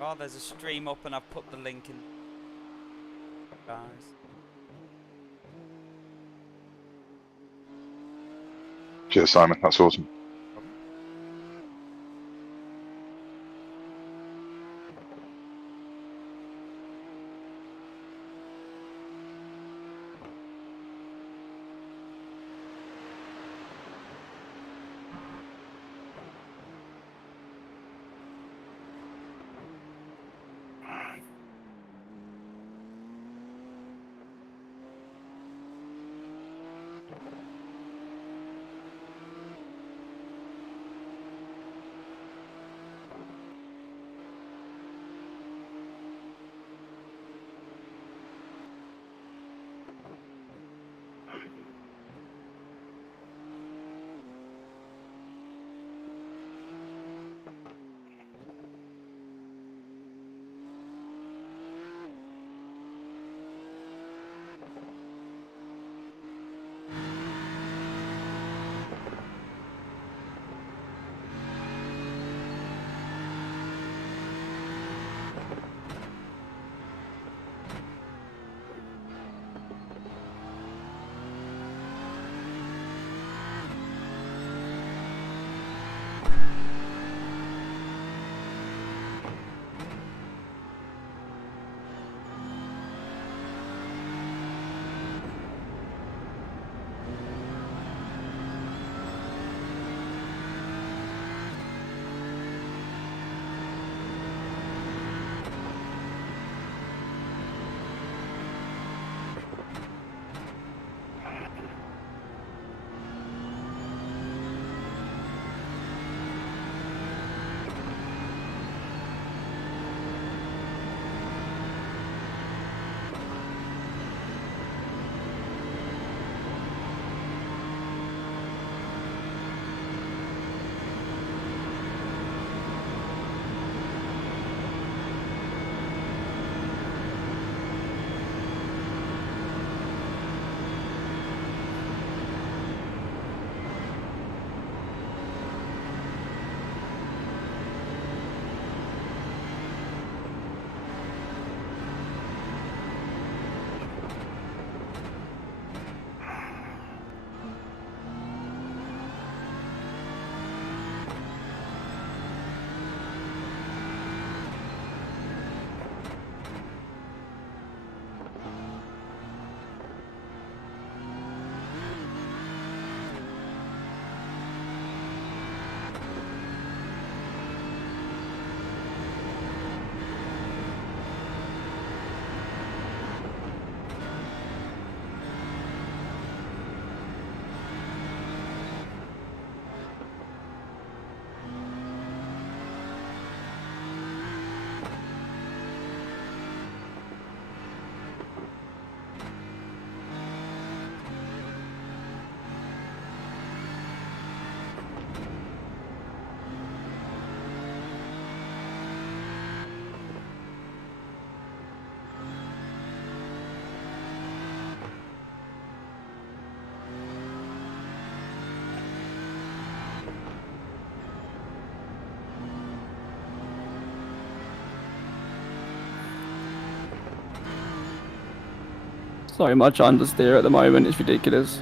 Oh, there's a stream up and I've put the link in, guys. Cheers, Simon. That's awesome. Problem? So much understeer at the moment, it's ridiculous.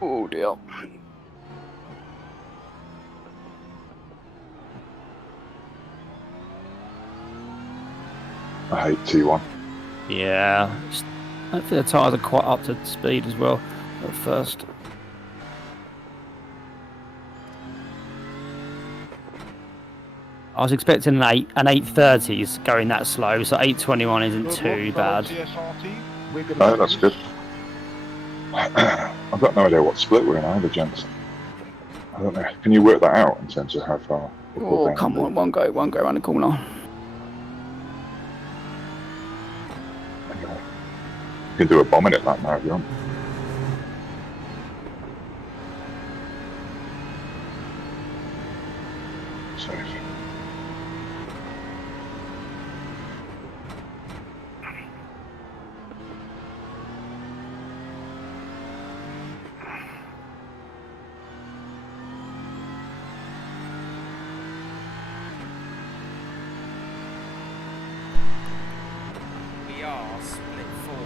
Oh dear. I hate T1. Yeah. Hopefully the tyres are quite up to speed as well at first. I was expecting an 830s going that slow, so 821 isn't too bad. No, that's good. I've got no idea what split we're in either, gents. I don't know. Can you work that out in terms of how far? Oh, come on, one go around the corner. Anyway, you can do a bomb in it that now if you want. Safe. We are split 4.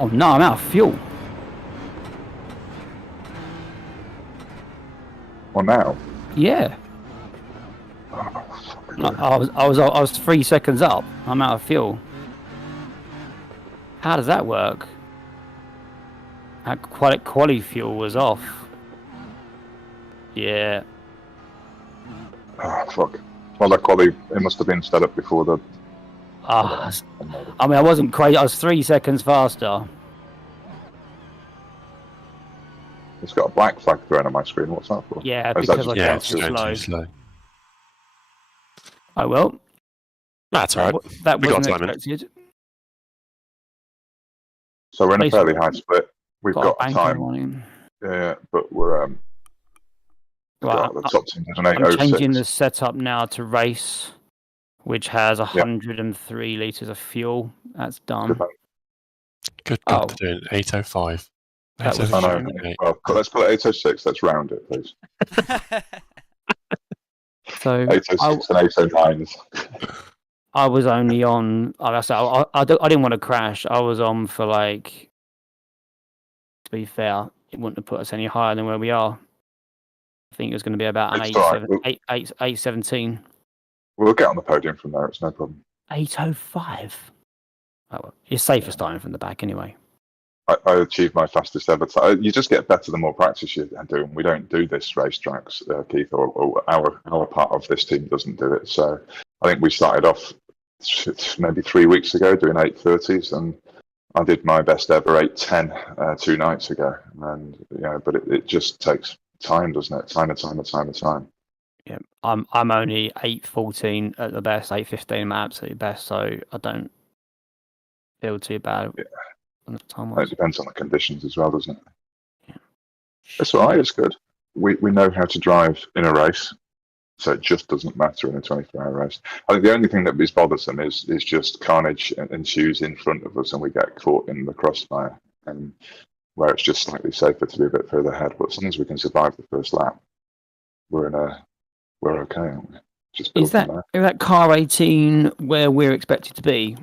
Oh no, I'm out of fuel. Or now? Yeah. Oh, I was 3 seconds up. I'm out of fuel. How does that work? That quali fuel was off. Yeah. oh, fuck. Well, that quality, it must have been set up before the... I mean, I wasn't crazy. I was 3 seconds faster. It's got a black flag thrown on my screen. What's that for? Yeah, Or is that because just I Yeah, got it's going slow. too slow. Oh well. That's all right. That We got wasn't time in. expected. So we're in a Basically, fairly high split. We've got a banker time. on him. Yeah, but we're Right, got the top team has an I'm changing 806. the setup now to race, which has 103 litres of fuel. That's done. Good man. Good God, they're doing 805. That was I know. 805. Well, let's call it 806. Let's round it, please. So 806 and 809s. I was only on. I didn't want to crash. I was on for like. To be fair, it wouldn't have put us any higher than where we are. I think it was going to be about an It's all right. 817. We'll get on the podium from there. It's no problem. 805. Oh well, it's safer starting from the back anyway. I achieved my fastest ever time. You just get better the more practice you do. And we don't do this racetracks, Keith, or our part of this team doesn't do it. So I think we started off maybe 3 weeks ago doing 830s, and I did my best ever 810 2 nights ago. And but it just takes time, doesn't it? Time. Yeah, I'm only 814 at the best, 815 my absolute best, so I don't feel too bad. Yeah. On the time It depends on the conditions as well, doesn't it? Yeah. It's all right. It's good. We know how to drive in a race, so it just doesn't matter in a 24-hour race. I think the only thing that is bothersome is just carnage ensues in front of us, and we get caught in the crossfire, and where it's just slightly safer to be a bit further ahead. But as long as we can survive the first lap, we're okay, aren't we? Just Is that car 18 where we're expected to be?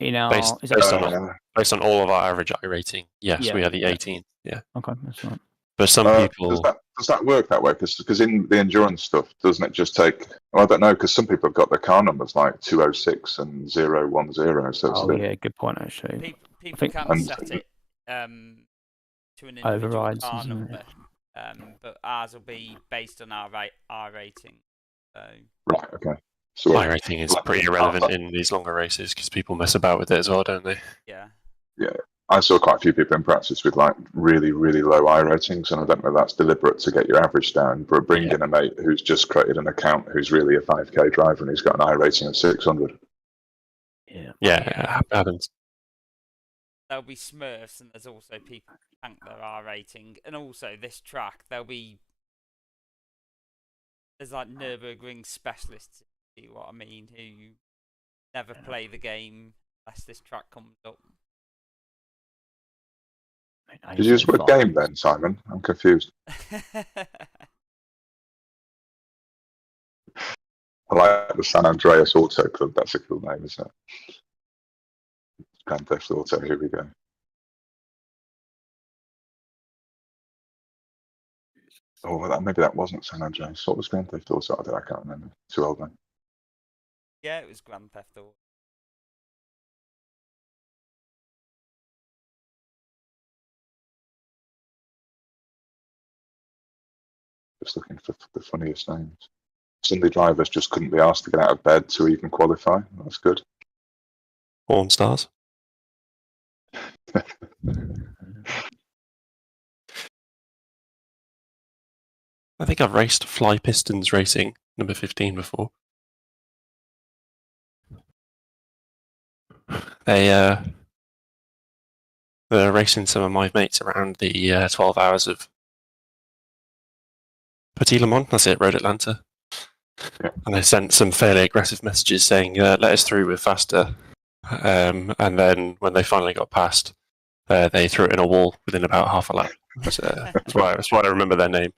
Based on all of our average iRating, yes, we are the 18. Yeah. Okay, that's right. But some people... Does that work that way? Because in the endurance stuff, doesn't it just take... Well, I don't know, because some people have got their car numbers like 206 and 010. So yeah, good point, actually. People can set it to an individual overrides, car number, but ours will be based on our rating. So. Right, okay. So iRating is pretty irrelevant in these longer races because people mess about with it as well, don't they? Yeah. Yeah. I saw quite a few people in practice with like really, really low iRatings, and I don't know if that's deliberate to get your average down, but bring in a mate who's just created an account who's really a 5k driver and he's got an iRating of 600. Yeah, it happens. There'll be Smurfs, and there's also people who tank their R rating, and also this track there's like Nurburgring specialists, if you know what I mean, who never play the game unless this track comes up. Did you use the word game then, Simon? I'm confused. I like the San Andreas Auto Club. That's a cool name, isn't it? Grand Theft Auto, here we go. Oh, maybe that wasn't San Andreas. What was Grand Theft Auto? I can't remember. Too old now. Yeah, it was Grand Theft Auto. Just looking for the funniest names. Sunday drivers just couldn't be asked to get out of bed to even qualify. That's good. Porn stars. I think I've raced Fly Pistons Racing, number 15, before. They're racing some of my mates around the 12 hours of Petit Le Mans, that's it, Road Atlanta. Yeah. And they sent some fairly aggressive messages saying, let us through, we're faster. And then when they finally got past, they threw it in a wall within about half a lap. That's why I remember their name.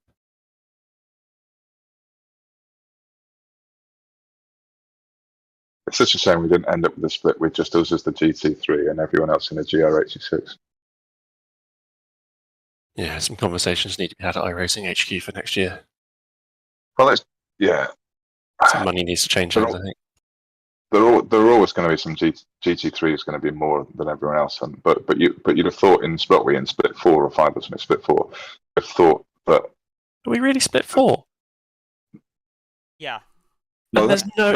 It's such a shame we didn't end up with a split with just us as the GT3 and everyone else in the GR86. Yeah, some conversations need to be had at iRacing HQ for next year. Well, yeah. Some money needs to change They're hands, all- I think. There are always going to be some GT3 is going to be more than everyone else, but you'd have thought in split 4 or 5 or something, split 4, you'd have thought that. Are we really split 4? Yeah. Well, And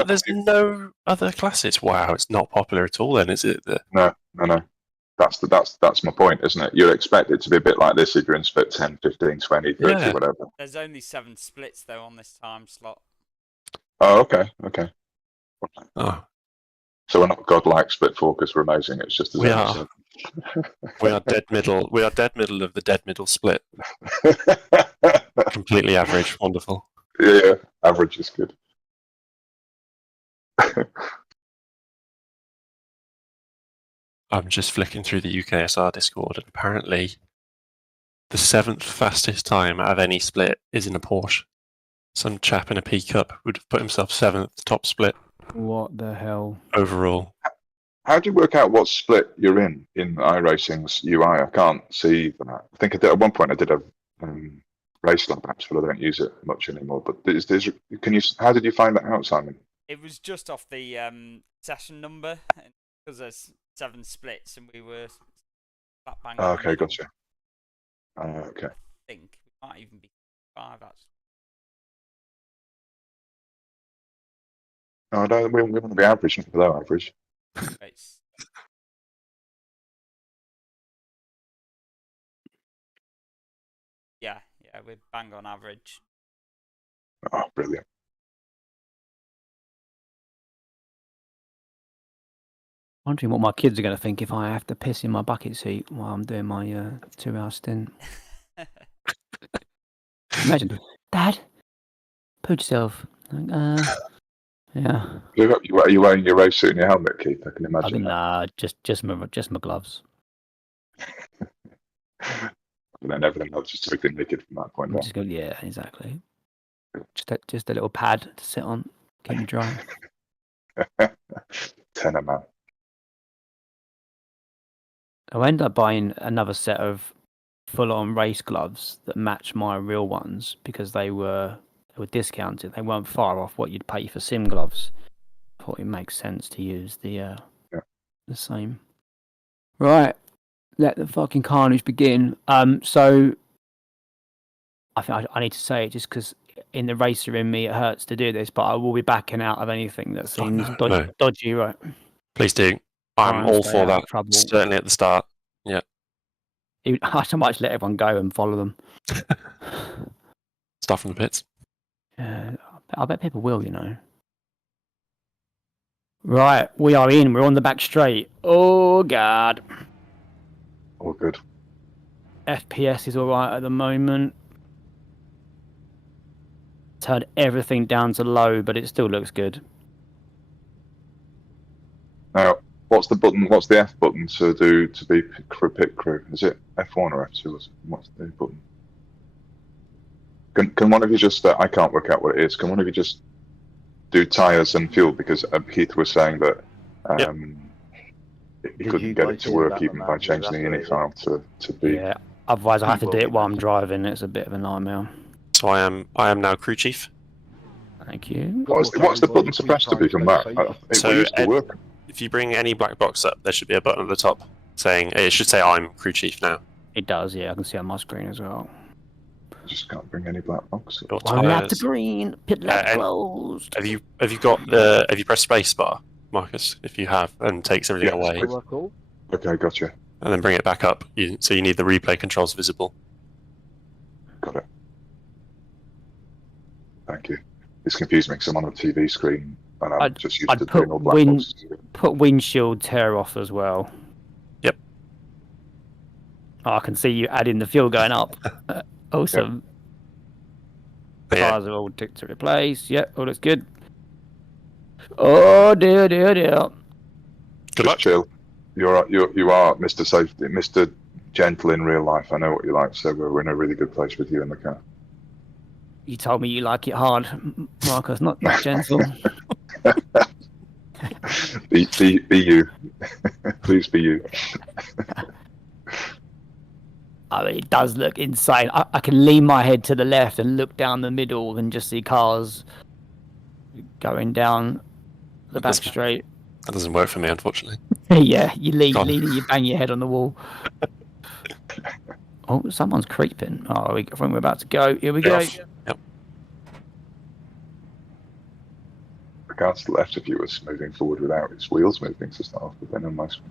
there's no other classes. Wow, it's not popular at all. Then is it? No. That's my point, isn't it? You'd expect it to be a bit like this if you're in split 10, 15, 20, 30, Yeah. whatever. There's only 7 splits though on this time slot. Oh, okay. Oh, So we're not godlike split 4 because we're amazing. It's just as We Emma are. said. we are dead middle. We are dead middle of the dead middle split. Completely average. Wonderful. Yeah, average is good. I'm just flicking through the UKSR Discord, and apparently, the 7th fastest time out of any split is in a Porsche. Some chap in a P Cup would have put himself 7th top split What the hell? overall. How do you work out what split you're in iRacing's UI? I can't see that. I think I did, at one point I did a race lab apps, but I don't use it much anymore. But how did you find that out, Simon? It was just off the session number because there's 7 splits and we were flat bang. Oh, in the okay, middle. gotcha. Okay. I think we might even be 5 actually. No, we want to be average, not below average. It's, yeah, we're bang on average. Oh, brilliant. Wondering what my kids are going to think if I have to piss in my bucket seat while I'm doing my 2-hour stint. Imagine, Dad, put yourself. Like, yeah. Are you wearing your race suit and your helmet, Keith? I can I imagine. think nah, just my gloves. And then everything else is totally naked from that point I'm on. just going, yeah, exactly. Just a little pad to sit on, keep me dry. 10 man. I ended up buying another set of full-on race gloves that match my real ones because they were discounted. They weren't far off what you'd pay for sim gloves. I thought it makes sense to use the same. Right, let the fucking carnage begin. So I think I need to say it just because in the racer in me it hurts to do this, but I will be backing out of anything that seems no. dodgy. Right. Please do. I'm all Stay for out of that. trouble. Certainly at the start. Yeah. I might just let everyone go and follow them. Start from the pits. I bet people will, you know. Right, we are in. We're on the back straight. Oh, God. All good. FPS is all right at the moment. Turned everything down to low, but it still looks good. Now, what's the button? What's the F button to be pit crew? Is it F1 or F2? What's the button? Can one of you just? I can't work out what it is. Can one of you just do tires and fuel? Because Keith was saying that he couldn't get it to work even by changing the ini file to be. Yeah. Otherwise, I have to do it while I'm driving. It's a bit of a nightmare. So I am now crew chief. Thank you. What's the button supposed to be from that? It used to work. If you bring any black box up, there should be a button at the top saying it should say I'm crew chief now. It does, yeah. I can see on my screen as well. I just can't bring any black box. Your One lap to tyres. green. Pit lap and closed. Have you pressed space bar, Marcus? If you have, and takes everything Yeah, away, space. Okay, gotcha. and then bring it back up. So you need the replay controls visible. Got it. Thank you. It's confused me because I'm on a TV screen and I'm just used to doing all black boxes. Put windshield tear off as well. Yep. Oh, I can see you adding the fuel going up. Awesome. But yeah, Tires are all ticked to replace. Yep, all looks good. Oh dear. good Just luck. chill. You are Mr. Safety, Mr. Gentle in real life. I know what you like, so we're in a really good place with you in the car. You told me you like it hard, Marcus, not gentle. Be you. Please be you. I mean, it does look insane. I can lean my head to the left and look down the middle and just see cars going down the back straight. That doesn't work for me, unfortunately. Yeah, you lean God. and you bang your head on the wall. Oh, someone's creeping. Oh, I think we're about to go. Here we go. Yep. The car to the left of you was moving forward without its wheels moving to start off, but then on my screen.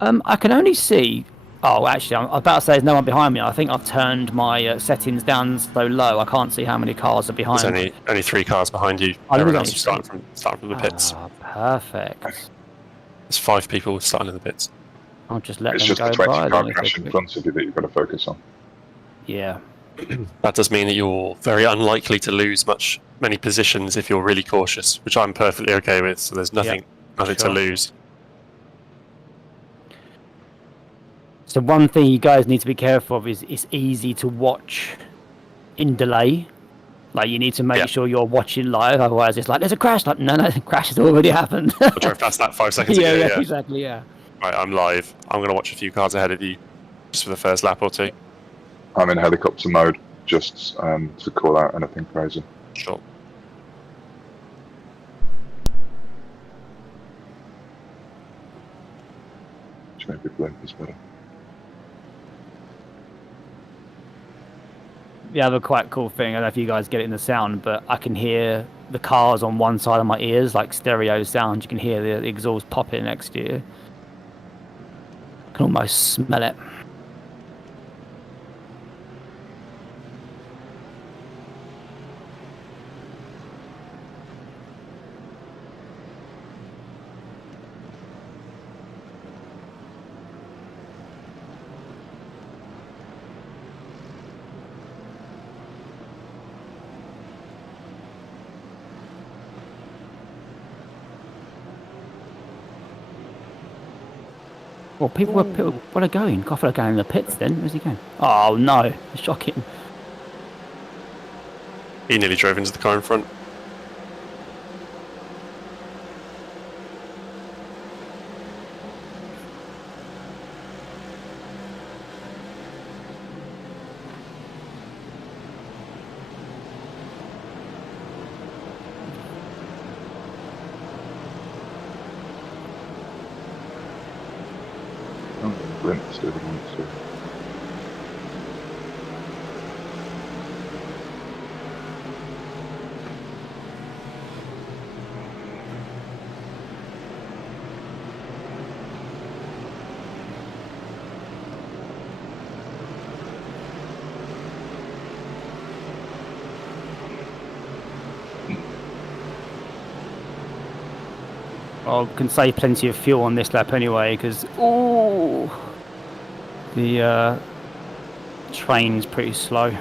I can only see. Oh, actually, I'm about to say there's no one behind me. I think I've turned my settings down so low I can't see how many cars are behind. There's only 3 cars behind you. Oh, Everyone else is starting from the pits. Ah, perfect. There's 5 people starting in the pits. I'll just let It's them just go the 20 by. car then if crash they're in quick. front of you that you've got to focus on. Yeah. That does mean that you're very unlikely to lose many positions if you're really cautious, which I'm perfectly okay with. So there's nothing to sure. lose. So one thing you guys need to be careful of is it's easy to watch in delay. Like you need to make sure you're watching live, otherwise it's like there's a crash. Like no, the crash has already happened. I drove past that 5 seconds ago. yeah, exactly. Yeah. Right, I'm live. I'm going to watch a few cars ahead of you, just for the first lap or 2. I'm in helicopter mode, just to call out anything crazy. Sure. Which maybe blink is better. The other quite cool thing, I don't know if you guys get it in the sound, but I can hear the cars on one side of my ears, like stereo sound. You can hear the exhaust popping next to you. I can almost smell it. Well, people where are going? God, they're going in the pits then. Where's he going? Oh no, shocking. He nearly drove into the car in front. Blimps, everyone's I can save plenty of fuel on this lap anyway, because the train's pretty slow.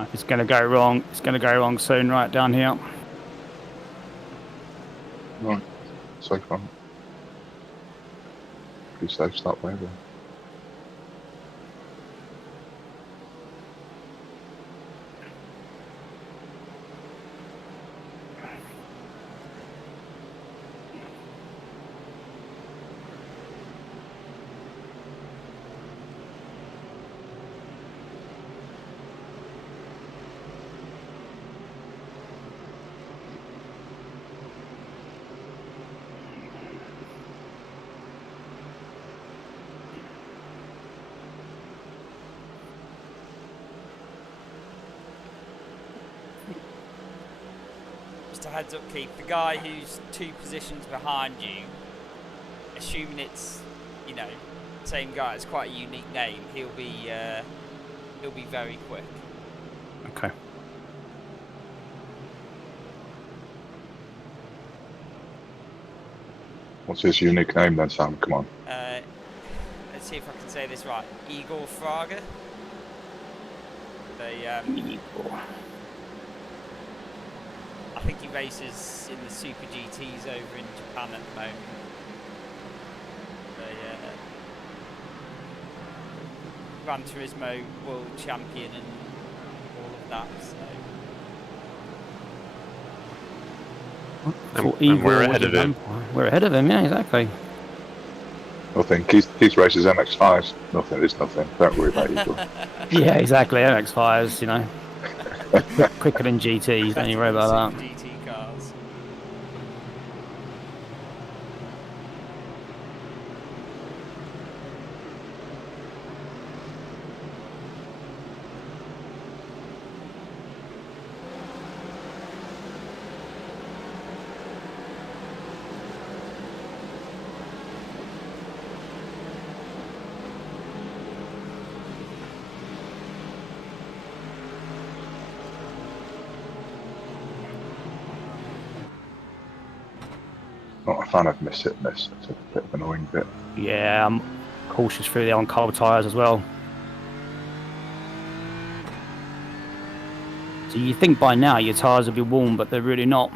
If it's going to go wrong, it's going to go wrong soon, right down here. right. So far. Pretty safe start by everyone. just a heads up, Keith. The guy who's 2 positions behind you, assuming it's, you know, same guy, it's quite a unique name. He'll be very quick. Okay. What's his unique name then, Sam? Come on. Let's see if I can say this right. Igor Fraga. I think he races in the Super GTs over in Japan at the moment. Gran Turismo World Champion and all of that. So. And we're ahead of him. We're ahead of him, yeah, exactly. Nothing. Keith races MX5s. Nothing. It's nothing. Don't worry about Eagle. Yeah, exactly. MX5s, you know, quicker than GTs. Don't you worry about that. GT cars. Not a fan of miss it miss. It's a bit of an annoying bit. Yeah, I'm cautious through there on cold tyres as well. So you think by now your tyres will be warm, but they're really not.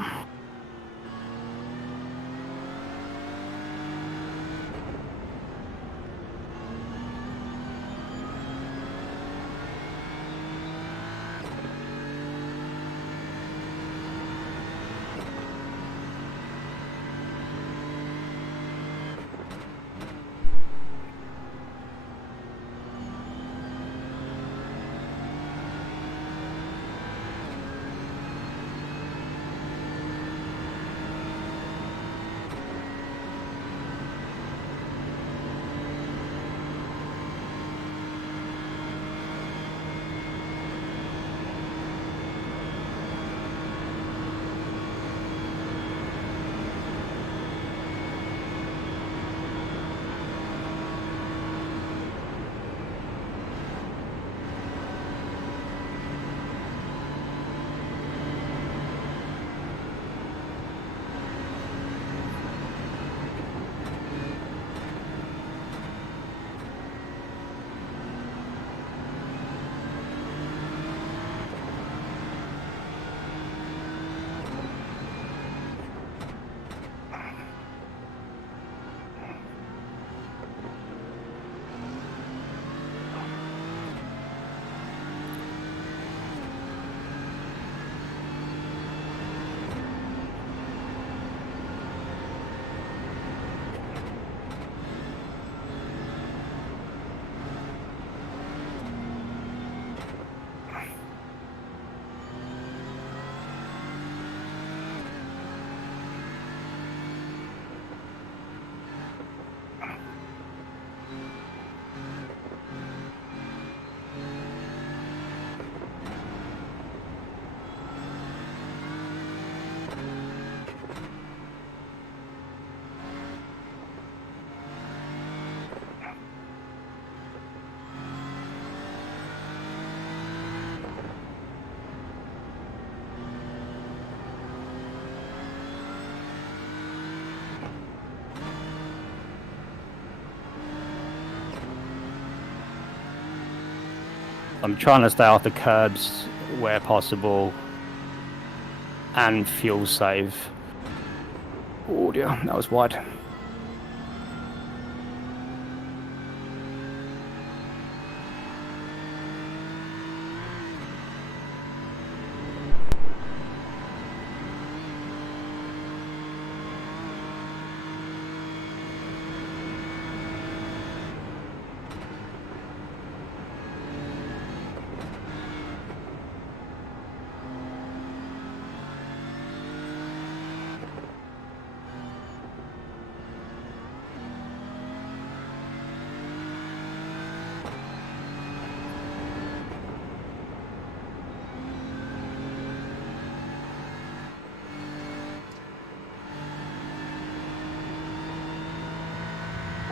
I'm trying to stay off the curbs where possible and fuel save. Oh dear, that was wide.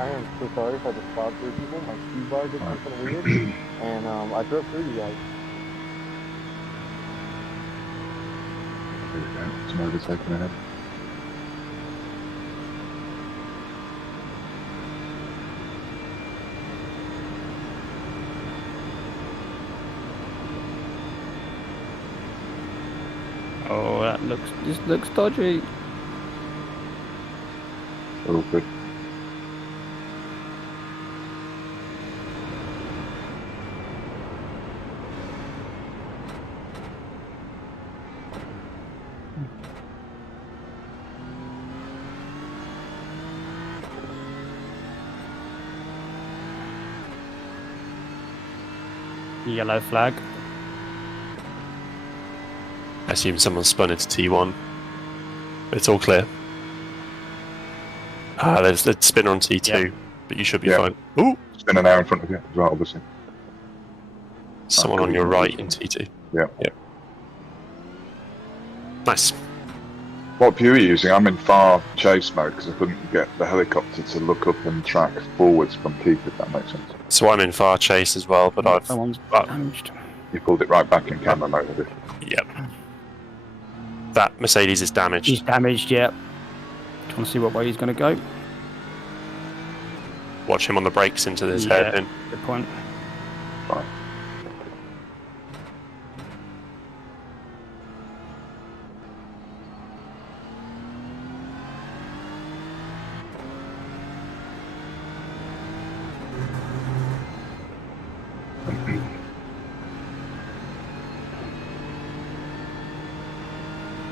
I am so sorry if I just plowed through people. My speed bar did something weird, and I drove through you guys. There we go. Some overtaking ahead. Oh, this looks dodgy. All good. Yellow flag. I assume someone spun into T1. It's all clear. There's a spinner on T2, Yep. but you should be Yeah. fine. Ooh! It's been an hour in front of you as well, obviously. Someone on your right in T2. Yeah. Yep. Nice. What view are you using? I'm in far chase mode because I couldn't get the helicopter to look up and track forwards from keep, if that makes sense. So I'm in far chase as well, but I've... Someone's uh, damaged. You pulled it right back in camera mode, have you? Yep. That Mercedes is damaged. He's damaged, yeah. Trying to see what way he's going to go. Watch him on the brakes into this Yeah. hairpin. Good point. Fine.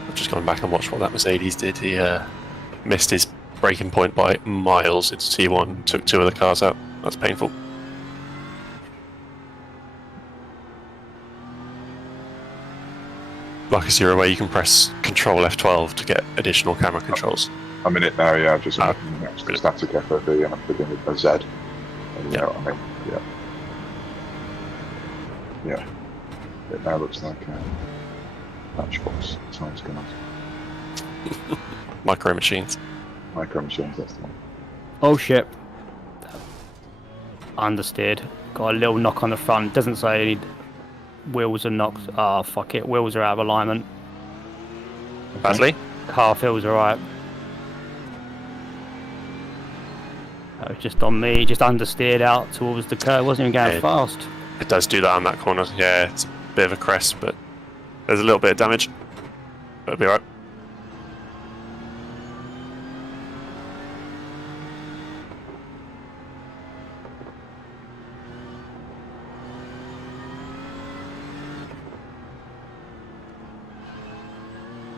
I've just gone back and watched what that Mercedes did. He missed his braking point by miles into T1, took two of the cars out. That's painful. Marcus, you're aware you can press Control F12 to get additional camera controls. I'm in it now, yeah. I've just Ah, next to static FOV and I'm beginning with a Z. And you Yeah. know what I mean? Yeah. Yeah. It now looks like Matchbox. Sounds good. Micro machines. Micro machines, that's the one. Oh shit. Understeered. Got a little knock on the front. Doesn't say any wheels are knocked. Ah, fuck it. Wheels are out of alignment. Badly? Car feels alright. That was just on me. Just understeered out towards the curve. Wasn't even going Yeah. fast. It does do that on that corner. Yeah, it's a bit of a crest, but there's a little bit of damage. But it'll be alright.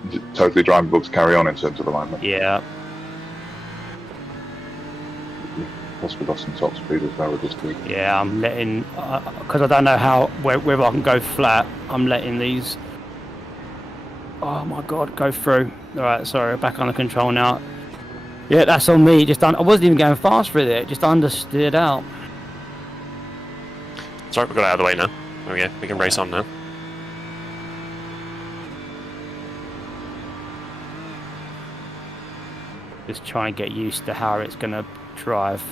Is it totally drivable to carry on in terms of alignment? Yeah. Possibly lost some top speed as well with this too. Yeah, I'm letting... Because I don't know how... Whether I can go flat, I'm letting these... Oh my god, go through. Alright, sorry, back under control now. Yeah, that's on me. I wasn't even going fast with it. Just understeered out. Sorry, we got it out of the way now. There we go. We can race on now. Just try and get used to how it's going to drive.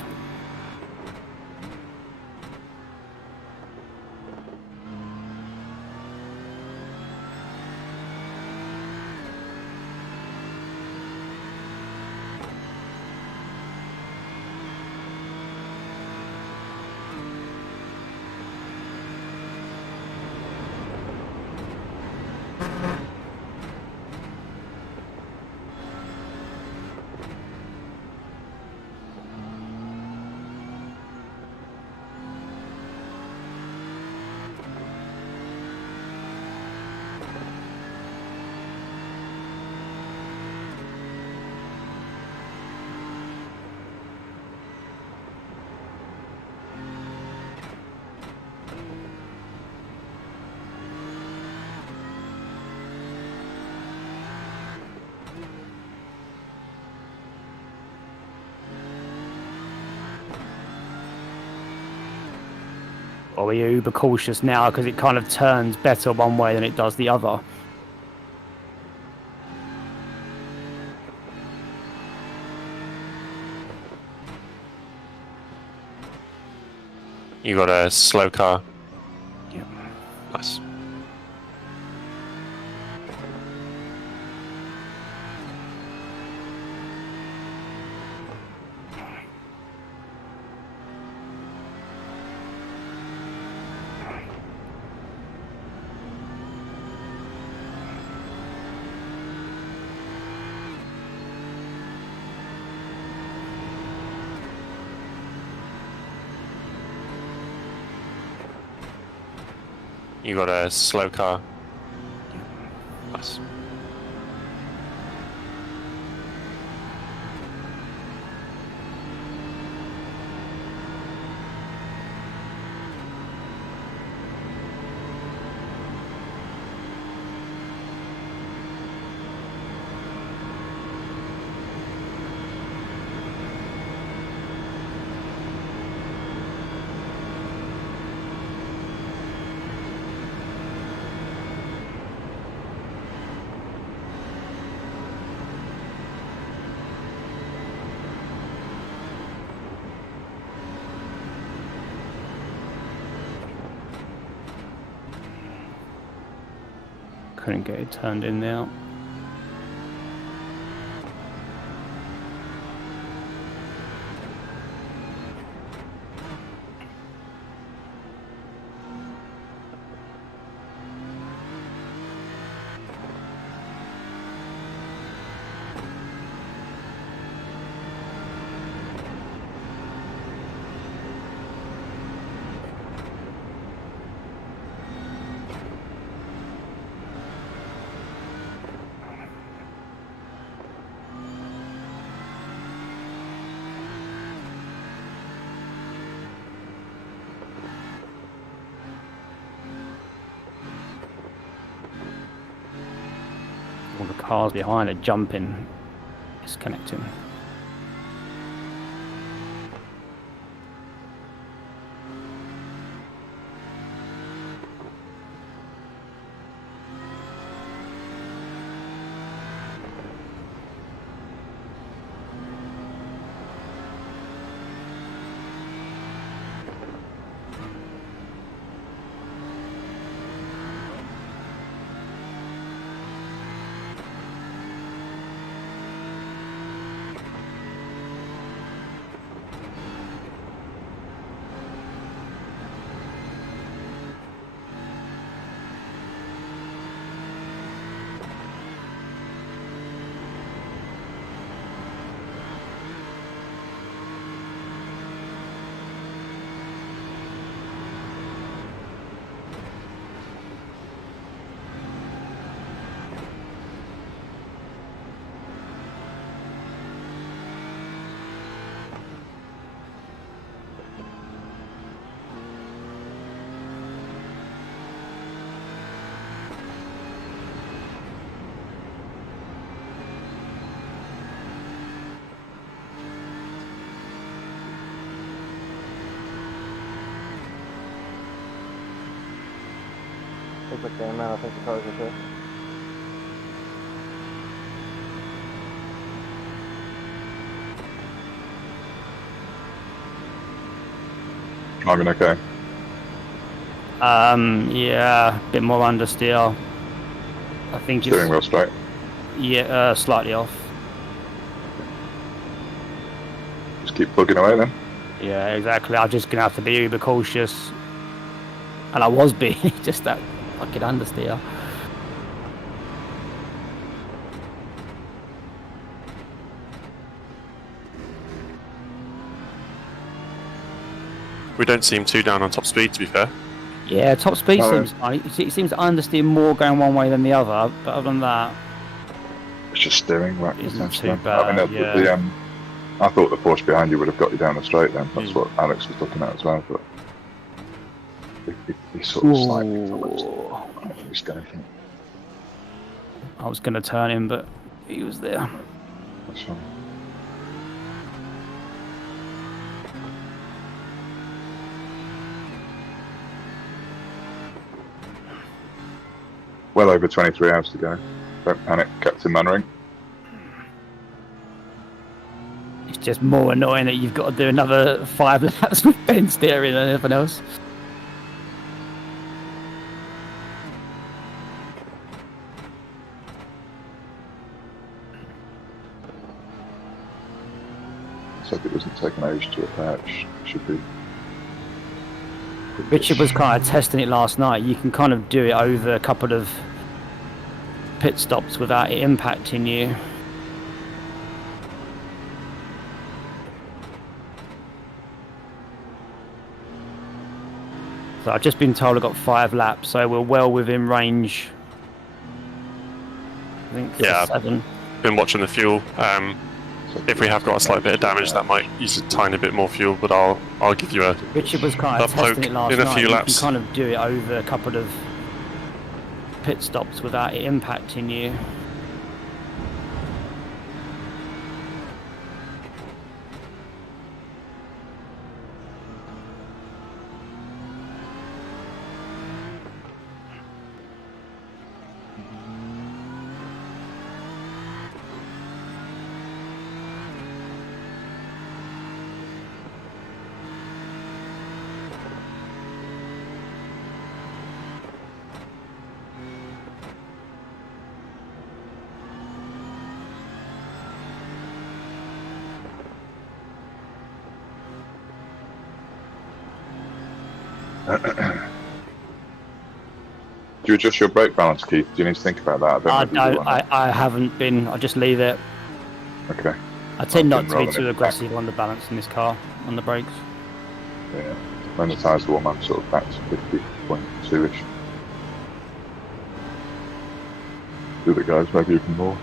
Or we're uber cautious now because it kind of turns better one way than it does the other. You got a slow car. Yeah. Nice. You got a slow car. Nice. Couldn't get it turned in now. All the cars behind are jumping, disconnecting. It's okay, man. I think the car's okay. Driving okay. Yeah, a bit more understeer. I think it's Steering wheel straight. yeah, slightly off. Just keep plugging away then. Yeah, exactly. I'm just gonna have to be uber cautious, and I was being just that fucking understeer. We don't seem too down on top speed, to be fair. Yeah, top speed Oh, seems fine. It seems to understeer more going one way than the other, but other than that, It's just steering right. Isn't potentially. too I mean, bad, yeah. I thought the Porsche behind you would have got you down the straight then. That's Mm. what Alex was looking at as well. But he sort of slightly followed. ooh, He's going. I was gonna turn him, but he was there. That's fine. Well over 23 hours to go. Don't panic, Captain Mannering. It's It's just more annoying that you've got to do another 5 laps with Ben steering and everything else. So if it doesn't take an age to attach, it should be. Richard was kind of testing it last night. You can kind of do it over a couple of pit stops without it impacting you. So I've just been told I've got 5 laps, so we're well within range. I think for Yeah. 7. Been watching the fuel. If we have got a slight bit of damage, that might use a tiny bit more fuel, but I'll give you a Richard was kind of a poke testing it last in a night. few You laps. can kind of do it over a couple of pit stops without it impacting you. Do you adjust your brake balance, Keith? Do you need to think about that? I haven't been. I just leave it. Okay. I tend not been to be rolling too it aggressive on the balance in this car, on the brakes. Yeah. When the tyres warm, I'm sort of back to 50.2-ish. Do the guys, maybe even more.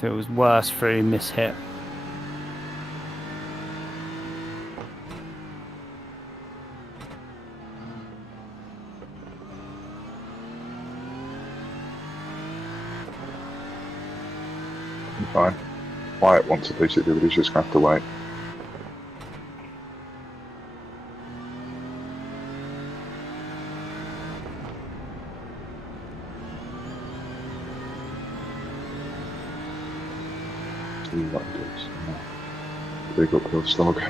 Feels worse through mishit. I'm fine. Wyatt wants a piece of it, but he's just going to have to wait. Big uphill slog.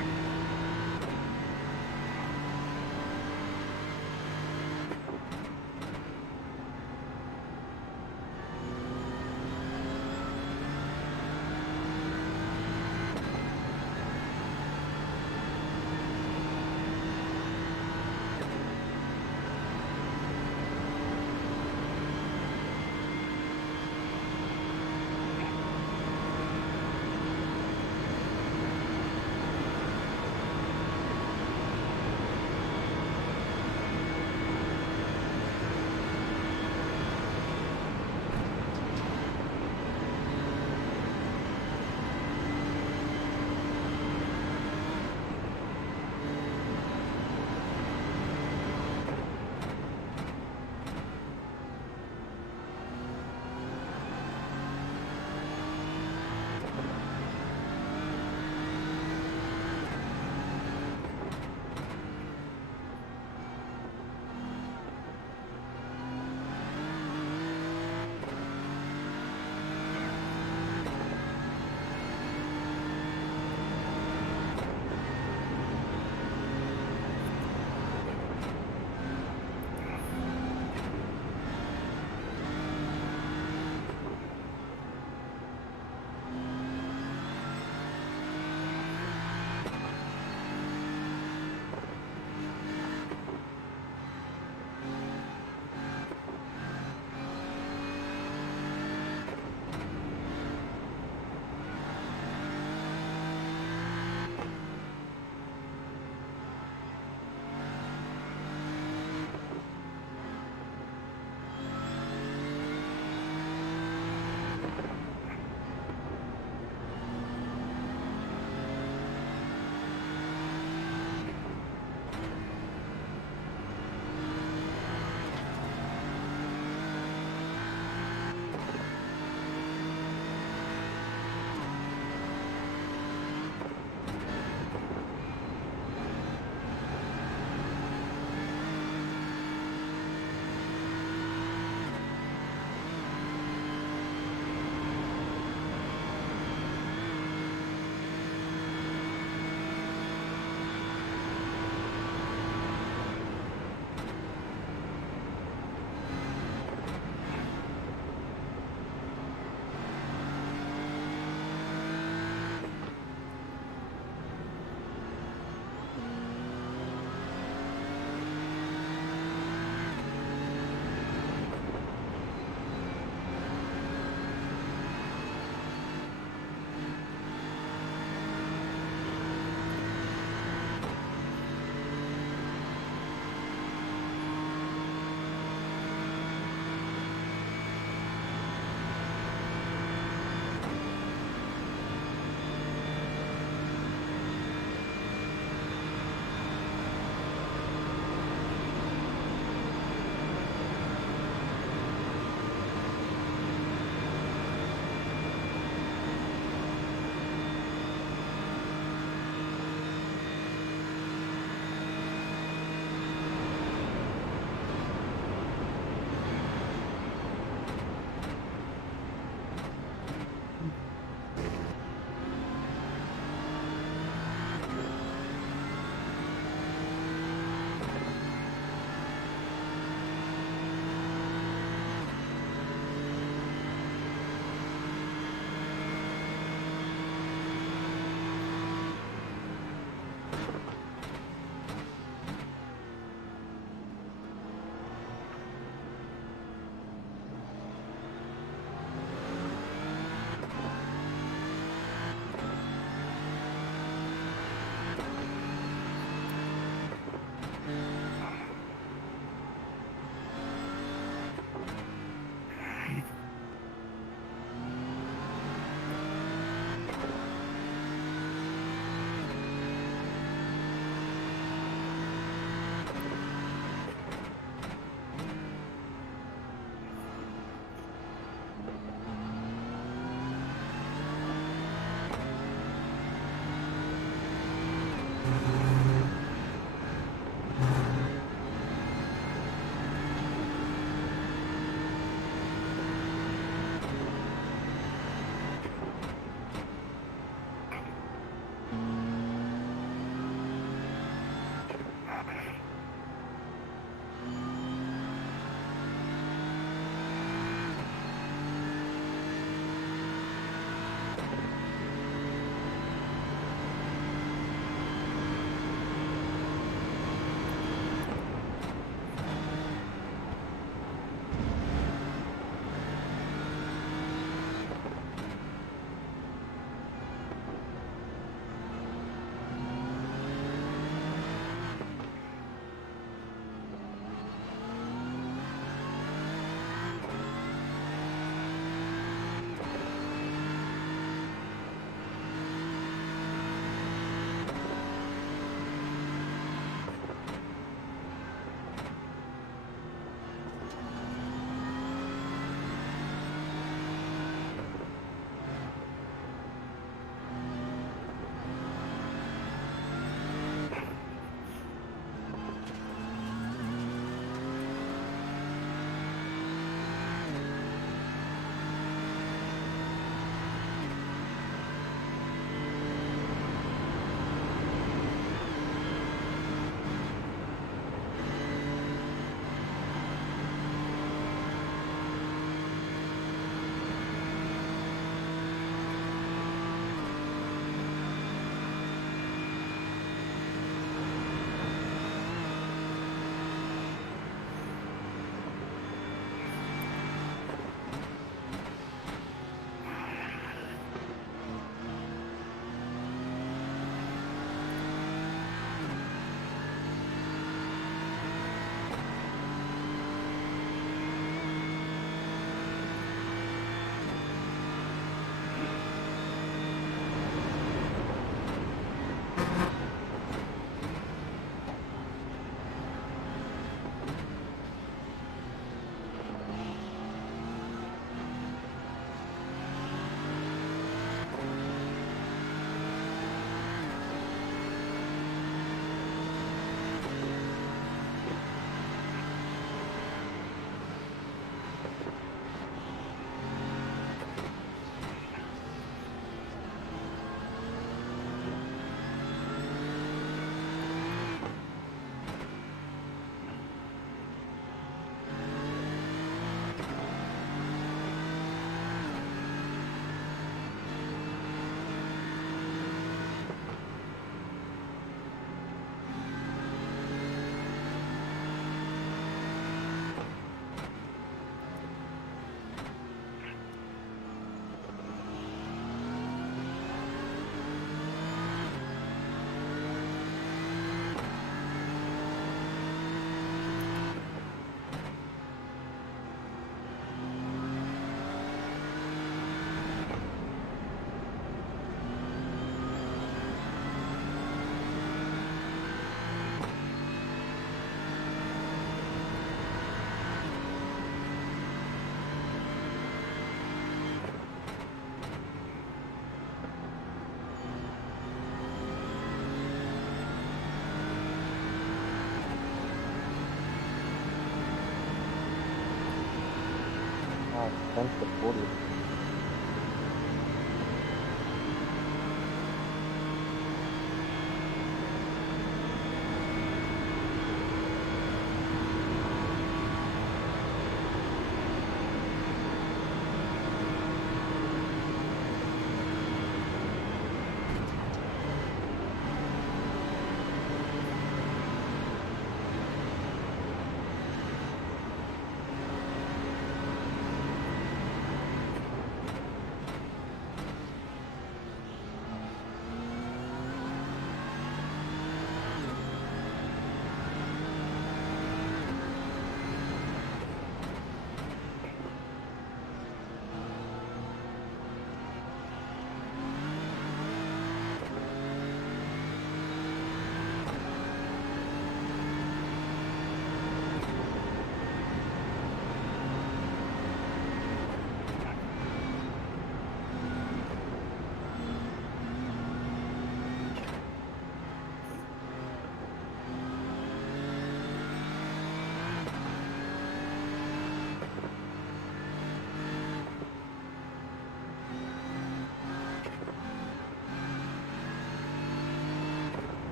10th to 40th.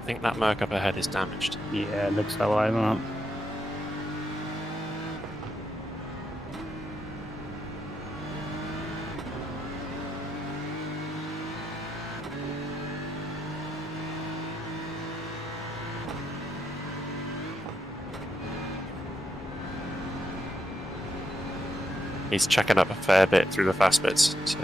I think that Merc up ahead is damaged. Yeah, it looks that way, doesn't it? He's checking up a fair bit through the fast bits, so.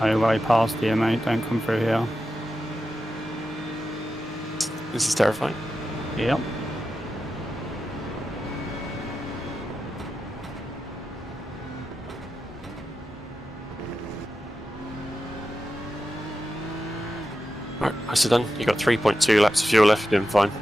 No way past here, mate. Don't come through here. This is terrifying. Yep. Alright, nicely done. You got 3.2 laps of fuel left, you're doing fine.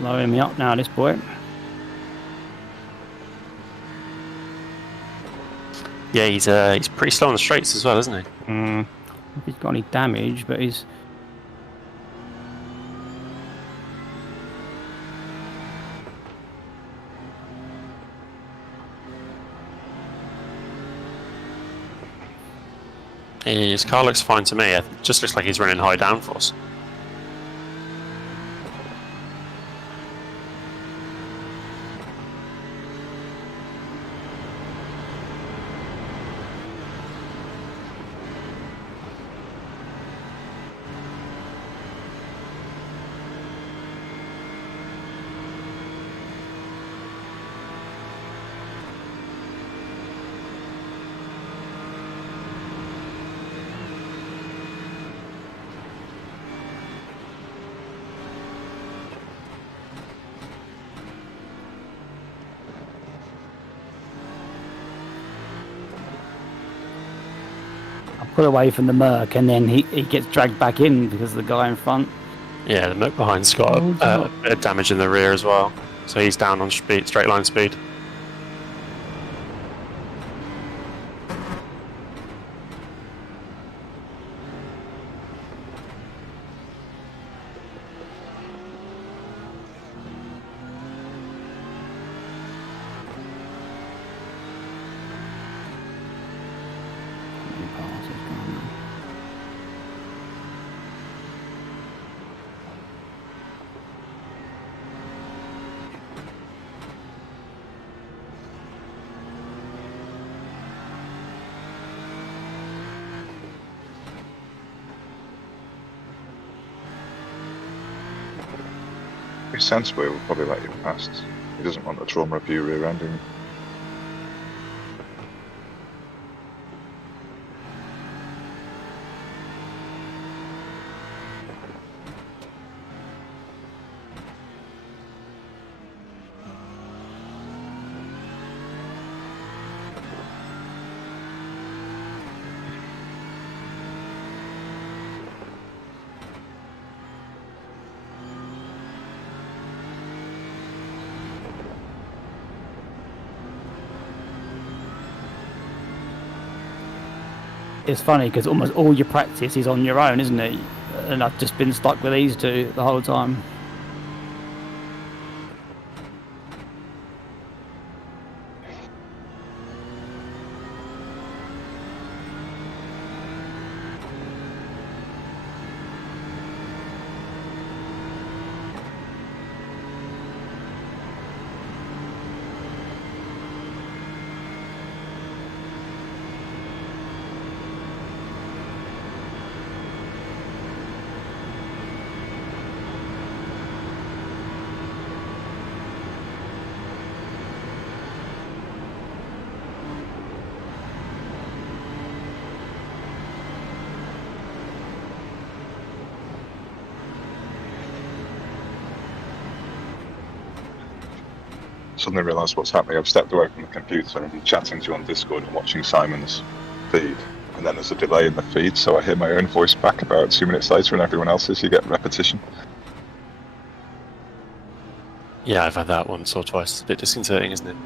Lowering me up now, this boy. Yeah, he's pretty slow on the straights as well, isn't he? If he's got any damage, but he's... His car looks fine to me. It just looks like he's running high downforce. Pull away from the Merc, and then he gets dragged back in because of the guy in front. Yeah, the Merc behind's got a bit of damage in the rear as well, so he's down on speed, straight line speed. He's sensible, he'll probably let you past. He doesn't want the trauma of you rear-ending. It's funny because almost all your practice is on your own, isn't it? And I've just been stuck with these two the whole time. Suddenly realised what's happening. I've stepped away from the computer and I'm chatting to you on Discord and watching Simon's feed. And then there's a delay in the feed, so I hear my own voice back about 2 minutes later and everyone else's. You get repetition. Yeah, I've had that once or twice. It's a bit disconcerting, isn't it?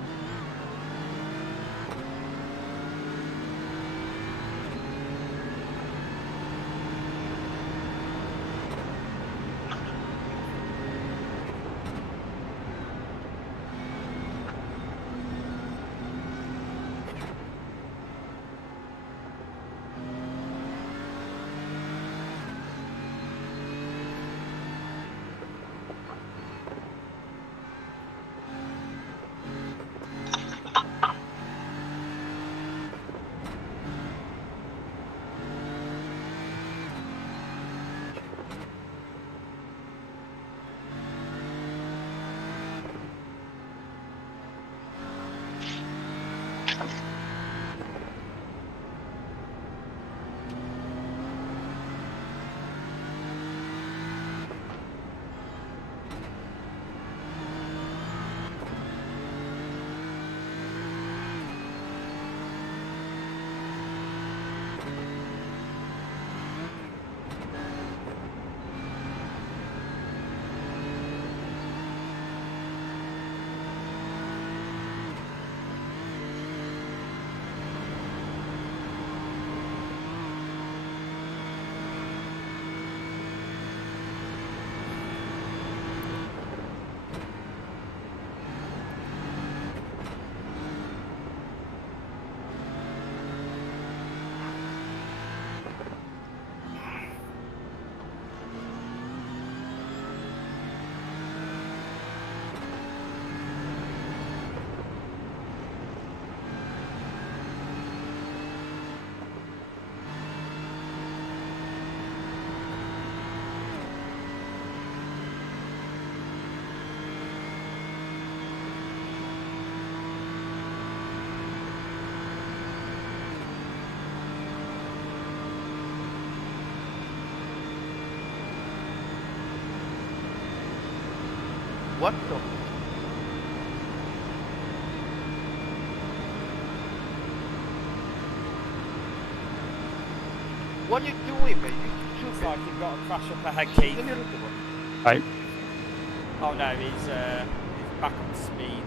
What the? What are you doing, mate? You Looks stupid. like you've got a crash up ahead, Keith. Can you look at what? Right. Oh no, he's back up to speed.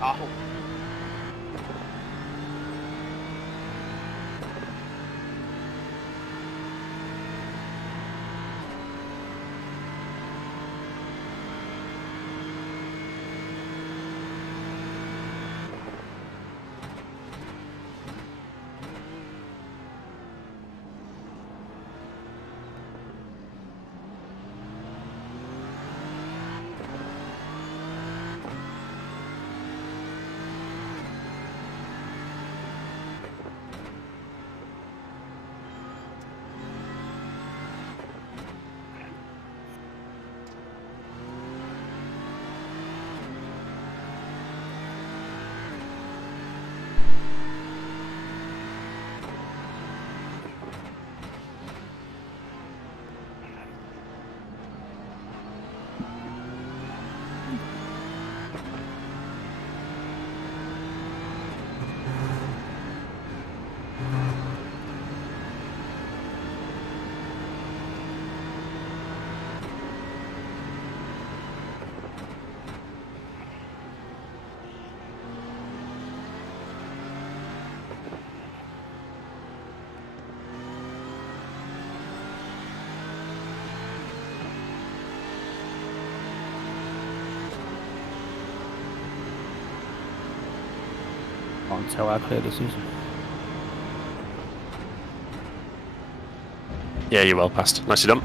Oh. Can't tell how clear this is. Yeah, you're well past. Nicely done.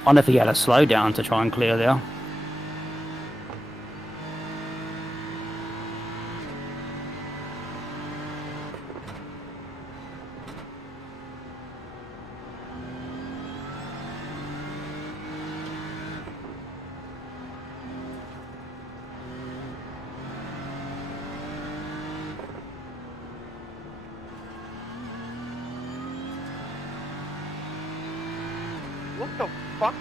I wonder if he had a slow down to try and clear there. What the fuck?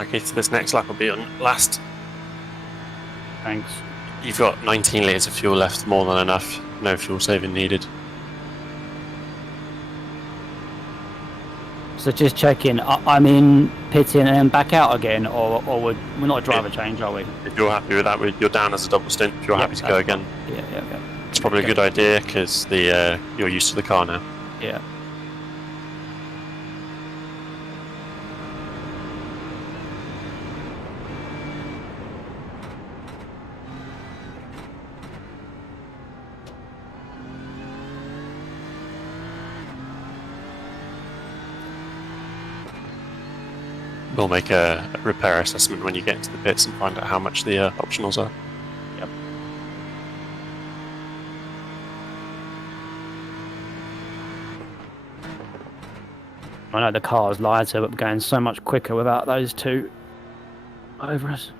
Okay, so this next lap will be on last. Thanks. You've got 19 litres of fuel left, more than enough. No fuel saving needed. So just checking, I'm in pitting and then back out again, or we're not a driver change, are we? If you're happy with that, you're down as a double stint. If you're happy to go again, Yeah. it's probably a good idea because you're used to the car now. Yeah. We'll make a repair assessment when you get into the pits and find out how much the optionals are. Yep. I know the car's lighter, but we're going so much quicker without those two over us.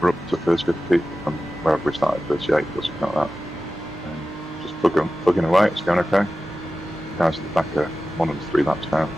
We're up to first 50 from wherever we started, 38 or something like that. Just plugging away, it's going okay. Guys at the back are 1 and 3 laps now.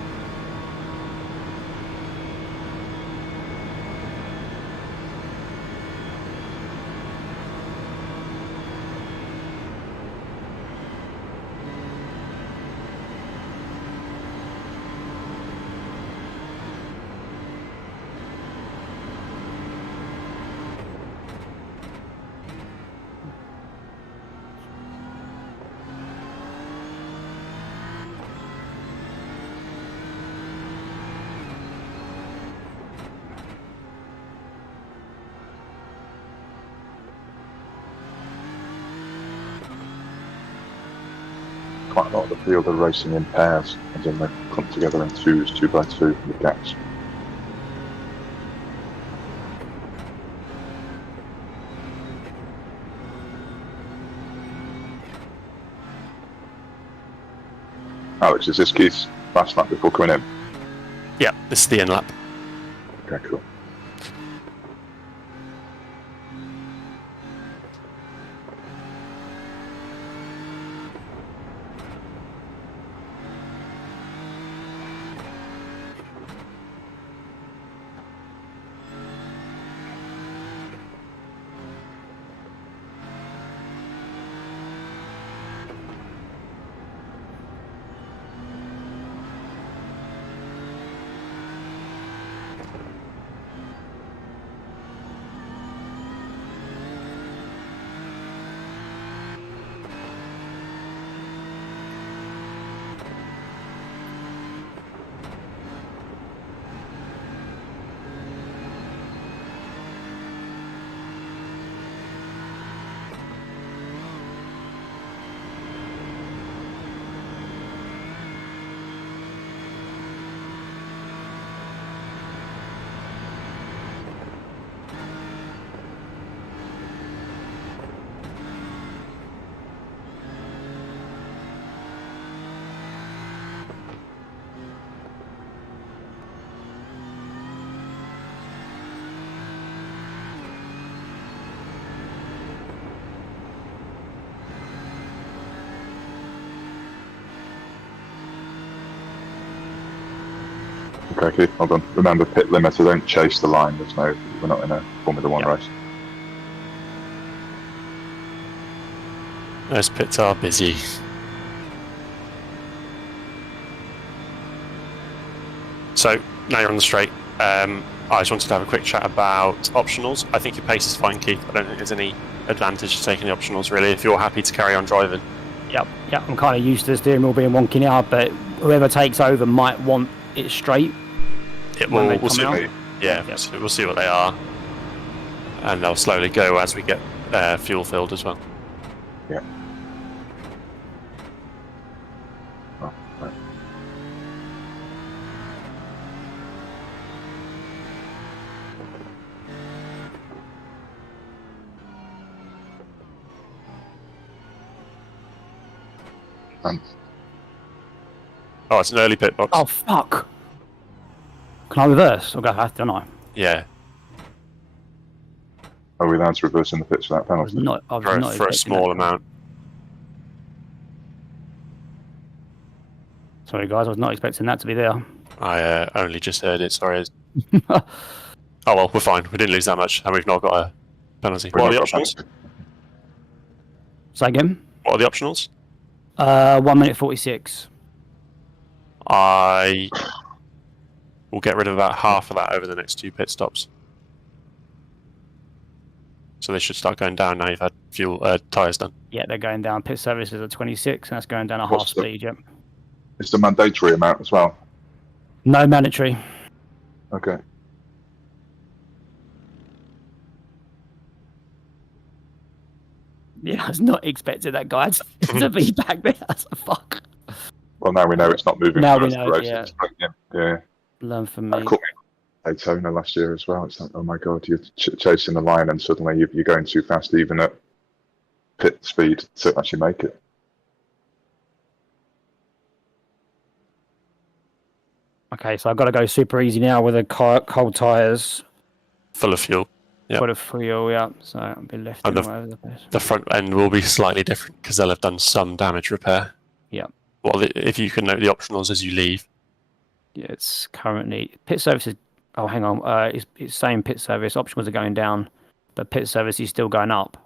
Quite a lot of the field are racing in pairs, and then they clump together in 2s, 2x2 with gaps. Alex, is this Keith's last lap before coming in? Yeah, this is the end lap. Okay, cool. Okay, Keith, hold on. Remember, pit limiter, don't chase the line. We're not in a Formula 1 race. Those pits are busy. So, now you're on the straight. I just wanted to have a quick chat about optionals. I think your pace is fine, Keith. I don't think there's any advantage to taking the optionals, really, if you're happy to carry on driving. Yep. I'm kind of used to the steering wheel being wonky now, but whoever takes over might want it straight. We'll see. Yeah, yep. So we'll see what they are, and they'll slowly go as we get fuel filled as well. Yeah. Oh, right. Oh, it's an early pit box. Oh, fuck. Can I reverse? I'll go fast, don't I? Yeah. Are we allowed to reverse in the pits for that I was penalty? not For a small that. amount. Sorry, guys, I was not expecting that to be there. I only just heard it, sorry. Oh well, we're fine. We didn't lose that much, and we've not got a penalty. What are the optionals? Say again? What are the optionals? 1 minute 46. I will get rid of about half of that over the next 2 pit stops. So they should start going down now you've had tyres done. Yeah, they're going down. Pit services at 26, and that's going down at What's half speed, yep. It's the mandatory amount as well. No mandatory. Okay. Yeah, I was not expecting that guy to be back there. Fuck. Well, now we know it's not moving. Now for we us know, to race. yeah. It's like, yeah. Learn from That me. caught me at Daytona last year as well. It's like, oh my god, you're chasing the line and suddenly you're going too fast, even at pit speed, to actually make it. Okay, so I've got to go super easy now with the cold tyres. Full of fuel. Yep. put a freewheel, yeah, so it'll be lifting And all over the place. The front end will be slightly different because they'll have done some damage repair. Yeah. Well, if you can note the optionals as you leave. Yeah, it's currently pit service is. Oh, hang on. It's saying pit service optionals are going down, but pit service is still going up.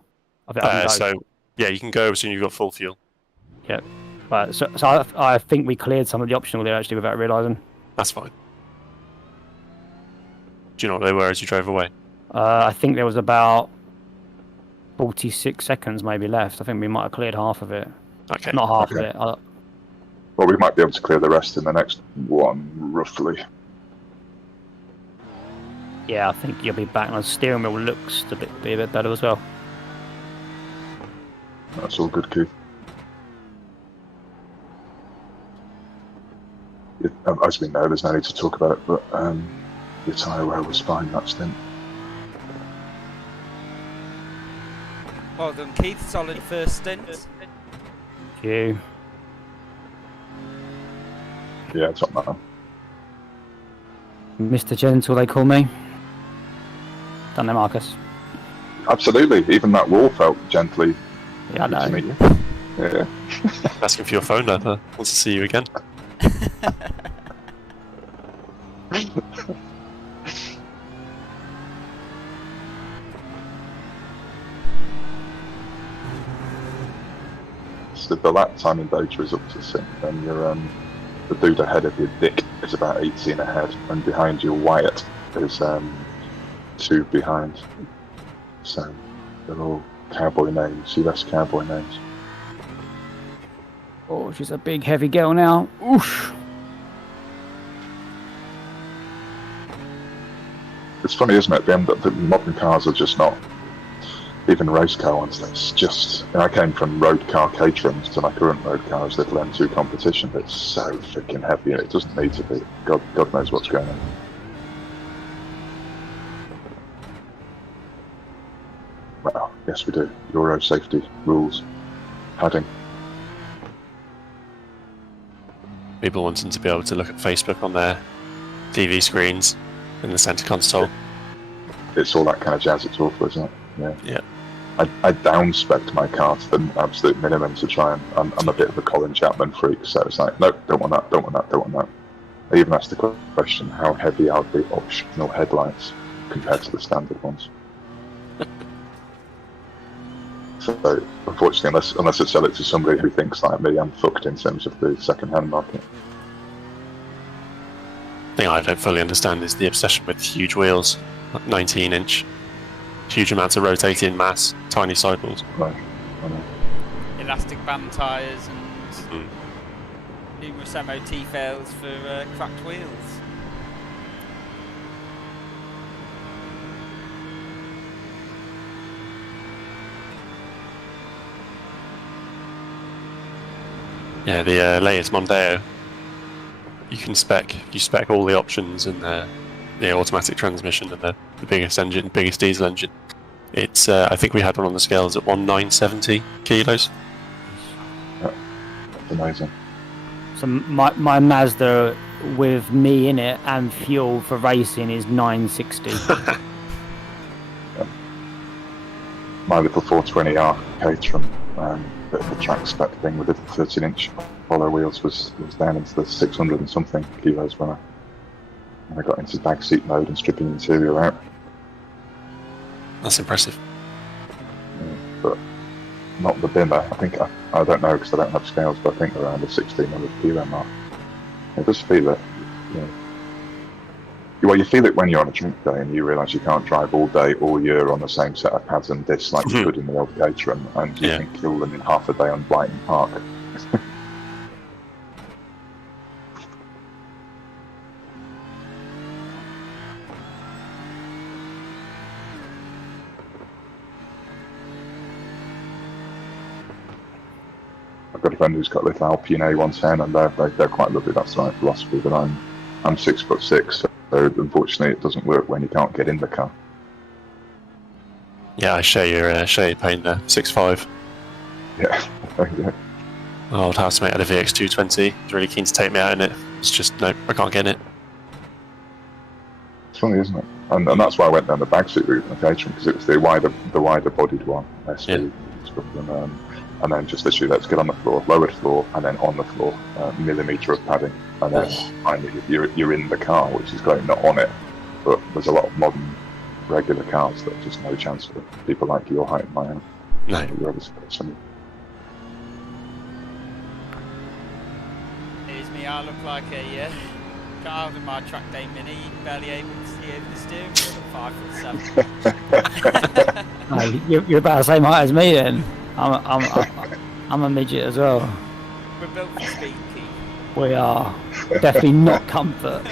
I can go. So yeah, you can go as soon as you've got full fuel. Yeah, but so I think we cleared some of the optional there actually without realising. That's fine. Do you know what they were as you drove away? I think there was about 46 seconds maybe left. I think we might have cleared half of it. Okay. Not half Okay. of it. Well, we might be able to clear the rest in the next one, roughly. Yeah, I think you'll be back. And the steering wheel looks to be a bit better as well. That's all good, Keith. As we know, there's no need to talk about it, but your tyre wear was fine that stint. Well done, Keith. Solid first stint. Thank you. Yeah, top man. Mr. Gentle, they call me. Don't they, Marcus? Absolutely. Even that wall felt gently. Yeah, I good to know. meet you. Yeah. Asking for your phone number. Wants to see you again. So the lap time in data is up to 6, and your the dude ahead of you, Dick, is about 18 ahead, and behind you, Wyatt, is 2 behind. So they're all cowboy names, US cowboy names. Oh, she's a big heavy girl now. Oof. It's funny, isn't it? The modern cars are just not, even race car ones, it's just, I came from road car caterings to my current road car as little M2 competition, but it's so freaking heavy and it doesn't need to be. God knows what's going on. Well, yes we do. Euro safety rules. Padding. People wanting to be able to look at Facebook on their TV screens in the center console. It's all that kind of jazz, it's awful, isn't it? Yeah. Yeah. I down-spec my car to the absolute minimum to try and... I'm a bit of a Colin Chapman freak, so it's like, no, don't want that, don't want that, don't want that. I even asked the question, how heavy are the optional headlights compared to the standard ones? So, unfortunately, unless I sell it to somebody who thinks like me, I'm fucked in terms of the second-hand market. The thing I don't fully understand is the obsession with huge wheels, like 19-inch, huge amounts of rotating mass, tiny sidewalls. Right. I know. Elastic band tyres and numerous MOT fails for cracked wheels. Yeah, the latest Mondeo, you spec all the options and the automatic transmission and the biggest diesel engine. It's I think we had one on the scales at 1970 kilos. That's amazing. So my Mazda with me in it and fuel for racing is 960. My little 420R Caterham, bit of a track spec thing with the 13-inch Apollo wheels was down into the 600 and something kilos when I got into bag seat mode and stripping the interior out. That's impressive. But not the Bimmer. I think I don't know because I don't have scales, but I think around the 1600 kilo mark. It does feel it. Yeah. Well, you feel it when you're on a drink day and you realise you can't drive all day, all year on the same set of pads and discs like you could in the old Caterham, and you can kill them in half a day on Brighton Park. I've got a friend who's got a little Alpine A110, and they're quite lovely. That's the right philosophy. But I'm 6'6", so unfortunately it doesn't work when you can't get in the car. Yeah, I share your pain there. 6'5". Yeah. Yeah. My old housemate had a VX220. He's really keen to take me out in it. It's just no, I can't get in it. It's funny, isn't it? And that's why I went down the bagseat route on occasion, because it was the wider bodied one, less Yeah. speed stuff, and then just literally let's get on the floor, lowered floor, and then on the floor, millimetre of padding, and then finally you're in the car, which is great, not on it, but there's a lot of modern regular cars that just no chance for people like your height and my own. No. You're obviously something. Here's me, I look like a child in my track day mini, barely able to see over the steering wheel at 5'7". Oh, you're about the same height as me then. I'm a midget as well. We're built for speed, Keith. We are definitely not comfort.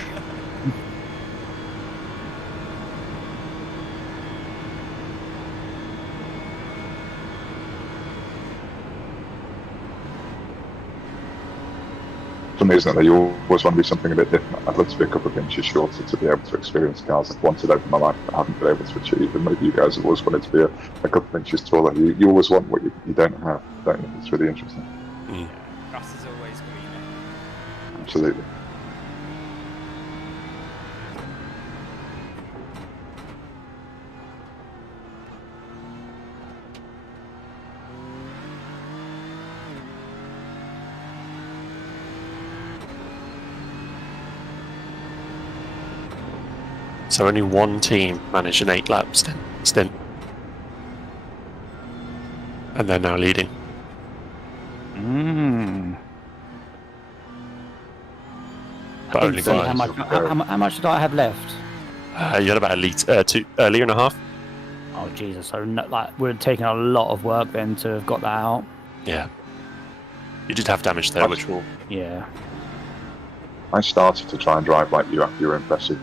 For me, isn't it? You always want to be something a bit different. I'd love to be a couple of inches shorter to be able to experience cars I've wanted over my life but haven't been able to achieve. And maybe you guys have always wanted to be a couple of inches taller. You always want what you don't have, don't you? It's really interesting. Mm. Grass is always greener. Absolutely. So only one team managed an 8-lap stint. And they're now leading. But only So by... how much did I have left? you had about a liter and a half. Oh Jesus! So we're taking a lot of work then to have got that out. Yeah. You did have damage there, which will... Yeah. I started to try and drive like you after your impressive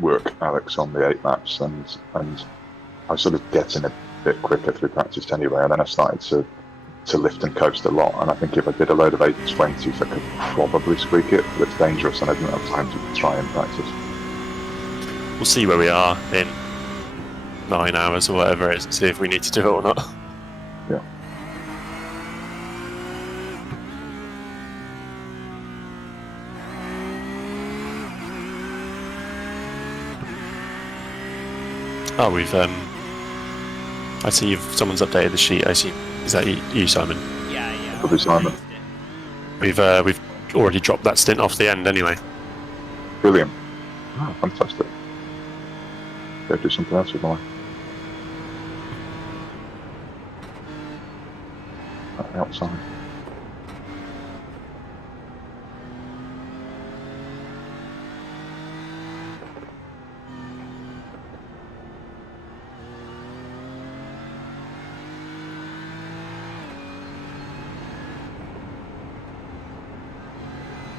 work, Alex, on the 8 laps, and I was sort of getting a bit quicker through practice anyway, and then I started to lift and coast a lot, and I think if I did a load of 820s I could probably squeak it, but it's dangerous and I didn't have time to try and practice. We'll see where we are in 9 hours or whatever it is, and see if we need to do it or not. Yeah. Oh, we've I see someone's updated the sheet. I see. Is that you, Simon? Yeah. Probably Simon. We've already dropped that stint off the end anyway. Brilliant. Oh, fantastic. Go do something else with my life. Outside.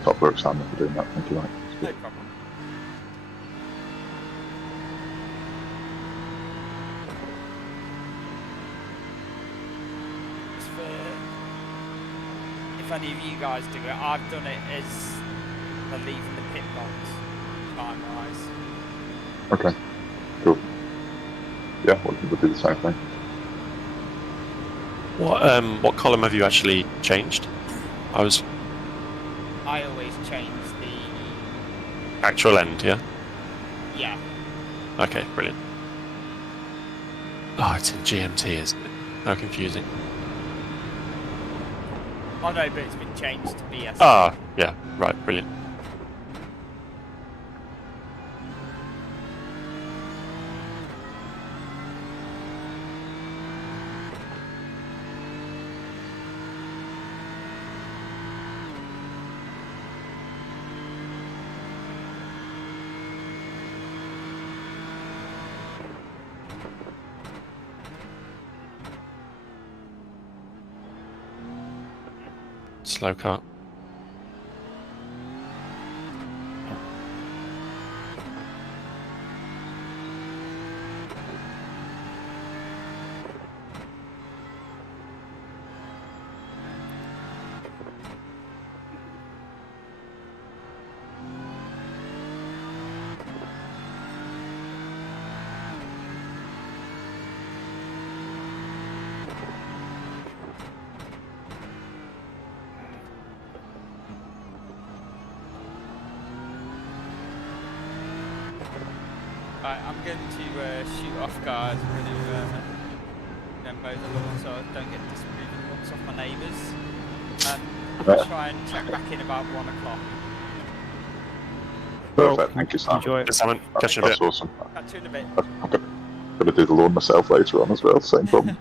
Top work, Simon, for doing that. Thank you, mate. No problem. It's for if any of you guys do it, I've done it as the leaving the pit box time-wise. Okay, cool. Yeah, we'll do the same thing. What column have you actually changed? I always change the... Actual end, yeah? Yeah. Okay, brilliant. Oh, it's in GMT, isn't it? How confusing. Oh no, but it's been changed to BS. Ah, yeah, right, brilliant. Slow car. Right, I'm going to shoot off, guys. I'm going to mow the lawn so I don't get disapproving looks off my neighbours. I'll try and check back in about 1 o'clock. Perfect. Thank you, Simon. Enjoy it. Simon, catch you in a That's bit. awesome. Catch you in a bit. I'm going to do the lawn myself later on as well. Same problem.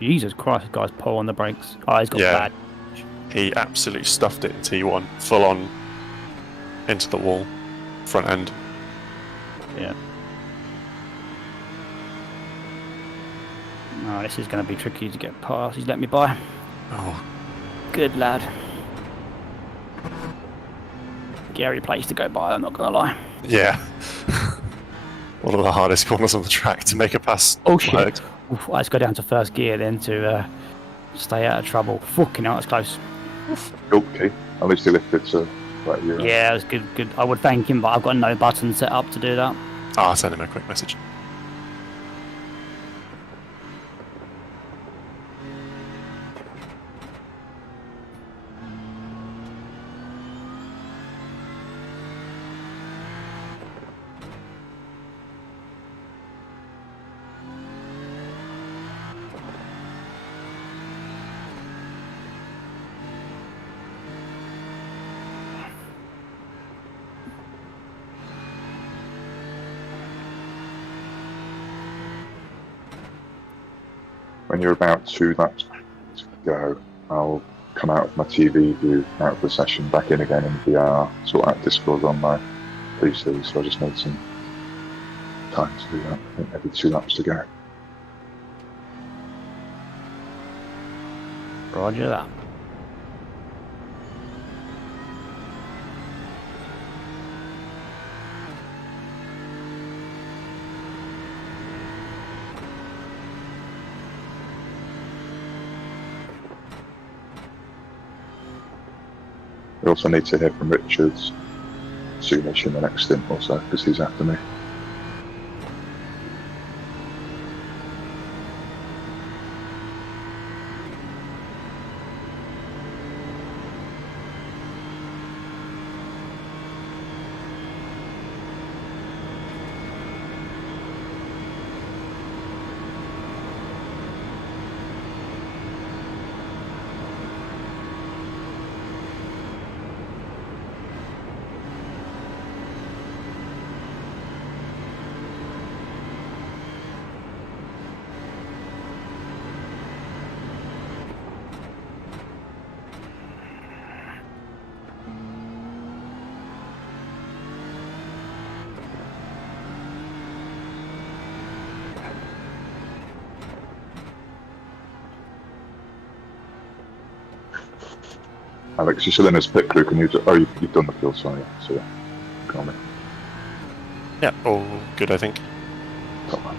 Jesus Christ, this guy's pulling the brakes. Oh, he's got Yeah. bad. He absolutely stuffed it in T1, full on into the wall, front end. Yeah. Oh, this is going to be tricky to get past. He's let me by. Oh, Good lad. Scary place to go by, I'm not going to lie. yeah. One of the hardest corners on the track to make a pass. Oh shit. work. Oof, I just go down to first gear then to stay out of trouble. Fucking hell, that's close. Okay. At least he lifted to right you. Yeah, it was good, good. I would thank him, but I've got no button set up to do that. I'll send him a quick message. When you're about 2 laps to go, I'll come out of my TV view, out of the session, back in again in VR, sort out Discord on my PC, so I just need some time to do that. I think maybe 2 laps to go. Roger that. We also need to hear from Richards soonish in the next stint also, because he's after me. Alex, you're still in his pit crew, can you you've done the fuel, sorry, so yeah, call me. Yeah, all good, I think. Top man.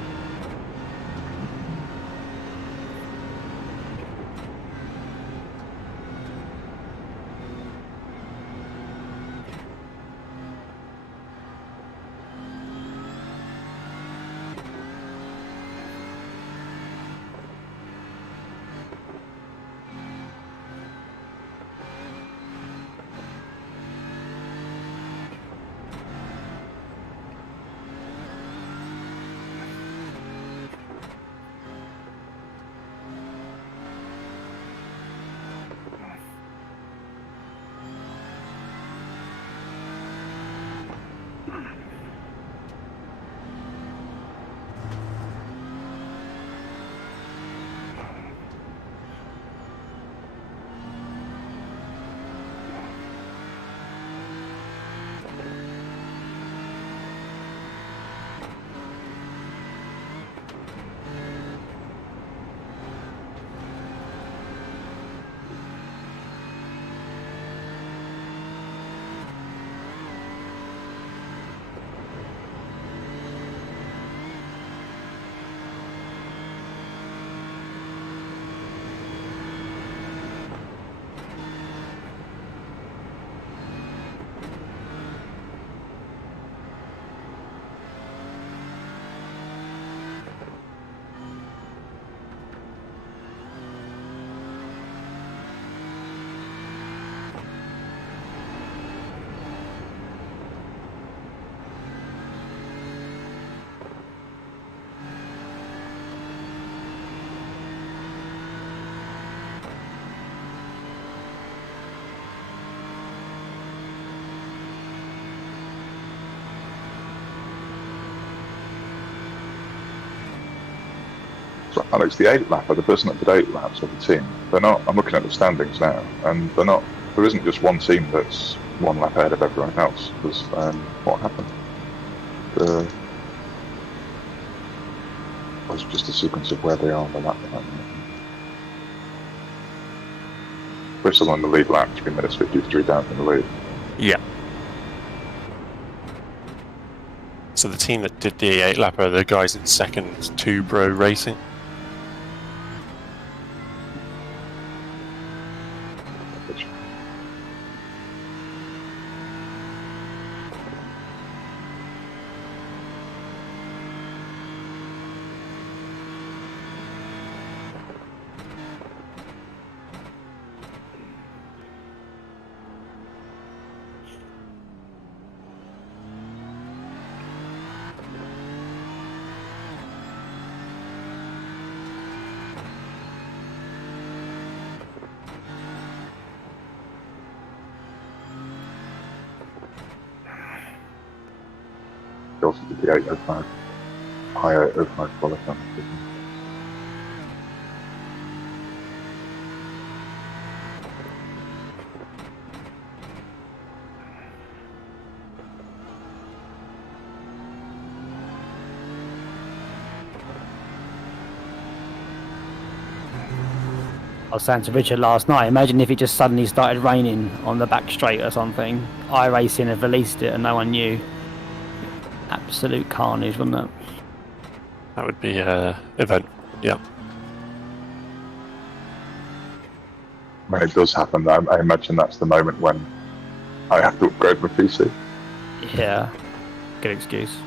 So, Alex, the 8 lapper, the person that did 8 laps of the team, they're not. I'm looking at the standings now, and they're not. There isn't just one team that's 1 lap ahead of everyone else. Because what happened? It's just a sequence of where they are on the lap. Bristol on the lead lap, 3 minutes 53 down from the lead. Yeah. So the team that did the 8 lapper are the guys in second to Bro Racing. They also did the 805, high 805 qualifying. I was saying to Richard last night, imagine if it just suddenly started raining on the back straight or something. iRacing had released it and no one knew. Absolute carnage, wouldn't it? That would be an event. Yeah. When it does happen, I imagine that's the moment when I have to upgrade my PC. Yeah, good excuse.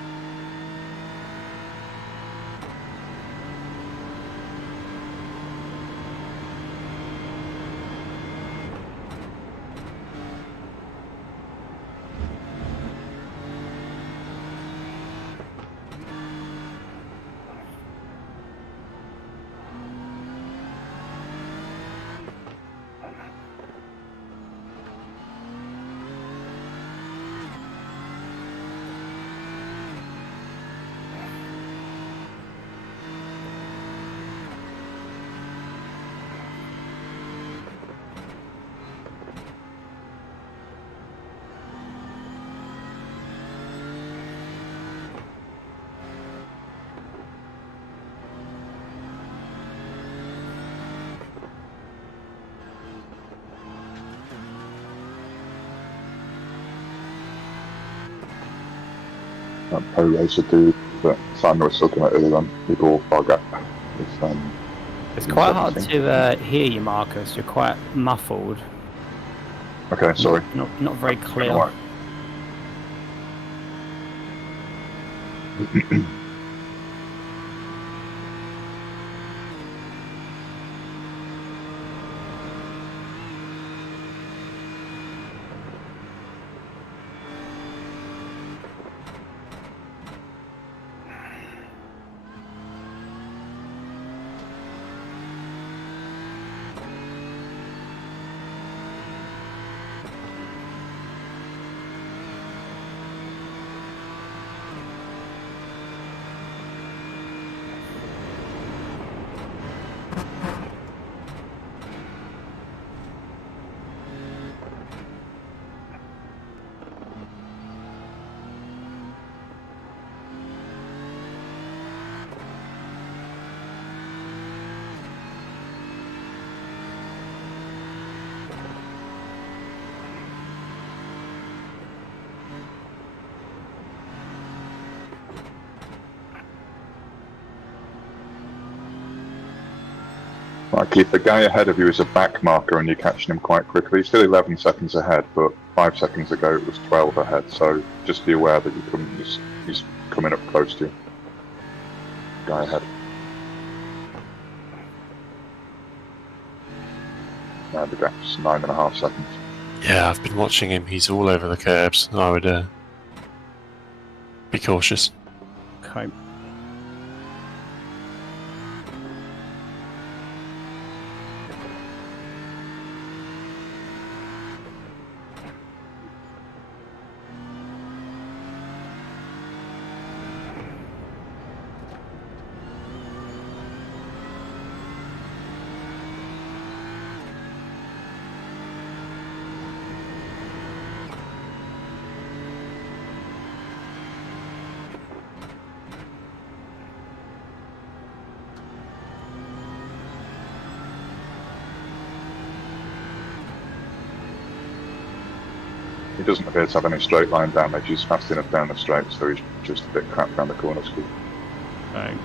That pro racer dude that Simon was talking about earlier on, people forget. It's quite hard to hear you, Marcus. You're quite muffled. Okay, sorry. Not very clear. Right. Like if the guy ahead of you is a back marker and you're catching him quite quickly, he's still 11 seconds ahead, but 5 seconds ago it was 12 ahead. So just be aware that he's coming up close to you. Guy ahead. Now the gap's 9.5 seconds. Yeah, I've been watching him. He's all over the curbs. I would be cautious. Okay. He doesn't appear to have any straight line damage. He's fast enough down the straight, so he's just a bit crap down the corners. Okay.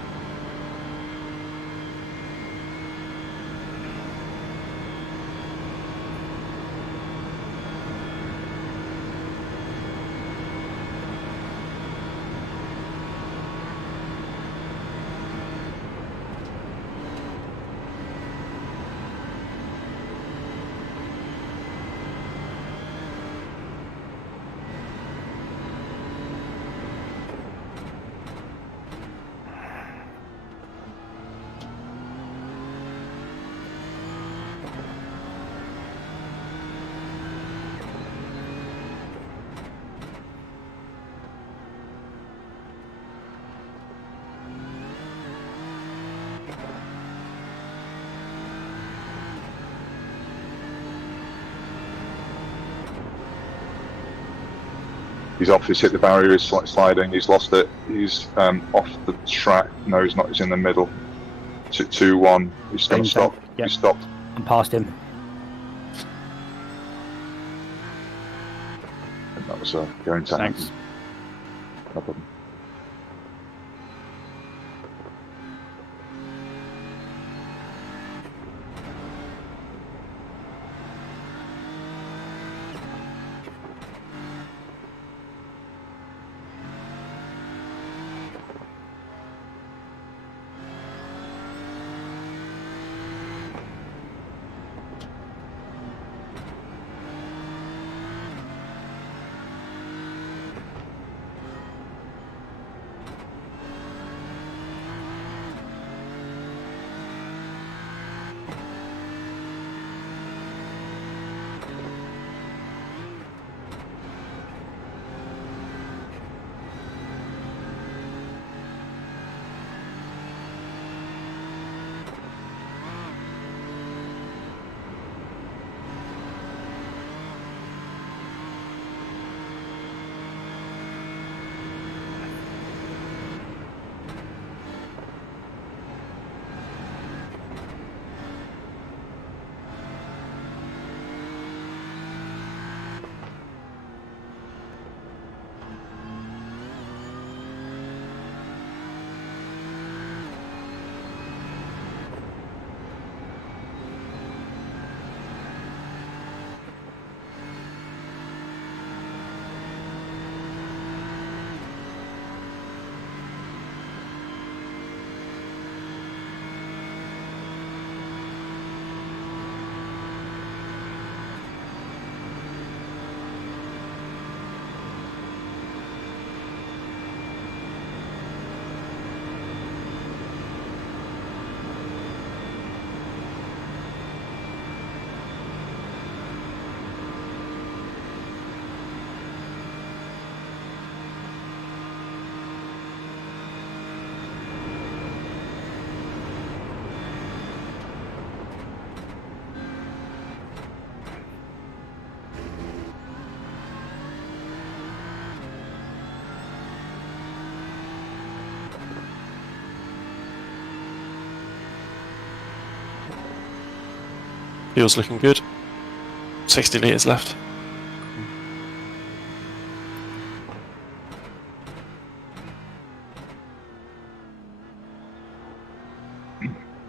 He's off, he's hit the barrier, he's sliding, he's lost it, he's off the track, no he's not, he's in the middle. 2-1, he's going to stop, Yep. He's stopped. I'm past him. And that was going to Thanks. happen. No problem. Fuel's looking good. 60 litres left.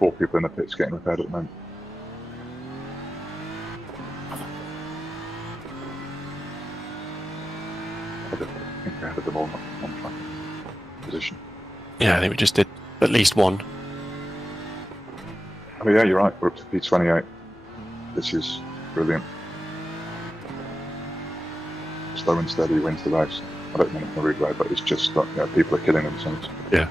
4 people in the pits getting repaired at the moment. I think we had them all on track position. Yeah, I think we just did at least one. Oh yeah, you're right. We're up to P28. This is brilliant. Slow and steady wins the race. I don't mean it in a rude way, but it's just that, people are killing themselves. Yeah.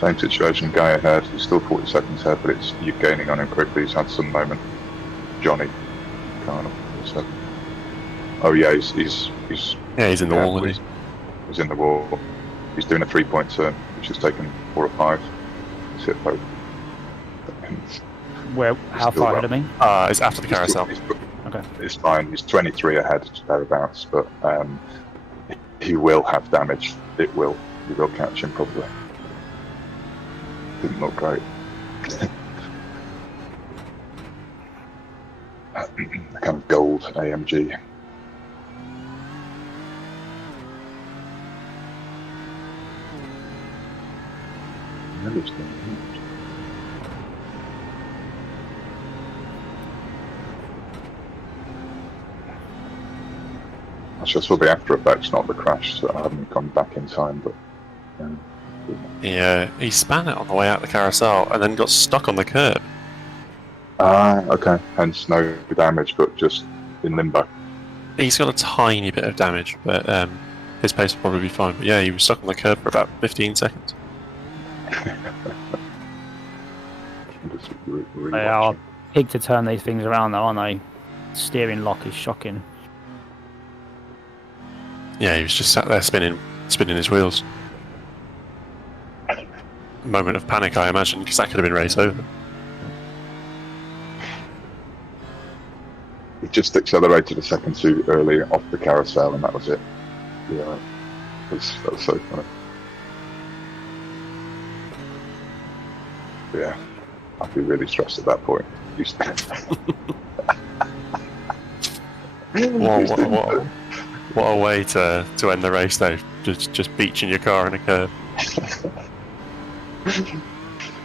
Same situation, guy ahead, he's still 40 seconds ahead, but you're gaining on him quickly. He's had some moment. Johnny, Carnal, so. Oh yeah, he's Yeah, he's in the wall, isn't he? He's in the wall. He's doing a 3-point turn, which has taken 4 or 5. He's hit both. Where? How Still far well. ahead of me? It's after the carousel. Okay. It's fine. He's 23 ahead, thereabouts, but he will have damage. It will. You will catch him probably. Didn't look great. The kind of gold AMG. I just saw the after effects, not the crash, so I haven't gone back in time, but He span it on the way out the carousel and then got stuck on the curb. okay. Hence no damage, but just in limbo. He's got a tiny bit of damage, but his pace will probably be fine. But yeah, he was stuck on the curb for about 15 seconds. They are big to turn these things around, though, aren't they? Steering lock is shocking. Yeah, he was just sat there spinning his wheels. Moment of panic, I imagine, because that could have been race over. He just accelerated a second too early off the carousel, and that was it. Yeah, that was so funny. Yeah, I'd be really stressed at that point. What a way to end the race, though. Just beaching your car in a curve.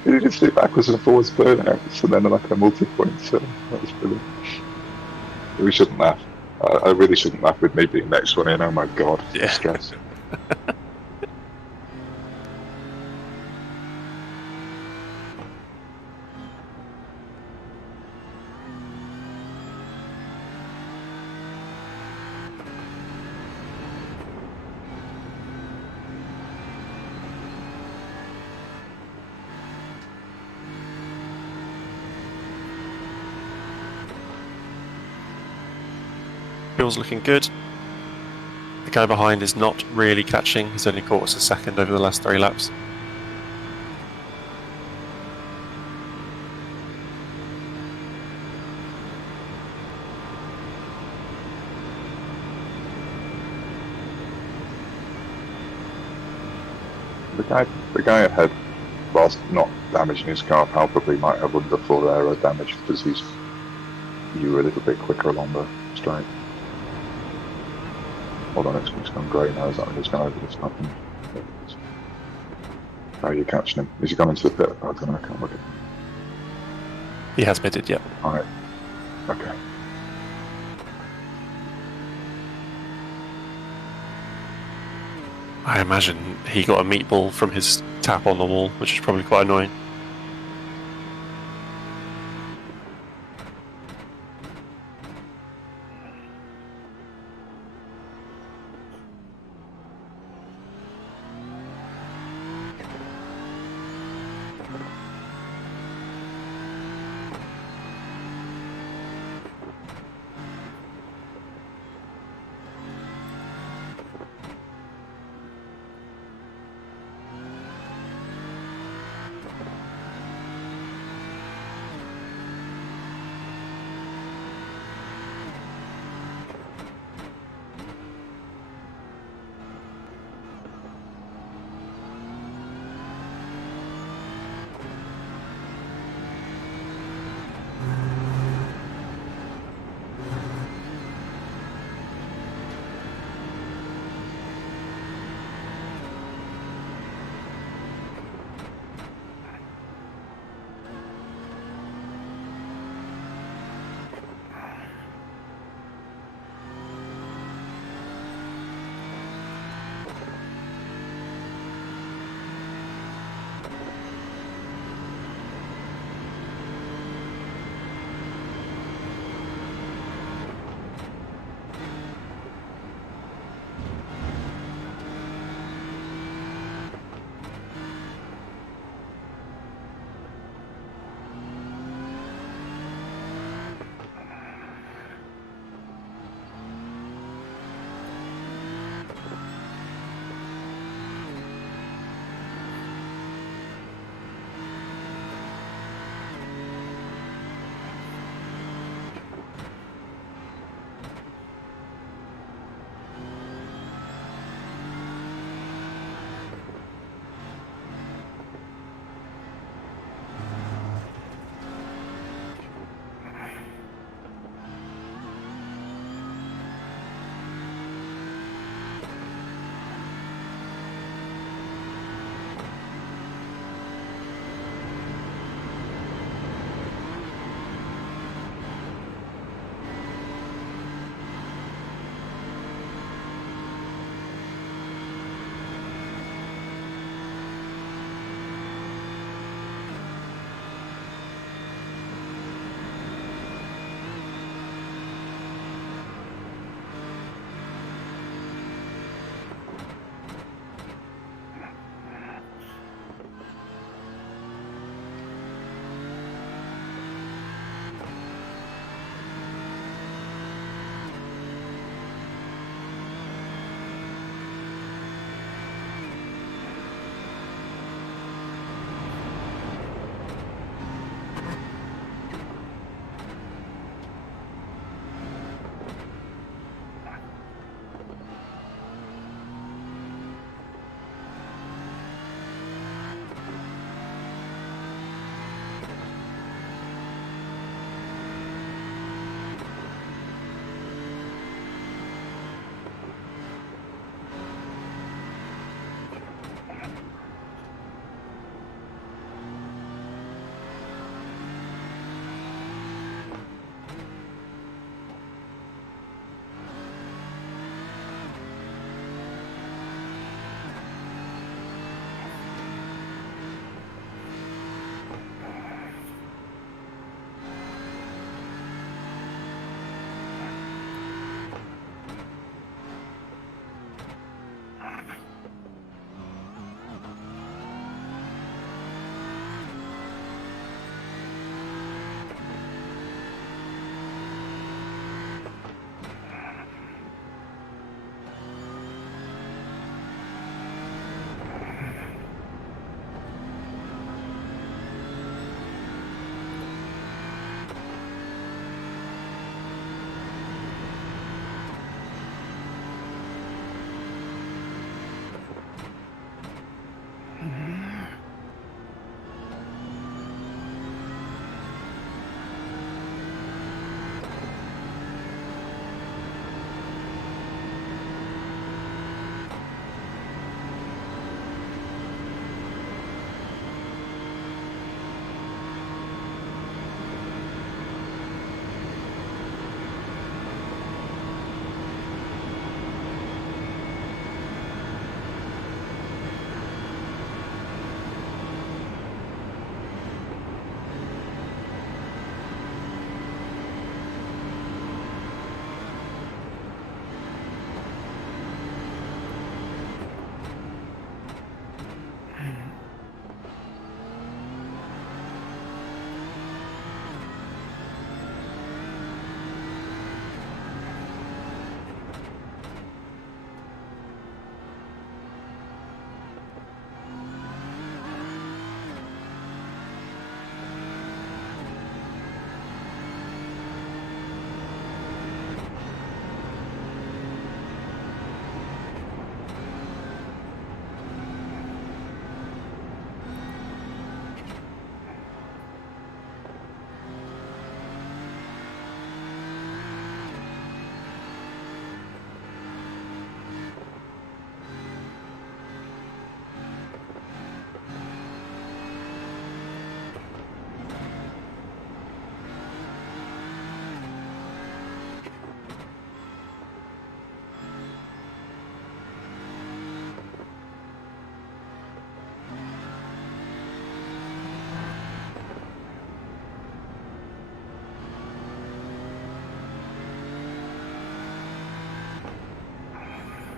You just do backwards and forwards burnouts, and then like a multi-point. So that was brilliant. We shouldn't laugh. I really shouldn't laugh with me being next one in. Oh my god, Yeah. stress. Bill's looking good. The guy behind is not really catching. He's only caught us a second over the last 3 laps. The guy ahead, whilst not damaging his car, probably might have under 4 aero damage because you were a little bit quicker along the straight. Hold on, it's gone grey now. Is that what's gone over this button? Oh, you're catching him. Has he gone into the pit? I don't know, I can't look at him. He has pitted, yeah. Alright. Okay. I imagine he got a meatball from his tap on the wall, which is probably quite annoying.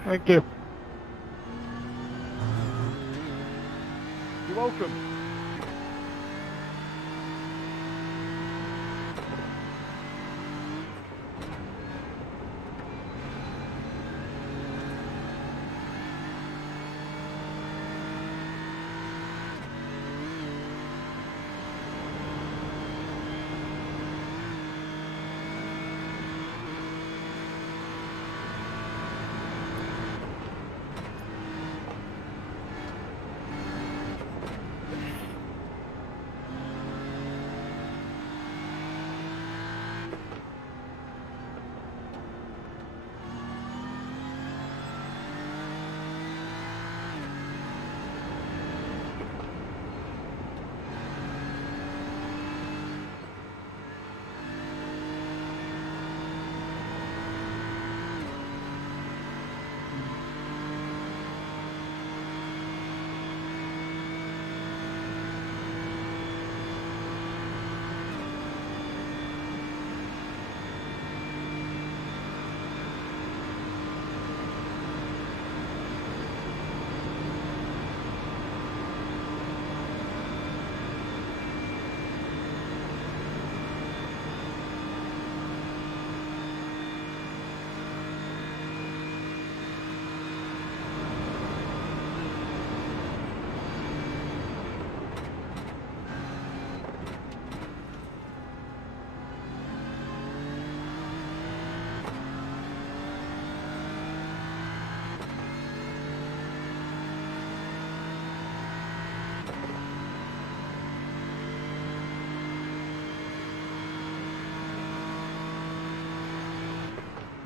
Thank you. You're welcome.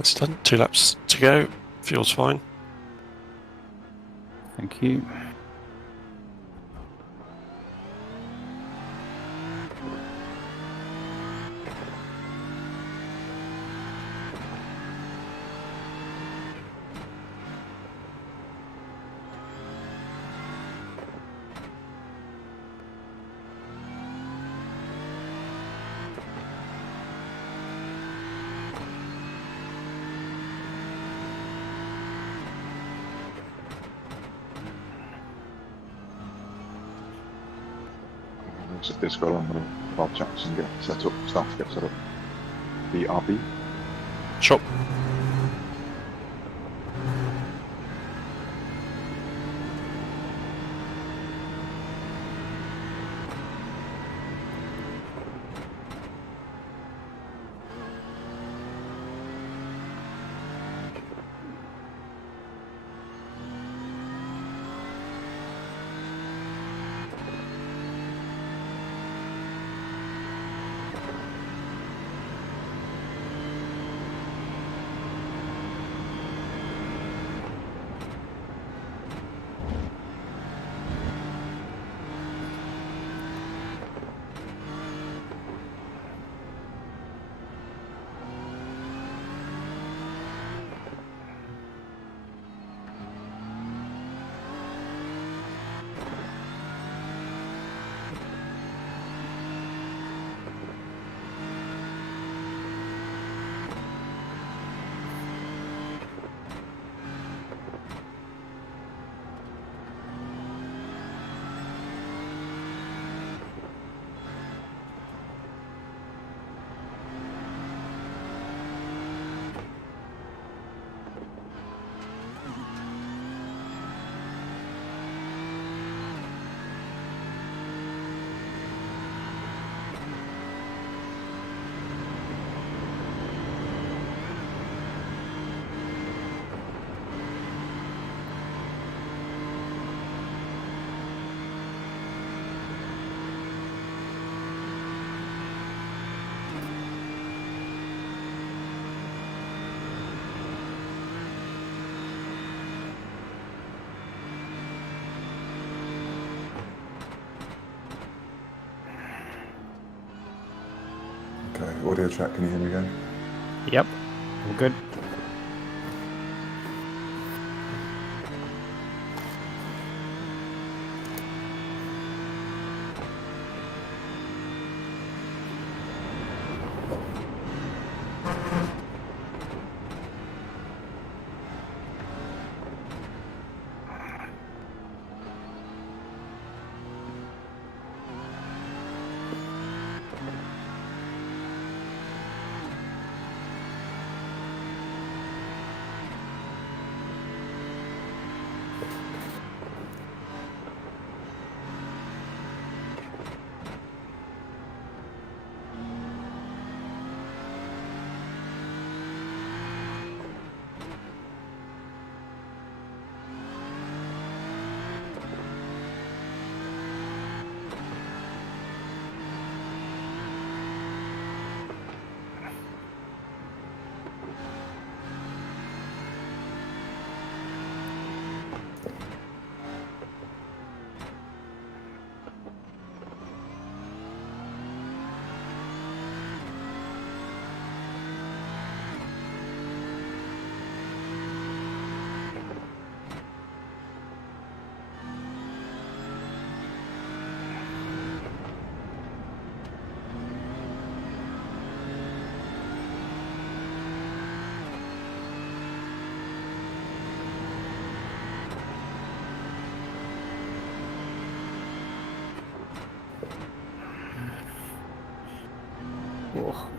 That's done. 2 laps to go. Fuel's fine. Thank you. It's got on while Jackson get set up, start to get set up. BRB. Sure. Okay, audio chat, can you hear me again? Yep. All good. Oh.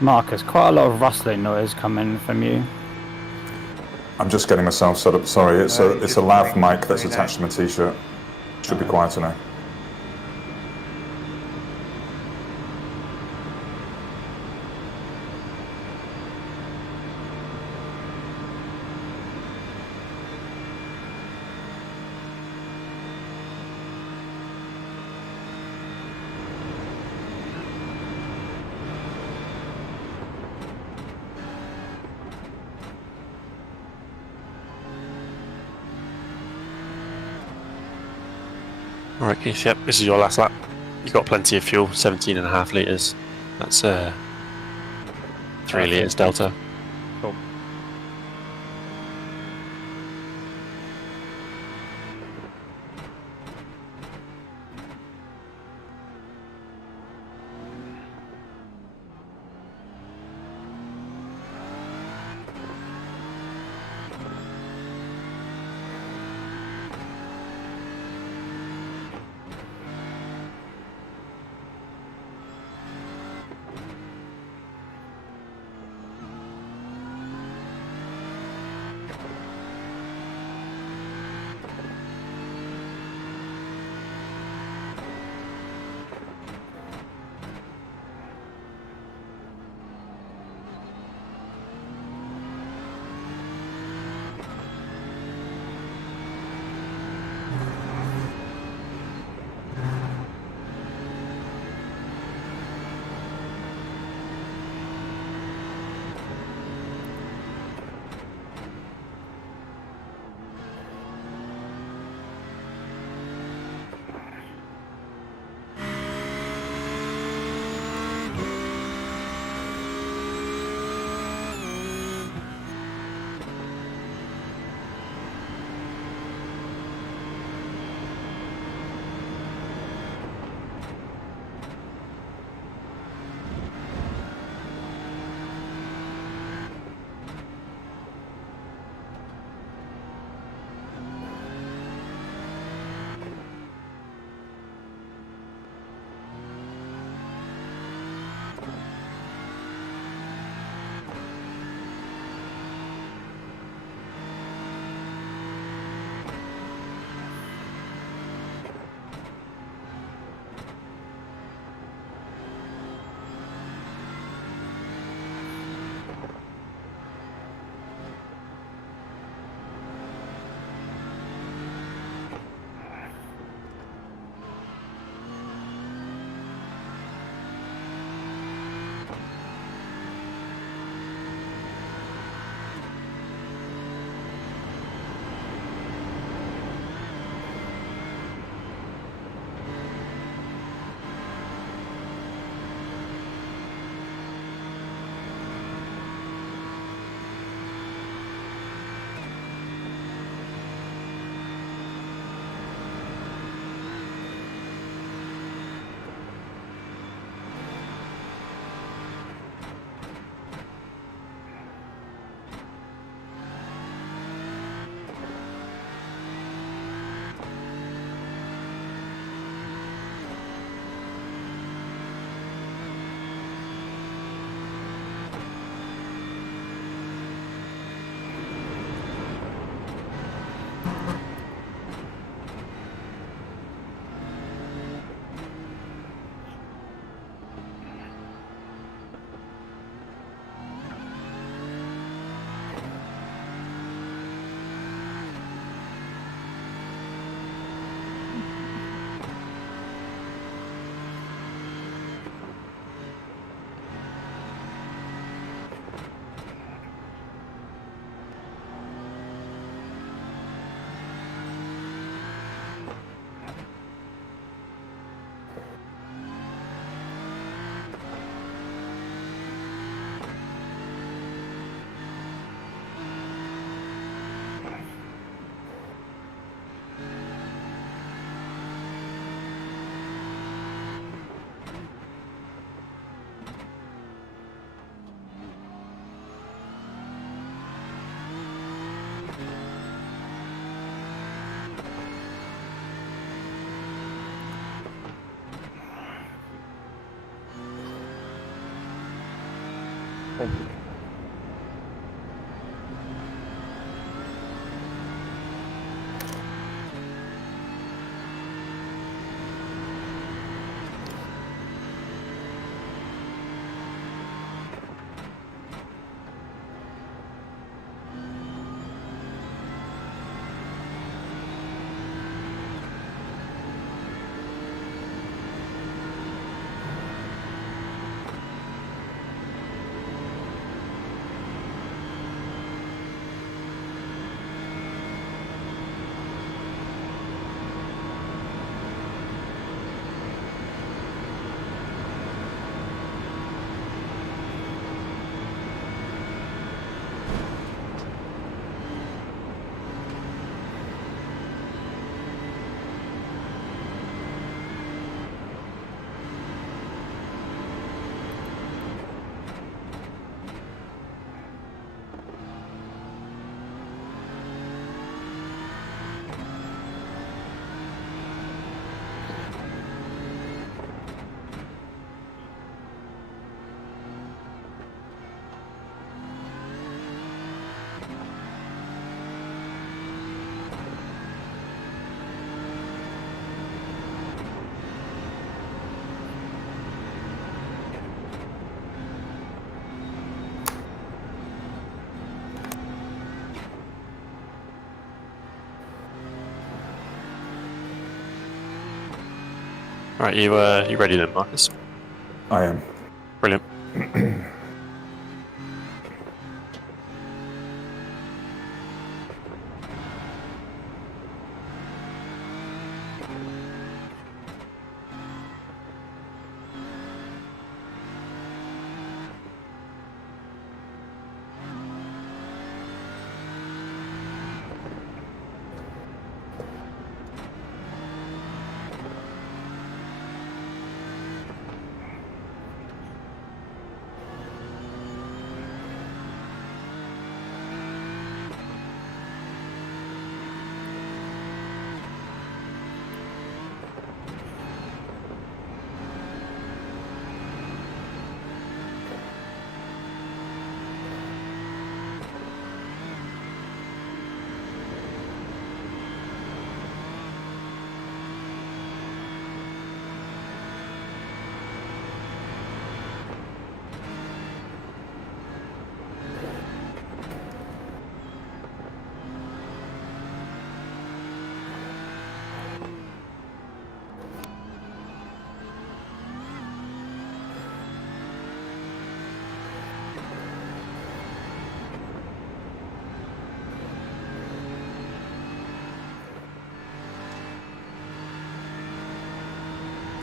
Marcus, quite a lot of rustling noise coming from you. I'm just getting myself set up. Sorry, it's a lav mic that's attached to my t-shirt. Should be quieter now. Alright, Keith, yep, this is your last lap. You've got plenty of fuel, 17.5 litres. That's 3 litres delta. Cool. Thank you. Right, you ready then, Marcus? I am. Brilliant.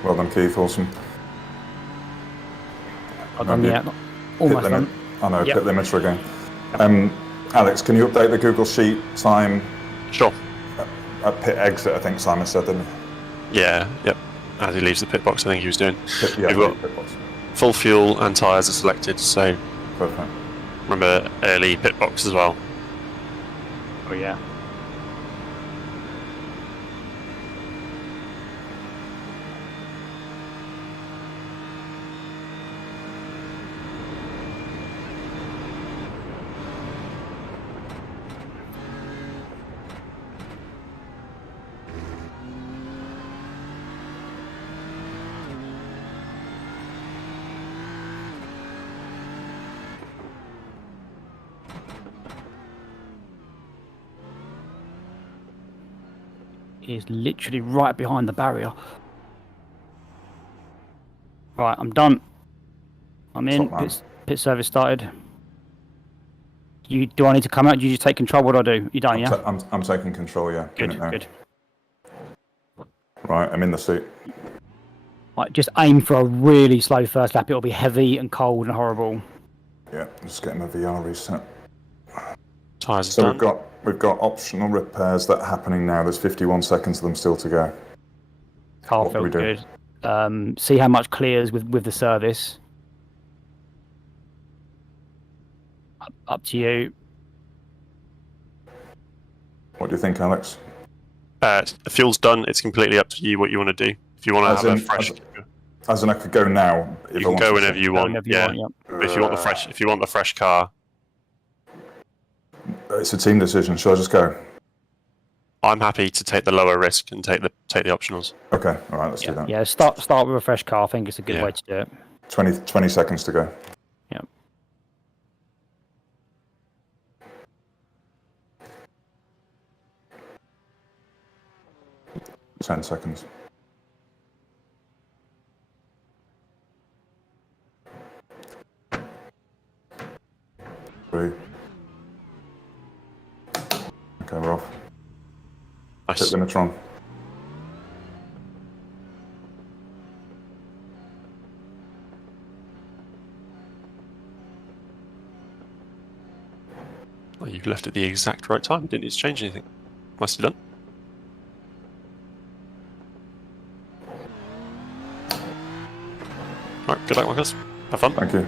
Well done, Keith. Awesome. I've done the Pit almost limit. done. I know, Yep. pit limiter again. Alex, can you update the Google Sheet time Sure. at pit exit? I think Simon said, didn't he? Yeah, yep. As he leaves the pit box, I think he was doing. Yeah, We've got pit box. full fuel and tyres are selected, so Perfect. remember early pit box as well. Oh yeah. Is literally right behind the barrier. Right, I'm done. I'm in. Top man. Pit service started. Do I need to come out? Do you just take control? What do I do? You done, yeah? I'm taking control, yeah. Good, Doing it now. good. Right, I'm in the seat. Right, just aim for a really slow first lap. It'll be heavy and cold and horrible. Yeah, just getting my VR reset. Tyres are So done. we've got optional repairs that are happening now. There's 51 seconds of them still to go. Car What do we feels do? good. See how much clears with the service. Up to you. What do you think, Alex? The fuel's done. It's completely up to you what you want to do. If you want to As have a in- fresh... As in, I could go now. If You can go whenever you want. Whenever you Yeah. want, yeah. But if you want the fresh car, It's a team decision. Shall I just go? I'm happy to take the lower risk and take the optionals. Okay, all right, let's do Yeah, that. yeah. Start with a fresh car. I think it's a good Yeah. way to do it. 20 seconds to go. Yeah. Ten seconds. Three. Okay, we're off. Nice. Hit Limitron. Well, you left at the exact right time. Didn't need to change anything. Nicely done. All right, good luck, Marcus. Have fun. Thank you.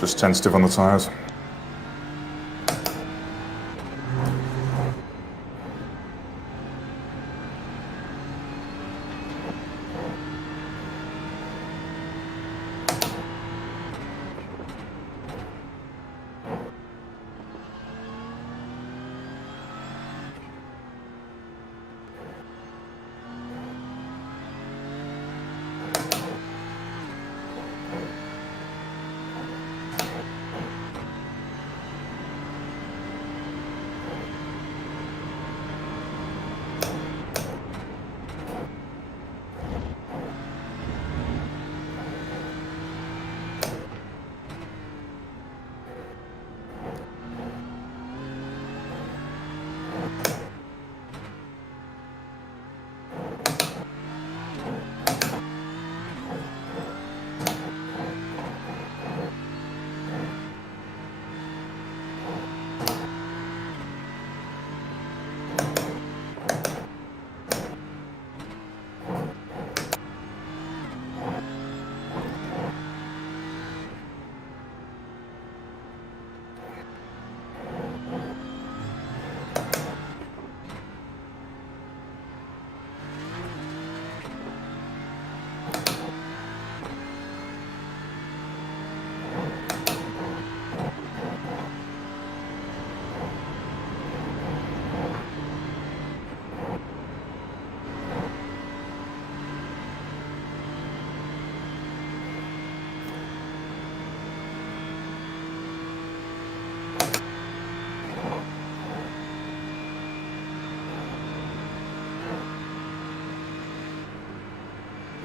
Just tentative on the tyres.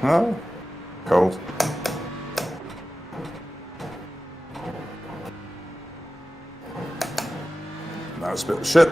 Oh, cold. That's a bit of shit.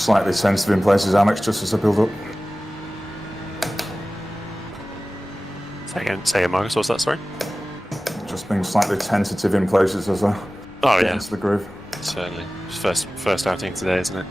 slightly sensitive in places, Alex, just as I build up. Say again, Marcus, what's that, sorry? Just being slightly tentative in places as I get into the groove. Certainly. First outing today, isn't it?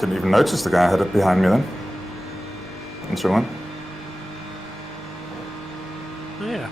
Didn't even notice the guy ahead behind me then. Into one. Oh, yeah.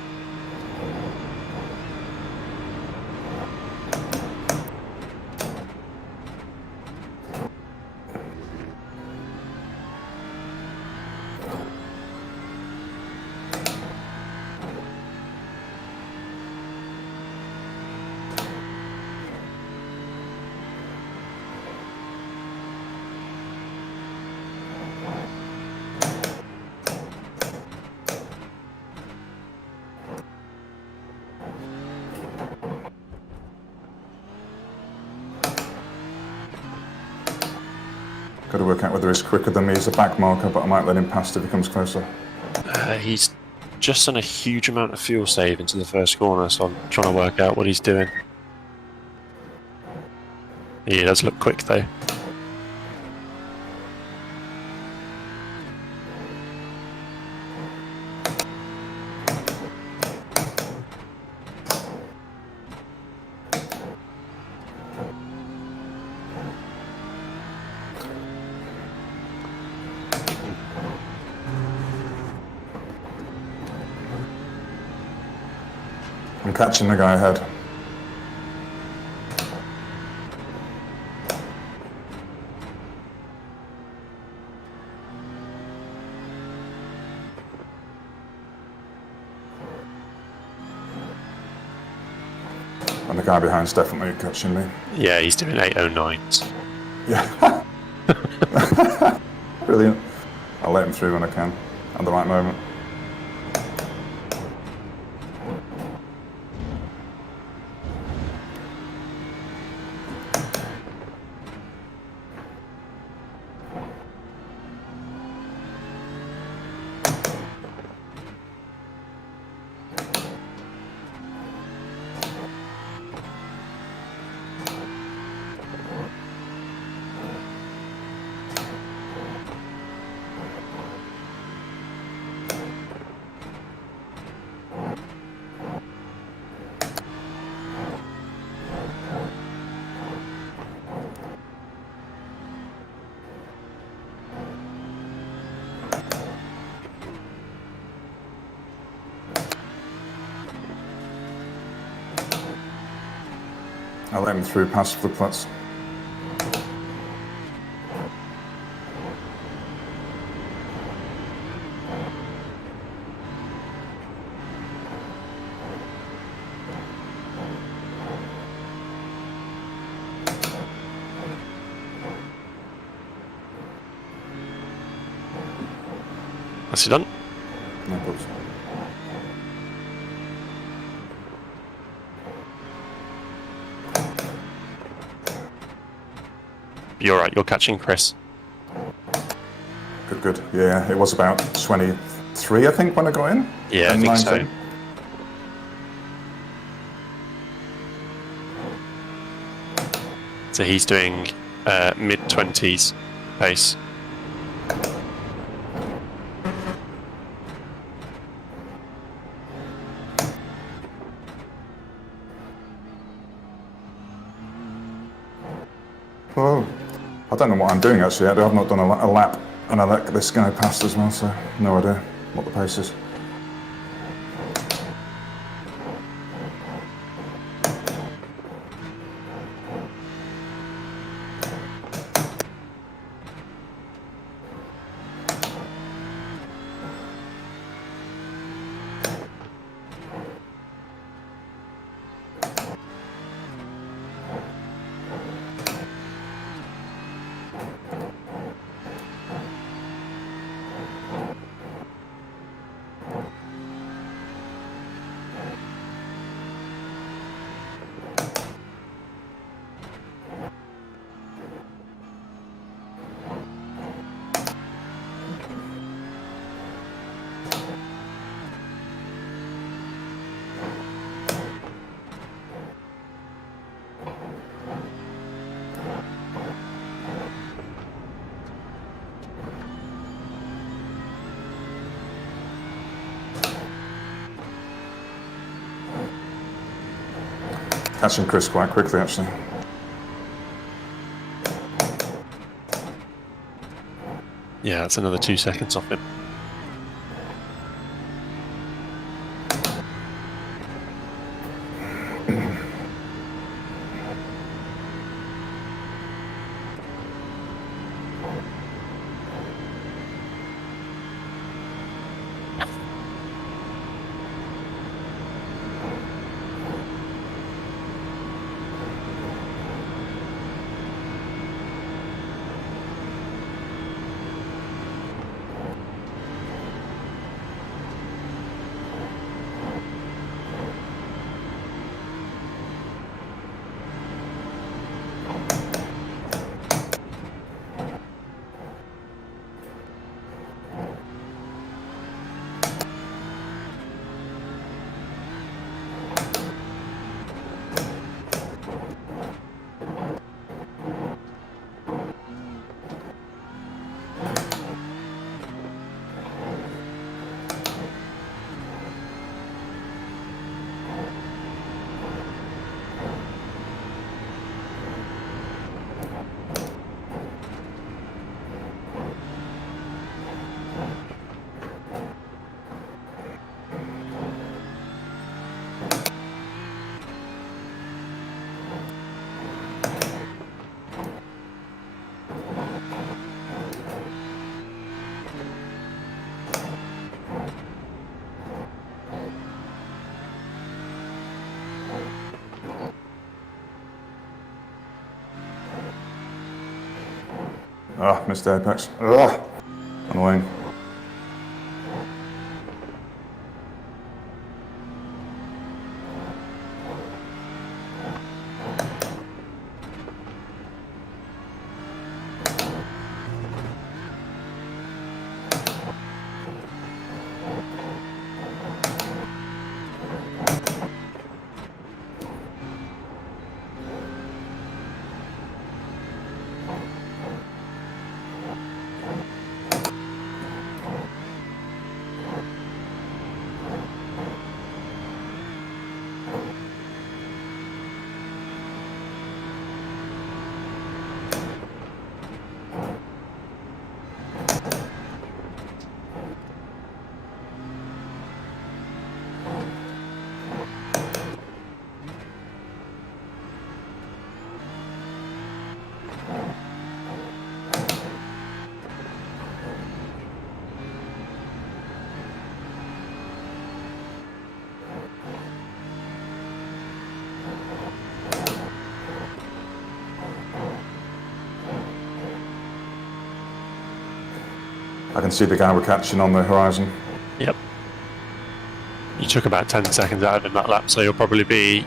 Got to work out whether he's quicker than me as a back marker, but I might let him pass if he comes closer. He's just done a huge amount of fuel save into the first corner, so I'm trying to work out what he's doing. He does look quick though. I'm catching the guy ahead. And the guy behind's definitely catching me. Yeah, he's doing 809s. Yeah. Brilliant. I'll let him through when I can, at the right moment. I'll let him through past the flats. That's it done. No problems. You're right, you're catching Chris. Good, good. Yeah, it was about 23, I think, when I got in. Yeah, I And think so. 19. So he's doing mid-20s pace. Oh, I don't know what I'm doing actually. I've not done a lap, and I let this guy past as well, so no idea what the pace is. Catching Chris quite quickly actually. Yeah, that's another 2 seconds off him. Ah, missed the apex. Ugh. Annoying. I can see the guy we're catching on the horizon. Yep. You took about 10 seconds out of him that lap, so you'll probably be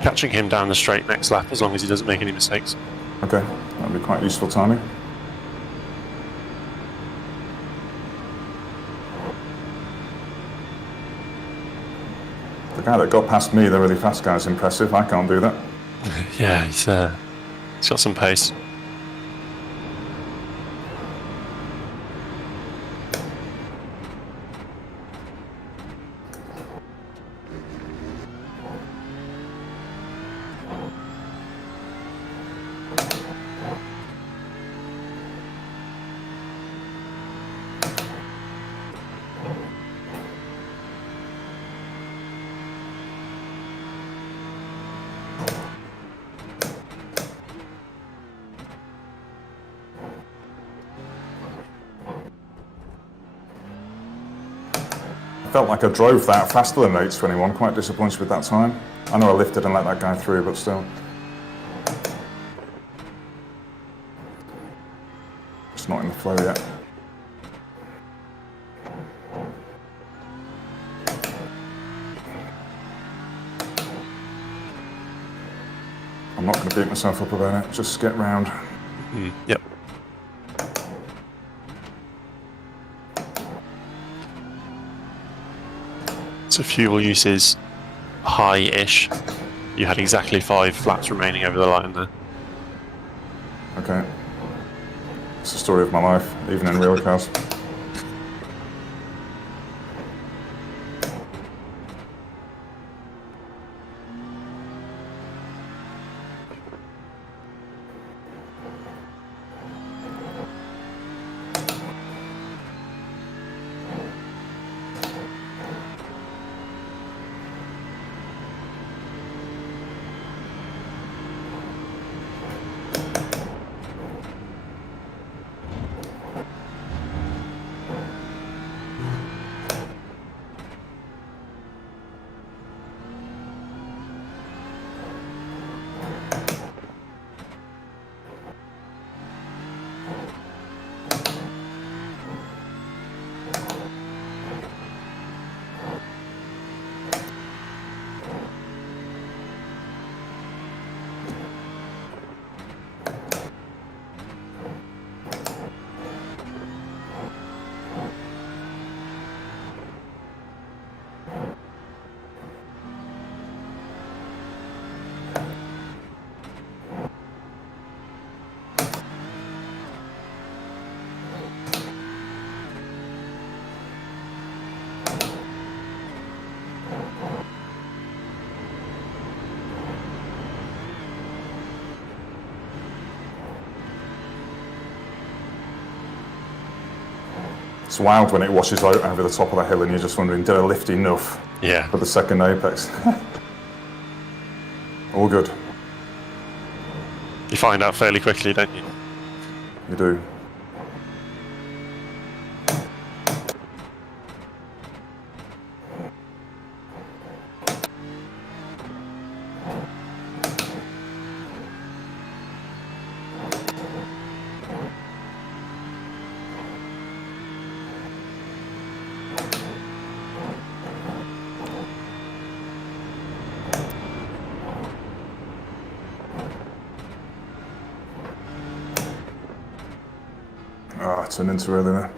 catching him down the straight next lap as long as he doesn't make any mistakes. Okay, that'd be quite useful timing. The guy that got past me, the really fast guy, is impressive. I can't do that. Yeah, he's got some pace. I felt like I drove that faster than 8:21, quite disappointed with that time. I know I lifted and let that guy through, but still. It's not in the flow yet. I'm not going to beat myself up about it, just get round. Yep. So fuel use is high-ish. You had exactly 5 laps remaining over the line there. Okay. It's the story of my life, even in real cars. It's wild when it washes out over the top of the hill and you're just wondering, did I lift enough Yeah. for the second apex? All good. You find out fairly quickly, don't you? You do. turned into really there.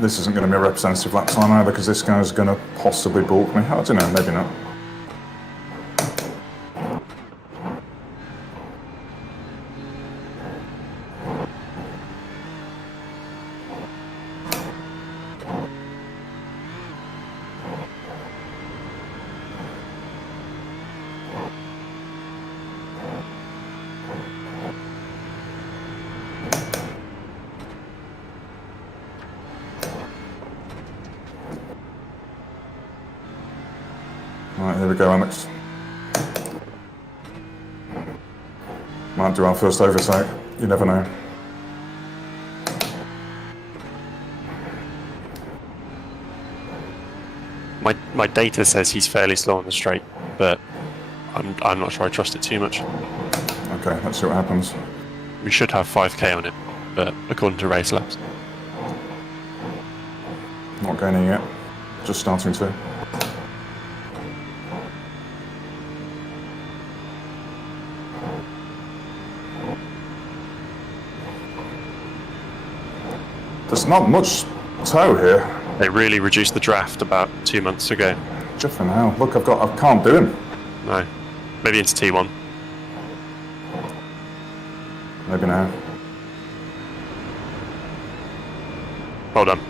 This isn't going to be a representative lap time either, because this guy's going to possibly balk me. I don't know, maybe not. Right, here we go, Alex. Might do our first oversight. You never know. My data says he's fairly slow on the straight, but I'm not sure I trust it too much. Okay, let's see what happens. We should have 5k on him, but according to race laps. Not gaining yet. Just starting to. There's not much tow here. They really reduced the draft about 2 months ago. Jiffin hell. Look, I can't do him. No. Maybe into T1. Maybe now. Hold on.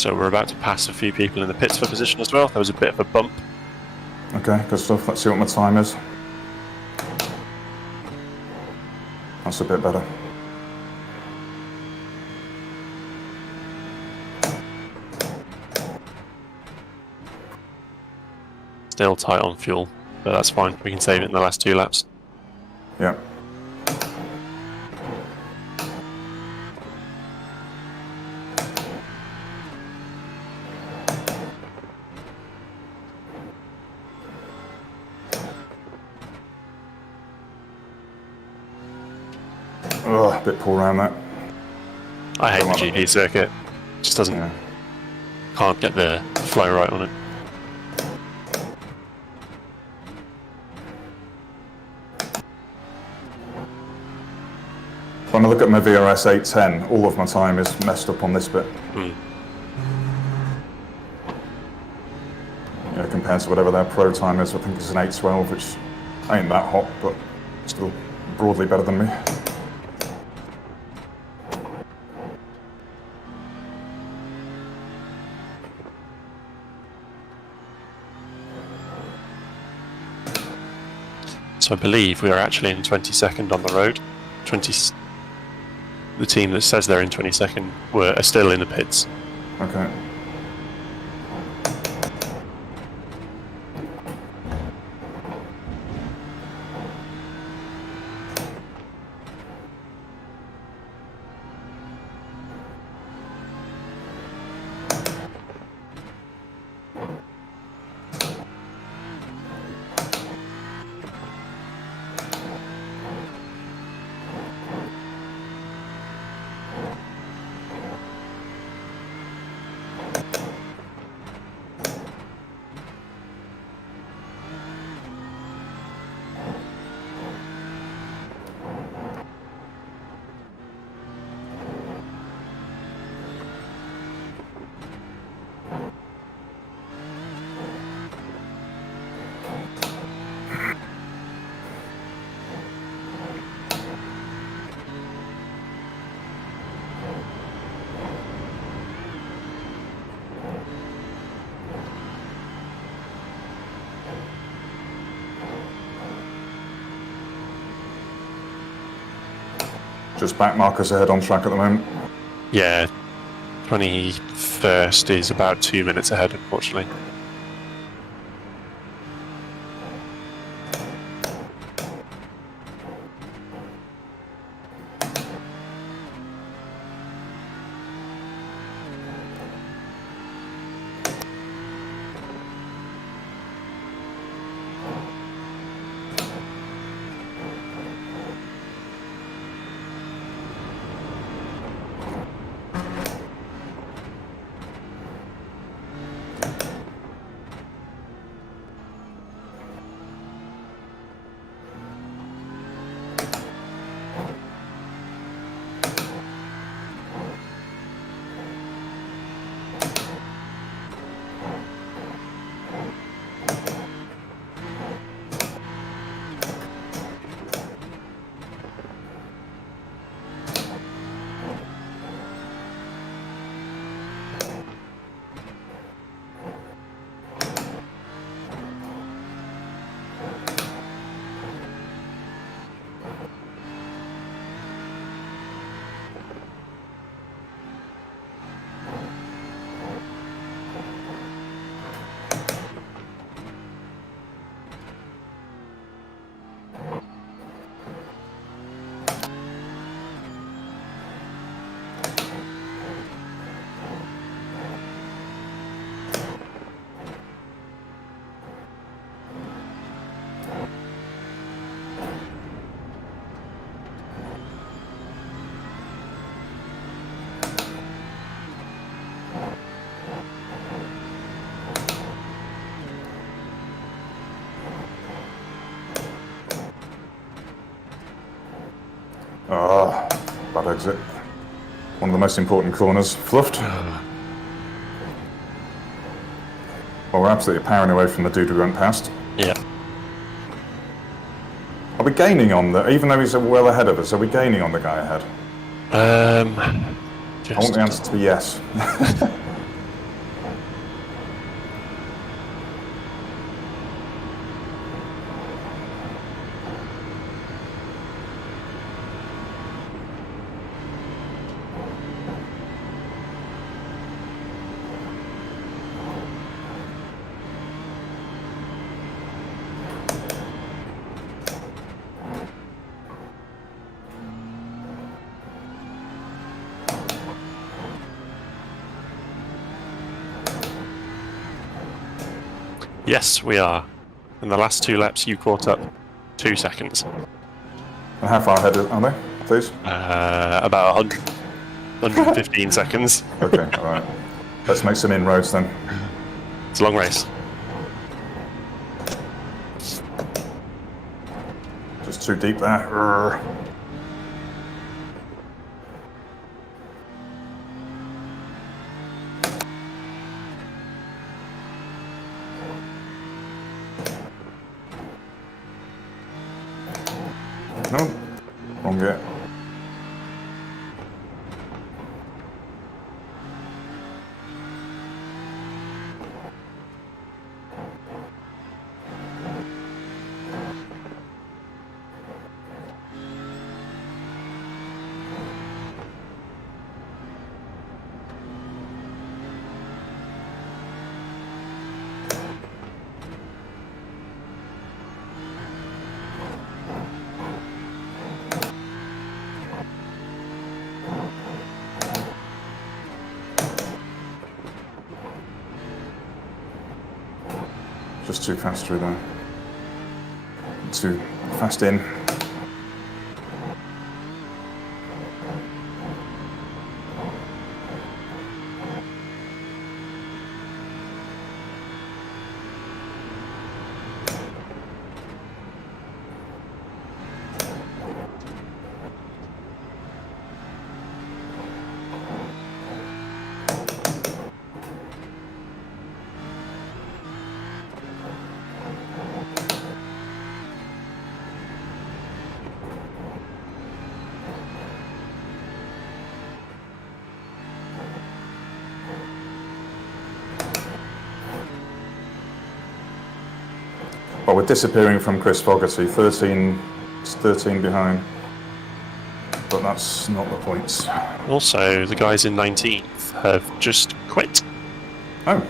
So we're about to pass a few people in the pits for position as well. There was a bit of a bump. Okay, good stuff. Let's see what my time is. That's a bit better. Still tight on fuel, but that's fine. We can save it in the last 2 laps. Yeah. Oh, a bit poor around that. I hate Don't the like GP circuit. Just doesn't, Yeah. can't get the flow right on it. When I look at my VRS 810, all of my time is messed up on this bit. Mm. Yeah, compared to whatever their pro time is, I think it's an 812, which ain't that hot, but still broadly better than me. So I believe we are actually in 22nd on the road. The team that says they're in 22nd are still in the pits. Okay. Just back markers ahead on track at the moment. Yeah, 21st is about 2 minutes ahead, unfortunately. Ah, bad exit. One of the most important corners, fluffed. Well, we're absolutely powering away from the dude we went past. Yeah. Are we gaining on the, even though he's well ahead of us, are we gaining on the guy ahead? I want the answer to be yes. Yes, we are. In the last 2 laps, you caught up 2 seconds. And how far ahead are they, please? About 115 seconds. Okay, alright. Let's make some inroads then. It's a long race. Just too deep there. Urgh. No, wrong gear. Just too fast through there. Too fast in. Well, we're disappearing from Chris Fogarty, 13 behind, but that's not the point. Also, the guys in 19th have just quit. Oh,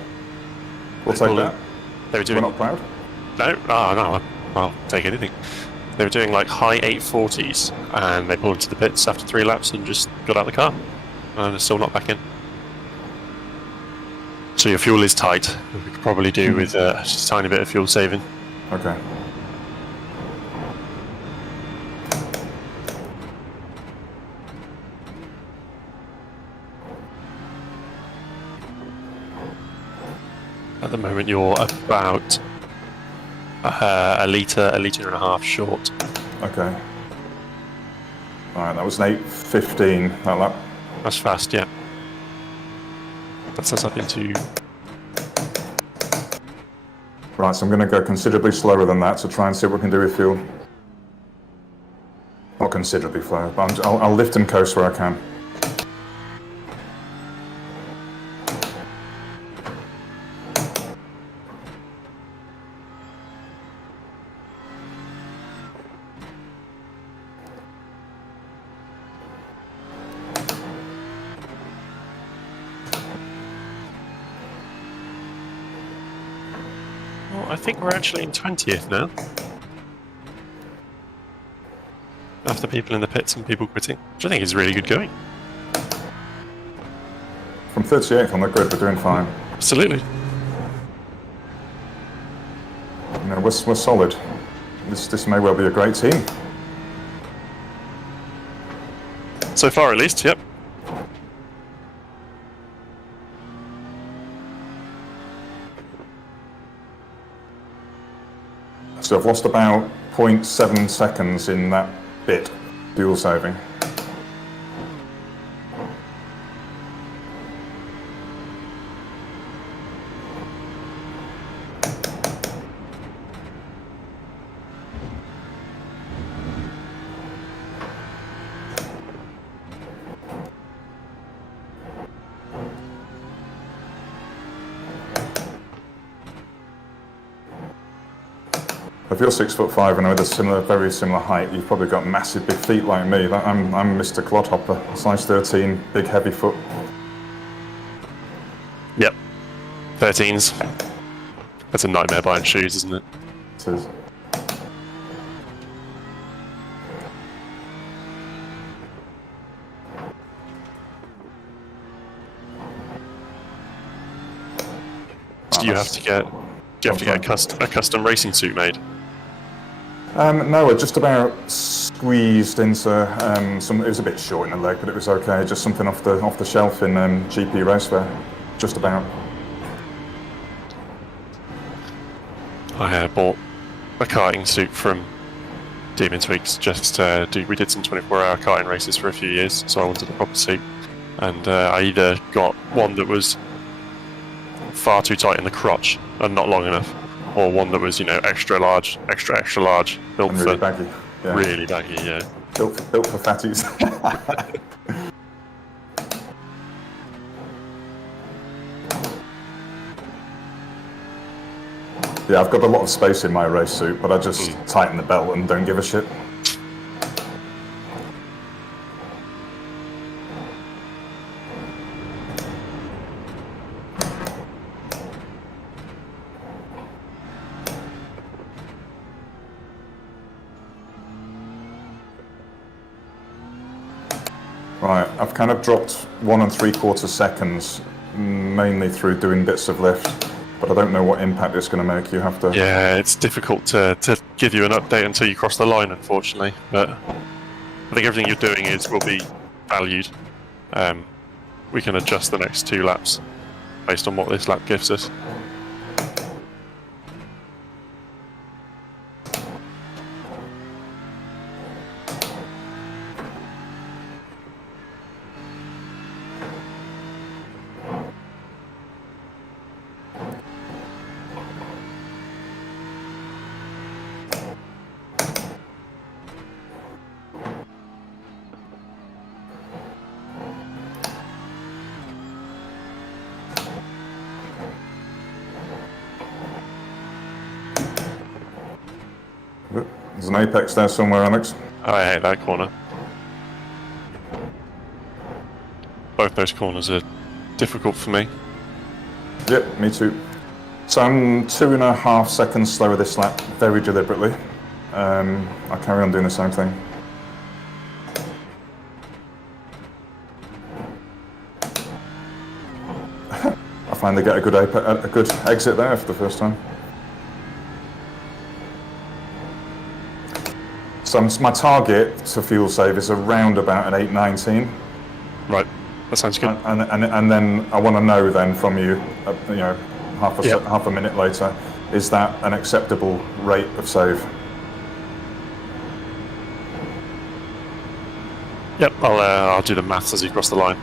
we'll take that. They were We're doing... not proud. No? Oh, no, I'll take anything. They were doing like high 840s, and they pulled into the pits after 3 laps and just got out of the car. And they're still not back in. So your fuel is tight. We could probably do with just a tiny bit of fuel saving. Okay. At the moment, you're about a litre and a half short. Okay. Alright, that was an 8:15, that lap. That's fast, yeah. That's us up into... Right, so I'm going to go considerably slower than that to try and see what we can do with fuel. Not considerably slower, but I'll lift and coast where I can. Well, I think we're actually in 20th now. After people in the pits and people quitting, which I think is really good going. From 38th on the grid, we're doing fine. Absolutely. You know, we're solid. This may well be a great team. So far, at least, yep. So I've lost about 0.7 seconds in that bit, fuel saving. If you're 6'5" and with a very similar height, you've probably got massive big feet like me. I'm Mr. Clodhopper, size 13, big heavy foot. Yep. 13s. That's a nightmare buying shoes, isn't it? It is. So you have to get Do you have to get a custom racing suit made? No, I just about squeezed into some. It was a bit short in the leg, but it was okay. Just something off the shelf in GP Racewear. Just about. I bought a karting suit from Demon Tweaks. We did some 24-hour karting races for a few years, so I wanted a proper suit. And I either got one that was far too tight in the crotch and not long enough, or one that was, extra large, built And really for baggy. Yeah. really baggy, yeah. Built for fatties. Yeah, I've got a lot of space in my race suit, but I just tighten the belt and don't give a shit. Right, I've kind of dropped 1 3/4 seconds, mainly through doing bits of lift, but I don't know what impact it's going to make. You have to... Yeah, it's difficult to give you an update until you cross the line, unfortunately, but I think everything you're doing will be valued. We can adjust the next 2 laps based on what this lap gives us. There's an apex there somewhere, Alex. I hate that corner. Both those corners are difficult for me. Yep, me too. So I'm 2.5 seconds slower this lap, very deliberately. I'll carry on doing the same thing. I finally get a good exit there for the first time. So my target to fuel save is around about an 8:19. Right, that sounds good. And then I want to know then from you, half a minute later, is that an acceptable rate of save? Yep, I'll do the maths as you cross the line.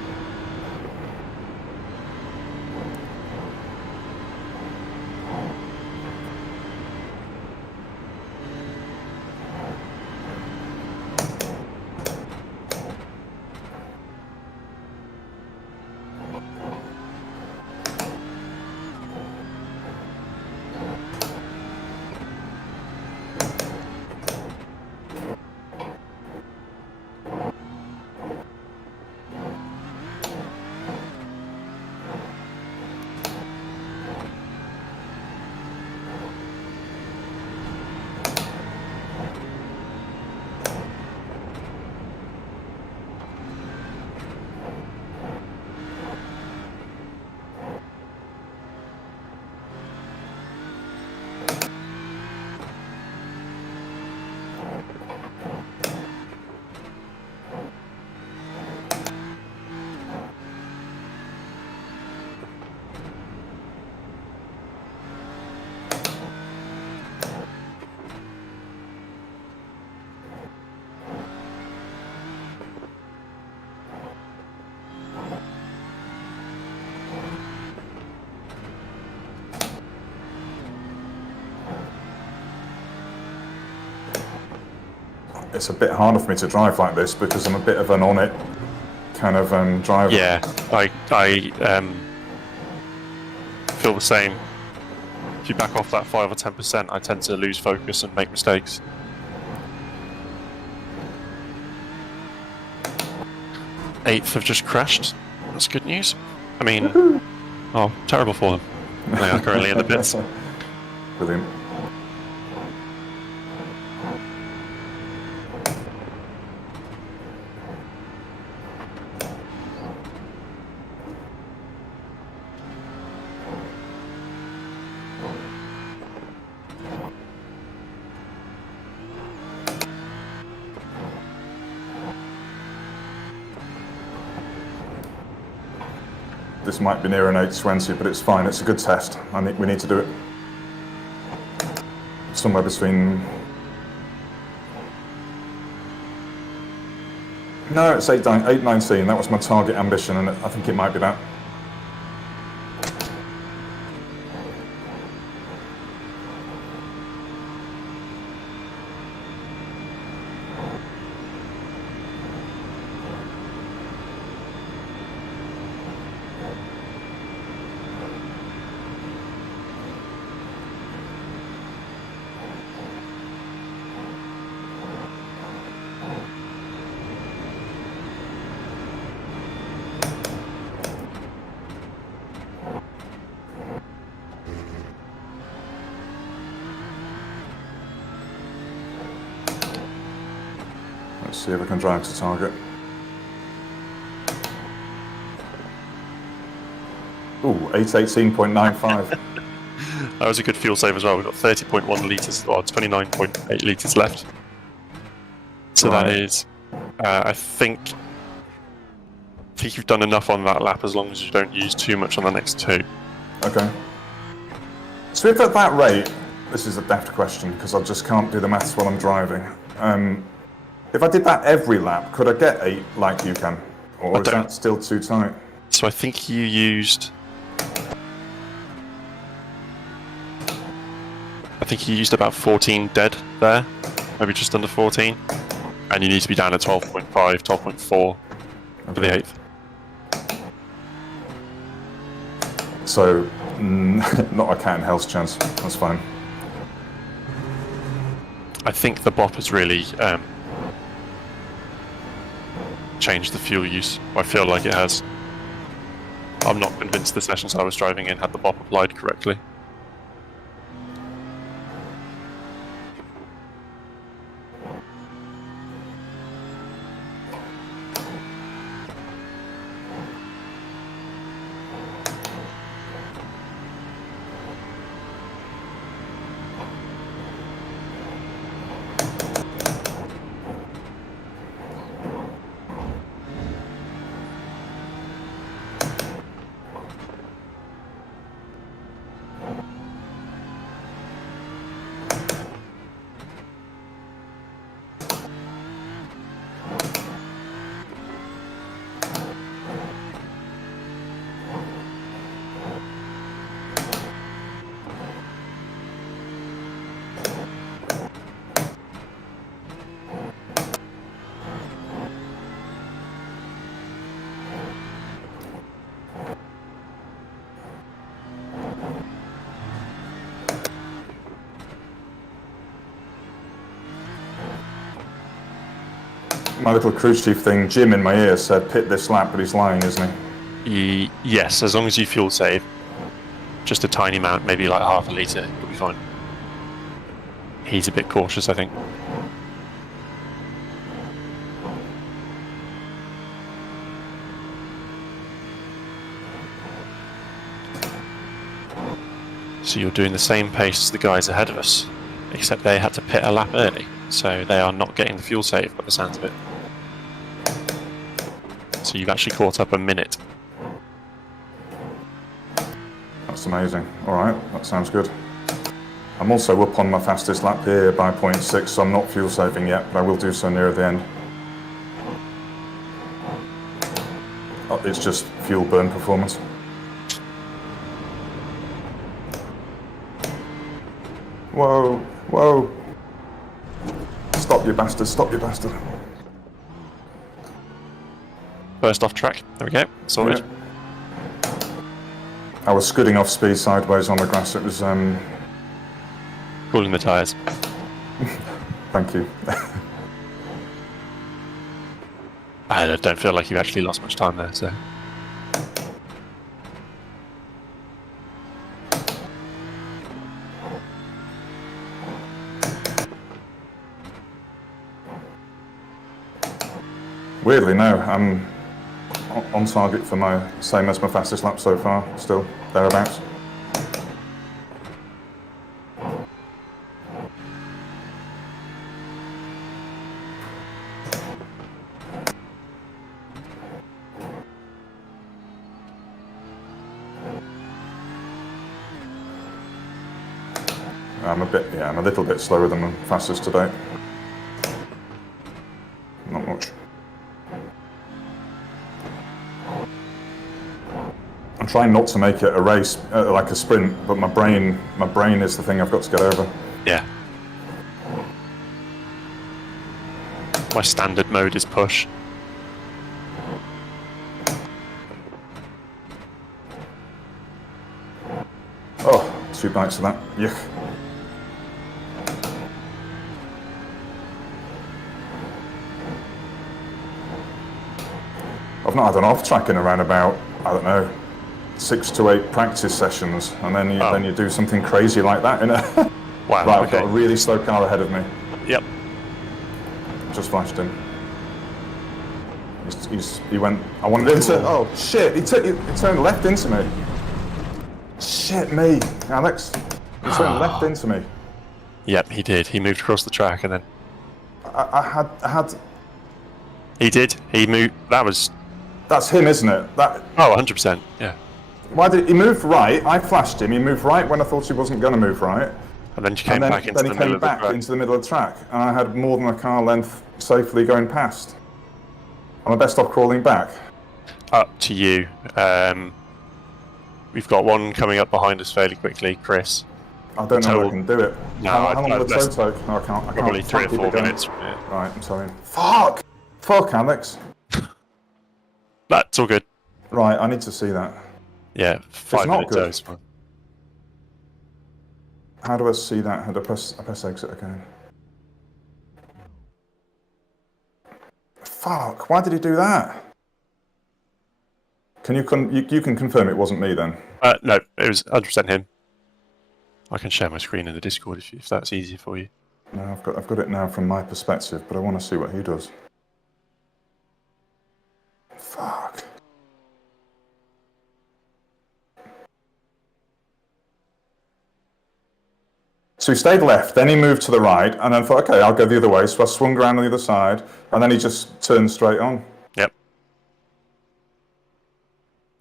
It's a bit harder for me to drive like this because I'm a bit of an on-it kind of driver. Yeah, I feel the same. If you back off that 5 or 10%, I tend to lose focus and make mistakes. Eighth have just crashed. That's good news. I mean, oh, terrible for them. They are currently in the pits. Brilliant. this might be near an 8:20, but it's fine. It's a good test. We need to do it. Somewhere between... No, it's 8:19. That was my target ambition, and I think it might be that. Let's see if I can drive to target. Ooh, 818.95. That was a good fuel save as well. We've got 30.1 litres, or 29.8 litres left. So Right. that is, I think you've done enough on that lap as long as you don't use too much on the next two. Okay. So if at that rate, this is a daft question because I just can't do the maths while I'm driving. If I did that every lap, could I get 8 like you can? Or is that still too tight? So I think you used... about 14 dead there. Maybe just under 14. And you need to be down at 12.5, 12.4 for the 8th. So, not a cat and hell's chance. That's fine. I think the BOP has really changed the fuel use. I feel like it has. I'm not convinced the sessions I was driving in had the BOP applied correctly. My little crew chief thing, Jim in my ear said pit this lap, but he's lying, isn't he? Yes, as long as you fuel save. Just a tiny amount, maybe like half a litre, you'll be fine. He's a bit cautious, I think. So you're doing the same pace as the guys ahead of us, except they had to pit a lap early, so they are not getting the fuel save by the sounds of it. So you've actually caught up a minute. That's amazing. Alright, that sounds good. I'm also up on my fastest lap here by 0.6, so I'm not fuel saving yet, but I will do so near the end. Oh, it's just fuel burn performance. Whoa, whoa. Stop, you bastard, stop, you bastard. First off track, there we go, sorted. Yeah. I was scudding off speed sideways on the grass, it was, Cooling the tyres. Thank you. I don't feel like you've actually lost much time there, so... Weirdly, no, I'm on target for my same as my fastest lap so far, still thereabouts. I'm a little bit slower than the fastest today. Not much. I'm trying not to make it a race, like a sprint, but my brain is the thing I've got to get over. Yeah. My standard mode is push. Oh, 2 bites of that. Yuck. I've not had an off-track in around about, I don't know, 6 to 8 practice sessions, and then you do something crazy like that, innit? Wow. Right, I've got a really slow car ahead of me. Yep. Just flashed him. He went. I wanted him to. Oh shit! He turned left into me. Shit me, Alex. He turned left into me. Yep, he did. He moved across the track and then. I had. He did. He moved. That was. That's him, isn't it? That. Oh, 100%. Yeah. Why did he move right? I flashed him. He moved right when I thought he wasn't going to move right. And then you came back into the middle of the track. Into the middle of the track, and I had more than a car length safely going past. Am I best off crawling back? Up to you. We've got one coming up behind us fairly quickly, Chris. I don't know if I can do it. No, how long will the tow take? No, I can't. Probably 3 or 4 minutes. Right, I'm sorry. Fuck, Alex. That's all good. Right, I need to see that. Yeah, 5 minutes. Is fine. How do I see that? How do I press exit again? Fuck! Why did he do that? Can you can confirm it wasn't me then? No, it was 100% him. I can share my screen in the Discord if that's easier for you. No, I've got it now from my perspective, but I want to see what he does. Fuck. So he stayed left, then he moved to the right, and then thought, okay, I'll go the other way. So I swung around on the other side, and then he just turned straight on. Yep.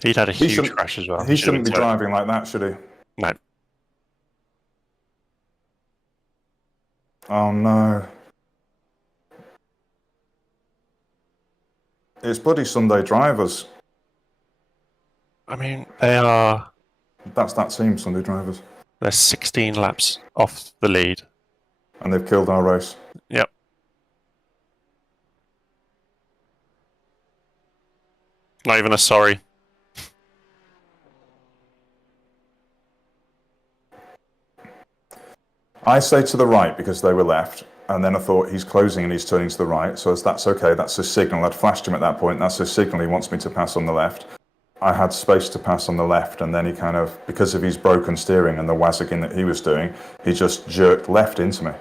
He'd had a huge crash as well. He shouldn't be driving like that, should he? No. Oh no. It's bloody Sunday drivers. I mean, they are... That's that team, Sunday drivers. They're 16 laps off the lead. And they've killed our race. Yep. Not even a sorry. I say to the right because they were left, and then I thought he's closing and he's turning to the right, so that's okay, that's his signal. I'd flashed him at that point, that's his signal, he wants me to pass on the left. I had space to pass on the left, and then he kind of, because of his broken steering and the wazzing that he was doing, he just jerked left into me.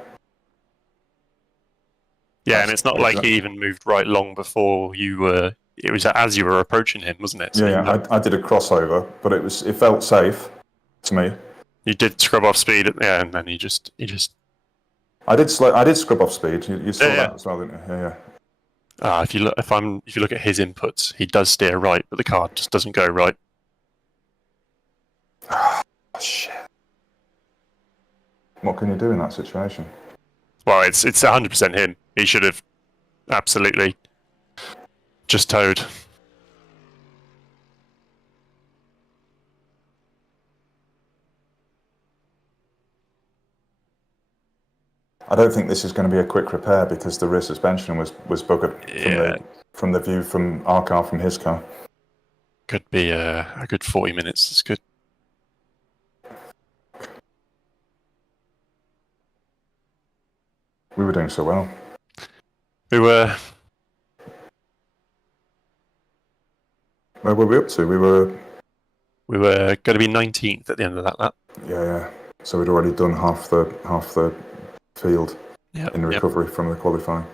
Yeah, and it's not like he even moved right long before you were... It was as you were approaching him, wasn't it? So I did a crossover, but it felt safe to me. You did scrub off speed, yeah, and then he just. I did scrub off speed. You saw that as well, didn't you? Yeah. If you look at his inputs, he does steer right, but the car just doesn't go right. Oh, shit. What can you do in that situation? Well, it's 100% him. He should have absolutely just towed. I don't think this is going to be a quick repair because the rear suspension was buggered from the view from our car from his car. Could be a good 40 minutes. That's good. We were doing so well. We were. Where were we up to? We were going to be 19th at the end of that lap. Yeah. So we'd already done half the field in the recovery from the qualifying.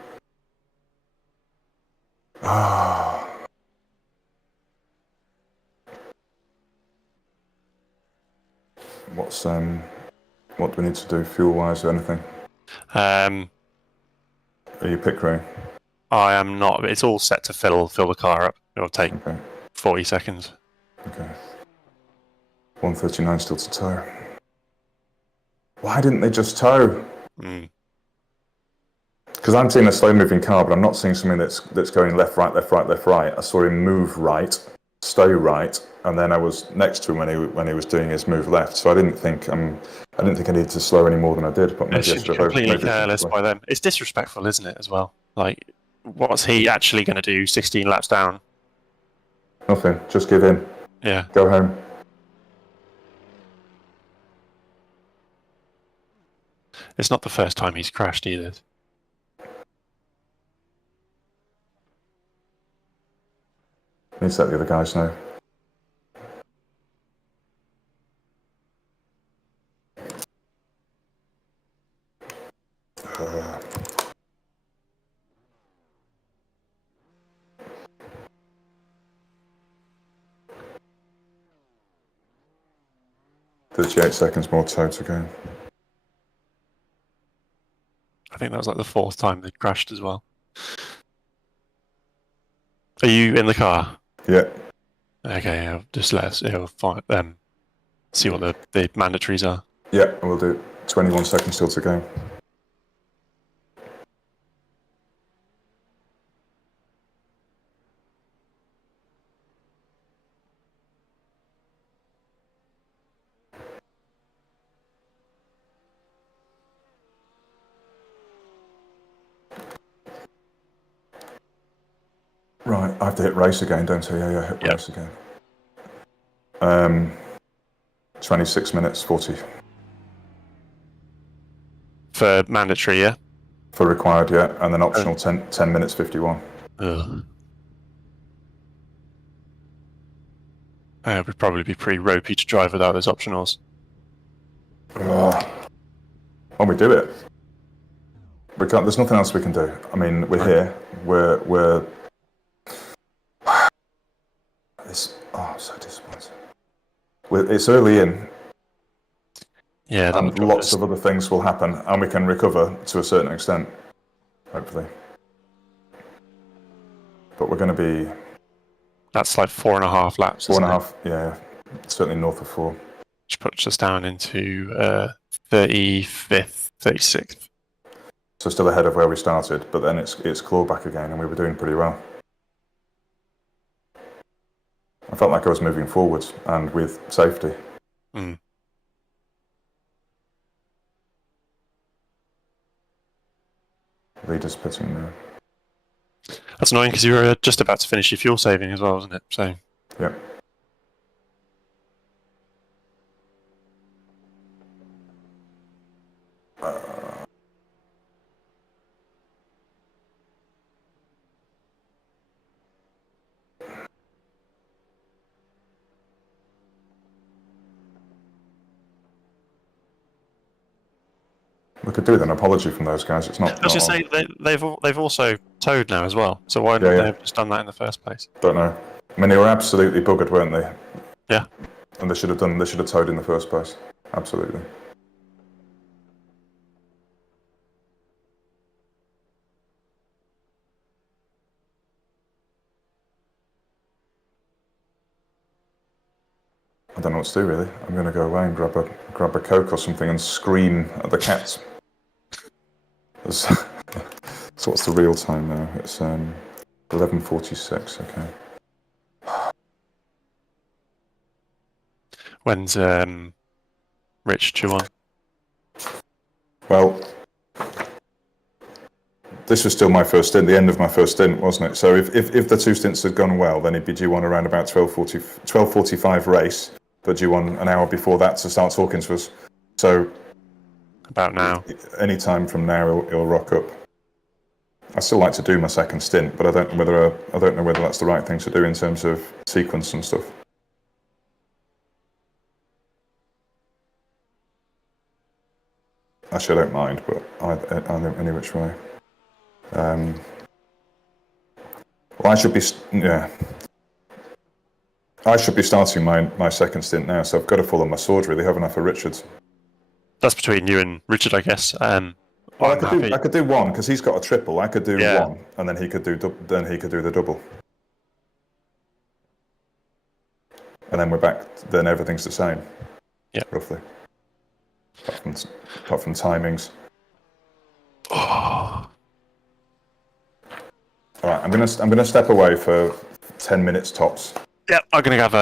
What do we need to do fuel wise or anything? Are you pit crewing? I am not, but it's all set to fill the car up. It'll take 40 seconds. Okay. 139 still to tow. Why didn't they just tow? Mm. Because I'm seeing a slow-moving car, but I'm not seeing something that's going left, right, left, right, left, right. I saw him move right, stay right, and then I was next to him when he was doing his move left. So I didn't think I needed to slow any more than I did. But maybe I It's should have completely careless by them. It's disrespectful, isn't it? As well. Like, what's he actually going to do? 16 laps down. Nothing. Just give in. Yeah. Go home. It's not the first time he's crashed either. Needs to let the other guys know. Uh, 38 seconds more tow to go. I think that was like the 4th time they crashed as well. Are you in the car? Yeah. Okay, just let us see what the mandatories are. Yeah, we'll do. 21 seconds still to go. Right, I have to hit race again, don't I? Yeah, hit race again. 26 minutes 40. For mandatory, yeah? For required, yeah, and then optional 10 minutes 51. Ugh. It would probably be pretty ropey to drive without those optionals. When we do it, we can't. There's nothing else we can do. I mean, we're here. We're. It's so disappointing. It's early in. Yeah, and lots of other things will happen, and we can recover to a certain extent, hopefully. But we're going to be. That's like 4.5 laps. 4.5, yeah, certainly north of 4. Which puts us down into 35th, 36th. So still ahead of where we started, but then it's clawed back again, and we were doing pretty well. I felt like I was moving forwards and with safety. Mm. Leaders pitting there. That's annoying because you were just about to finish your fuel saving as well, wasn't it? So. Yep. We could do with an apology from those guys. It's not. I was just saying they've also towed now as well. So why didn't they have just done that in the first place? Don't know. I mean, they were absolutely buggered, weren't they? Yeah. And they should have towed in the first place. Absolutely. I don't know what to do really. I'm going to go away and grab a Coke or something and scream at the cats. So what's the real time now? It's 11:46. Okay. When's Rich due on? Well, this was still my first stint, the end of my first stint, wasn't it? So if the 2 stints had gone well, then he'd be due on around about 12:45 race, but due on an hour before that to start talking to us. So about now. Any time from now, he'll rock up. I still like to do my second stint, but I don't know whether that's the right thing to do in terms of sequence and stuff. Actually, I don't mind, but I don't any which way. Well, I should be starting my second stint now, so I've got to follow my sword, really, haven't I, for Richards? That's between you and Richard, I guess. Well, I could do one because he's got a triple. I could do one, and then he could do the double, and then we're back. Then everything's the same. Yeah, roughly. apart from timings. Oh. All right, I'm gonna step away for 10 minutes tops. Yeah, I'm gonna have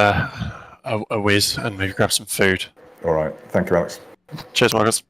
a whiz and maybe grab some food. All right, thank you, Alex. Cheers, Marcus.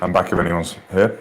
I'm back if anyone's here.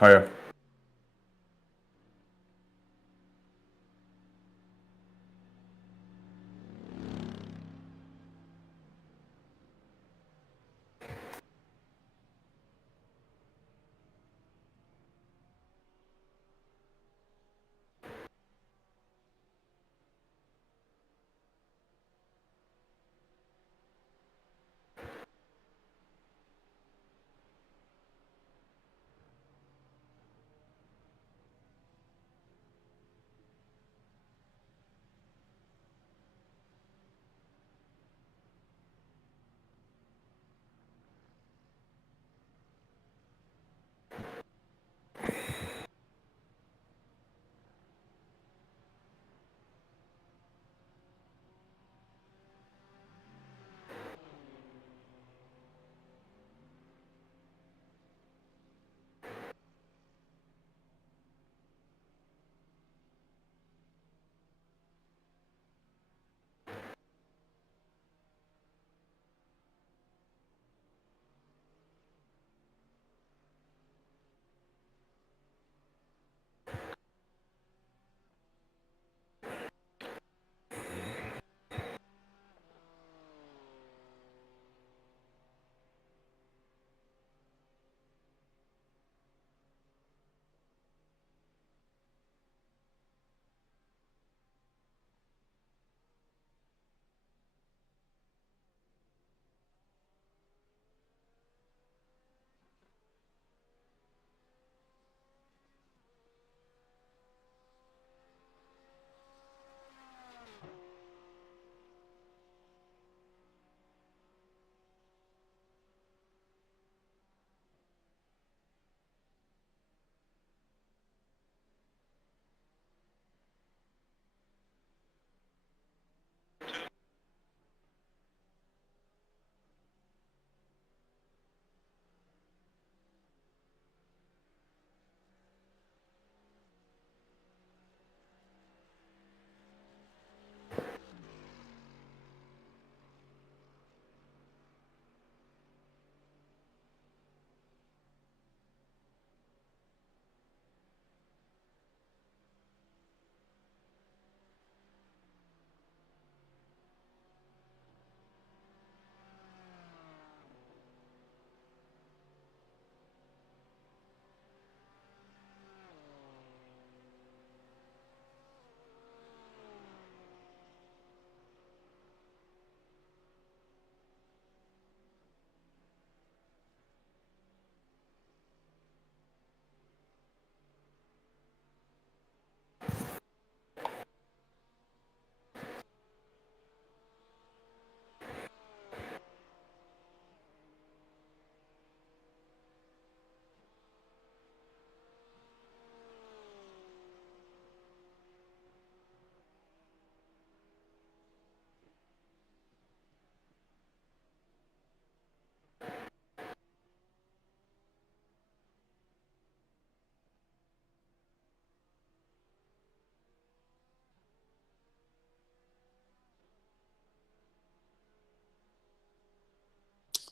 Hiya.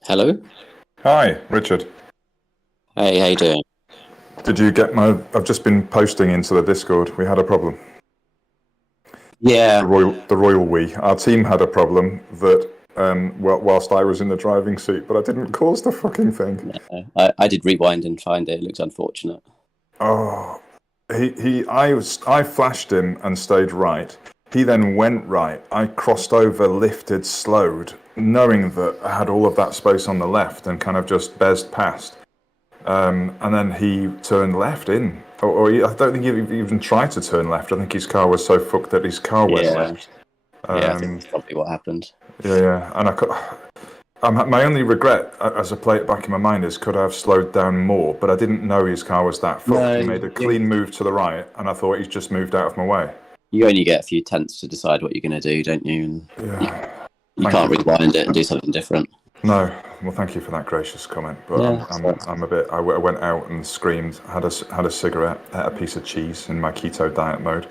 Hello. Hi, Richard. Hey, how you doing? Did you get my? I've just been posting into the Discord. We had a problem. Yeah. The royal we. Our team had a problem that whilst I was in the driving seat, but I didn't cause the fucking thing. No, I did rewind and find it. It looks unfortunate. Oh, I flashed him and stayed right. He then went right. I crossed over, lifted, slowed, knowing that I had all of that space on the left and kind of just bezzed past. And then he turned left in. I don't think he even tried to turn left. I think his car was so fucked that his car went left. Yeah, I think that's probably what happened. Yeah. And my only regret, as I play it back in my mind, is could I have slowed down more? But I didn't know his car was that fucked. No, He made a clean move to the right, and I thought he's just moved out of my way. You only get a few tenths to decide what you're going to do, don't you? And Yeah. you can't rewind it and do something different. No. Well, thank you for that gracious comment. But Yeah, I'm a bit. I went out and screamed, had a cigarette, ate a piece of cheese in my keto diet mode,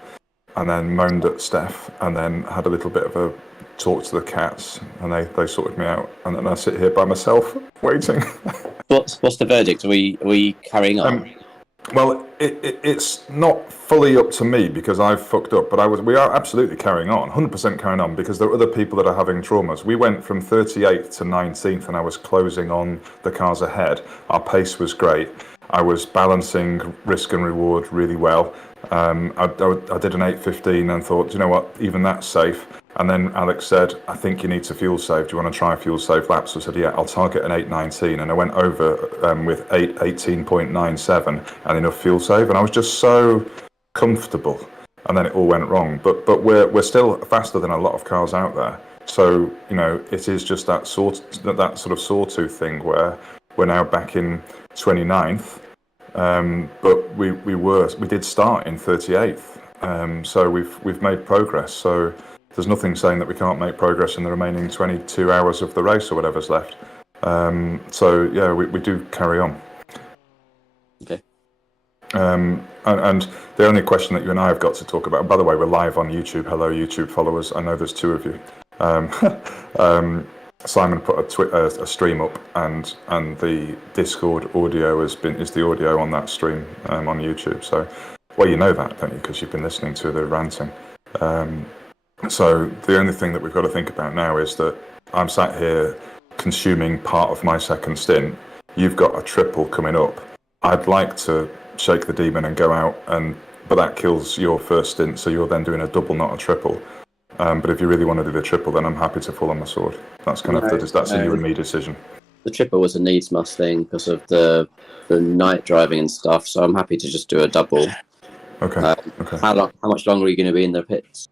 and then moaned at Steph, and then had a little bit of a talk to the cats, and they sorted me out, and then I sit here by myself waiting. What's the verdict? Are we carrying on? Well, it's not fully up to me because I've fucked up, but we are absolutely carrying on, 100% carrying on, because there are other people that are having traumas. We went from 38th to 19th, and I was closing on the cars ahead. Our pace was great. I was balancing risk and reward really well. I did an 8:15 and thought, do you know what, even that's safe. And then Alex said, I think you need to fuel save. Do you want to try fuel save laps? I said, yeah, I'll target an 8:19. And I went over with 18.97 and enough fuel save. And I was just so comfortable. And then it all went wrong. But we're still faster than a lot of cars out there. So, it is just that sort of sawtooth thing where we're now back in 29th. But we did start in 38th. So we've made progress. So there's nothing saying that we can't make progress in the remaining 22 hours of the race or whatever's left. So yeah, we do carry on. Okay. And the only question that you and I have got to talk about, by the way, we're live on YouTube. Hello, YouTube followers. I know there's two of you. Simon put a stream up, and the Discord audio is the audio on that stream on YouTube. So, well, you know that, don't you? Because you've been listening to the ranting. So the only thing that we've got to think about now is that I'm sat here consuming part of my second stint. You've got a triple coming up. I'd like to shake the demon and go out, but that kills your first stint, so you're then doing a double, not a triple. But if you really want to do the triple, then I'm happy to fall on my sword. That's a you and me decision. The triple was a needs must thing because of the night driving and stuff. So I'm happy to just do a double. Okay. How much longer are you going to be in the pits?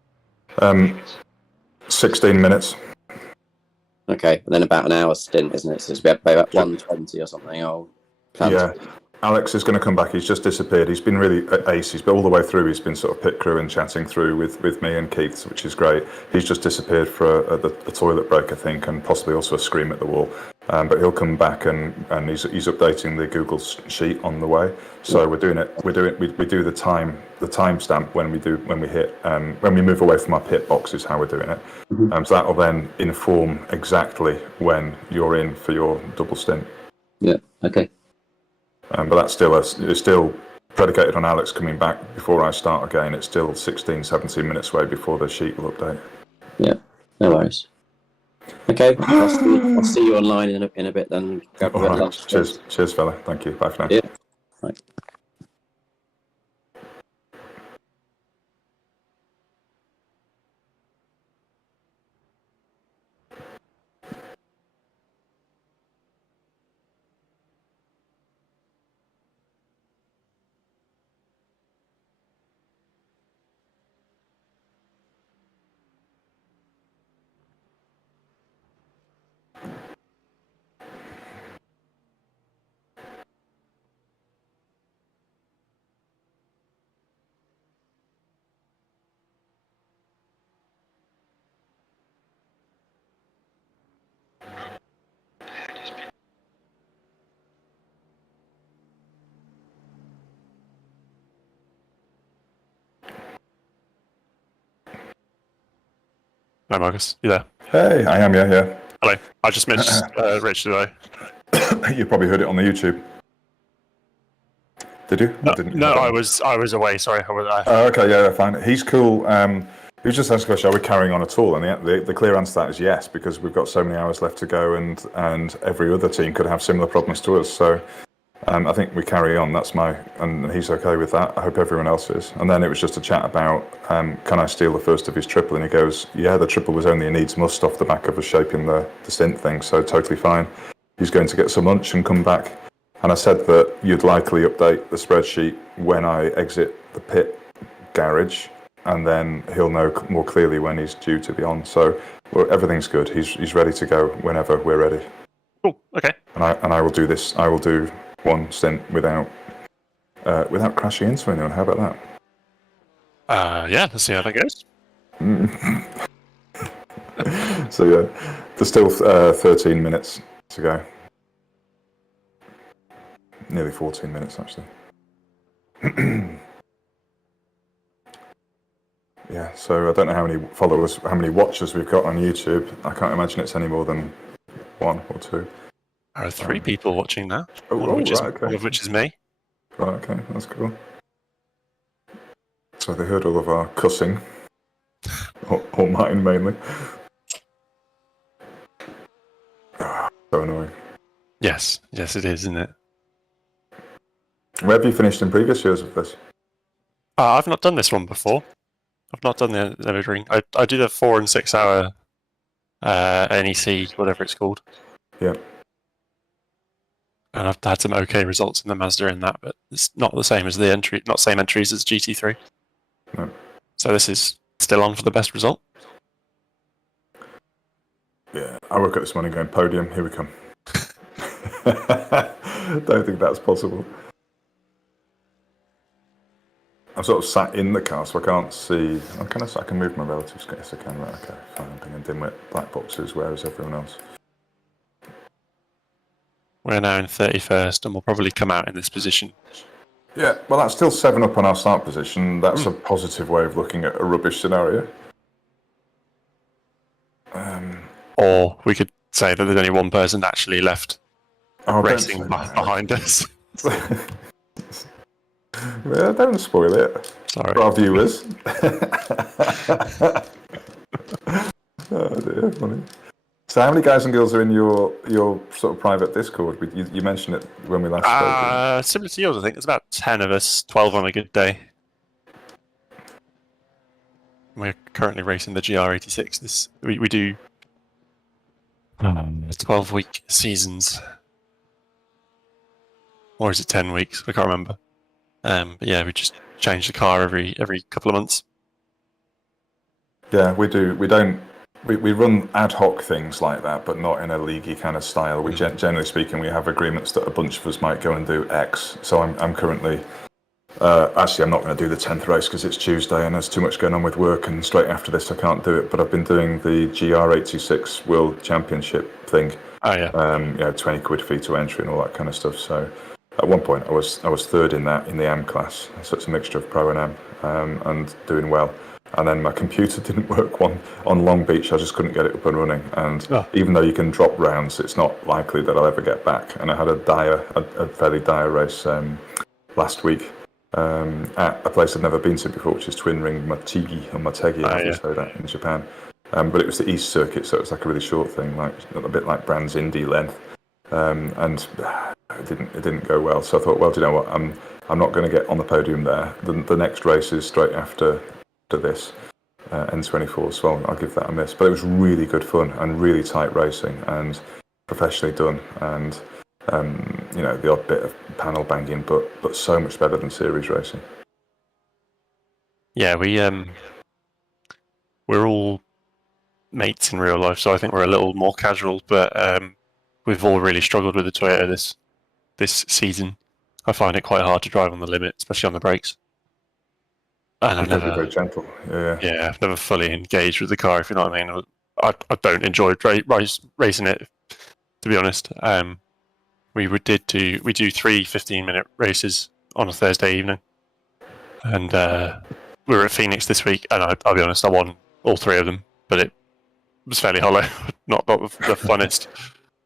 16 minutes. Okay, and then about an hour stint, isn't it? So it's about 1:20 or something. Yeah. Alex is going to come back. He's just disappeared. He's been really ace. He's been all the way through. He's been sort of pit crew and chatting through with me and Keith, which is great. He's just disappeared for a toilet break, I think, and possibly also a scream at the wall. But he'll come back and he's updating the Google sheet on the way. So we do the timestamp when we move away from our pit box is how we're doing it. Mm-hmm. So that will then inform exactly when you're in for your double stint. Yeah. Okay. But that's it's still predicated on Alex coming back before I start again. It's still 16, 17 minutes away before the sheet will update. Yeah, no worries. Okay, I'll see you online in a bit then. Grab a bit of lunch. Cheers, fella. Thank you. Bye for now. Yeah. Right. Hi, Marcus. You there? Hey, I am. Yeah. Hello. I just missed Rich, did I? You probably heard it on the YouTube. Did you? No, I didn't. I was away. Sorry. Oh, okay, yeah, fine. He's cool. He was just asking a question, are we carrying on at all? And the clear answer to that is yes, because we've got so many hours left to go, and every other team could have similar problems to us. So I think we carry on. And he's okay with that. I hope everyone else is. And then it was just a chat about, can I steal the first of his triple? And he goes, yeah, the triple was only a needs must off the back of us shaping the stint thing, so totally fine. He's going to get some lunch and come back. And I said that you'd likely update the spreadsheet when I exit the pit garage, and then he'll know more clearly when he's due to be on. So everything's good. He's ready to go whenever we're ready. Cool. Okay. And I will do this. I will do one stint without crashing into anyone. How about that? Yeah. Let's see how that goes. So yeah, there's still 13 minutes to go. Nearly 14 minutes, actually. Yeah, so I don't know how many followers, how many watchers we've got on YouTube. I can't imagine it's any more than 1 or 2. There are 3 people watching now. Oh, one right, of which is me. Right, okay, that's cool. So they heard all of our cussing, or mine mainly. So annoying. Yes, it is, isn't it? Where have you finished in previous years with this? I've not done this one before. I've not done the Nurburgring. I did a 4 and 6 hour NEC, whatever it's called. Yeah. And I've had some okay results in the Mazda in that, but it's not the same as the entry, not same entries as GT3. No. So this is still on for the best result. Yeah, I woke up this morning going, podium, here we come. Don't think that's possible. I'm sort of sat in the car, so I can't see. I can move my relatives. Yes, I can. Right, okay, fine. I'm thinking dimwit black boxes. Where is everyone else? We're now in 31st, and we'll probably come out in this position. Yeah, well, that's still 7 up on our start position. That's a positive way of looking at a rubbish scenario. Or we could say that there's only one person actually left racing Don't say behind us. Yeah, don't spoil it. Sorry. For our viewers. Oh dear, funny. So how many guys and girls are in your sort of private Discord? You mentioned it when we last spoke. Similar to yours, I think. There's about 10 of us, 12 on a good day. We're currently racing the GR86. We do 12-week seasons. Or is it 10 weeks? I can't remember. But yeah, we just change the car every couple of months. Yeah, we do. We run ad hoc things like that, but not in a leaguey kind of style. We generally speaking, we have agreements that a bunch of us might go and do X. So I'm currently actually I'm not going to do the 10th race because it's Tuesday and there's too much going on with work, and straight after this I can't do it. But I've been doing the GR86 World Championship thing. Oh yeah. 20 quid fee to entry and all that kind of stuff. So at one point I was third in that in the AM class. So it's a mixture of pro and M, and doing well. And then my computer didn't work on Long Beach. I just couldn't get it up and running. And even though you can drop rounds, it's not likely that I'll ever get back. And I had a fairly dire race last week at a place I'd never been to before, which is Twin Ring Motegi, I think say that, in Japan. But it was the East Circuit, so it was like a really short thing, like a bit like Brand's Indy length. And it didn't go well. So I thought, well, do you know what? I'm not going to get on the podium there. The next race is straight after this N24, so I'll give that a miss. But it was really good fun and really tight racing and professionally done, and the odd bit of panel banging, but so much better than series racing. Yeah, we're all mates in real life, so I think we're a little more casual, but we've all really struggled with the Toyota this season. I find it quite hard to drive on the limit, especially on the brakes. And I've never very gentle. Yeah, I've never fully engaged with the car, if you know what I mean. I don't enjoy racing it, to be honest. We do 3 15-minute races on a Thursday evening, and we were at Phoenix this week, and I'll be honest, I won all 3 of them, but it was fairly hollow. the funnest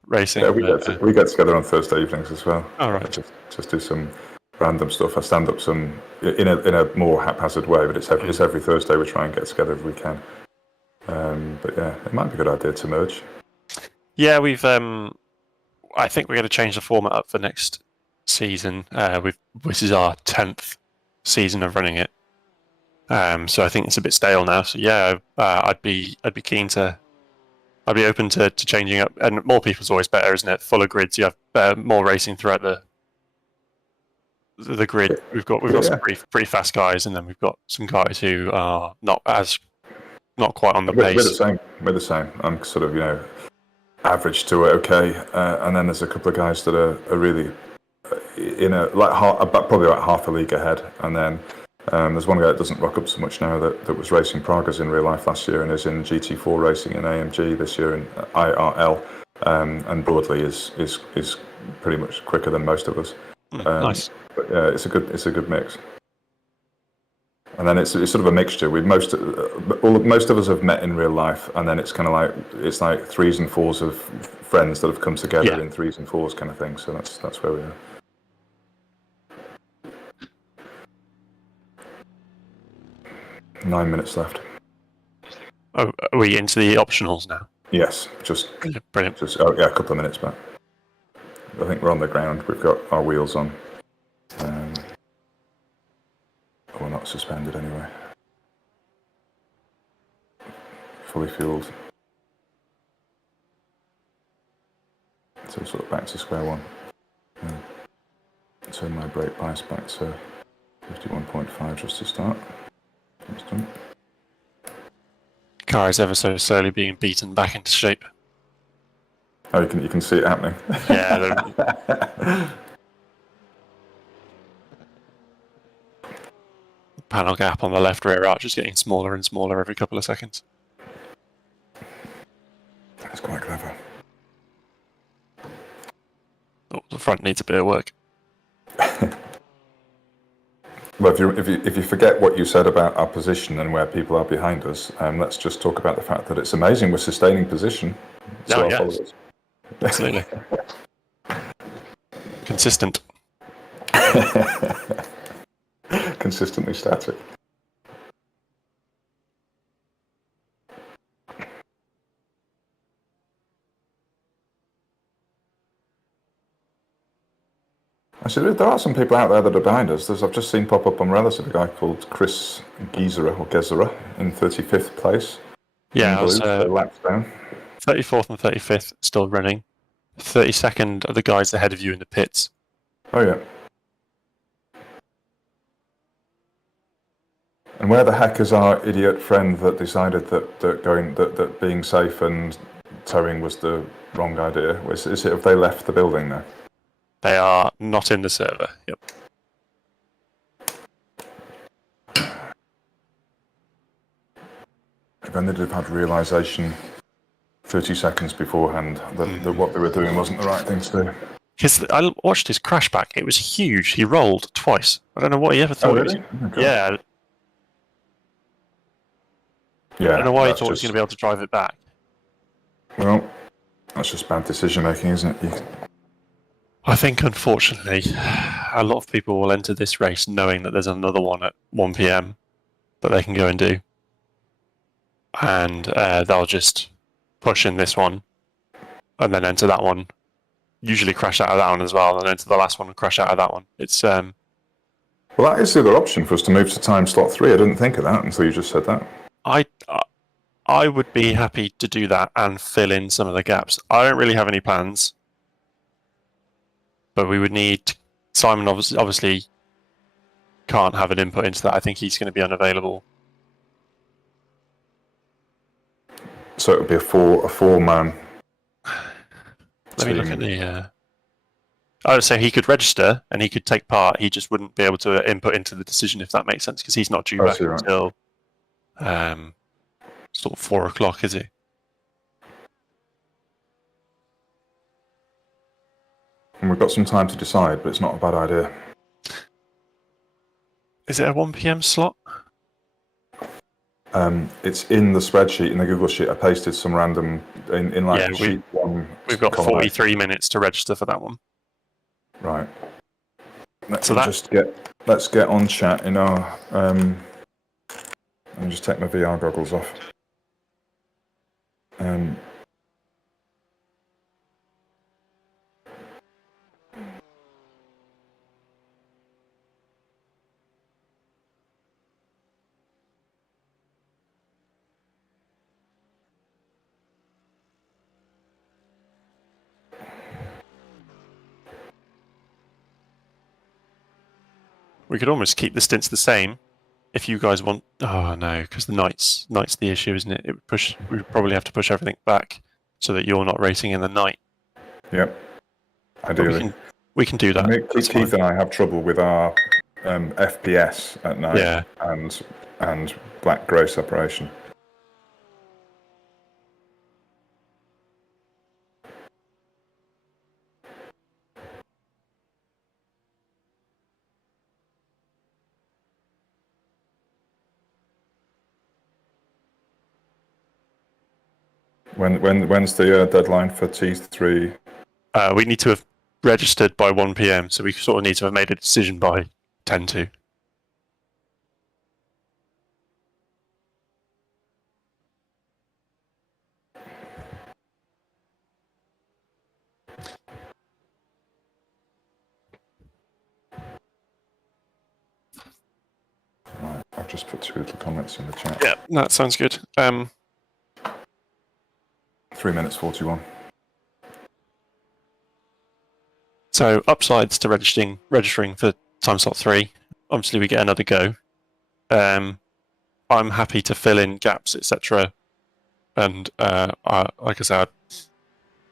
racing. Yeah, we get together on Thursday evenings as well. All right. Just do some random stuff. I stand up some in a more haphazard way, but it's every Thursday we try and get together if we can. But yeah, it might be a good idea to merge. Yeah, we've. I think we're going to change the format up for next season. This is our 10th season of running it. So I think it's a bit stale now. So yeah, I'd be keen to. I'd be open to changing up, and more people's always better, isn't it? Fuller grids, you have more racing throughout the grid. We've got some pretty fast guys, and then we've got some guys who are not quite on the pace. We're the same. I'm sort of average to okay, and then there's a couple of guys that are really probably about half a league ahead, and then there's one guy that doesn't rock up so much now that was racing Pragas in real life last year and is in GT4 racing in AMG this year in IRL, and broadly is pretty much quicker than most of us. Nice. But yeah, it's a good mix. And then it's sort of a mixture. Most of us have met in real life, and then it's kind of like threes and fours of friends that have come together in threes and fours kind of thing. So that's where we are. 9 minutes left. Oh, are we into the optionals now? Yes, just brilliant. A couple of minutes back. I think we're on the ground. We've got our wheels on. We're not suspended anyway. Fully fueled. So sort of back to square one. Turn my brake bias back to 51.5 just to start. Car is ever so slowly being beaten back into shape. Oh, you can see it happening. Yeah. Panel gap on the left rear arch is getting smaller and smaller every couple of seconds. That's quite clever. Oh, the front needs a bit of work. Well, if you forget what you said about our position and where people are behind us, let's just talk about the fact that it's amazing we're sustaining position. So yes. Absolutely. Consistent. Consistently static. Actually, there are some people out there that are behind us. I've just seen pop up on Relative a guy called Chris Gezera in 35th place. Yeah, I was laps down. 34th and 35th still running. 32nd are the guys ahead of you in the pits. Oh yeah. And where the heck is our idiot friend that decided that being safe and towing was the wrong idea? Have they left the building now? They are not in the server. Yep. If only they'd have had realisation 30 seconds beforehand that what they were doing wasn't the right thing to do. I watched his crash back. It was huge. He rolled twice. I don't know what he ever thought. Really? Yeah. Yeah. I don't know why he thought he was going to be able to drive it back. Well, that's just bad decision making, isn't it? I think, unfortunately, a lot of people will enter this race knowing that there's another one at 1 PM that they can go and do. And they'll just push in this one and then enter that one. Usually crash out of that one as well, and then enter the last one and crash out of that one. It's well, that is the other option for us to move to time slot 3. I didn't think of that until you just said that. I would be happy to do that and fill in some of the gaps. I don't really have any plans, but we would need Simon. Obviously, can't have an input into that. I think he's going to be unavailable. So it would be a four-man. Let me look at the. I would say he could register and he could take part. He just wouldn't be able to input into the decision, if that makes sense, because he's not due back until sort of 4 o'clock, is he? And we've got some time to decide, but it's not a bad idea. Is it a 1 PM slot? It's in the spreadsheet, in the Google sheet. I pasted some random, in like sheet one. We've got column 43 minutes to register for that one. Right. So Let's get on chat in our, let me just take my VR goggles off. We could almost keep the stints the same if you guys want. Oh no, because the night's the issue, isn't it? We would probably have to push everything back so that you're not racing in the night. Yep. Ideally. We can do that. Keith and I have trouble with our FPS at night and black-grey separation. When's the deadline for T3? We need to have registered by 1 PM, so we sort of need to have made a decision by 10 to. Right, I've just put 2 little comments in the chat. Yeah, that sounds good. 3 minutes 41. So upsides to registering for time slot 3. Obviously, we get another go. I'm happy to fill in gaps, etc. And like I said, I've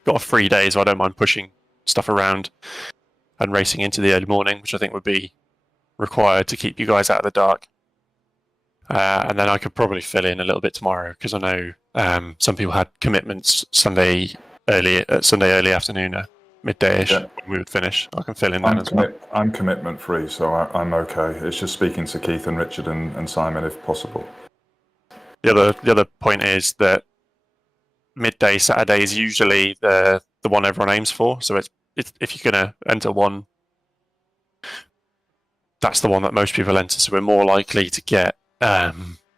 got a free day, so I don't mind pushing stuff around and racing into the early morning, which I think would be required to keep you guys out of the dark. And then I could probably fill in a little bit tomorrow because I know some people had commitments Sunday early afternoon, midday-ish when we would finish. I can fill in that as well. I'm commitment free, so I'm okay. It's just speaking to Keith and Richard and Simon if possible. The other point is that midday Saturday is usually the one everyone aims for. So it's if you're going to enter one, that's the one that most people enter. So we're more likely to get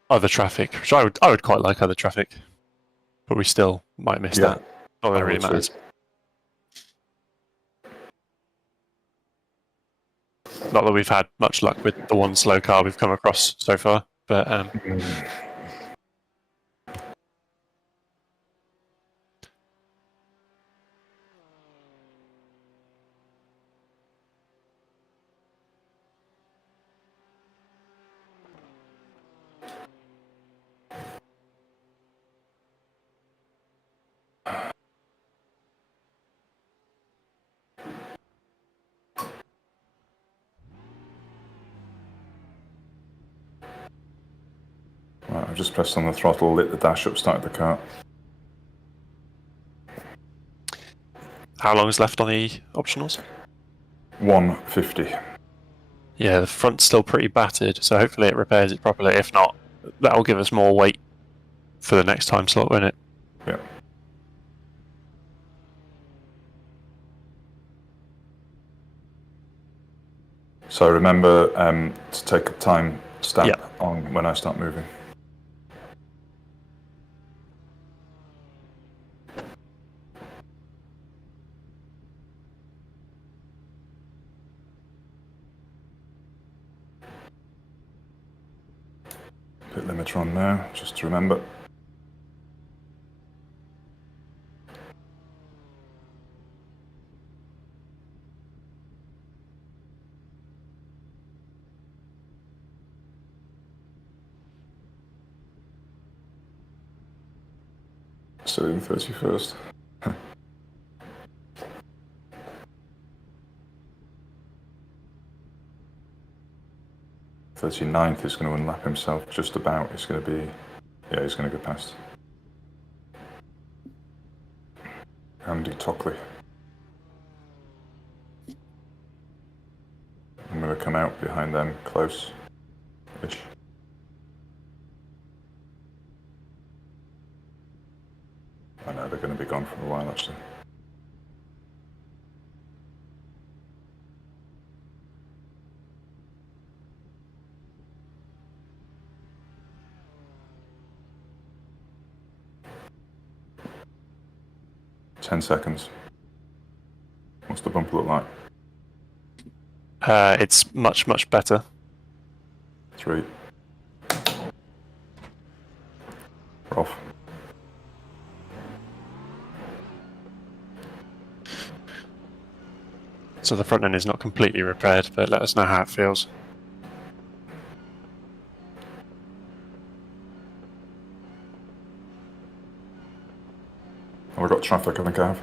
other traffic, which I would quite like other traffic, but we still might miss that. Not that it really matters. Not that we've had much luck with the one slow car we've come across so far, but Right, I've just pressed on the throttle, lit the dash up, started the car. how long is left on the optionals? 150. Yeah, the front's still pretty battered, so hopefully it repairs it properly. If not, that'll give us more weight for the next time slot, won't it? Yeah. So remember to take a time stamp on when I start moving. Pit limiter on now, just to remember. Still in 31st. 39th is going to unlap himself just about. It's going to be, yeah, he's going to go past. Andy Tockley. I'm going to come out behind them close-ish. I know they're going to be gone for a while, actually. Ten seconds. What's the bump look like? It's much, much better. 3. We're off. So the front end is not completely repaired, but let us know how it feels. Oh, we've got traffic, I think I have.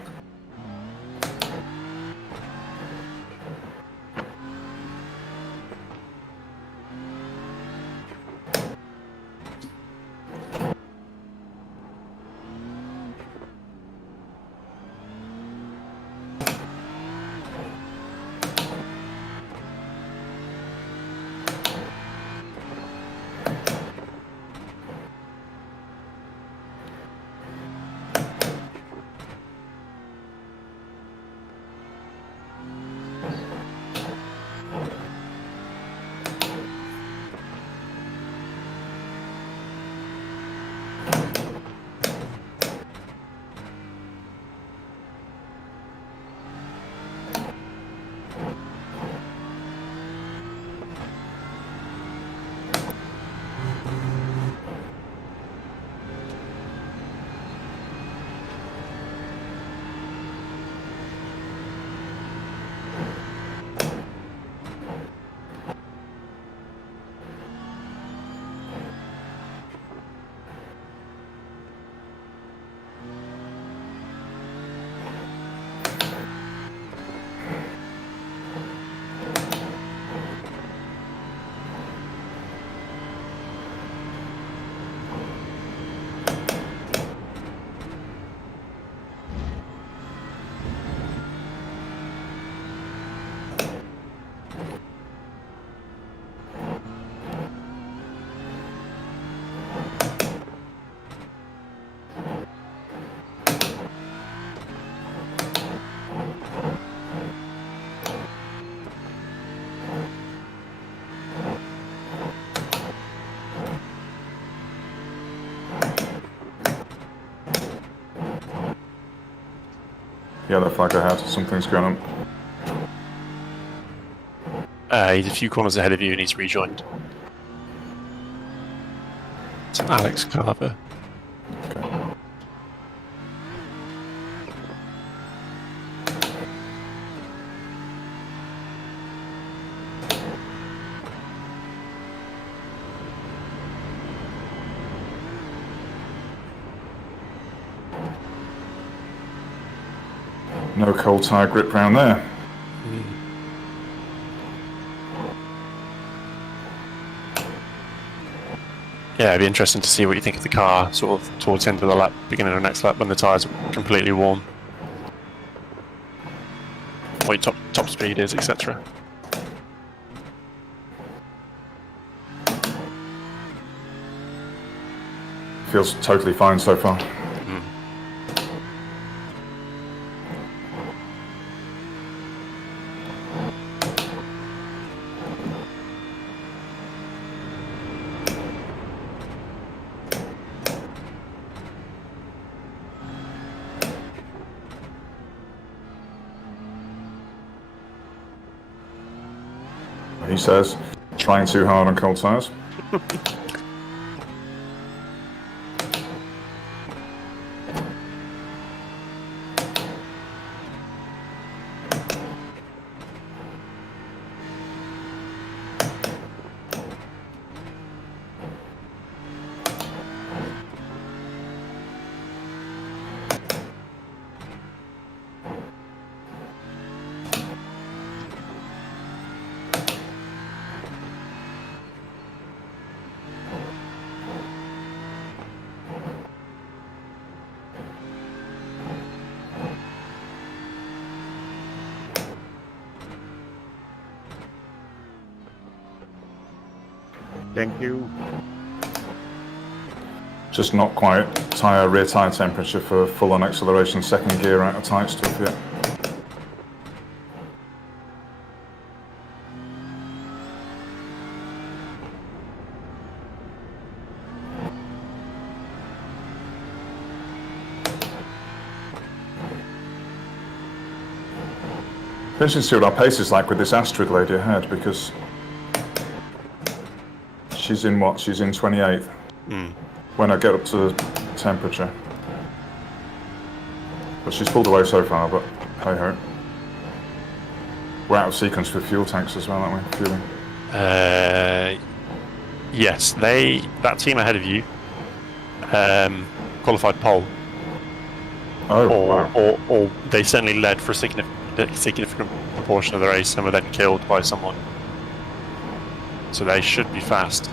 Yellow flag ahead, something's going on. He's a few corners ahead of you and he's rejoined. It's Alex Carver. Okay. No cold tyre grip round there. Yeah, it'd be interesting to see what you think of the car sort of towards the end of the lap, beginning of the next lap when the tyres are completely warm. What your top speed is, etc. Feels totally fine so far. He says, trying too hard on cold tyres. Thank you. Just not quite rear tyre temperature for full on acceleration, second gear out of tight stuff yet. Interesting to see what our pace is like with this Astrid lady ahead, because she's in what? She's in 28th. When I get up to the temperature. But she's pulled away so far, but hey ho. We're out of sequence with fuel tanks as well, aren't we? Fueling. Yes, that team ahead of you qualified pole. Oh, wow. Or they certainly led for a significant proportion of the race and were then killed by someone. So they should be fast.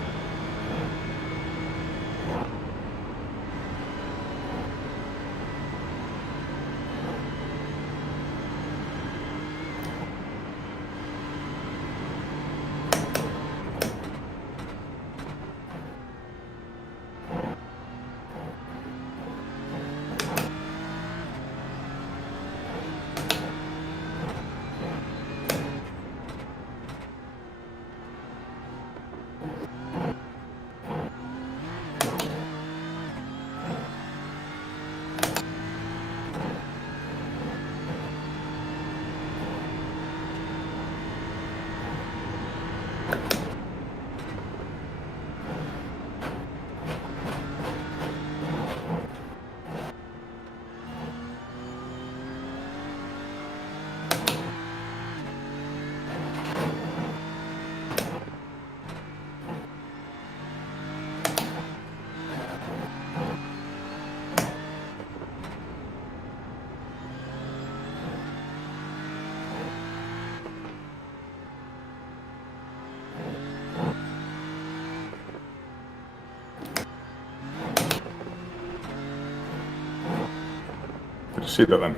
Did you see that then?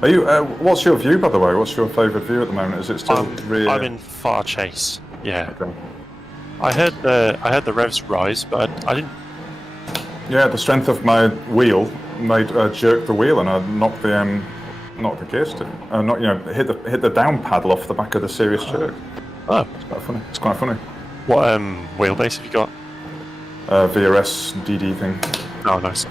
Are you? What's your view, by the way? What's your favourite view at the moment? Is it still rear? I'm in far chase. Yeah. Okay. I heard the revs rise, but I didn't. Yeah, the strength of my wheel made jerk the wheel, and I knocked the gear stick. Not hit the down paddle off the back of the serious jerk. Oh, It's quite funny. It's quite funny. what wheelbase have you got? VRS DD thing. Oh, nice.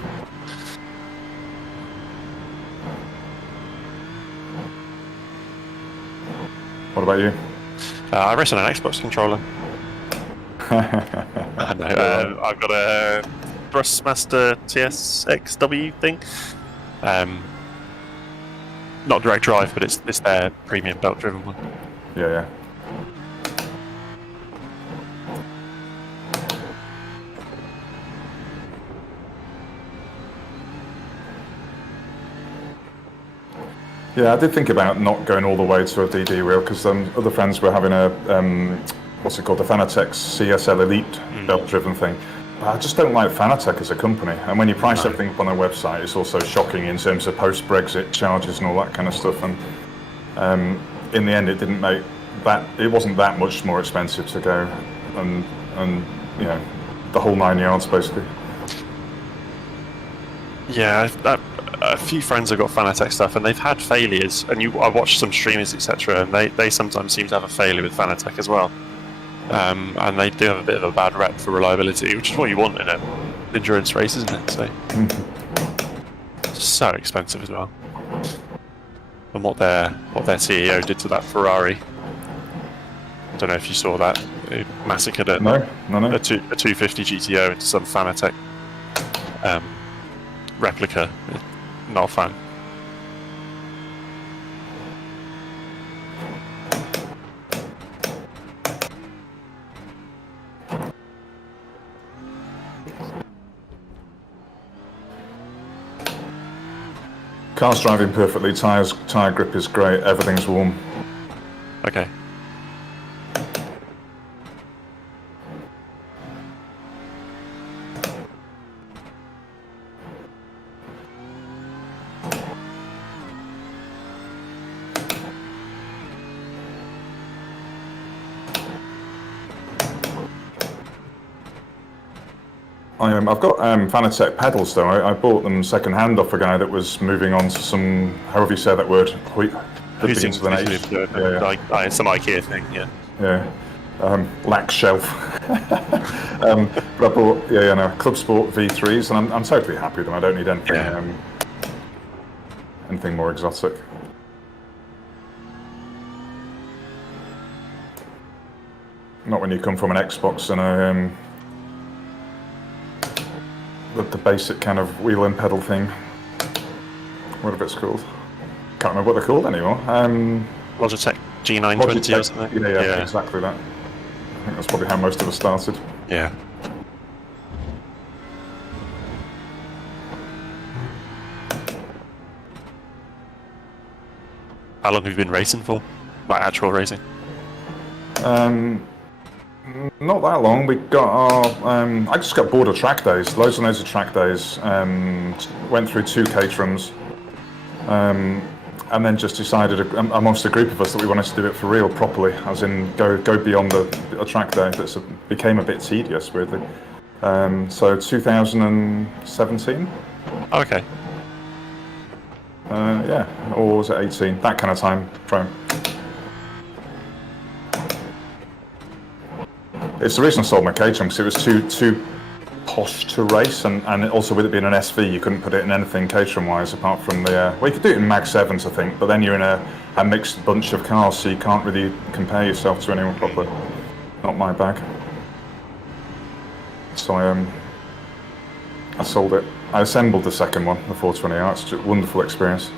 What about you? I race on an Xbox controller. I know. I've got a Thrustmaster TSXW thing. Not direct drive, but it's their premium belt-driven one. Yeah. Yeah, I did think about not going all the way to a DD wheel because other friends were having a what's it called, the Fanatec CSL Elite belt-driven thing. But I just don't like Fanatec as a company. And when you price everything up on their website, it's also shocking in terms of post-Brexit charges and all that kind of stuff. And in the end, it didn't make that. It wasn't that much more expensive to go, and the whole 9 yards basically. Yeah, a few friends have got Fanatec stuff, and they've had failures. And I watched some streamers, etc., and they sometimes seem to have a failure with Fanatec as well. And they do have a bit of a bad rep for reliability, which is what you want in an endurance race, isn't it? So it's so expensive as well. And what their CEO did to that Ferrari, I don't know if you saw that. They massacred it. No. A 250 GTO into some Fanatec replica. Not a fan. Car's driving perfectly, tyre grip is great, everything's warm. Okay. I've got Fanatec pedals though. I bought them second hand off a guy that was moving on to some, however you say that word, that begins with an H. It's an IKEA thing, yeah. Yeah. Lack shelf. But I bought Club Sport V3s, and I'm totally happy with them. I don't need anything anything more exotic. Not when you come from an Xbox and the basic kind of wheel and pedal thing. Whatever it's called. Can't remember what they're called anymore. Logitech G920 or something. Yeah, exactly that. I think that's probably how most of us started. Yeah. How long have you been racing for? Like actual racing? Not that long. We got our. I just got bored of track days. Loads and loads of track days. Went through 2 caterhams, and then just decided amongst a group of us that we wanted to do it for real, properly, as in go beyond a track day. That became a bit tedious, weirdly. So 2017. Okay. Or was it 18? That kind of time frame. It's the reason I sold my caterham, because it was too posh to race, and also with it being an SV, you couldn't put it in anything caterham-wise apart from the... well, you could do it in Mag 7s, I think, but then you're in a mixed bunch of cars, so you can't really compare yourself to anyone properly. Not my bag. So I sold it. I assembled the second one, the 420R. It's a wonderful experience.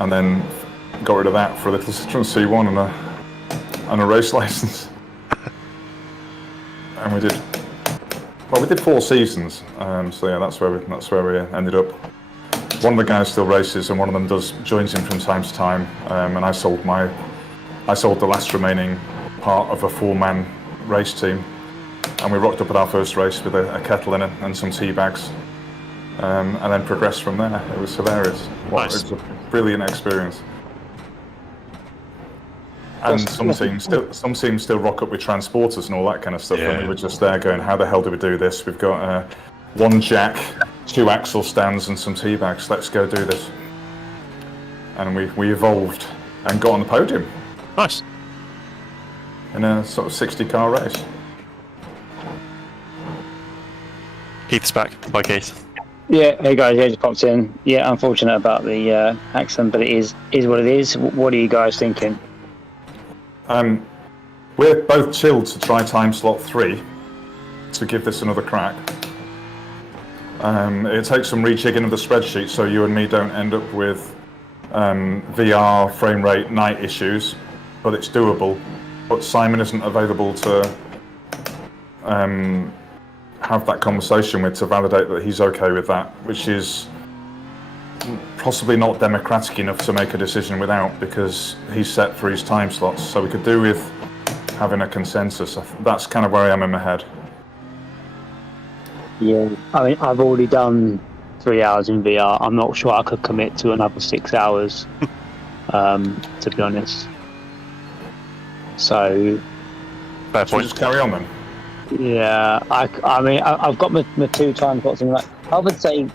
And then got rid of that for a little Citroen C1 and a race license. And we did 4 seasons. So yeah, that's where we ended up. One of the guys still races, and one of them joins him from time to time. And I sold the last remaining part of a 4-man race team. And we rocked up at our first race with a kettle in it and some tea bags, and then progressed from there. It was hilarious. Nice. It was a brilliant experience. And some teams still rock up with transporters and all that kind of stuff. Yeah. And we were just there going, how the hell do we do this? We've got 1 jack, 2 axle stands, and some tea bags. Let's go do this. And we evolved and got on the podium. Nice. In a sort of 60-car race. Keith's back. Bye, Keith. Yeah, hey guys, just popped in. Yeah, unfortunate about the accident, but it is what it is. What are you guys thinking? We're both chilled to try time slot 3 to give this another crack. It takes some rejigging of the spreadsheet so you and me don't end up with VR frame rate night issues, but it's doable. But Simon isn't available to have that conversation with to validate that he's okay with that, which is possibly not democratic enough to make a decision without, because he's set for his time slots. So we could do with having a consensus. That's kind of where I am in my head. Yeah, I mean, I've already done 3 hours in VR. I'm not sure I could commit to another 6 hours, to be honest. So, Fair point. Just carry on then. Yeah, I mean, I've got my 2 time slots in. Like, I would say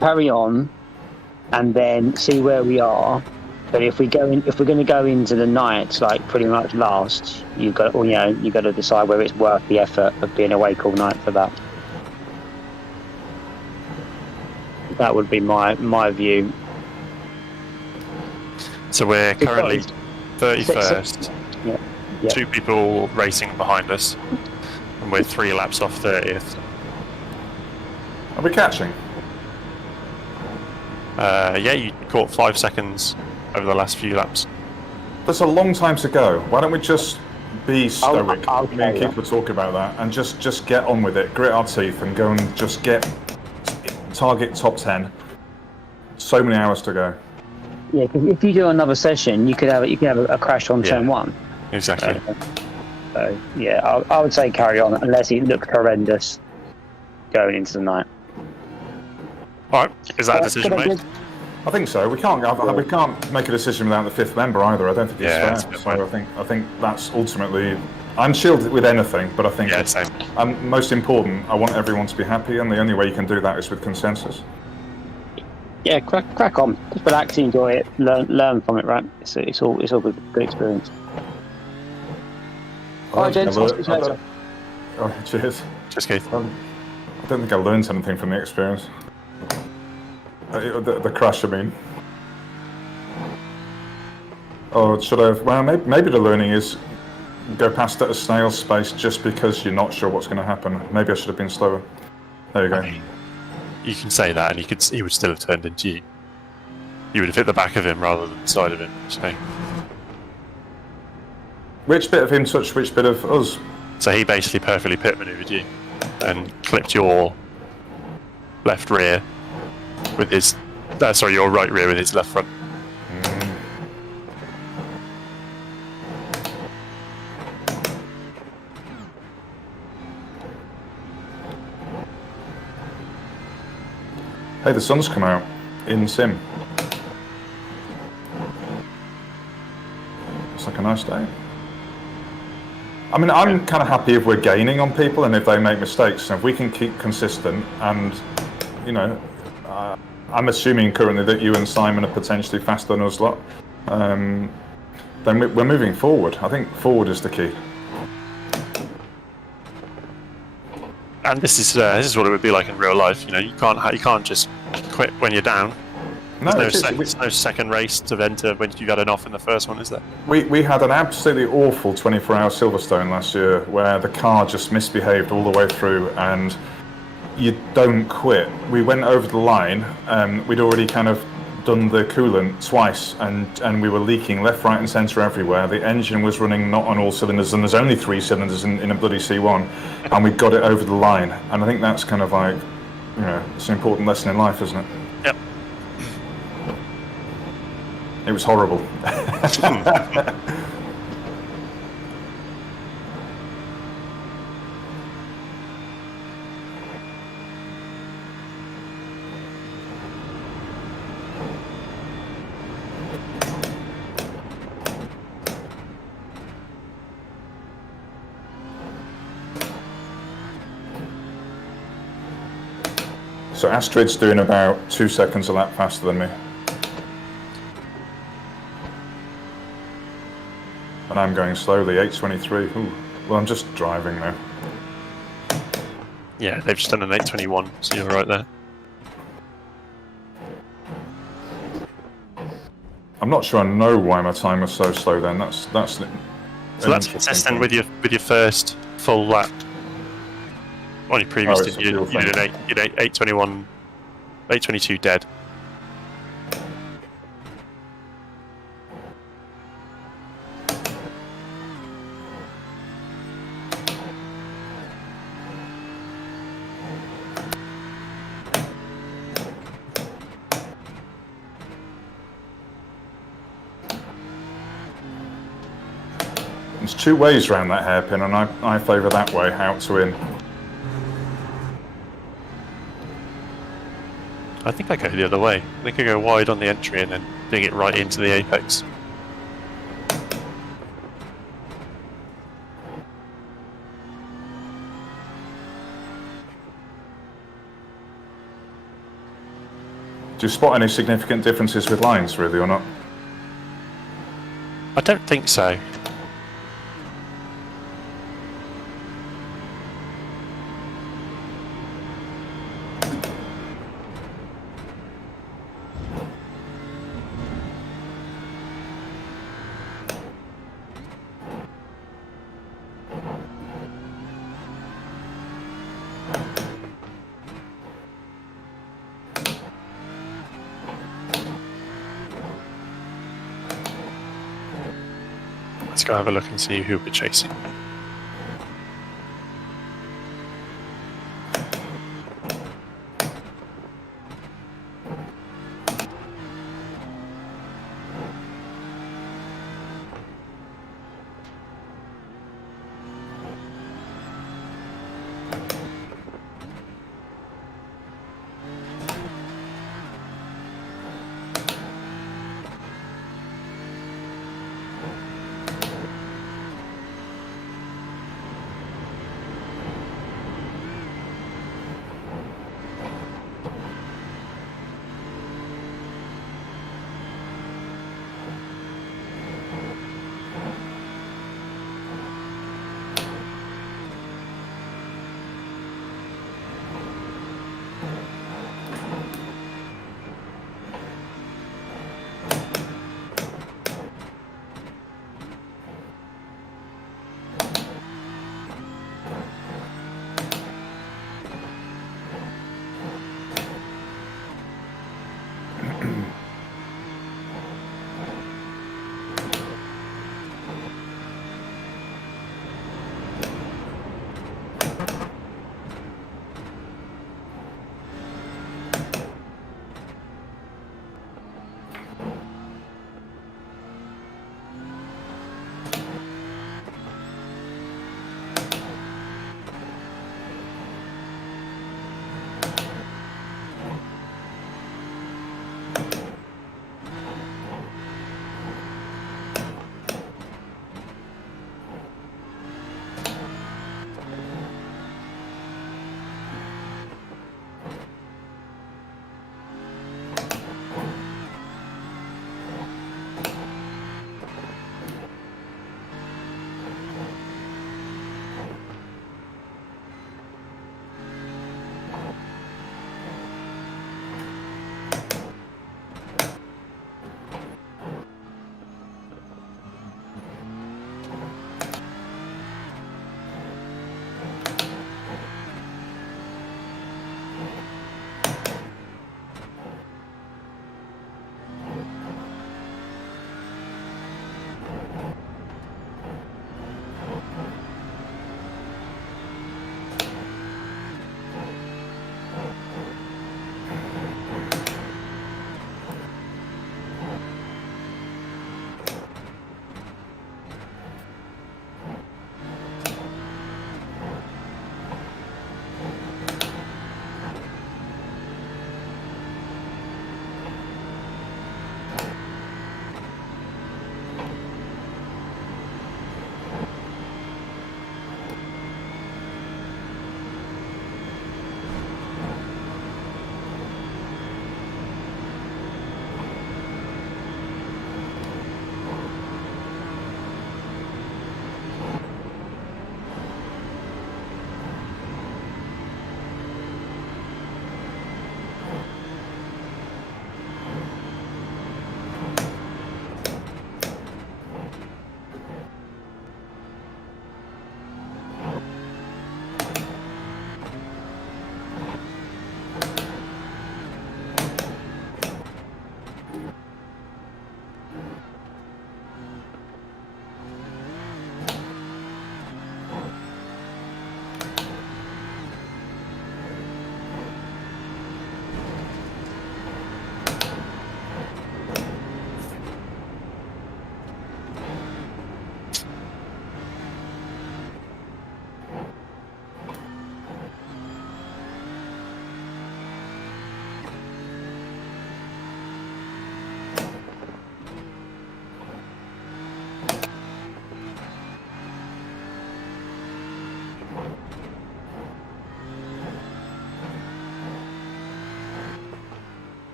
carry on, and then see where we are. But if we're going to go into the night, like pretty much last, you got to decide whether it's worth the effort of being awake all night for that. That would be my view. So we're currently 31st. Yeah. 2 people racing behind us, and we're 3 laps off 30th. Are we catching? Yeah, you caught 5 seconds over the last few laps. There's a long time to go. Why don't we just be stoic? Okay, Me and Keith were talking about that, and just get on with it. Grit our teeth and go and just target top 10. So many hours to go. Yeah, because if you do another session, you could have a crash on turn 1. Exactly. So yeah, I would say carry on unless it looks horrendous going into the night. All right, is that a decision made? I think so. We can't make a decision without the 5th member either. I don't think it's fair. that's a good So I think that's ultimately I'm chilled with anything, but I think Yeah, same. most important, I want everyone to be happy, and the only way you can do that is with consensus. Yeah, crack on. Just relax, enjoy it, learn from it, right? It's all good experience. All right, gents. I'll speak to you later. Oh, cheers. Just Keith. I don't think I learned anything from the experience. The crash, I mean. Or should I have... Well, maybe the learning is go past at a snail's pace just because you're not sure what's going to happen. Maybe I should have been slower. There you go. I mean, you can say that, and he would still have turned into you. You would have hit the back of him rather than the side of him. So. Which bit of him touched which bit of us? So he basically perfectly pit maneuvered you and clipped your left rear with his... sorry, your right rear with his left front. Hey, the sun's come out in Sim. It's like a nice day. I mean, I'm kind of happy if we're gaining on people and if they make mistakes. And if we can keep consistent and, you know, I'm assuming currently that you and Simon are potentially faster than us lot, then we're moving forward. I think forward is the key. And this is what it would be like in real life. You know, you can't just quit when you're down. There's no second race to enter when you've had an off in the first one, is there? We had an absolutely awful 24-hour Silverstone last year where the car just misbehaved all the way through, and you don't quit. We went over the line. We'd already kind of done the coolant twice, and we were leaking left, right, and centre everywhere. The engine was running not on all cylinders, and there's only 3 cylinders in a bloody C1, and we got it over the line. And I think that's kind of like, you know, it's an important lesson in life, isn't it? Yep. It was horrible. So Astrid's doing about 2 seconds a lap faster than me. And I'm going slowly, 8:23. Ooh. Well, I'm just driving now. Yeah, they've just done an 8:21, so you're right there. I'm not sure I know why my time was so slow then. So that's consistent with your first full lap. On your previous, you did an 8:21, 8:22 dead. There's 2 ways around that hairpin, and I favour that way, out to in. I think I go the other way. I think I go wide on the entry and then dig it right into the apex. Do you spot any significant differences with lines, really, or not? I don't think so. Let's go have a look and see who we're chasing.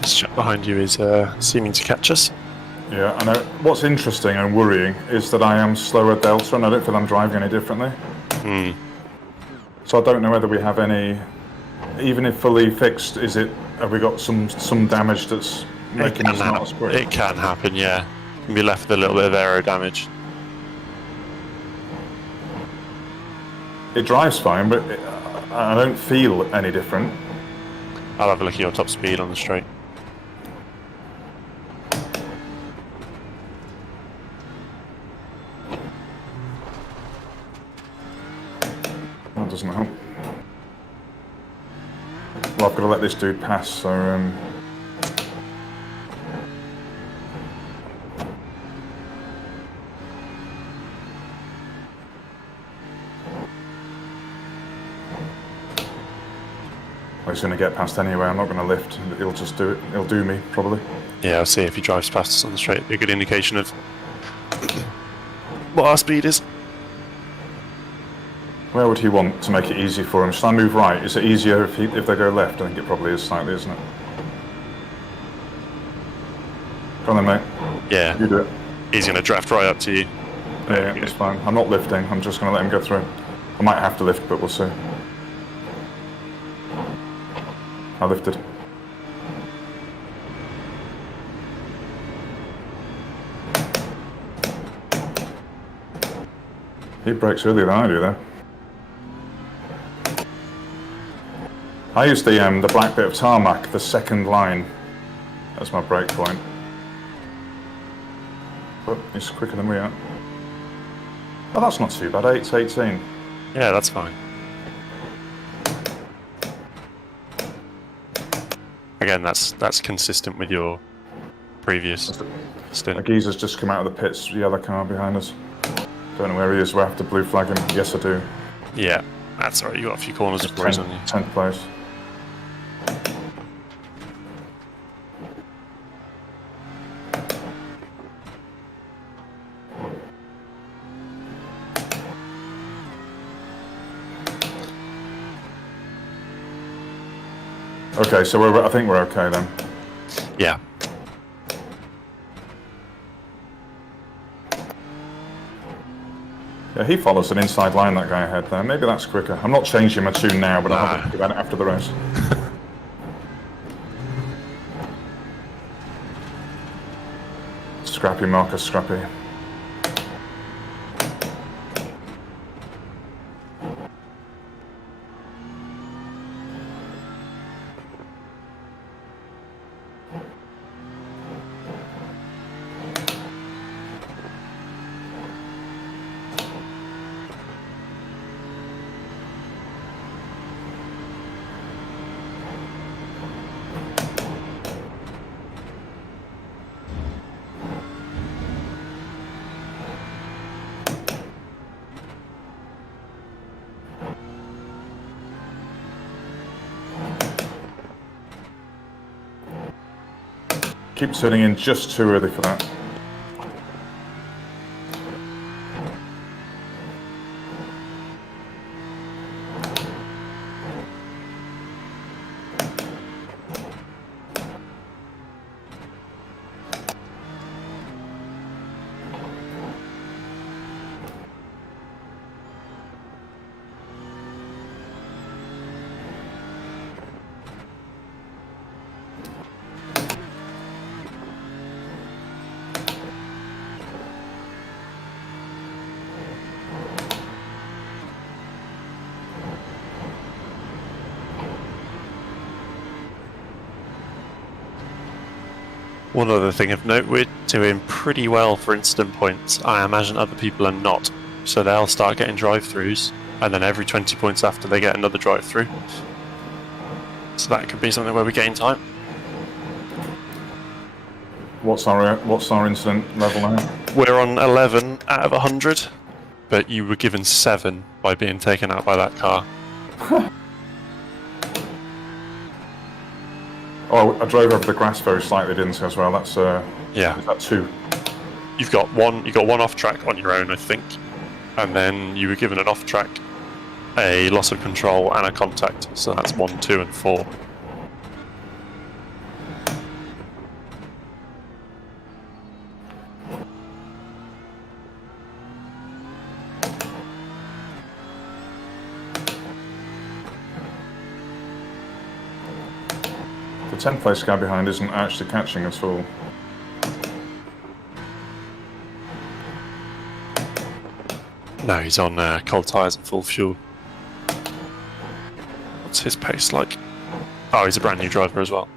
This chap behind you is seeming to catch us. Yeah, I know. What's interesting and worrying is that I am slower Delta, and I don't feel I'm driving any differently. Hmm. So I don't know whether we have any, even if fully fixed, have we got some damage that's making us not as quick? It can happen, yeah. You can be left with a little bit of aero damage. It drives fine, but I don't feel any different. I'll have a look at your top speed on the straight. That doesn't help. Well, I've got to let this dude pass, so he's going to get past anyway. I'm not going to lift. He'll just do it. He'll do me, probably. Yeah, I'll see if he drives past us on the straight. It'd be a good indication of what our speed is. Where would he want to make it easy for him? Shall I move right? Is it easier if they go left? I think it probably is slightly, isn't it? Come on then, mate. Yeah. You do it. He's going to draft right up to you. Yeah, it's fine. I'm not lifting. I'm just going to let him go through. I might have to lift, but we'll see. I lifted. He brakes earlier than I do, though. I use the black bit of tarmac, the second line, as my brake point. But he's quicker than we are. Oh, that's not too bad. 8:18. Yeah, that's fine. Again, that's consistent with your previous stint. A geezer's just come out of the pits, yellow car behind us. Don't know where he is, we'll have to blue flag him. Yes, I do. Yeah, that's alright, you got a few corners of breeze on you. 10th place. Okay, so I think we're okay then. Yeah. Yeah, he follows an inside line, that guy ahead there. Maybe that's quicker. I'm not changing my tune now, but I'll have to think about it after the race. Scrappy, Marcus, scrappy. Keep turning in just too early for that. One other thing of note, we're doing pretty well for instant points. I imagine other people are not. So they'll start getting drive-throughs, and then every 20 points after they get another drive-through. So that could be something where we gain time. What's our incident level now? We're on 11 out of 100, but you were given 7 by being taken out by that car. Oh, I drove over the grass very slightly, didn't I, as well? That's Yeah. Is that 2? You got one off track on your own, I think, and then you were given an off track a loss of control and a contact. So that's 1, 2, and 4. The 10th place guy behind isn't actually catching at all. No, he's on cold tyres and full fuel. What's his pace like? Oh, he's a brand new driver as well.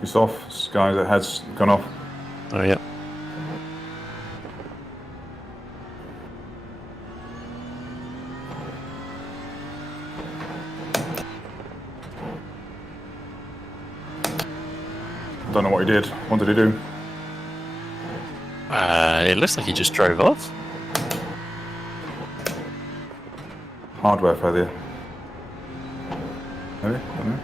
He's off. This guy that has gone off. Oh, yeah. Don't know what he did. What did he do? It looks like he just drove off. Hardware failure. Maybe? I don't know.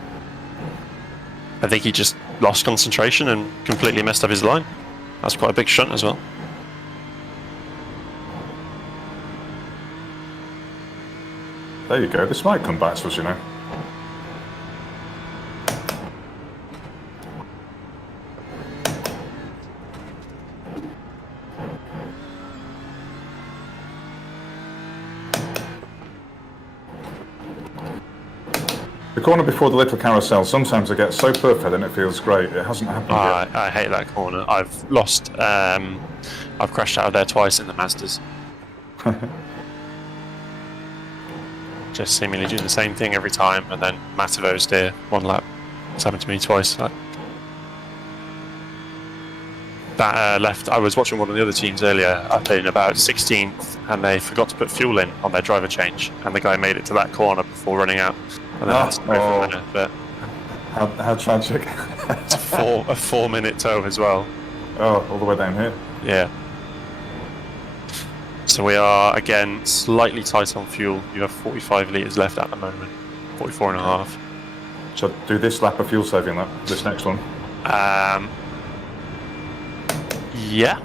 I think he just lost concentration and completely messed up his line. That's quite a big shunt as well. There you go. This might come back to us, you know. The corner before the little carousel, sometimes it gets so perfect and it feels great. It hasn't happened yet. I hate that corner. I've lost. I've crashed out of there twice in the Mazdas. Just seemingly doing the same thing every time, and then massive steer one lap. It's happened to me twice. That left. I was watching one of the other teams earlier up in about 16th, and they forgot to put fuel in on their driver change, and the guy made it to that corner before running out. And then had to go for a minute, but how tragic. it's a 4-minute tow as well. Oh, all the way down here. Yeah. So we are again slightly tight on fuel. You have 45 litres left at the moment, 44.5. Should I do this lap of fuel saving lap? This next one? Yeah.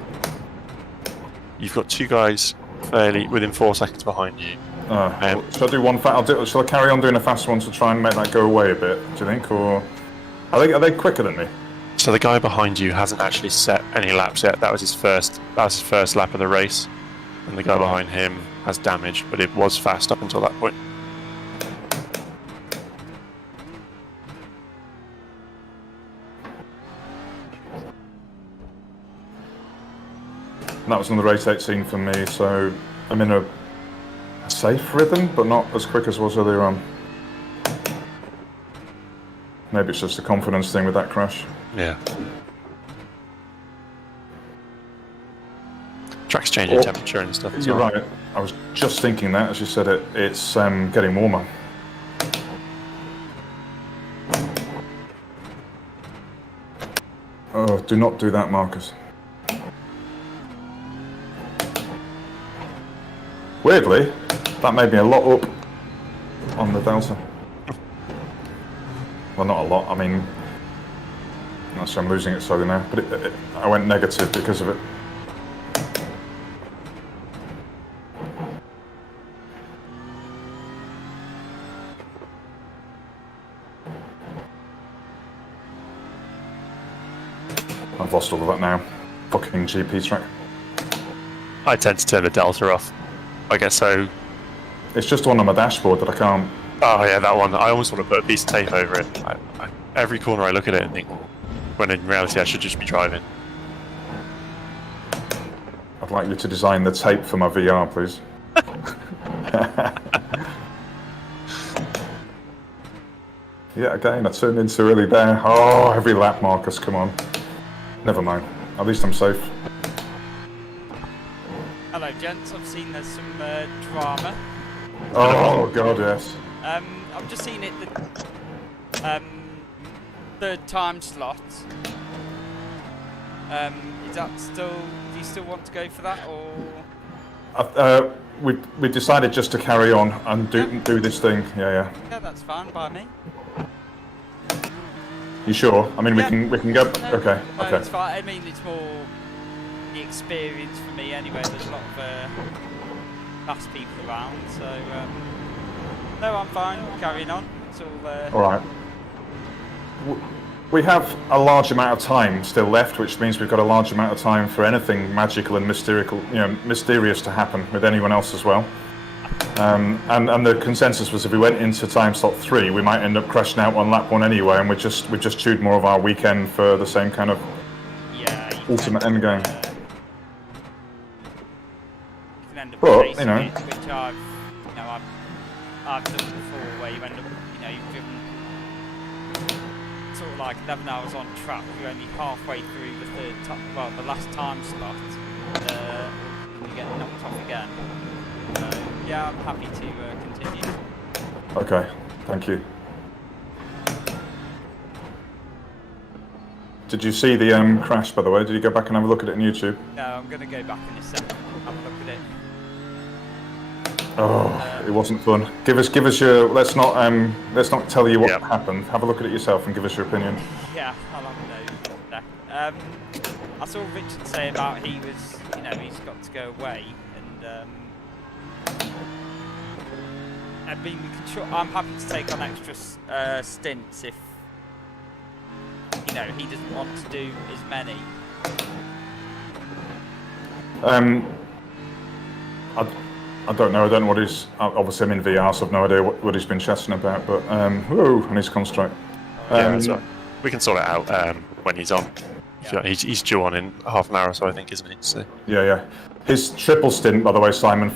you've got two guys fairly within 4 seconds behind you. Shall I do one? Shall I carry on doing a fast one to try and make that go away a bit? Do you think, or are they quicker than me? So the guy behind you hasn't actually set any laps yet. That was his first lap of the race, and the guy behind him has damage, but it was fast up until that point. And that was on the race 18 for me, so I'm in a safe rhythm, but not as quick as was earlier on. Maybe it's just a confidence thing with that crash. Yeah. Track's changing temperature and stuff as You're well. right. I was just thinking that as you said it. It's getting warmer. Oh, do not do that, Marcus. Weirdly, that made me a lot up on the Delta. Well, not a lot. I mean, actually, I'm losing it slowly now. But I went negative because of it. I've lost all of that now. Fucking GP track. I tend to turn the Delta off. I guess so. It's just one on my dashboard that I can't. Oh yeah, that one. I almost want to put a piece of tape over it. Every corner I look at it and think, when in reality I should just be driving. I'd like you to design the tape for my VR, please. Yeah, again, I turned in too early there. Oh, every lap, Marcus, come on. Never mind. At least I'm safe. Hello, gents. I've seen there's some drama. Oh, God, yes. I've just seen it. The third time slot. Is that still? Do you still want to go for that, or? We decided just to carry on and do this thing. Yeah. Yeah, that's fine by me. You sure? I mean, we can go. No, okay. No, Okay. it's fine. I mean, it's more the experience for me anyway. There's a lot of fast people around, so no, I'm fine. Carrying on. It's all. All right. We have a large amount of time still left, which means we've got a large amount of time for anything magical and mysterious to happen with anyone else as well. And the consensus was if we went into time slot 3, we might end up crashing out on lap 1 anyway, and we just chewed more of our weekend for the same kind of ultimate end game. You can end up But, racing you know. it, which I've done before, where you end up, you've driven sort of like 11 hours on track. You're only halfway through the last time slot, and you get knocked off again. Yeah, I'm happy to continue. Okay, thank you. Did you see the crash, by the way? Did you go back and have a look at it on YouTube? No, I'm going to go back in a second and have a look at it. Oh, it wasn't fun. Give us your. Let's not tell you what happened. Have a look at it yourself and give us your opinion. Yeah, I'll have a no. I saw Richard say about he's got to go away, and I mean, I'm happy to take on extra stints if he doesn't want to do as many. I don't know. I don't know what he's. Obviously, I'm in VR, so I've no idea what he's been chatting about. But whoa, on his construct. Yeah, that's right. We can sort it out when he's on. Yeah. He's due on in half an hour or so, I think, isn't he? So. Yeah. His triple stint, by the way, Simon,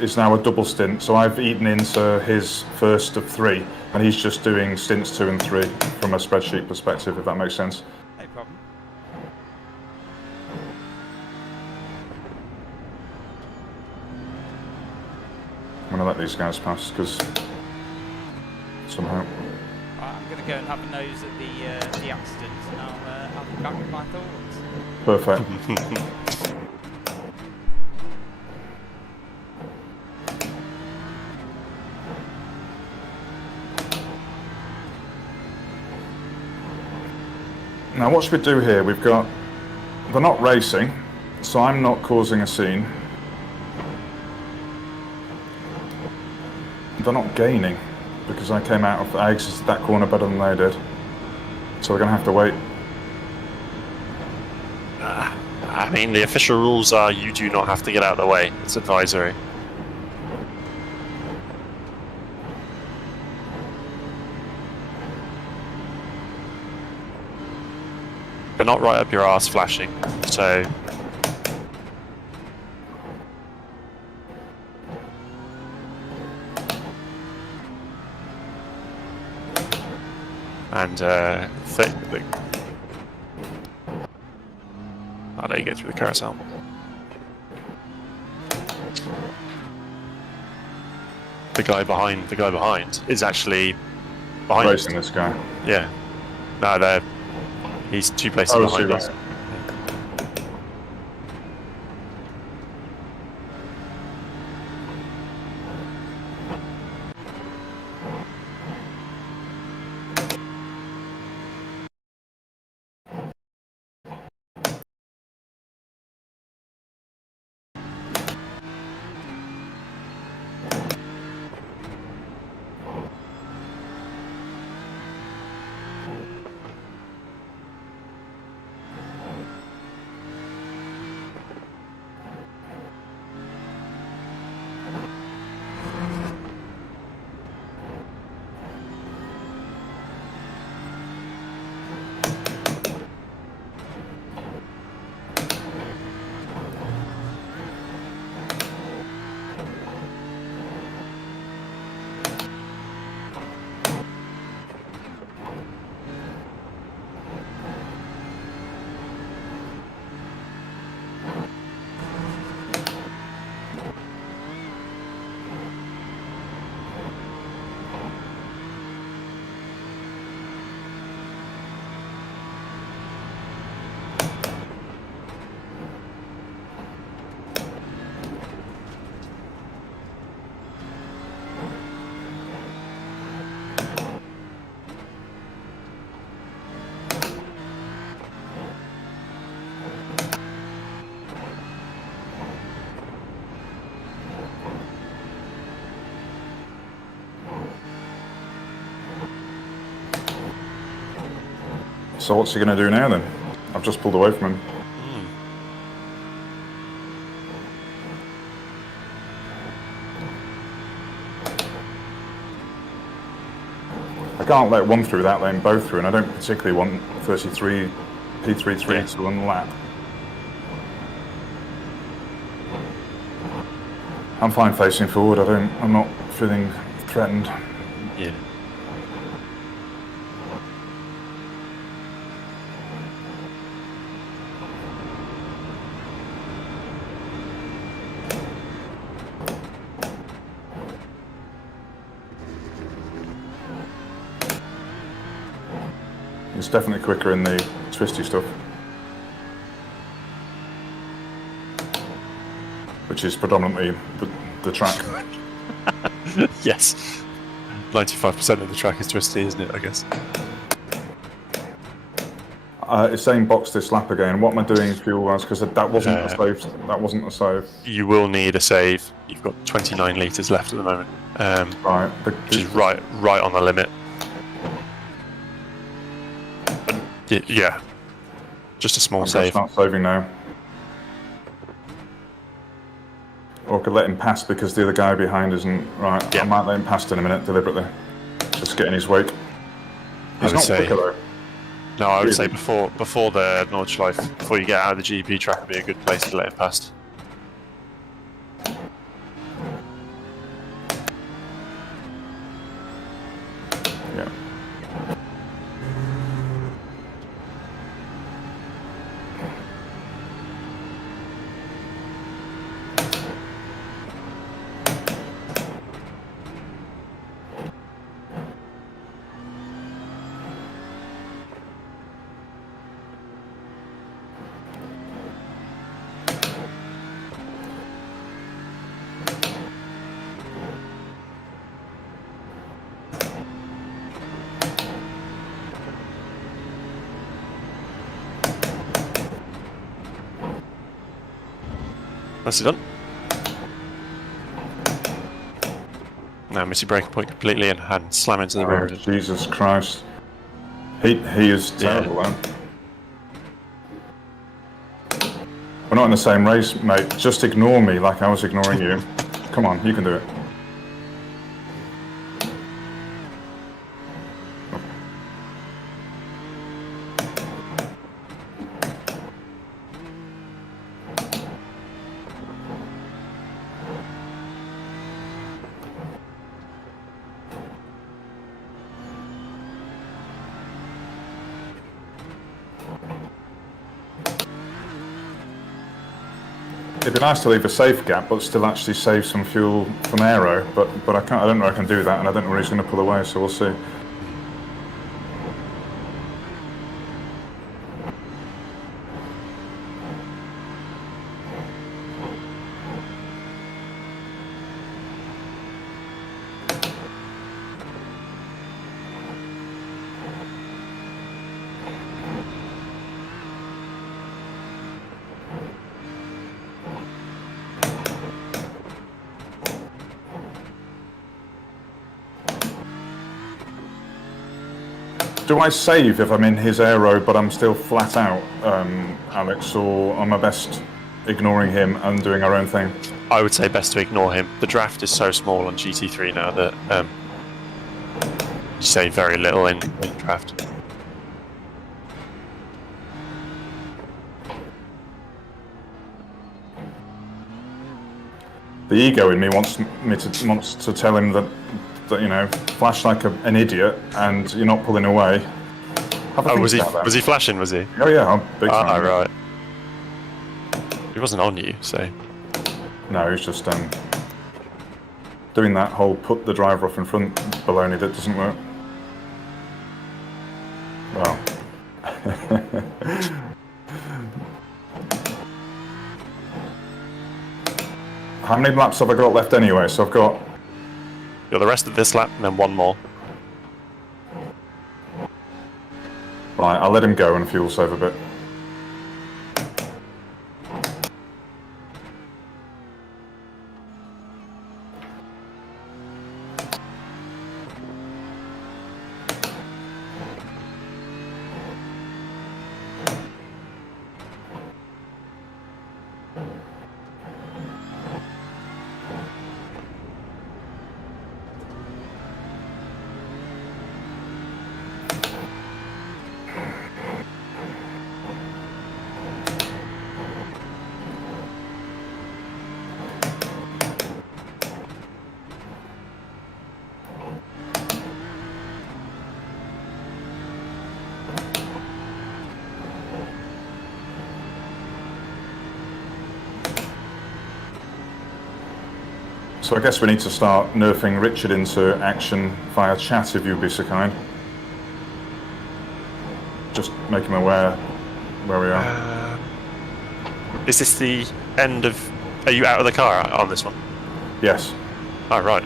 is now a double stint. So I've eaten into his first of 3, and he's just doing stints 2 and 3 from a spreadsheet perspective, if that makes sense. No problem. I'm going to let these guys pass, because somehow... Right, I'm going to go and have a nose at the accident, and I'll be back with my thoughts. Perfect. Now, what should we do here? They're not racing, So I'm not causing a scene. They're not gaining because I exited that corner better than they did. So we're going to have to wait. I mean, the official rules are you do not have to get out of the way. It's advisory. But not right up your arse flashing, so... And, I'll let you get through the carousel. The guy behind is actually behind Racing this guy. Yeah. No, he's 2 places behind us. So what's he going to do now then? I've just pulled away from him. I can't let one through that lane, both through, and I don't particularly want 33 P33 to unlap. I'm fine facing forward. I'm not feeling threatened. Yeah. It's definitely quicker in the twisty stuff, which is predominantly the track. Yes. 95% of the track is twisty, isn't it, I guess? It's saying box this lap again. What am I doing fuel-wise? Because that wasn't a save. That wasn't a save. You will need a save. You've got 29 litres left at the moment. Right. Which is right on the limit. Yeah. Just a small save. Start saving now. Or I could let him pass because the other guy behind isn't right. Yeah. I might let him pass in a minute deliberately. Just get in his wake. He's not quicker though. No, I would say before the Nordschleife, before you get out of the GP track, would be a good place to let him past. Yeah. Nicely done. Now miss your braking point completely and slam into the rear Oh, of him. Jesus Christ. He is terrible, then. We're not in the same race, mate. Just ignore me like I was ignoring you. Come on, you can do it. It'd be nice to leave a safe gap, but still actually save some fuel from aero. But I can't. I don't know if I can do that, and I don't know where he's going to pull away. So we'll see. Do I save if I'm in his aero but I'm still flat out, Alex, or am I best ignoring him and doing our own thing? I would say best to ignore him. The draft is so small on GT3 now that you save very little in draft. The ego in me wants to tell him that you know, flash like an idiot and you're not pulling away. Oh, was he flashing? Was he? Oh yeah, I'm big time. Ah, right. He wasn't on you, so. No, he's just doing that whole put the driver off in front baloney that doesn't work. Well. How many laps have I got left anyway? So I've got the rest of this lap and then one more. Right, I'll let him go and fuel save a bit. So I guess we need to start nerfing Richard into action via chat, if you'd be so kind. Just make him aware where we are. Is this the end of... Are you out of the car on this one? Yes. Oh, right.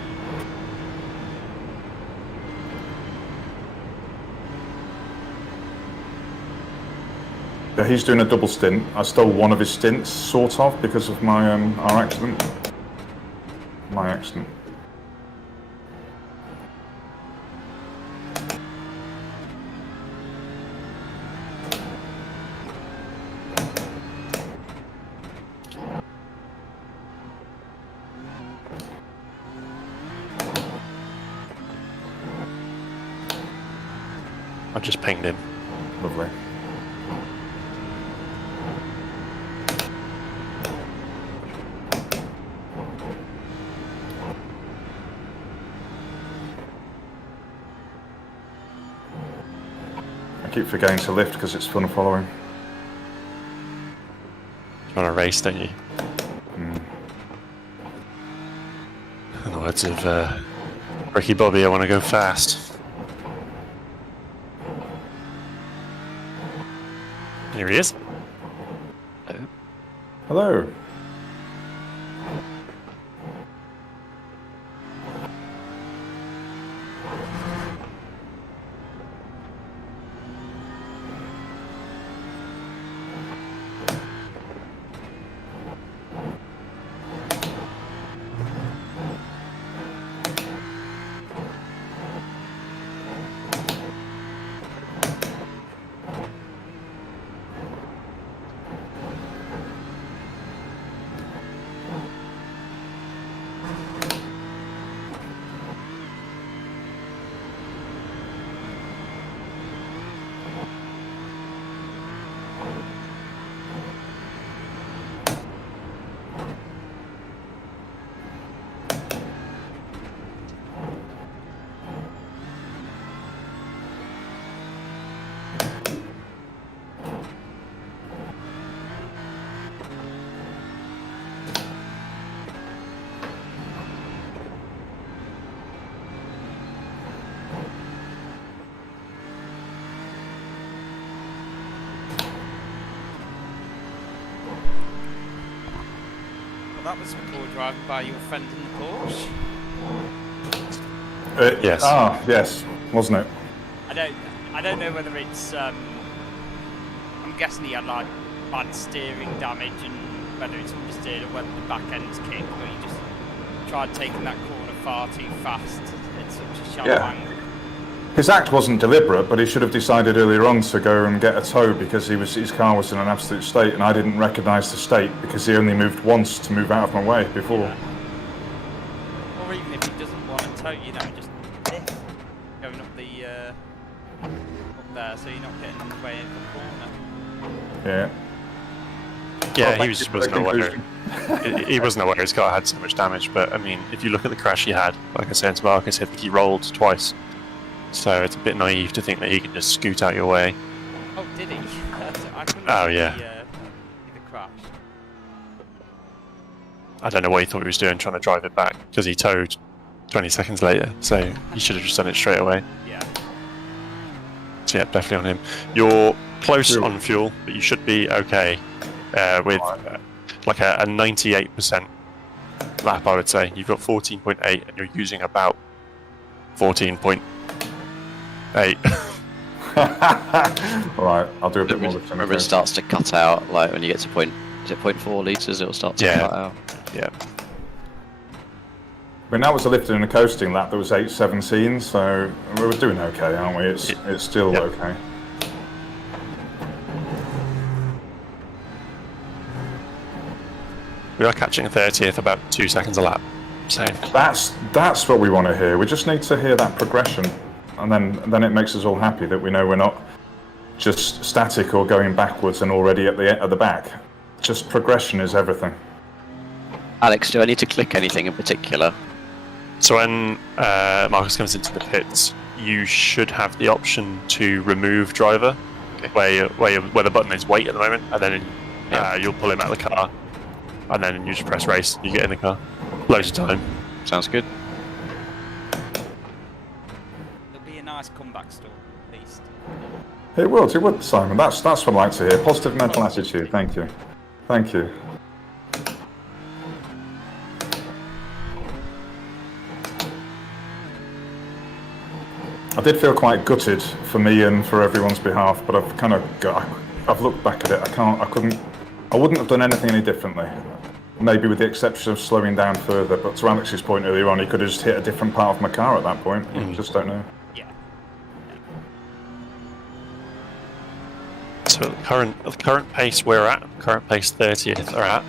Yeah, he's doing a double stint. I stole one of his stints, sort of, because of my our accident. My accident. I just pinged him. Lovely. I keep forgetting to lift because it's fun following. You want to race, don't you? Mm. In the words of Ricky Bobby, I want to go fast. Here he is. Hello. Hello. Well, that was poor driving by your friend in the Porsche. Yes. Ah, yes, wasn't it? I don't know whether it's. I'm guessing he had like bad steering damage, and whether it's understeered or whether the back end's kicked, but he just tried taking that corner far too fast at such a sharp angle. His act wasn't deliberate, but he should have decided earlier on to go and get a tow because his car was in an absolute state, and I didn't recognise the state because he only moved once to move out of my way before. Yeah. Or even if he doesn't want to tow, you know, just going up the up there, so you're not getting in the way in the corner. Yeah. Yeah, he wasn't aware. He wasn't aware his car had so much damage. But I mean, if you look at the crash he had, like I said to Marcus, I think he rolled twice. So it's a bit naive to think that he can just scoot out your way. Oh, did he? I couldn't see the crash. I don't know what he thought he was doing, trying to drive it back, because he towed 20 seconds later. So he should have just done it straight away. Yeah. So yeah, definitely on him. You're close on fuel, but you should be okay with like a 98% lap, I would say. You've got 14.8 and you're using about 14.8. Right, I'll do a bit more. Remember, it starts to cut out, like when you get to point, is it 0.4 litres, it'll start to cut out. Yeah. I mean, that was a lifting and a coasting lap that was 8:17, so we were doing okay, aren't we? It's still okay. We are catching 30th, about 2 seconds a lap. So that's what we want to hear. We just need to hear that progression, and then it makes us all happy that we know we're not just static or going backwards and already at the back. Just progression is everything. Alex, do I need to click anything in particular? So when Marcus comes into the pits, you should have the option to remove driver, where the button is wait at the moment, and then you'll pull him out of the car, and then you just press race. You get in the car. Loads of time. Sounds good. There'll be a nice comeback story, at least. It would, Simon. That's what I like to hear. Positive mental attitude. Thank you. Thank you. I did feel quite gutted for me and for everyone's behalf, but I've looked back at it. I wouldn't have done anything any differently. Maybe with the exception of slowing down further, but to Alex's point earlier on, he could have just hit a different part of my car at that point. You just don't know. Yeah. So at the current pace we're at, current pace 30th are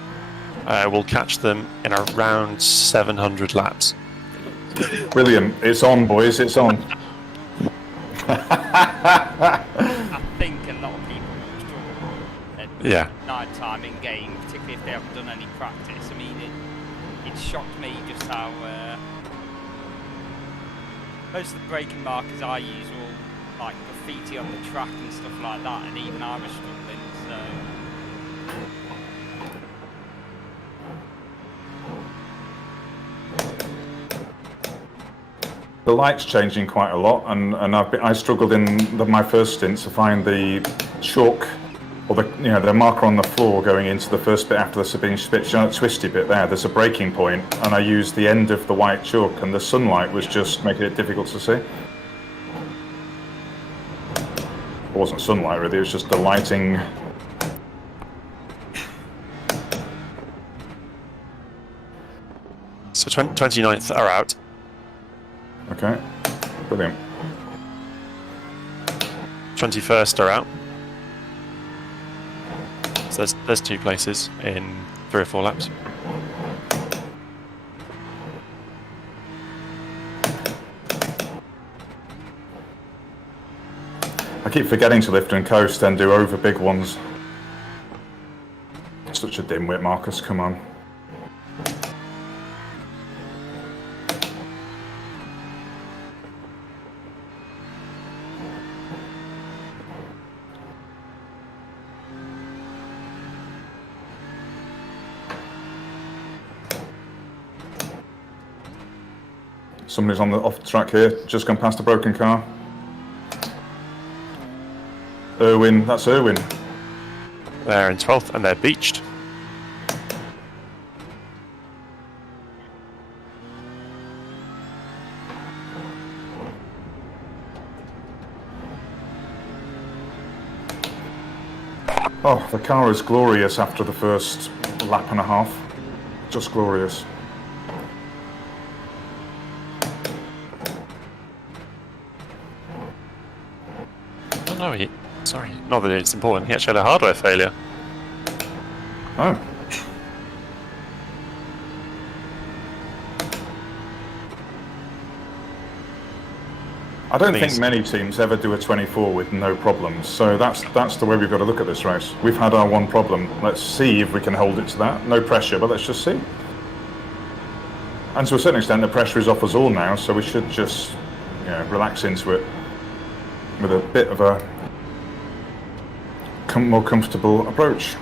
at, we'll catch them in around 700 laps. Brilliant. It's on, boys. It's on. I think a lot of people will struggle at night time in game, particularly if they haven't done any practice. I mean, it shocked me just how most of the braking markers I use are all like graffiti on the track and stuff like that, and even I was struggling. So. The light's changing quite a lot, and I struggled in my first stint to find the chalk or the marker on the floor going into the first bit after the Sabine Spitz, that twisty bit there. There's a breaking point, and I used the end of the white chalk, and the sunlight was just making it difficult to see. It wasn't sunlight really; it was just the lighting. So 29th are out. Okay, brilliant. 21st are out. So there's 2 places in 3 or 4 laps. I keep forgetting to lift and coast and do over big ones. Such a dimwit, Marcus, come on. Somebody's on the off the track here, just gone past a broken car. Irwin, that's Irwin. They're in 12th and they're beached. Oh, the car is glorious after the first lap and a half. Just glorious. Oh no, sorry, not that it's important. He actually had a hardware failure. Oh. I don't think many teams ever do a 24 with no problems, so that's the way we've got to look at this race. We've had our one problem. Let's see if we can hold it to that. No pressure, but let's just see. And to a certain extent, the pressure is off us all now, so we should just relax into it with a bit of a more comfortable approach.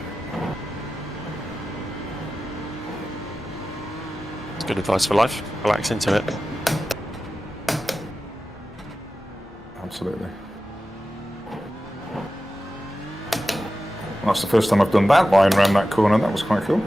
It's good advice for life. Relax into it. Absolutely. Well, that's the first time I've done that line around that corner. That was quite cool.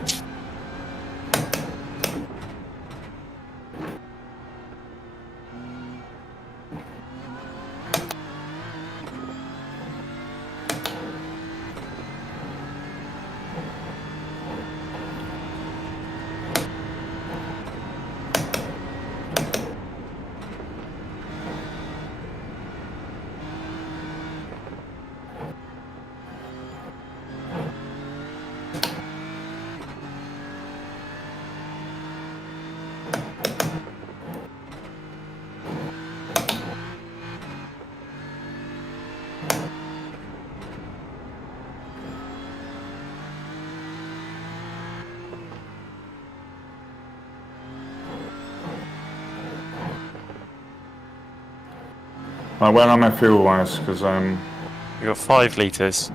Where am I fuel-wise? Because You've got 5 litres.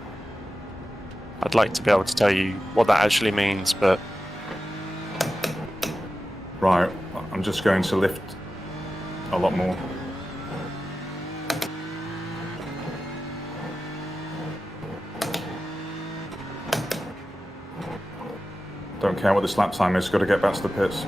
I'd like to be able to tell you what that actually means, but... Right, I'm just going to lift a lot more. Don't care what this lap time is, got to get back to the pits.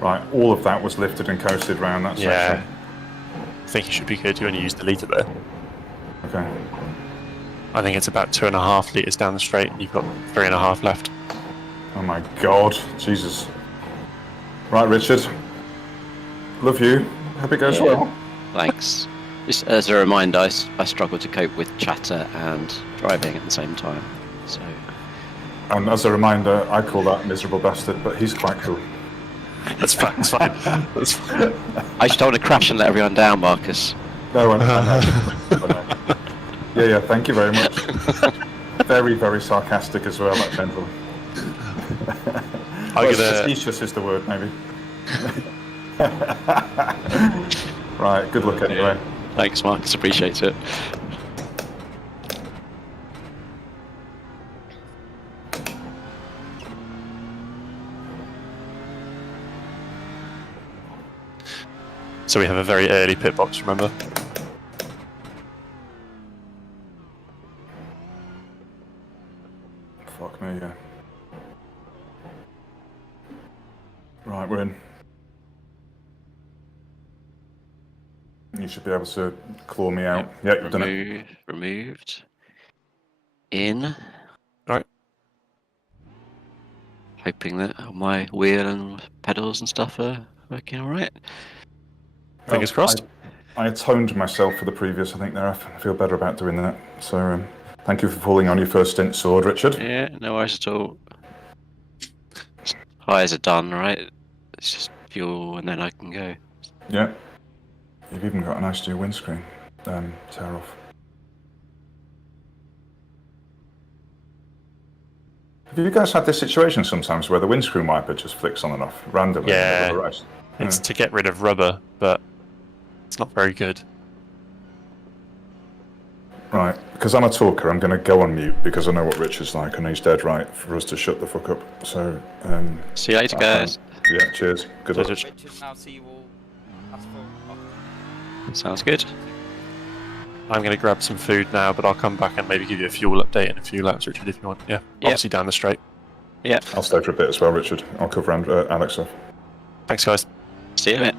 Right, all of that was lifted and coasted round that section. I think you should be good. You only used the litre there. Okay. I think it's about 2.5 litres down the straight, and you've got 3.5 left. Oh my god, Jesus. Right, Richard. Love you. Hope it goes well. Thanks. Just as a reminder, I struggle to cope with chatter and driving at the same time. So. And as a reminder, I call that miserable bastard, but he's quite cool. That's fine. That's fine. That's fine. I just don't want to crash and let everyone down, Marcus. No, I know. Yeah, thank you very much. Very, very sarcastic as well, that gentleman. Facetious is the word, maybe. Right, good luck anyway. Thanks, Marcus. Appreciate it. So we have a very early pit box, remember? Fuck me, yeah. Right, we're in. You should be able to claw me out. Yeah, you've done it. Removed. In. Right. Hoping that my wheel and pedals and stuff are working alright. Fingers crossed. I atoned myself for the previous, I think, there. I feel better about doing that. So, thank you for falling on your first stint sword, Richard. Yeah, no worries at all. Tyres are done, right? It's just fuel and then I can go. Yeah. You've even got a nice new windscreen tear off. Have you guys had this situation sometimes where the windscreen wiper just flicks on and off randomly? Yeah. In the race? It's to get rid of rubber, but it's not very good. Right, because I'm a talker, I'm going to go on mute because I know what Richard's like, and he's dead right for us to shut the fuck up. So, See you later, guys. yeah, cheers. Good luck. Cheers. Richard, now see you all. Ask for. Sounds good. I'm going to grab some food now, but I'll come back and maybe give you a fuel update in a few laps, Richard, if you want. Yeah, obviously down the straight. Yeah. I'll stay for a bit as well, Richard. I'll cover Alex off. Thanks, guys. See you in a bit.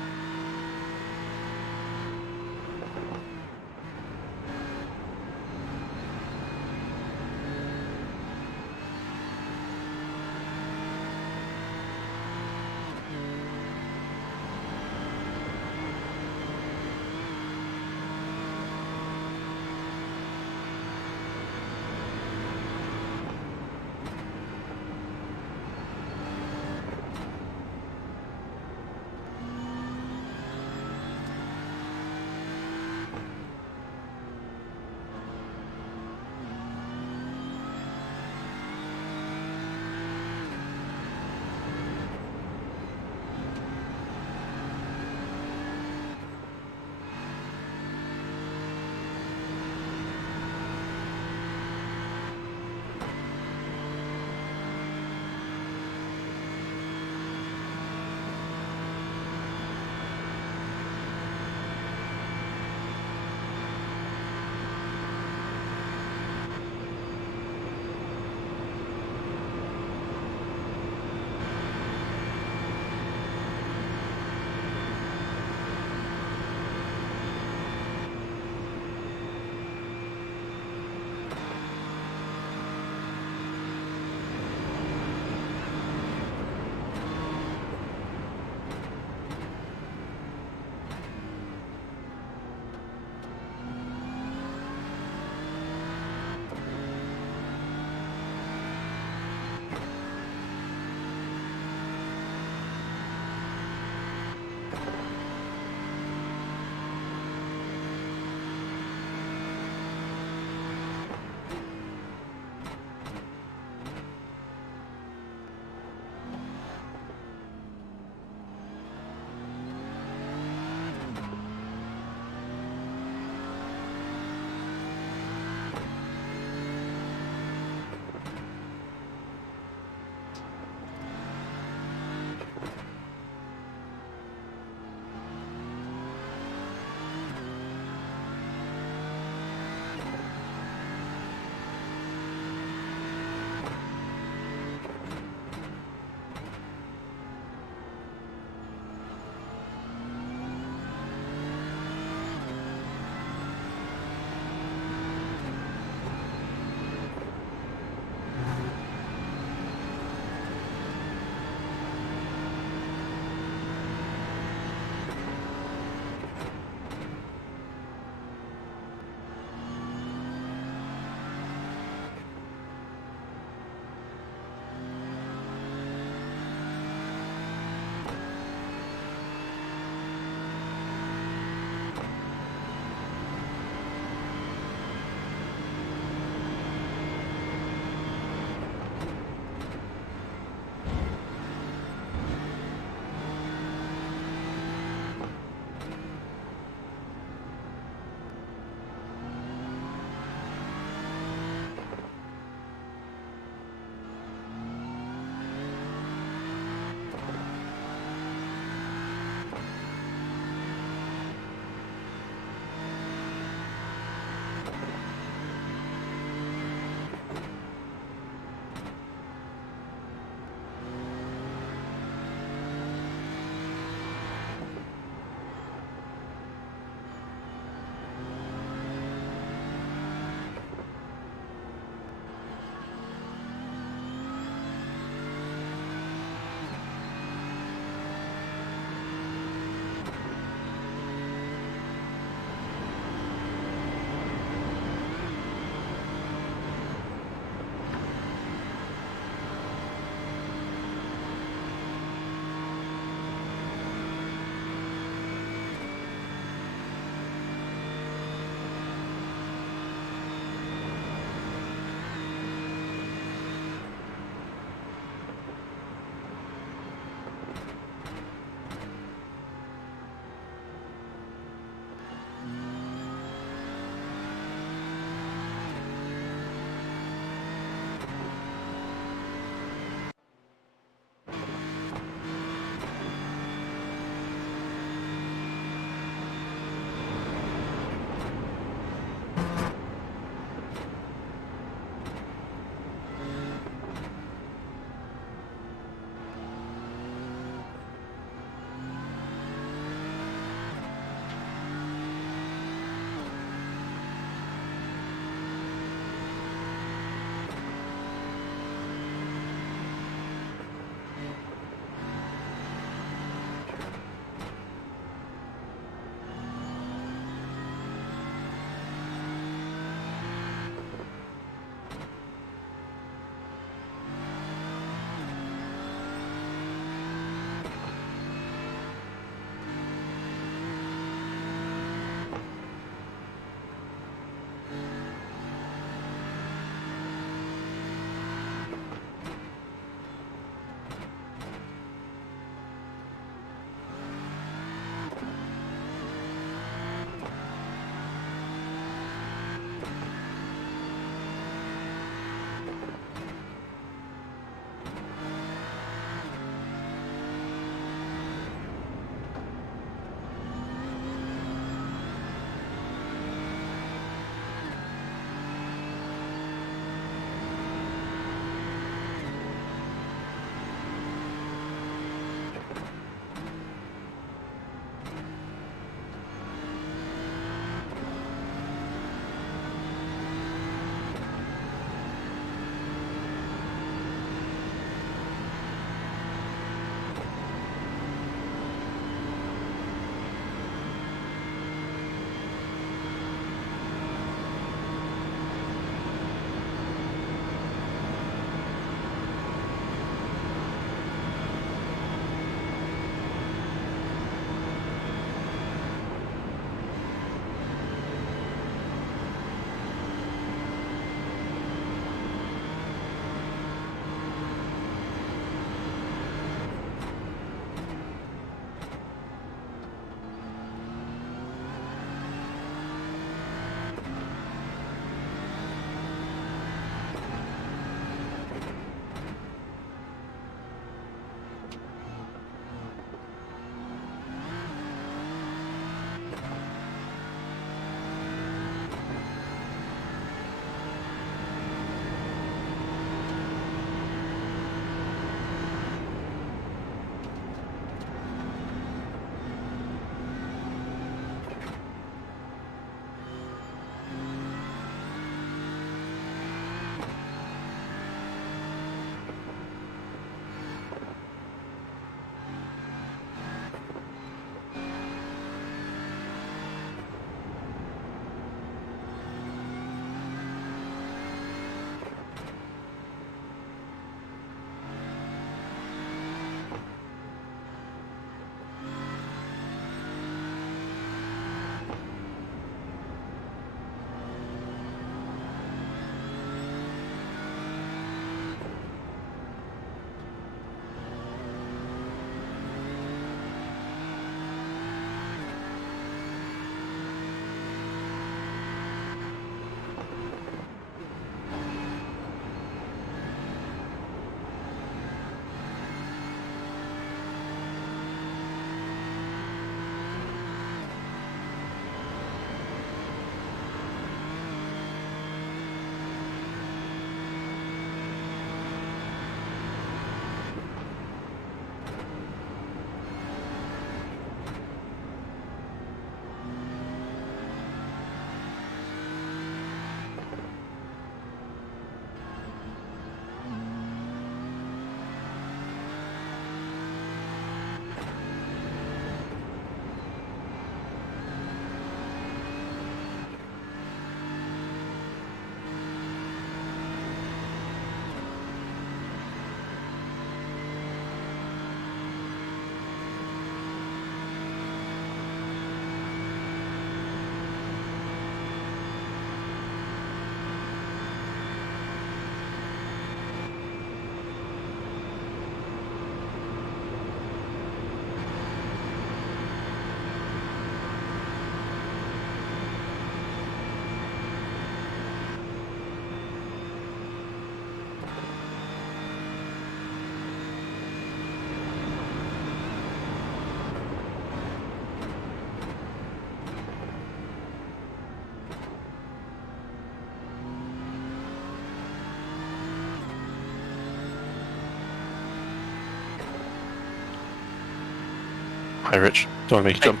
Hi, Rich. Don't want to make you jump.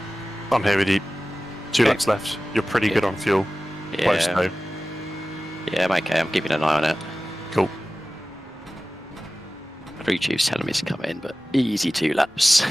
I'm here with you. 2 laps left. You're pretty good on fuel. Quite slow. Yeah, I'm okay. I'm keeping an eye on it. Cool. Crew chief's telling me to come in, but easy 2 laps.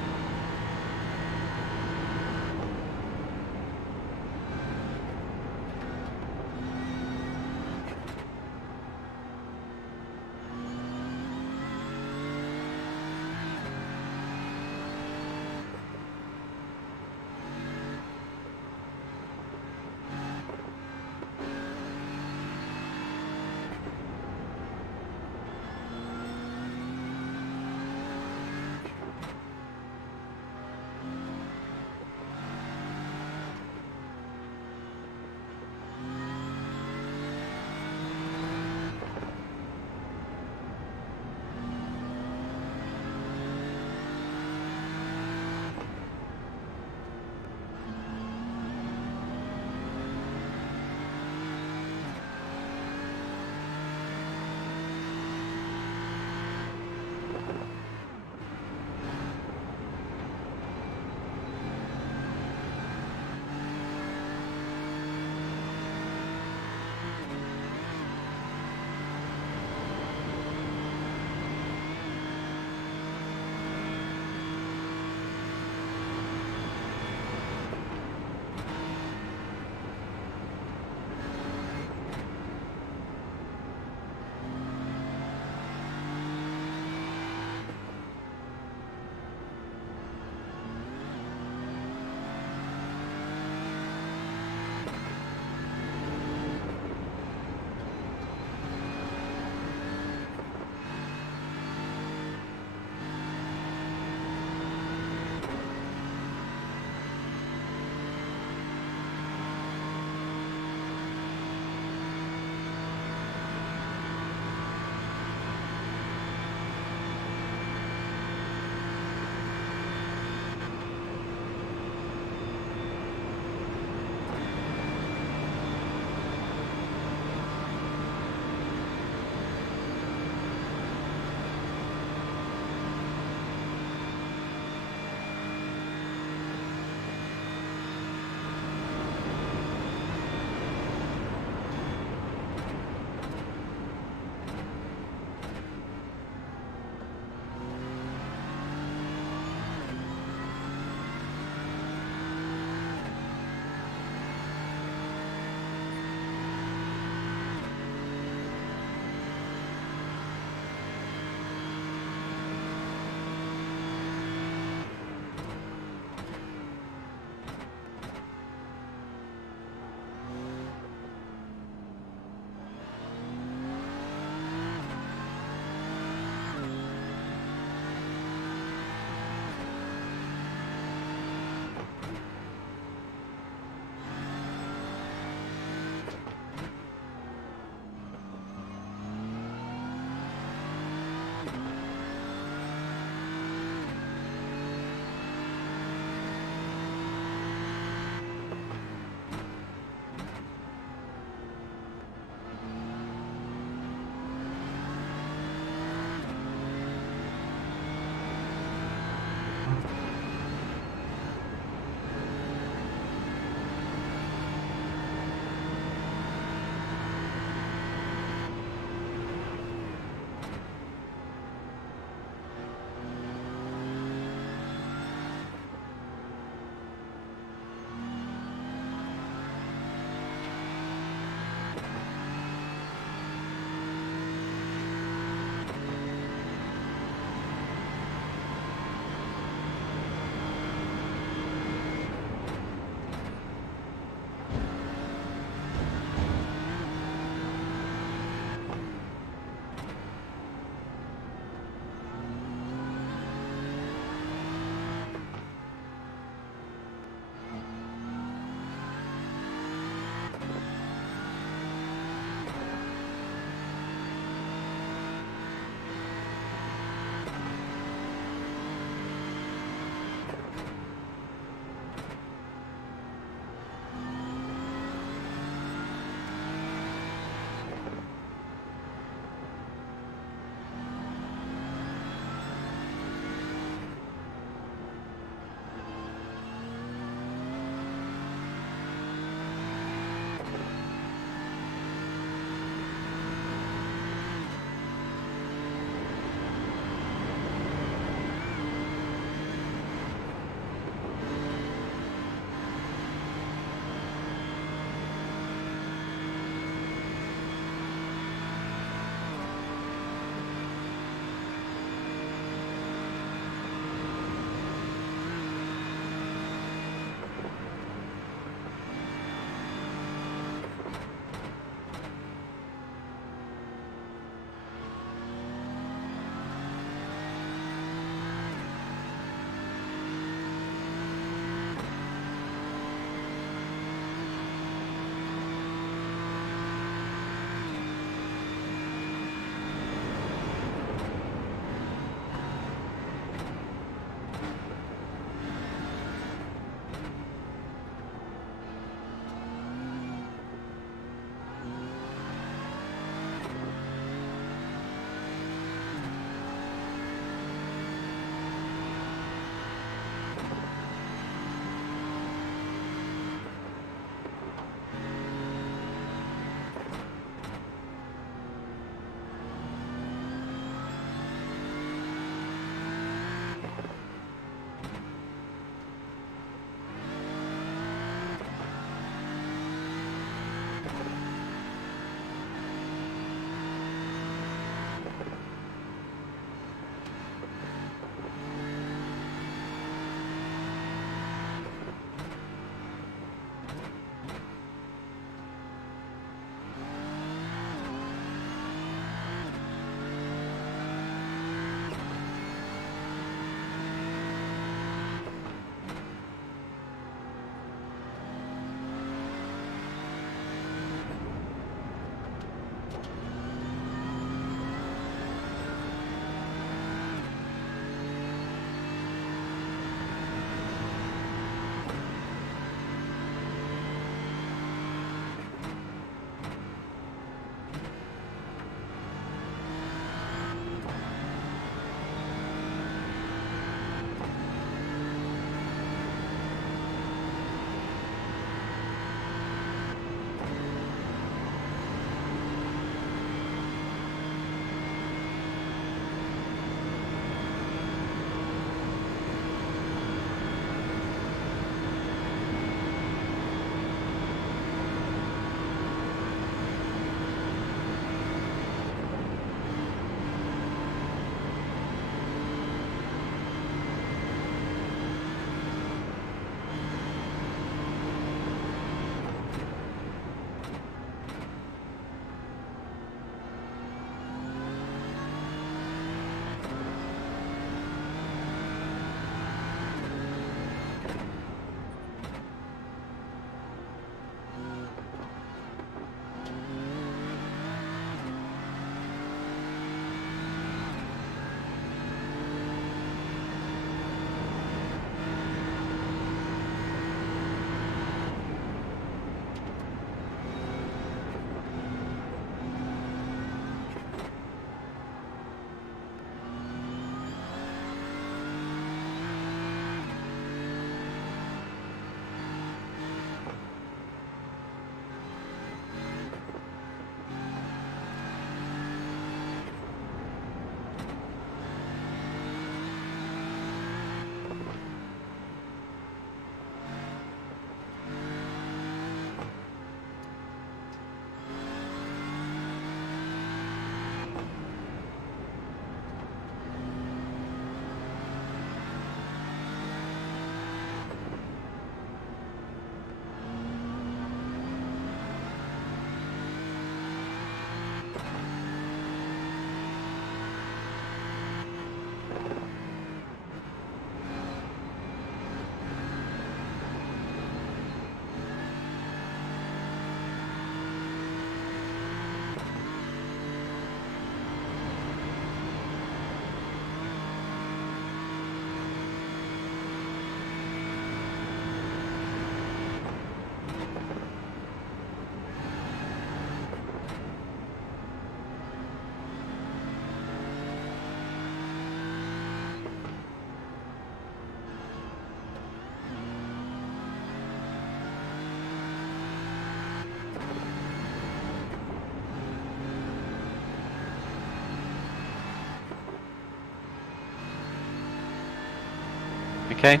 Okay.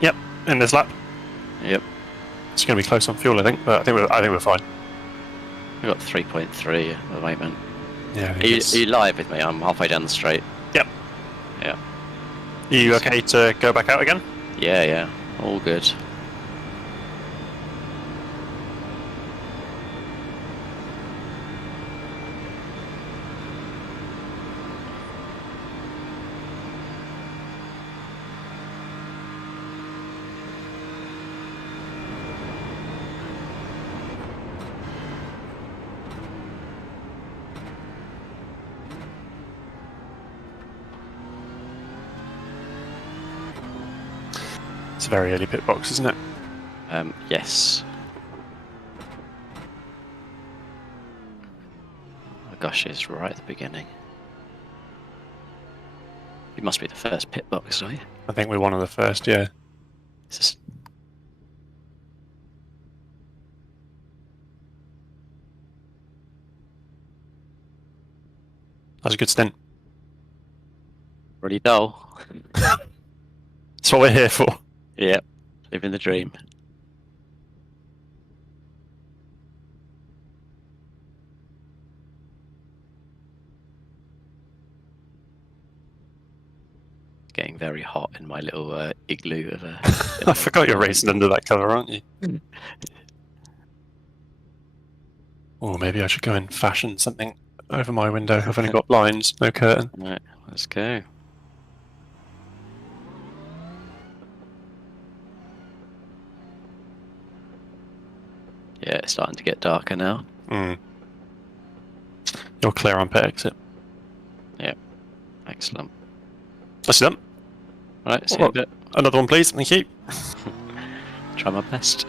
Yep, in this lap. Yep. It's going to be close on fuel, I think, but I think we're fine. We've got 3.3 at the moment. Yeah. Are you live with me? I'm halfway down the straight. Yep. Yeah. Are you okay to go back out again? Yeah, yeah. All good. It's a very early pit box, isn't it? Yes. Oh gosh, it's right at the beginning. You must be the first pit box, are you? I think we're one of the first, yeah. It's just... That was a good stint. really dull. That's what we're here for. Yep. Living the dream. getting very hot in my little igloo of a. I forgot you're racing under that cover, aren't you? Or maybe I should go and fashion something over my window. I've only got blinds, no curtain. Right, let's go. Yeah, it's starting to get darker now. You're clear on pit exit. Excellent. That's done. Right, see you in a bit. Another one, please. Thank you. Try my best.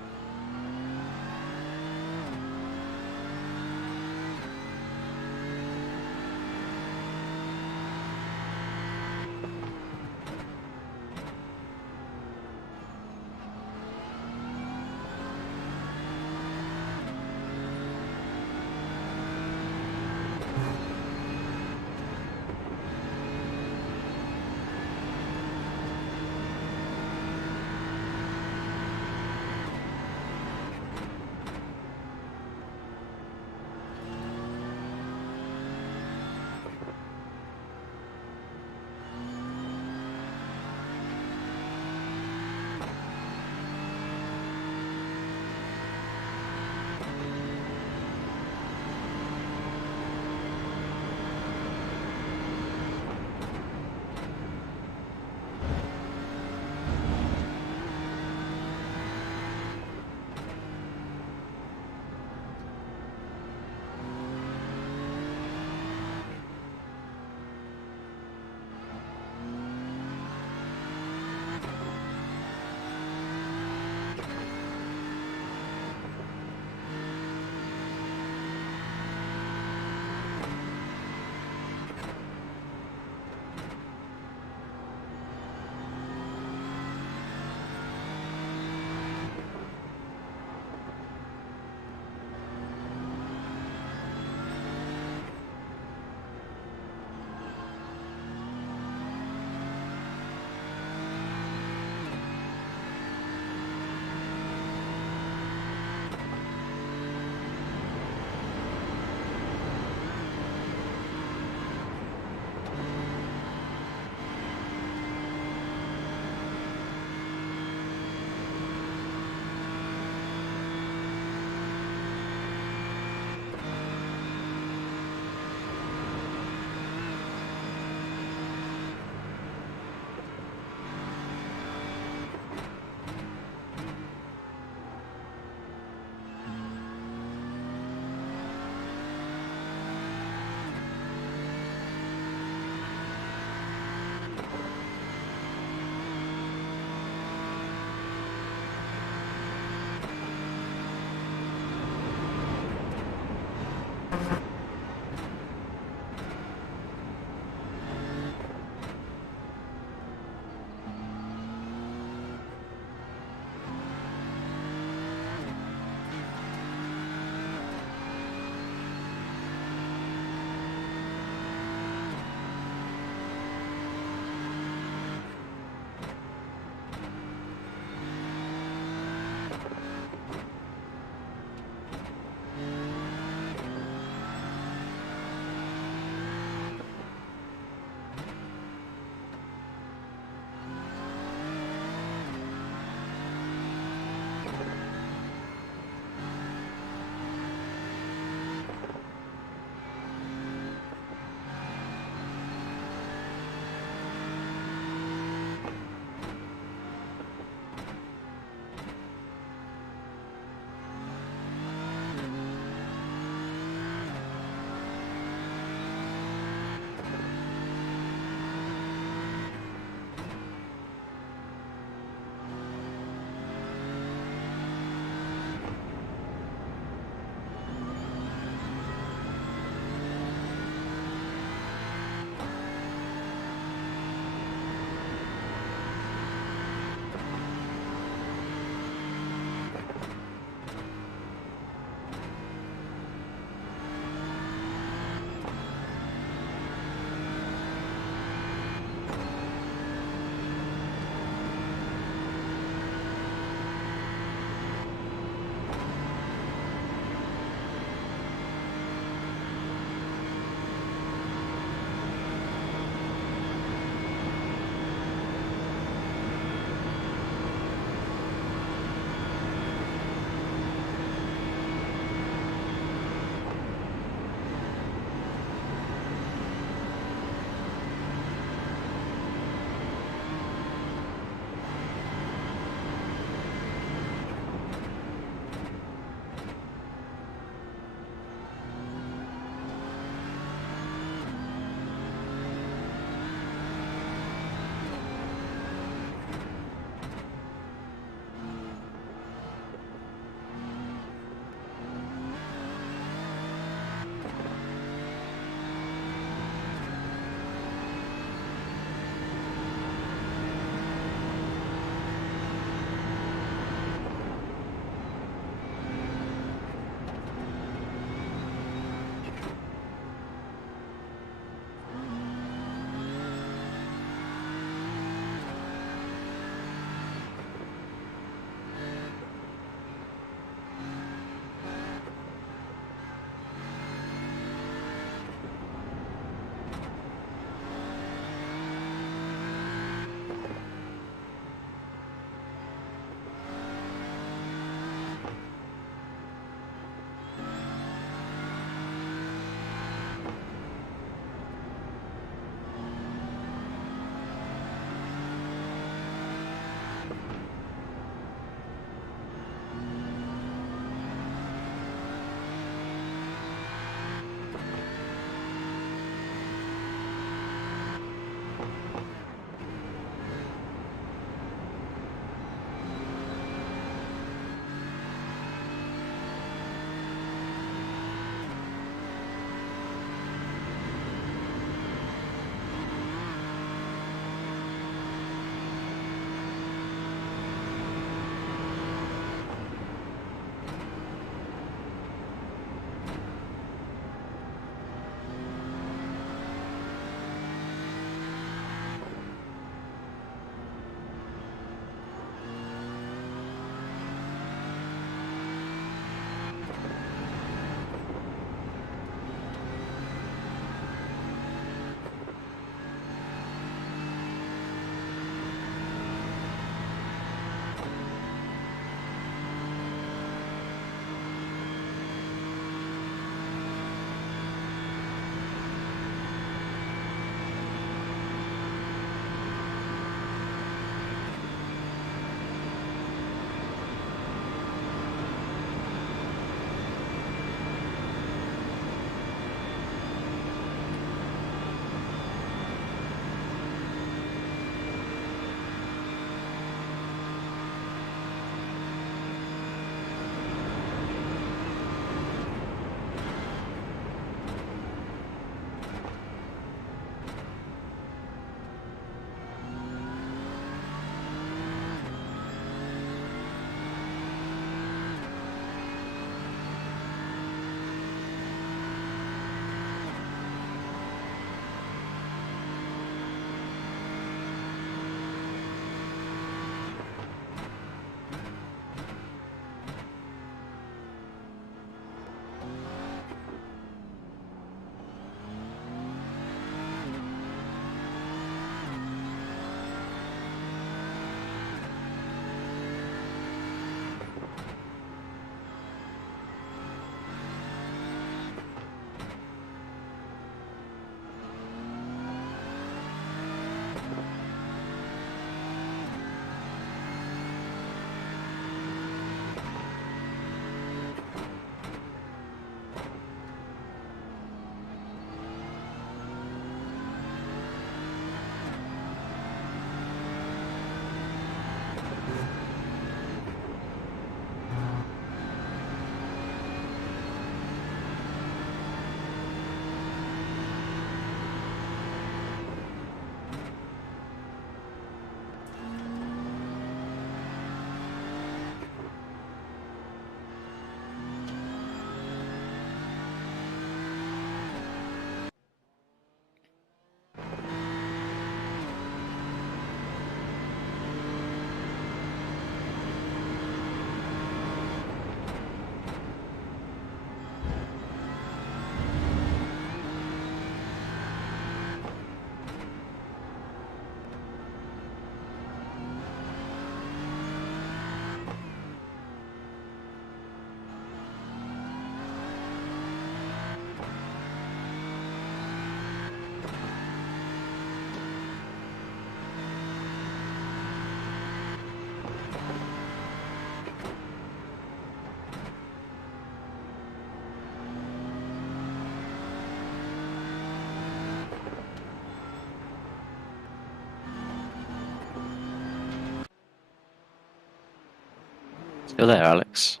Still there, Alex?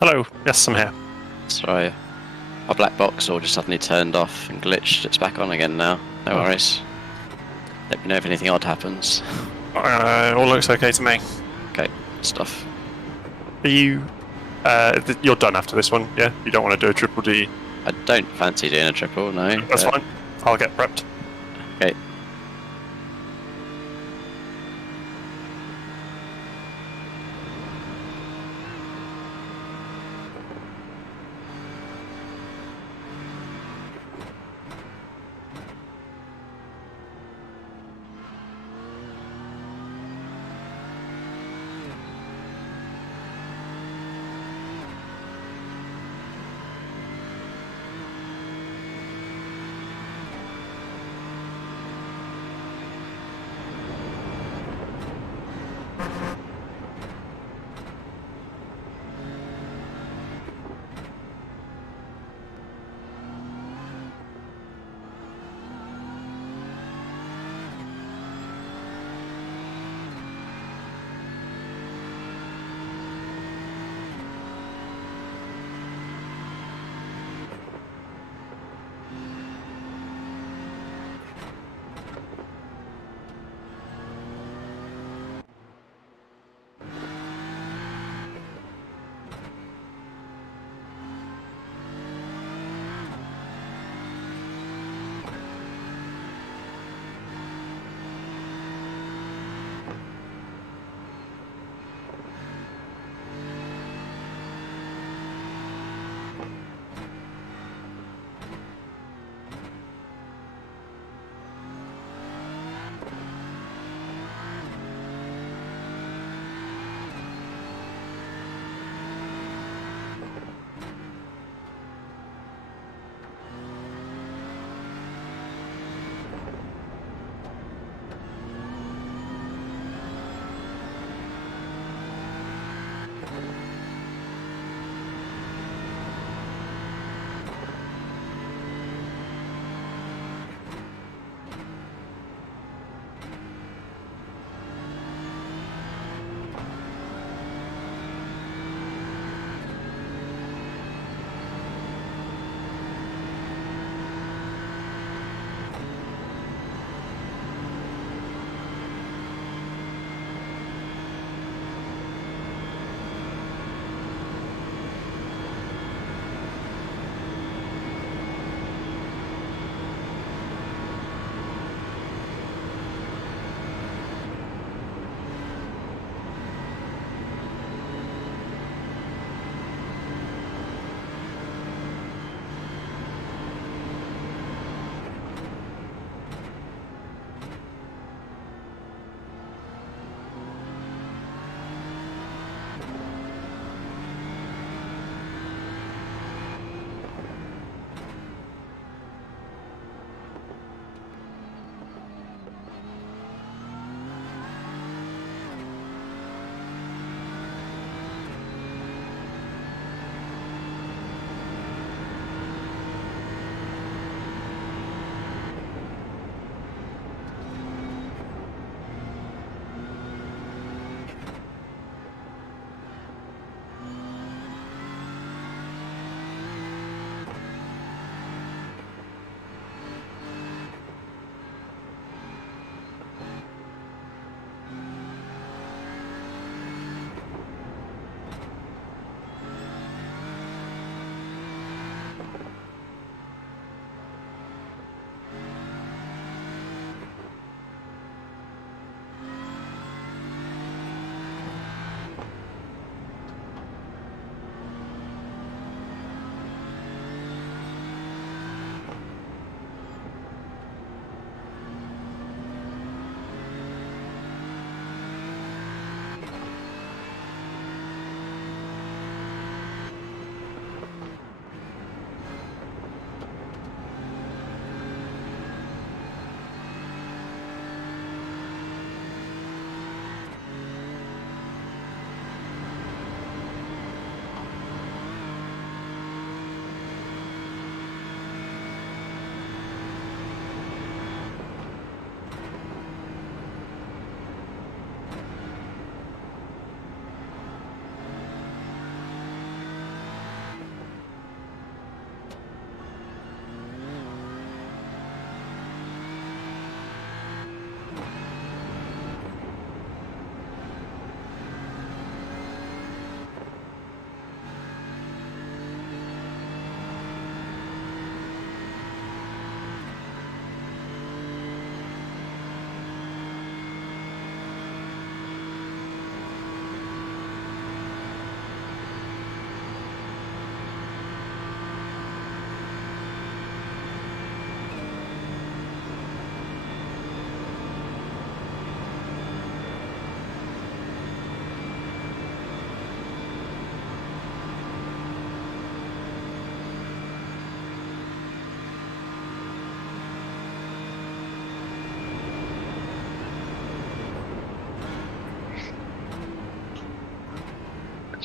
Hello. Yes, I'm here. Sorry. My black box all just suddenly turned off and glitched. It's back on again now. No worries. Let me know if anything odd happens. All looks okay to me. Okay, stuff. Are you? You're done after this one, yeah? You don't want to do a triple, do you? I don't fancy doing a triple, no. That's fine. I'll get prepped. Okay.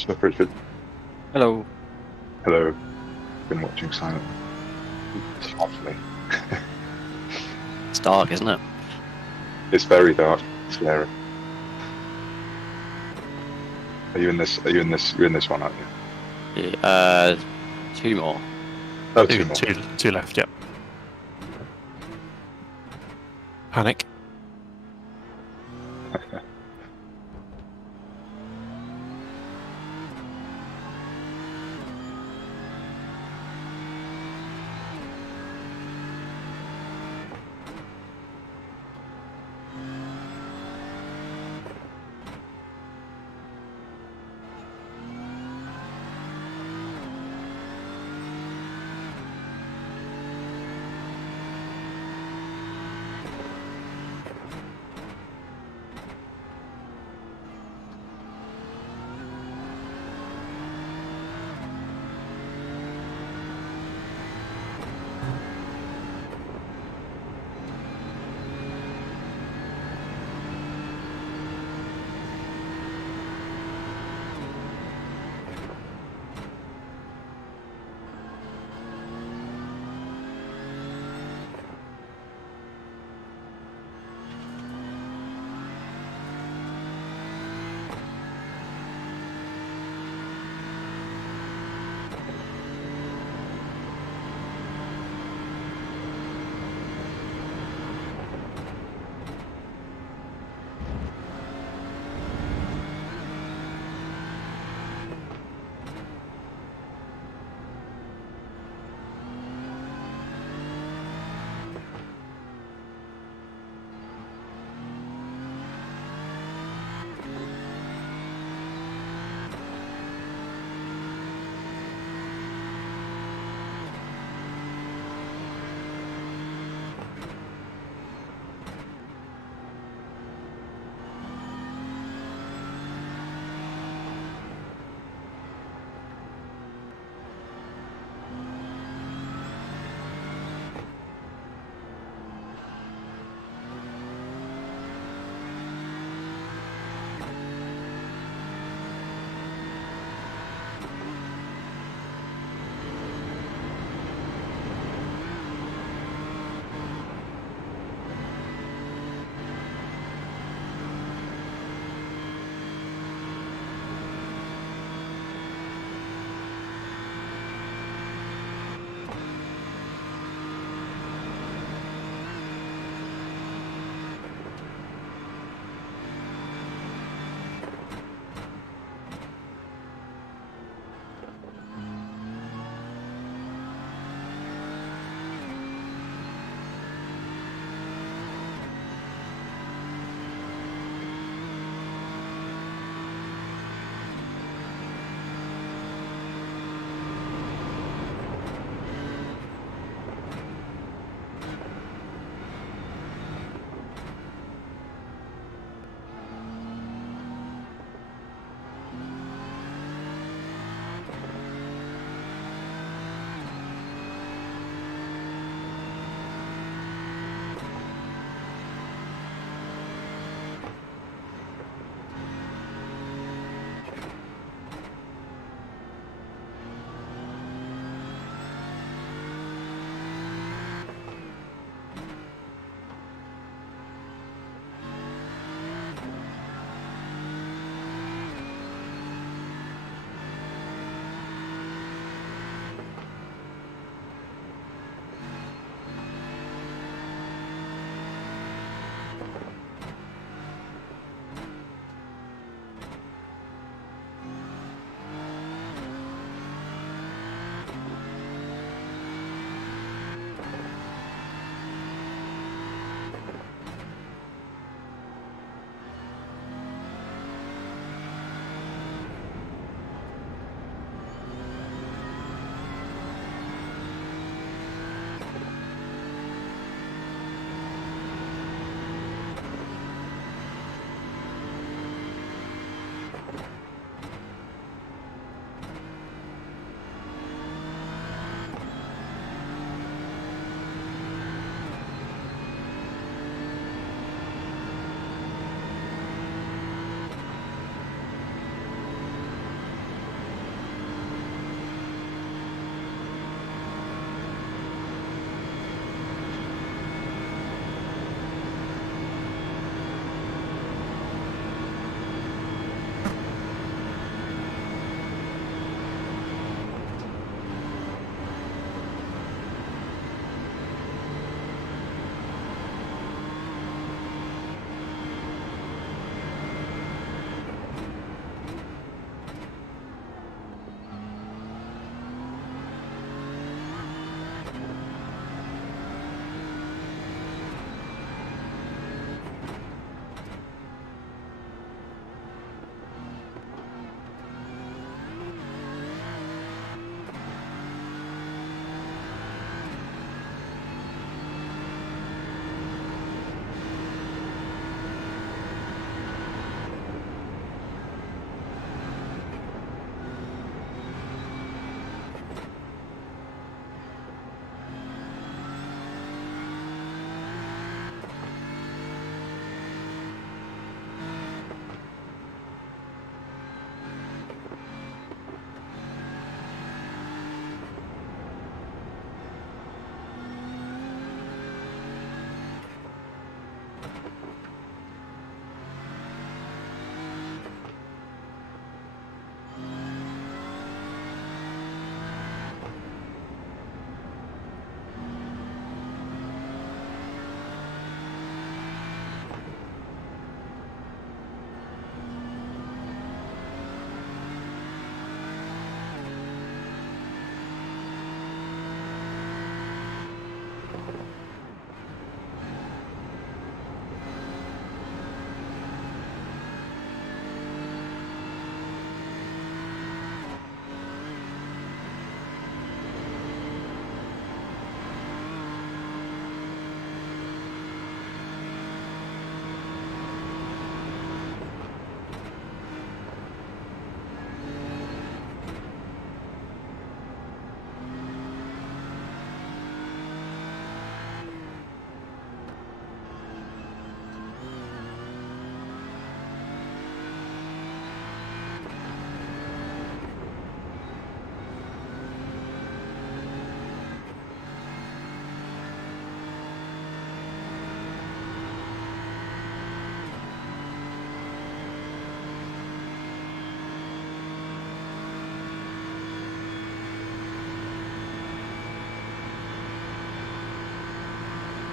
Stuff, Richard. Hello. Hello. Been watching silently. It's lovely. It's dark, isn't it? It's very dark. It's scary. Are you in this? Are you in this? You're in this one, aren't you? Yeah, 2 more. Oh, two more. Two left, yep. Panic.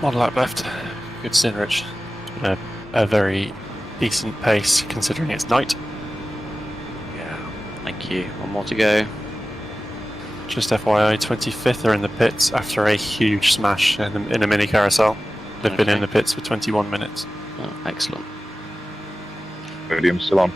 1 lap left. Good stint, Rich. A very decent pace considering it's night. Yeah. Thank you. 1 more to go. Just FYI, 25th are in the pits after a huge smash in a mini carousel. They've been in the pits for 21 minutes. Oh, excellent. Podium's still on.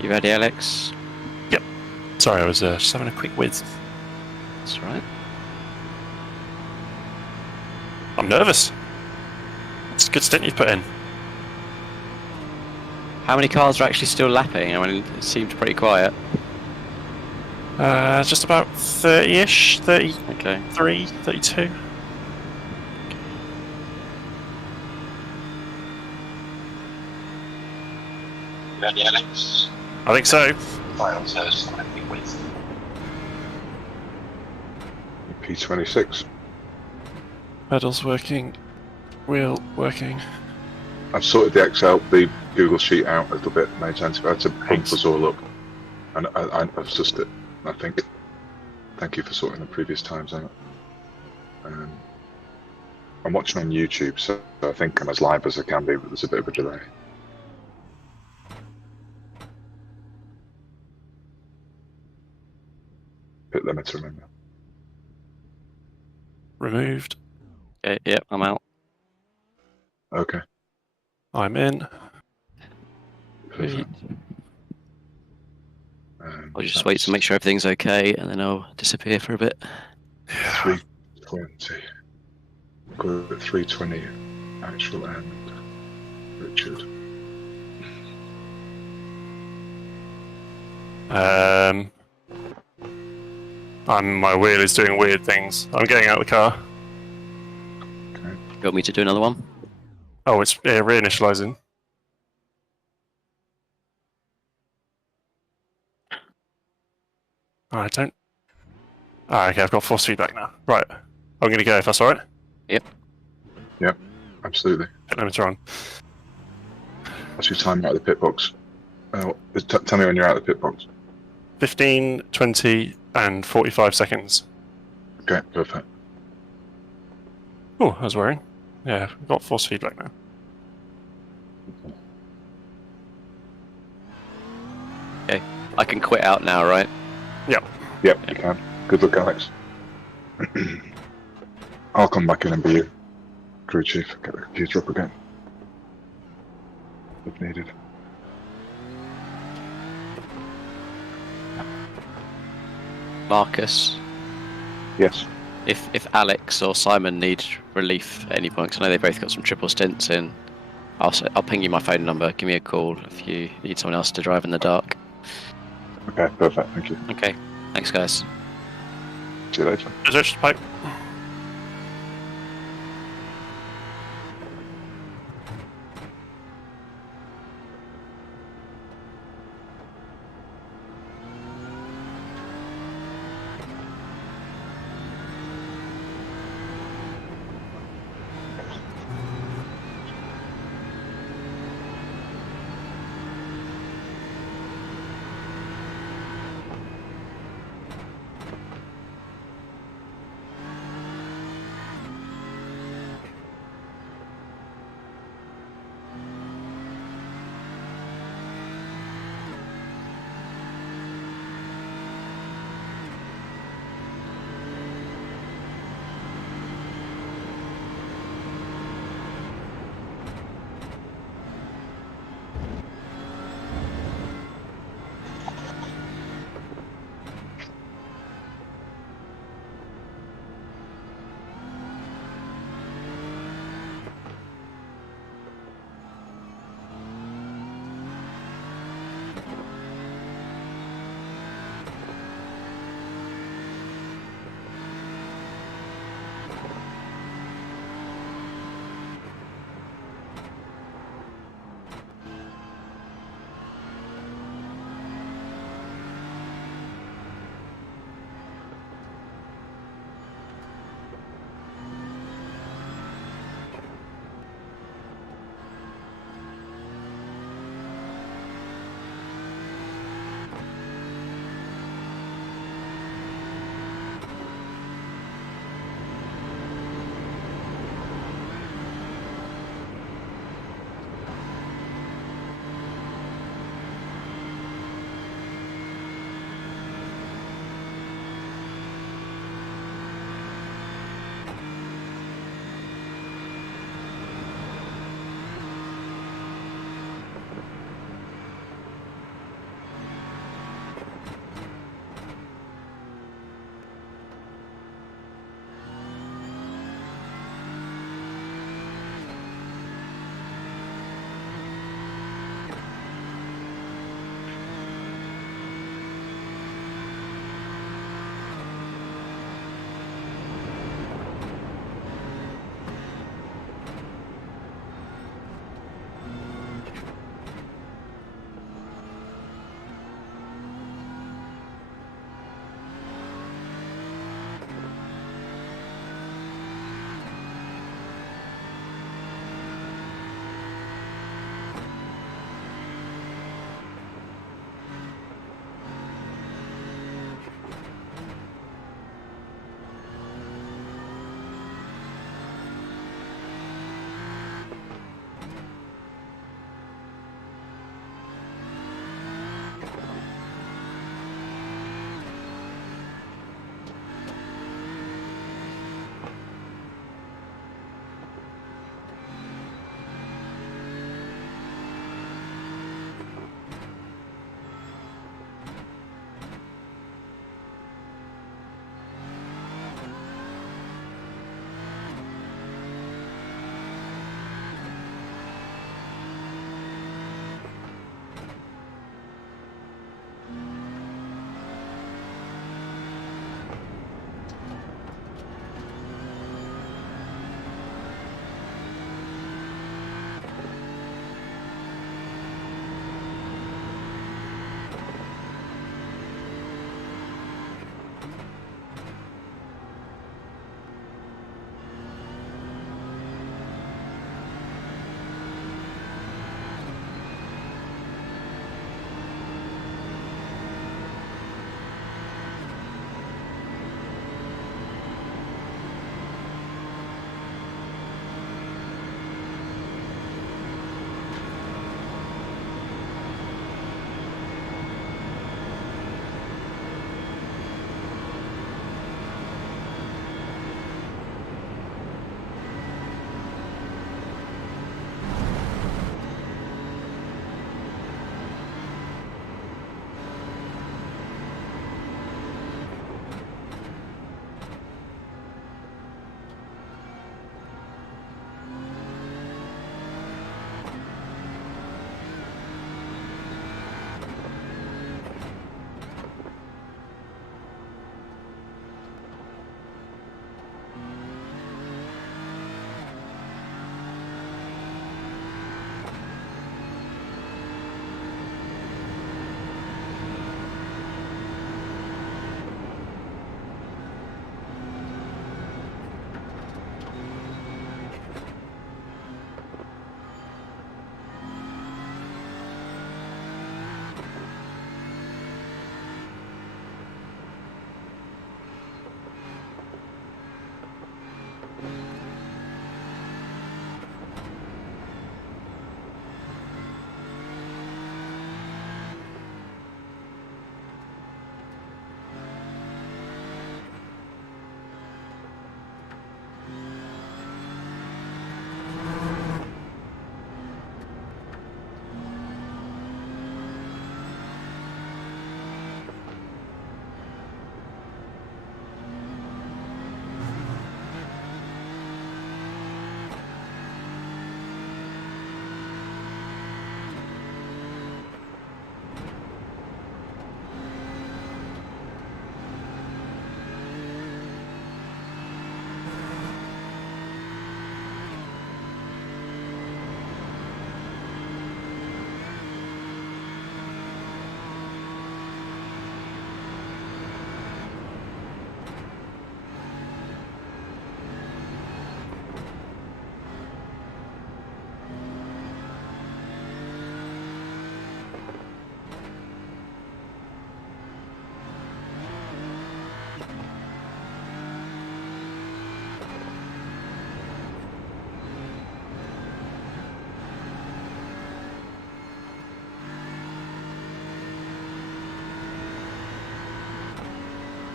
You ready, Alex? Sorry, I was just having a quick whiz. That's all right. I'm nervous. It's a good stint you've put in. How many cars are actually still lapping? I mean, it seemed pretty quiet. Just about 30-ish, 33, Okay. 32. Ready, Alex? I think so. P26. Pedals working. Wheel working. I've sorted the Excel, the Google sheet out a little bit, made sense. I had to pump us all up, and I've just it. I think. Thank you for sorting the previous times out. I'm watching on YouTube, so I think I'm as live as I can be, but there's a bit of a delay. Pit limits, remember. Removed. Okay, yep, I'm out. Okay. I'm in. Perfect. I'll just wait to make sure everything's okay, and then I'll disappear for a bit. 320. Good at 320. Actual end. Richard. My wheel is doing weird things. I'm getting out of the car. You want me to do another one? Oh, it's reinitializing. I don't. Ah, okay, I've got force feedback now. Right, I'm going to go if that's alright. Yep. Yep, absolutely. Pit limiter on. What's your time out of the pit box? Tell me when you're out of the pit box. 15, 20, and 45 seconds. Okay, perfect. Oh, I was worrying. Yeah, I've got force feedback now. Okay, I can quit out now, right? Yep, you can. Good luck, Alex. I'll come back in and be your crew chief. Get the computer up again. If needed. Marcus, Yes. if Alex or Simon need relief at any point, 'cause I know they both got some triple stints in, I'll ping you my phone number. Give me a call if you need someone else to drive in the dark. Okay, perfect. Thank you. Okay, thanks, guys. See you later. Is it pipe?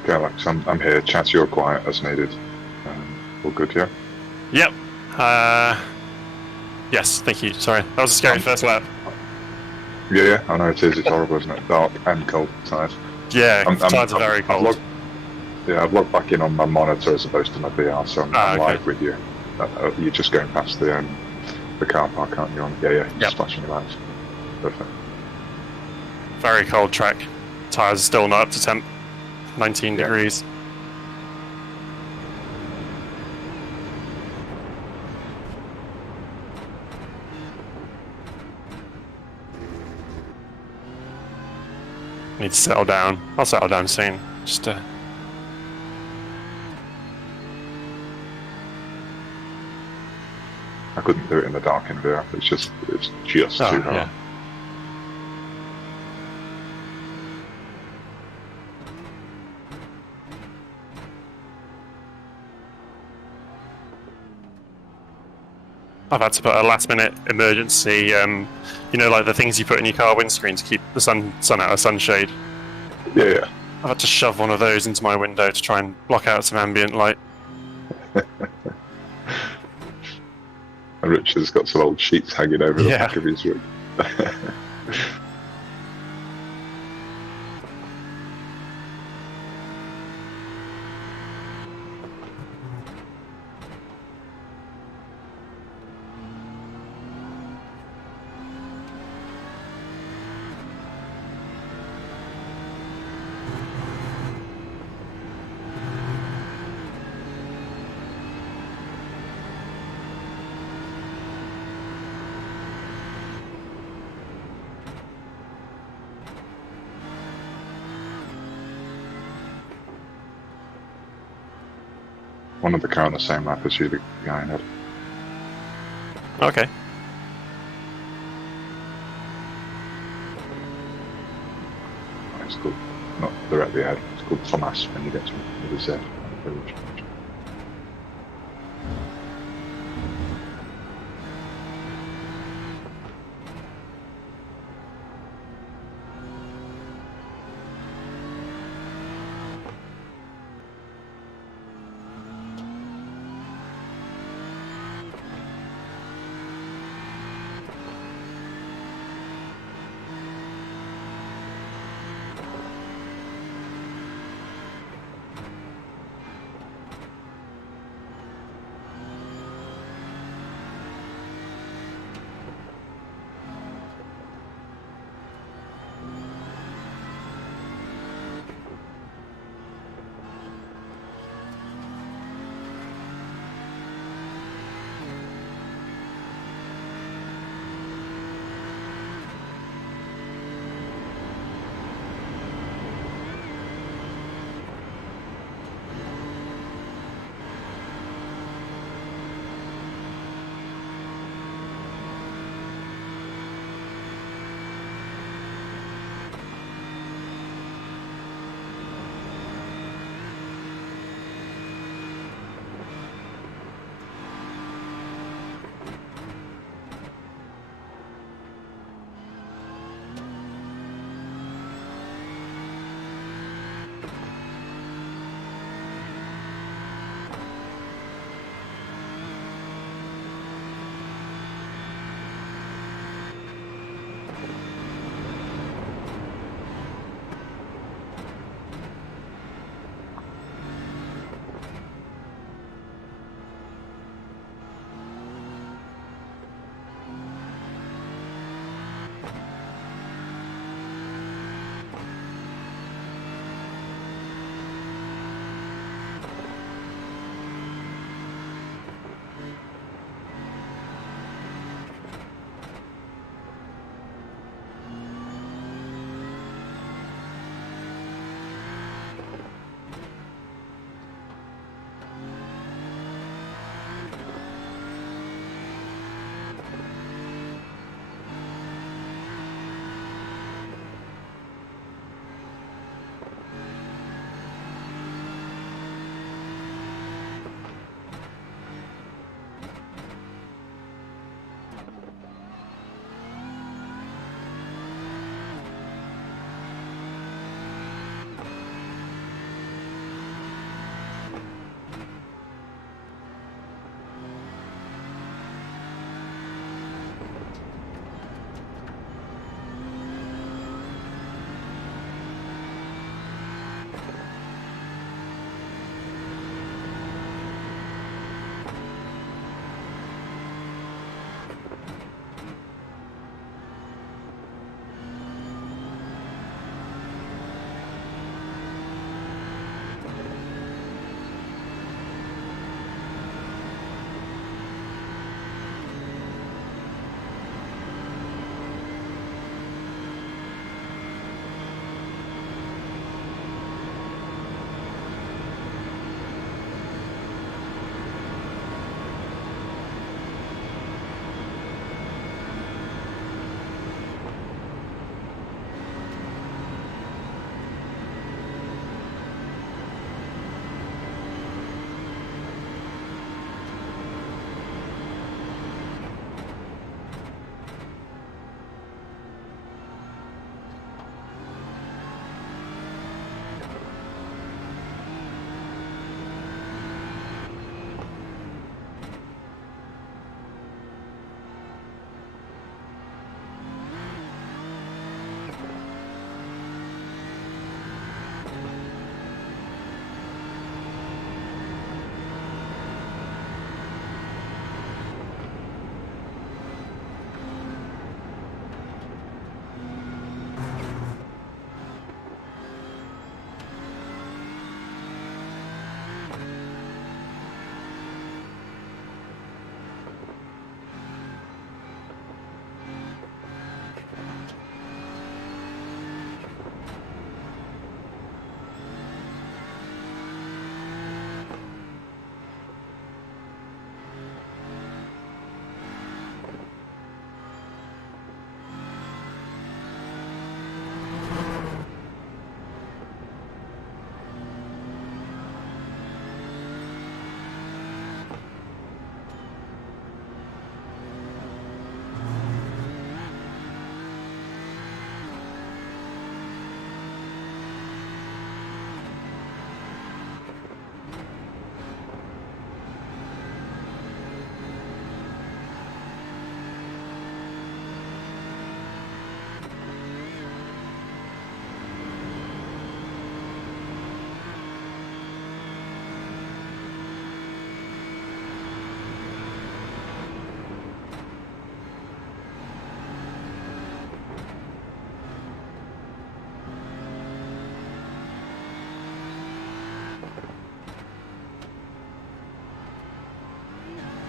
Okay, Alex, I'm here. Chat, you're quiet as needed. All good, yeah? Yep. Yes, thank you. Sorry, that was a scary first lap. Yeah, I know it is. It's horrible, isn't it? Dark and cold tires. Yeah, tires are very cold. I've logged back in on my monitor as opposed to my VR, so I'm okay. live with you. You're just going past the car park, aren't you? Yep. Flashing lights. Perfect. Very cold track. Tires are still not up to temp. 19 degrees. Need to settle down. I'll settle down soon. Just I couldn't do it in the dark in VR. It's just too hard. Yeah. I've had to put a last-minute emergency, you know, like the things you put in your car windscreen to keep the sun out of sunshade. Yeah. I've had to shove one of those into my window to try and block out some ambient light. And Richard's got some old sheets hanging over the back of his rig. One of the car on the same lap as you, the guy ahead. Okay. It's called, not directly ahead, it's called Thomas when you get to the Z.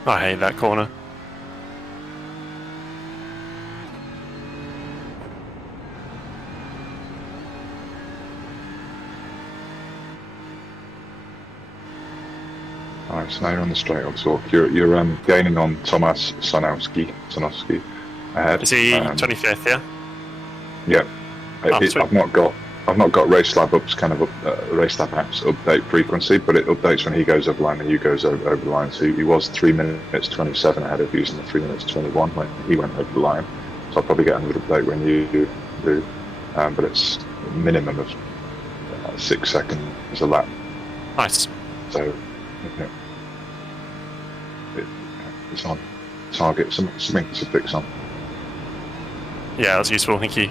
I hate that corner. Alright, so now you're on the straight on talk. You're gaining on Tomasz Sanowski ahead. Is he 25th? Yeah. Yeah. Oh, sweet. I've not got race lab apps race lab apps update frequency, but it updates when he goes over the line and you goes over the line. So he was 3 minutes 27 ahead of you, using the 3 minutes 21 when he went over the line. So I'll probably get another update when you do, but it's a minimum of 6 seconds a lap. Nice. So yeah, it's on target, something to fix on. Yeah, that's useful. Thank you.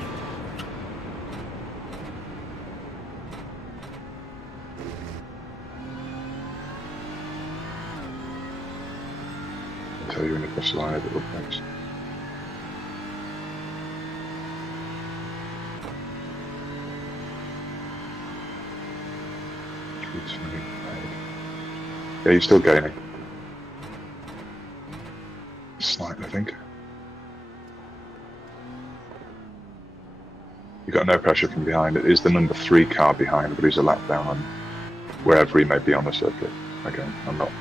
Tell you when you cross the line, it updates. Yeah, you're still gaining. Slightly, I think. You've got no pressure from behind. It is the number 3 car behind, but he's a lap down on wherever he may be on the circuit. Okay, I'm not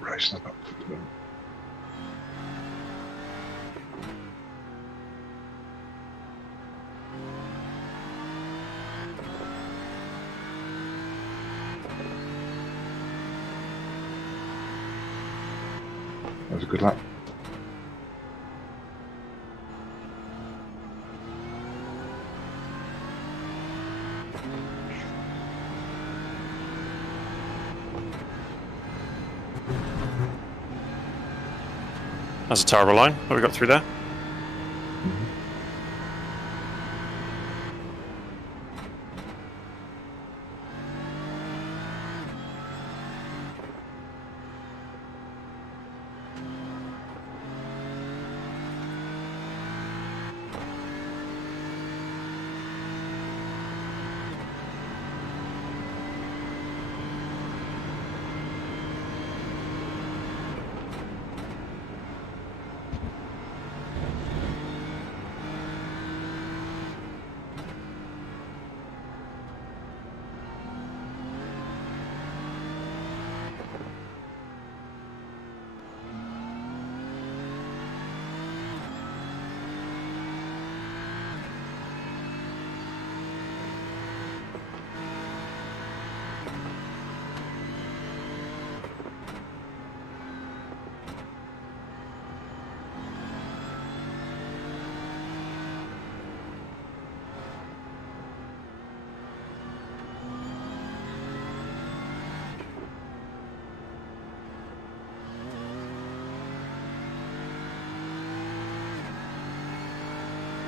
racing about to do. That was a good lap. That's a terrible line. What we got through there?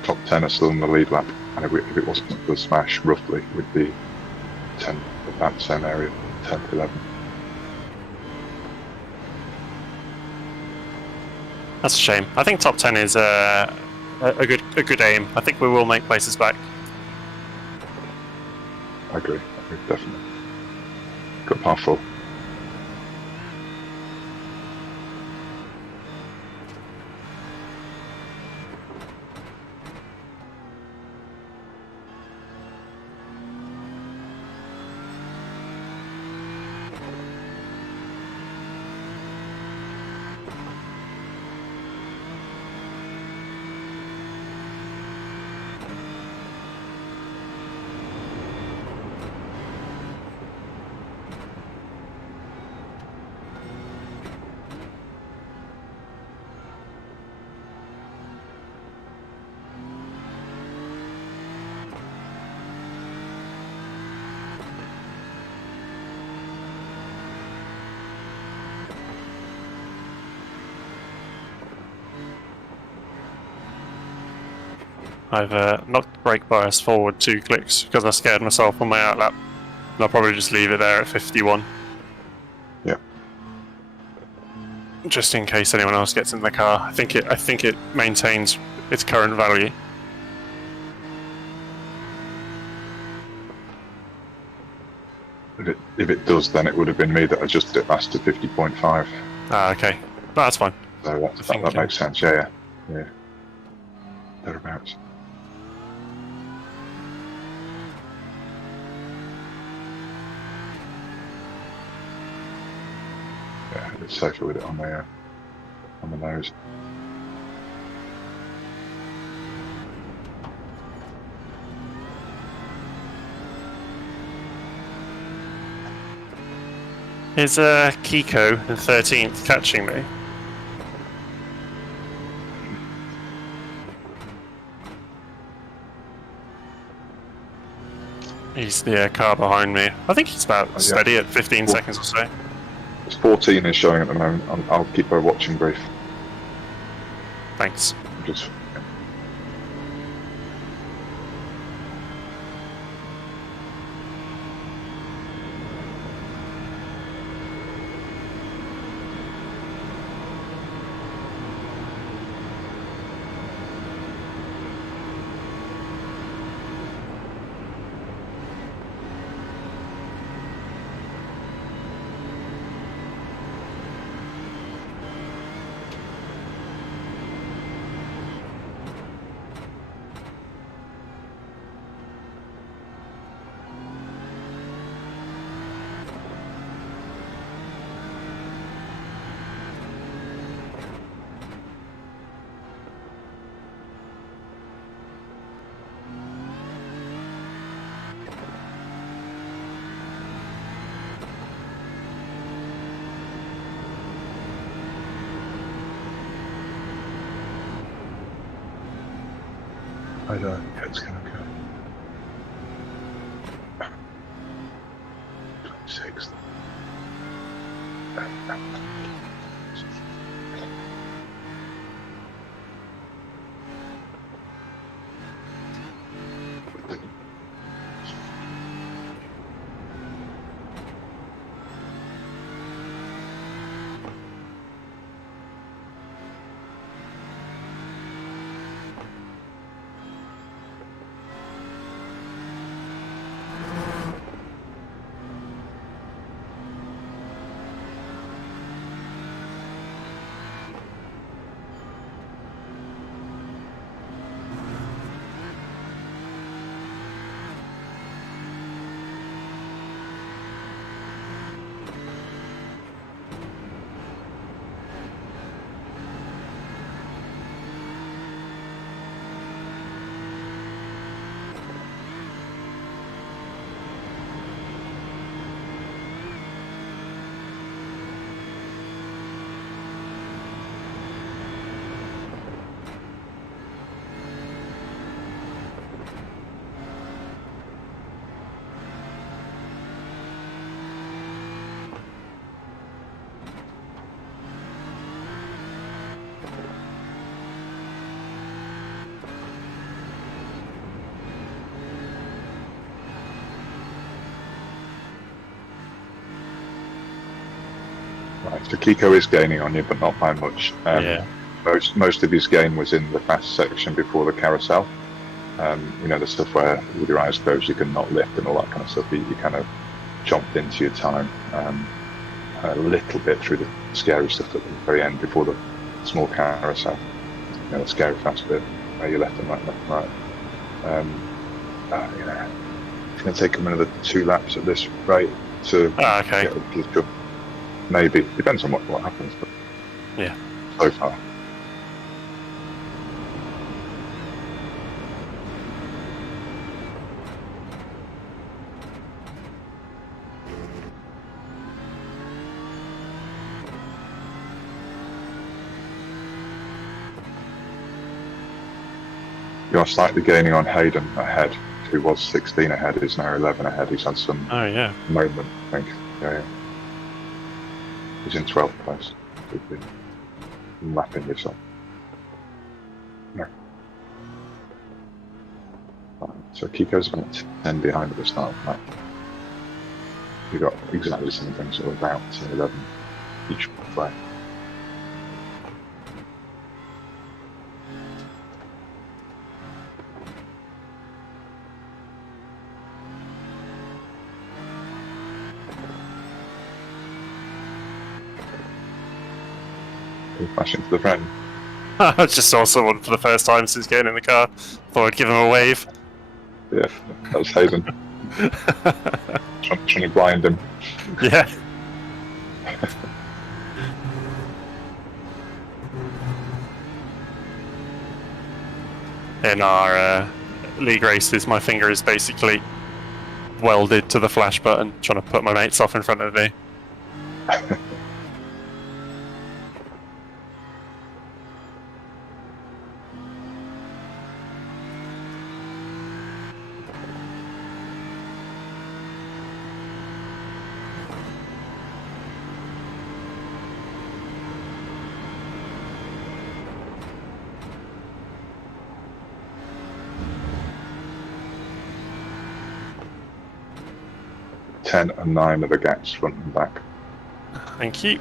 Top 10 are still in the lead lap, and if it wasn't for the smash, roughly, we'd be 10 at that same area, 10th, 11th. That's a shame. I think top 10 is a good aim. I think we will make places back. I agree, definitely. Got par 4. I've knocked brake bias forward 2 clicks because I scared myself on my outlap. And I'll probably just leave it there at 51. Yeah. Just in case anyone else gets in the car. I think it maintains its current value. If it does, then it would have been me that adjusted it last to 50.5. Ah, okay. No, that's fine. So that makes sense. Yeah. Thereabouts. Yeah, it's safer with it on the nose. Is Kiko in 13th catching me? He's the car behind me. I think he's about steady at 15 seconds or so. It's 14 is showing at the moment. I'll keep a watching brief. Thanks. Just. I don't think it's going to go. 26th. Right, so Kiko is gaining on you, but not by much. Yeah. Most of his gain was in the fast section before the carousel. You know, the stuff where with your eyes closed you can not lift and all that kind of stuff. You kind of chomped into your time a little bit through the scary stuff at the very end before the small carousel. You know, the scary fast bit where you left and right, left and right. You know, it's going to take him another 2 laps at this rate to okay. get Kiko. Maybe. Depends on what happens, but yeah. So far. You're slightly gaining on Hayden ahead, who was 16 ahead, is now 11 ahead. He's had some moment, I think. Yeah. He's in 12th place. We've been lapping this up. No. Right, so Kiko's about 10 behind at the start of the lap. We've got exactly the same thing, sort of about 11 each way. You flash into the friend. I just saw someone for the first time since getting in the car. Thought I'd give him a wave. Yeah, that was Hayden. trying to blind him. Yeah. In our league races, my finger is basically welded to the flash button, trying to put my mates off in front of me. Ten and 9 are the gaps front and back. Thank you.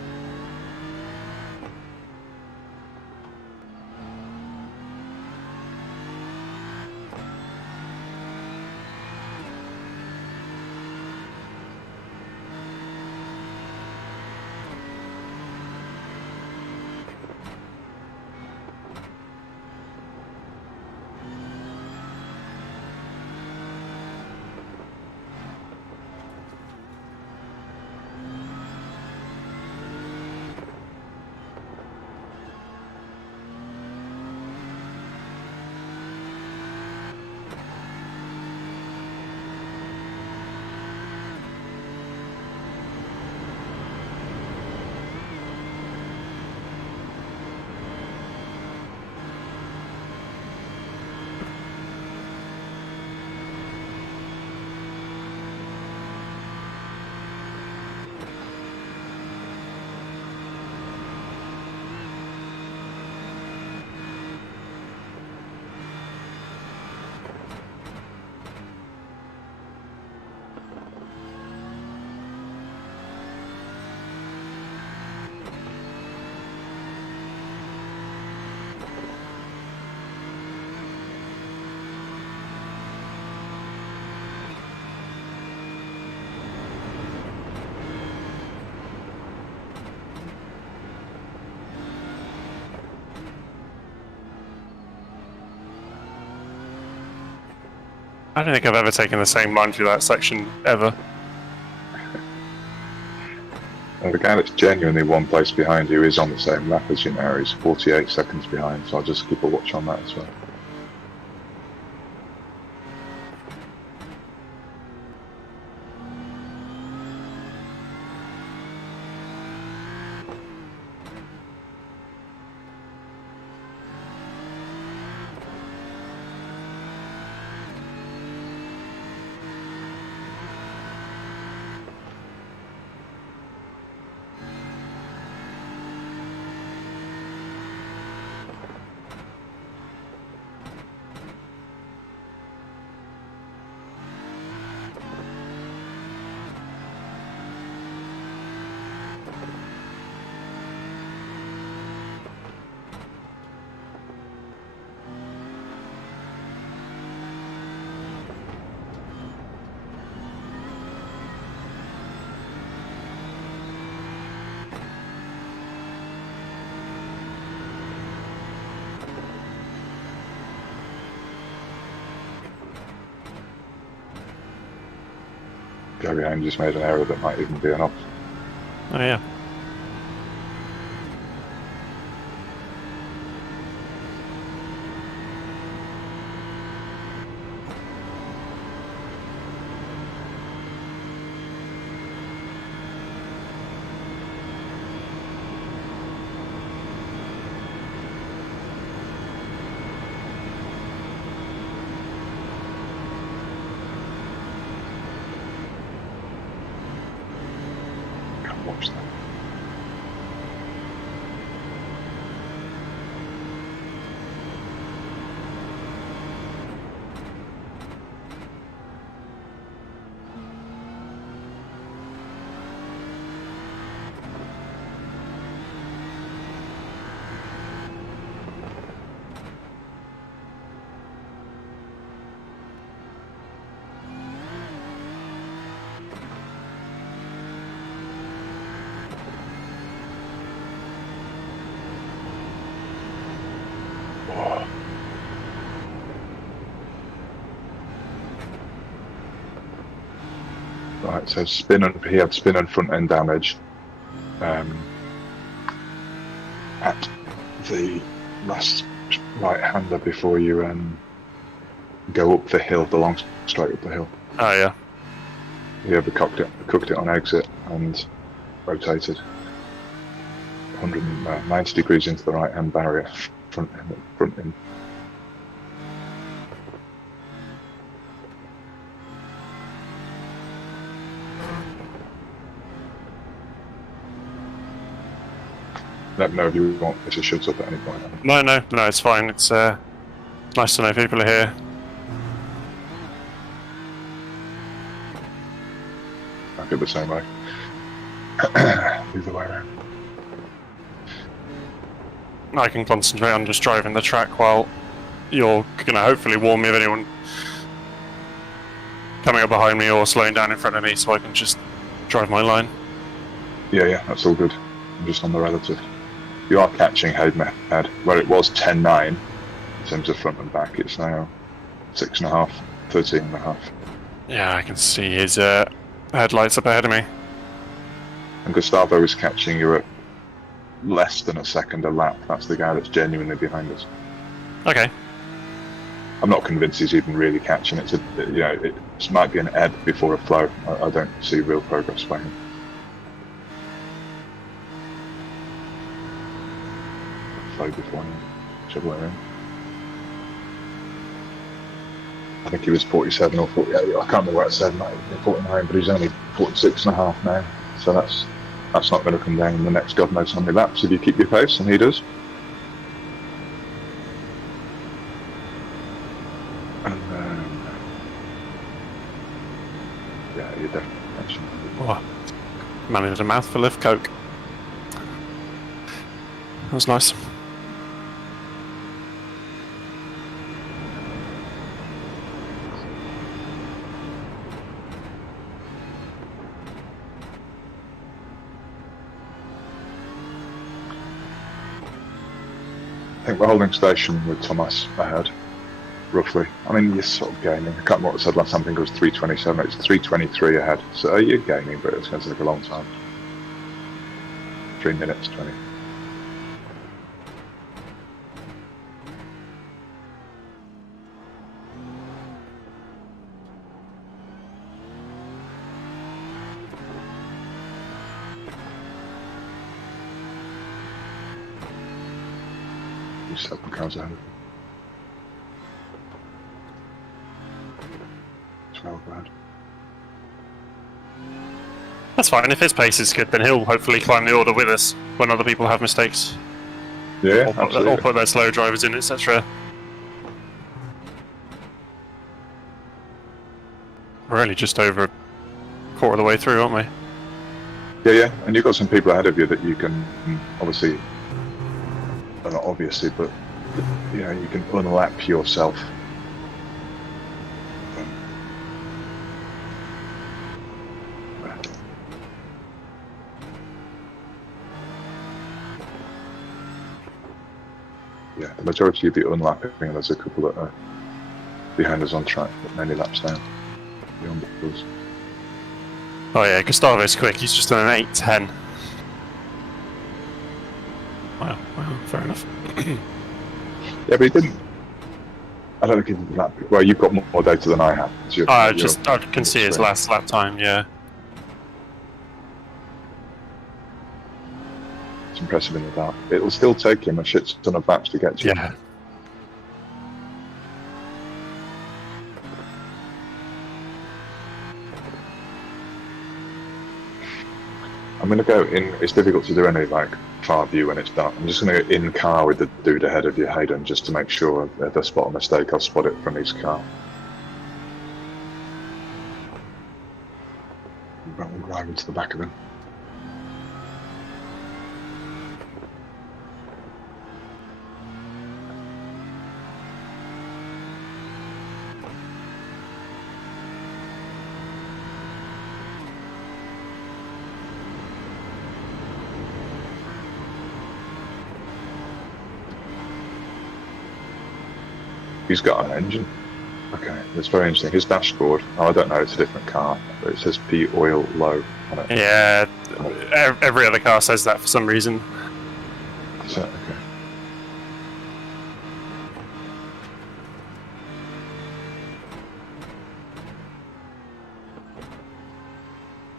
I don't think I've ever taken the same line through that section ever. And the guy that's genuinely one place behind you is on the same lap as you now. He's 48 seconds behind, so I'll just keep a watch on that as well. Guy behind just made an error that might even be an off. Oh yeah. Can't watch that. Oh. Right, so he had spin and front end damage at the last right-hander before you go up the hill, the long straight up the hill. Oh yeah. He cooked it on exit and rotated 190 degrees into the right-hand barrier, front end. Let me know if you want me to shut up at any point. No, it's fine. It's nice to know people are here. I feel the same way. Either way around. I can concentrate on just driving the track while you're going to hopefully warn me of anyone coming up behind me or slowing down in front of me, so I can just drive my line. Yeah, that's all good. I'm just on the relative. You are catching Hayden ahead, where it was 10.9 in terms of front and back. It's now 6.5, 13.5. Yeah, I can see his headlights up ahead of me. And Gustavo is catching you at less than a second a lap. That's the guy that's genuinely behind us. Okay. I'm not convinced he's even really catching. It might be an ebb before a flow. I don't see real progress by him. Flow before him, whichever way around. I think he was 47 or 48. I can't remember where it said, 49, but he's only 46.5 now. So that's not going to come down in the next God knows how many laps if you keep your pace, and he does. And yeah, you're definitely catching. Oh, man with a mouthful of Coke. That was nice. I think we're holding station with Thomas ahead, roughly. I mean, you're sort of gaining. I can't remember what I said last time. I think it was 3:27. It's 3:23 ahead. So you're gaining, but it's going to take a long time. 3 minutes 20. You're 7 cars ahead. 12 ahead. That's fine. If his pace is good, then he'll hopefully climb the order with us when other people have mistakes. Yeah, or absolutely. put their slow drivers in, etc. We're only just over a quarter of the way through, aren't we? Yeah, and you've got some people ahead of you that you can obviously, well, not obviously, but you know, you can unlap yourself. Yeah, the majority of the unlapping, there's a couple that are behind us on track, but many laps down beyond us. Oh yeah, Gustavo's quick. He's just done an 8:10. Wow, fair enough. Yeah, but he didn't. I don't think he did that. Well, you've got more data than I have. I can see his last lap time. Yeah. It's impressive in the dark. It'll still take him a shit ton of laps to get to you. Yeah. I'm going to go in. It's difficult to do any like far view when it's dark. I'm just going to go in car with the dude ahead of you, Hayden, just to make sure if I spot a mistake, I'll spot it from his car. We'll drive into the back of him. He's got an engine. Okay, that's very interesting. His dashboard, I don't know, it's a different car, but it says P oil low on it. Yeah, every other car says that for some reason. So, okay.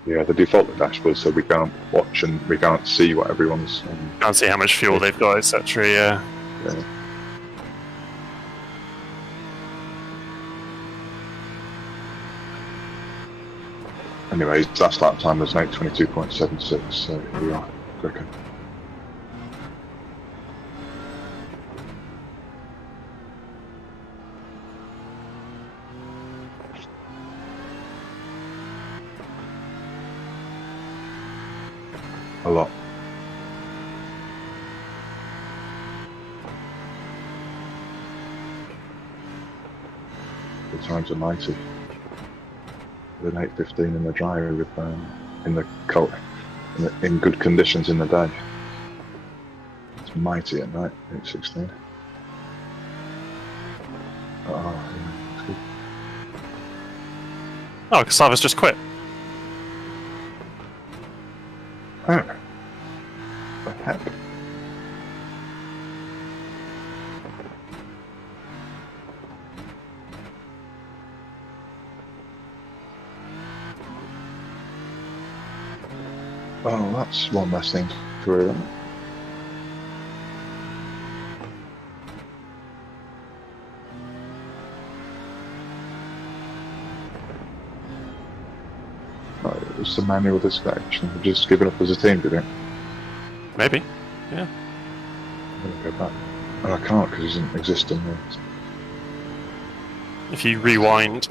Yeah, the default dashboard, so we can't watch and we can't see what everyone's. Can't see how much fuel they've got, etc. Yeah. Anyway, his last lap time was 8:22.76, so here we are, quicker. A lot. The times are mighty. With an 8:15 in the dry with in the cold, in good conditions in the day. It's mighty at night. 8:16. Oh, yeah, that's good. Oh, Casava's just quit. Oh, the heck? Oh, that's one less thing to worry about. Oh, it was the manual disconnection. We've just given up as a team, did it? Maybe. Yeah. I'm going to go back. And I can't because he doesn't exist in there. If you rewind,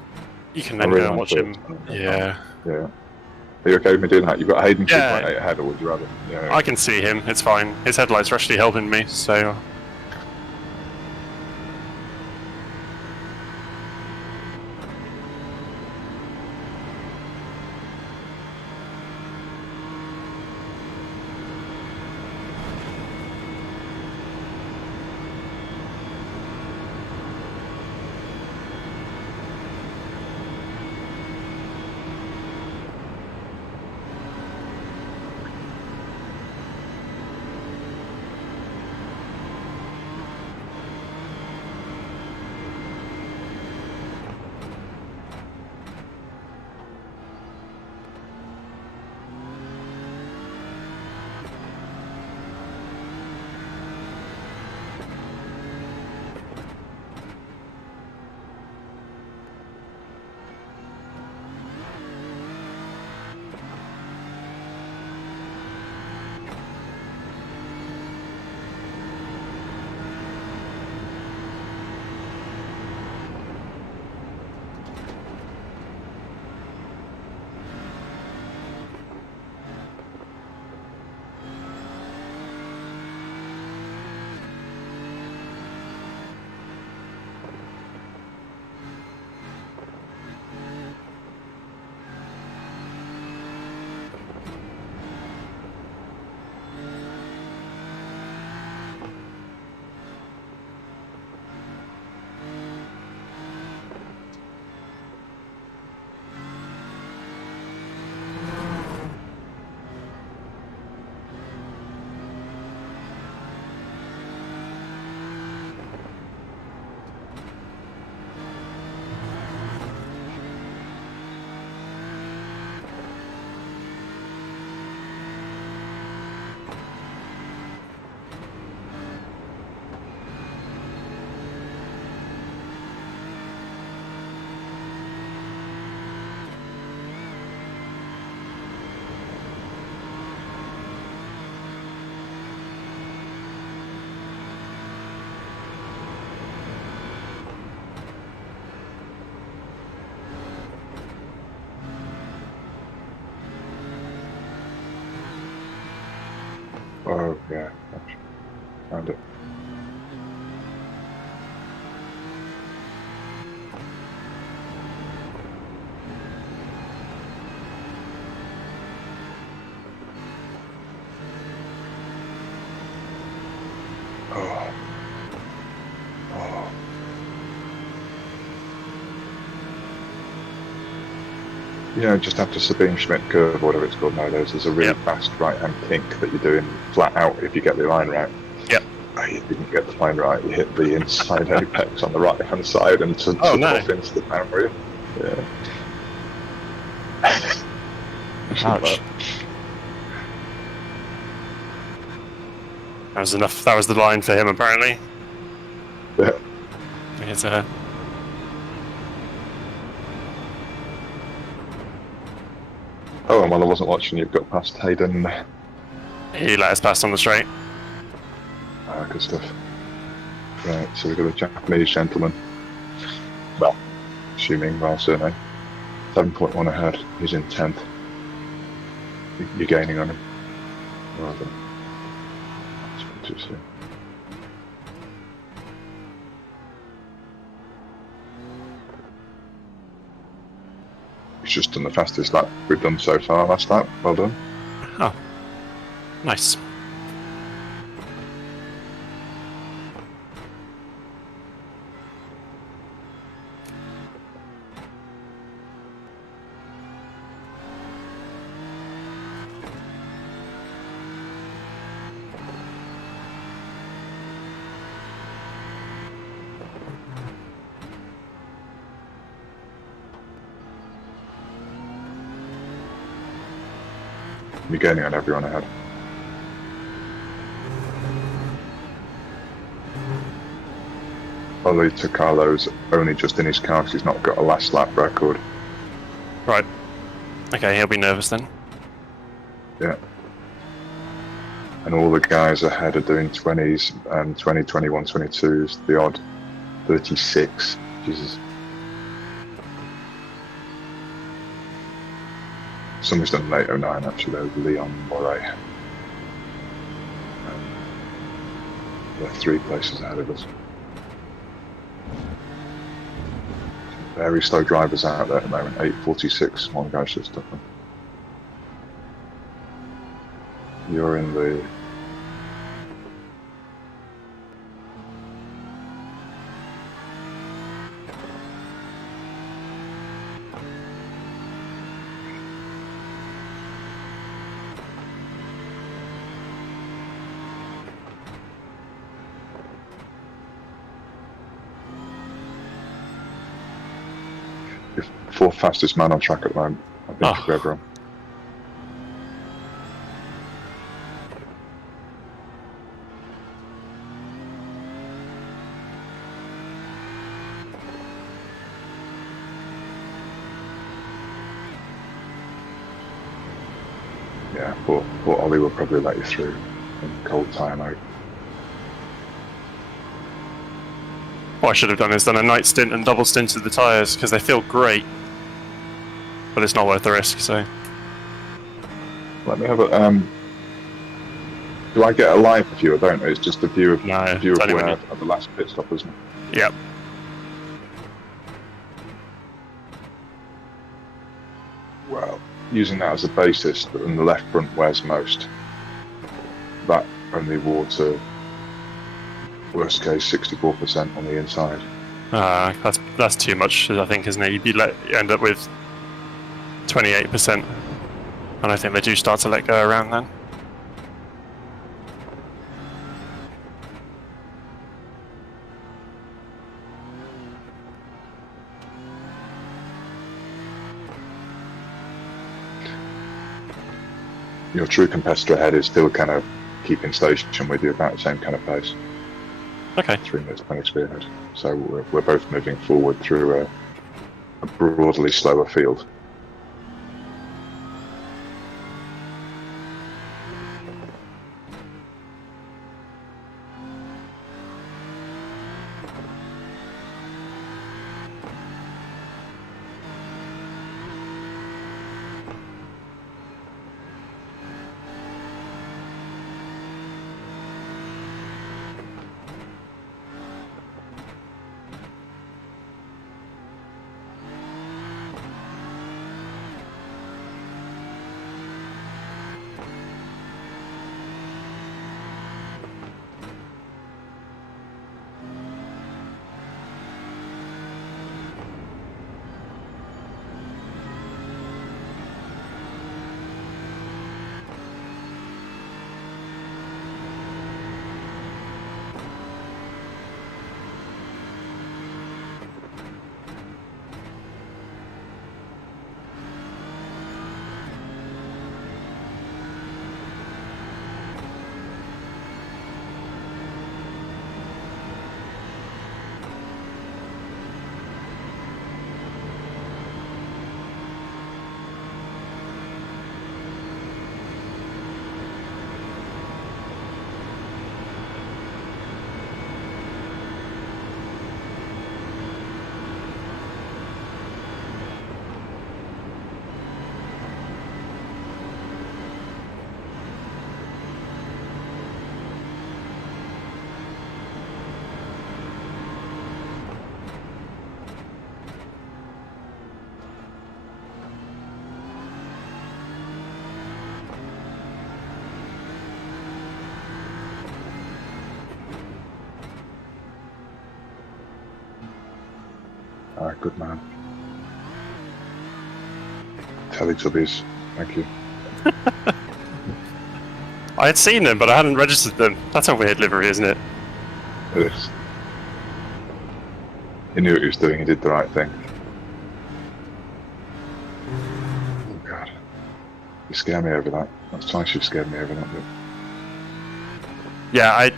you can then go and watch him. Yeah. Yeah. Are you okay with me doing that? You've got Hayden 2.8 Yeah. ahead, or would you rather? Yeah. I can see him. It's fine. His headlights are actually helping me, so. Oh, yeah. Found it. Oh. Oh. just after Sabine Schmidt curve, or whatever it's called nowadays, there's a really fast right-hand kink that you're doing flat out if you get the line right. Yep. Oh, you didn't get the line right. You hit the inside apex on the right-hand side and took off into the barrier. Yeah. Ouch. That was enough. That was the line for him, apparently. Yeah. It's Oh, and while I wasn't watching, you've got past Hayden. He let us pass on the straight. Ah, good stuff. Right, so we've got a Japanese gentleman. Well, assuming well surname. 7.1 ahead. He's in 10th. You're gaining on him. Well done. That's too soon. He's just done the fastest lap we've done so far last lap. Well done. Oh, nice. You're gaining on everyone ahead. Ollie Carlo's only just in his car because he's not got a last lap record. Right. Okay, he'll be nervous then. Yeah. And all the guys ahead are doing 20s and 20, 21, 22s, the odd 36. Jesus. Somebody's done an 809 actually, though, Leon Moray. They're 3 places ahead of us. Very slow drivers out there at the moment, 8:46, one guy's just up. You're in the... Fourth fastest man on track at the moment, I think, for everyone. Yeah, poor Ollie will probably let you through in cold time out. What I should have done is done a night stint and double stinted the tyres because they feel great, but it's not worth the risk. So let me have a. Do I get a live view? I don't know. It's just a view of no, view of where at the last pit stop, isn't it? Yep. Well, using that as a basis, and the left front wears most. That only water. Worst case, 64% on the inside. That's too much, I think, isn't it? You end up with 28%, and I think they do start to let go around then. Your true competitor ahead is still kind of keeping station with you about the same kind of pace. Okay. 3 minutes 23 ahead. So we're both moving forward through a broadly slower field. Ah, good man. Teletubbies, thank you. I had seen them, but I hadn't registered them. That's a weird livery, isn't it? It is. He knew what he was doing, he did the right thing. Oh god. You scared me over that. That's twice you scared me over that bit. Yeah,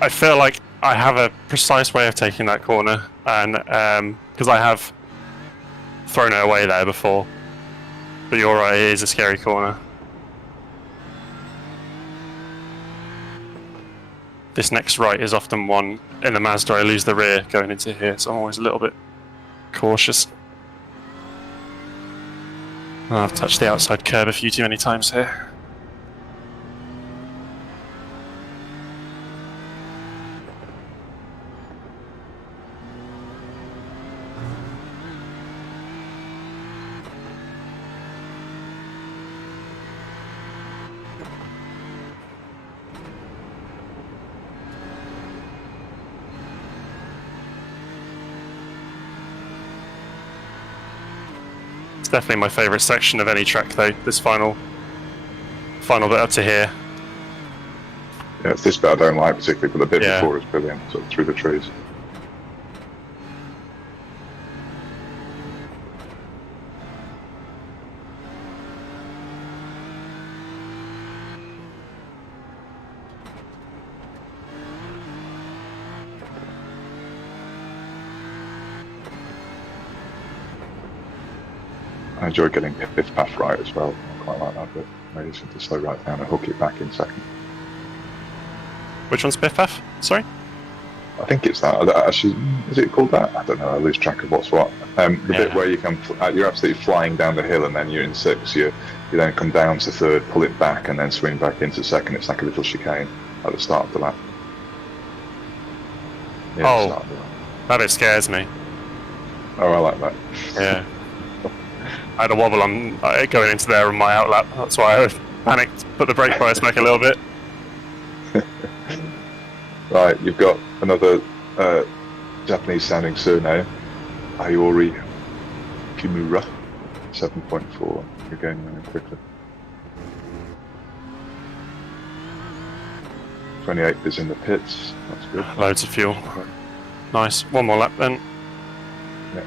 I feel like I have a precise way of taking that corner, and because I have thrown it away there before. But you're right, it is a scary corner. This next right is often one in the Mazda I lose the rear going into here, so I'm always a little bit cautious. I've touched the outside curb a few too many times here. Definitely my favourite section of any track though, this final bit up to here. Yeah, it's this bit I don't like particularly, but the bit Yeah. before is brilliant, sort of through the trees. I enjoy getting this path right as well. I quite like that bit. Maybe just to slow right down and hook it back in second. Which one's Biff Path? Sorry? I think it's that. Actually, is it called that? I don't know. I lose track of what's what. The bit where you can, you're absolutely flying down the hill, and then you're in sixth. You then come down to third, pull it back, and then swing back into second. It's like a little chicane at the start of the lap. Yeah, Oh. the start of the lap. That bit scares me. Oh, I like that. Yeah. I had a wobble on going into there on my outlap. That's why I panicked, put the brake bias back a little bit. Right, you've got another Japanese-sounding surname, Ayori Kimura, 7.4. You're going really quickly. 28 is in the pits. That's good. Loads of fuel. Nice. One more lap then. Yeah.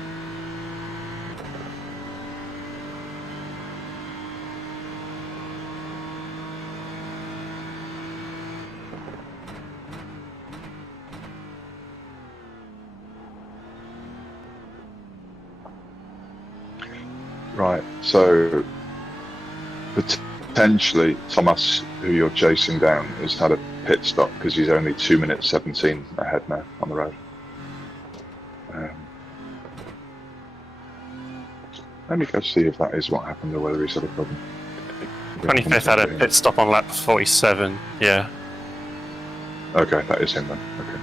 Right, so potentially Thomas, who you're chasing down, has had a pit stop because he's only 2 minutes 17 ahead now on the road. Let me go see if that is what happened or whether he's had a problem. 25th had a pit stop on lap 47. Yeah. Okay, that is him then. Okay.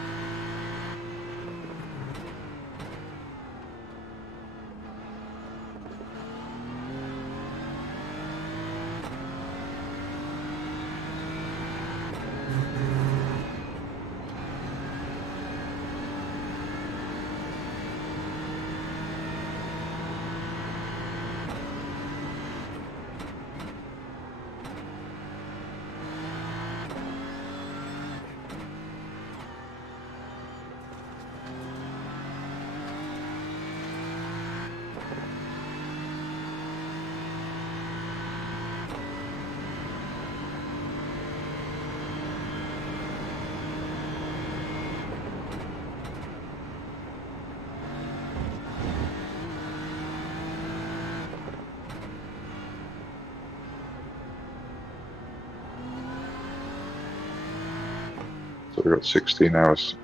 So we've got 16 hours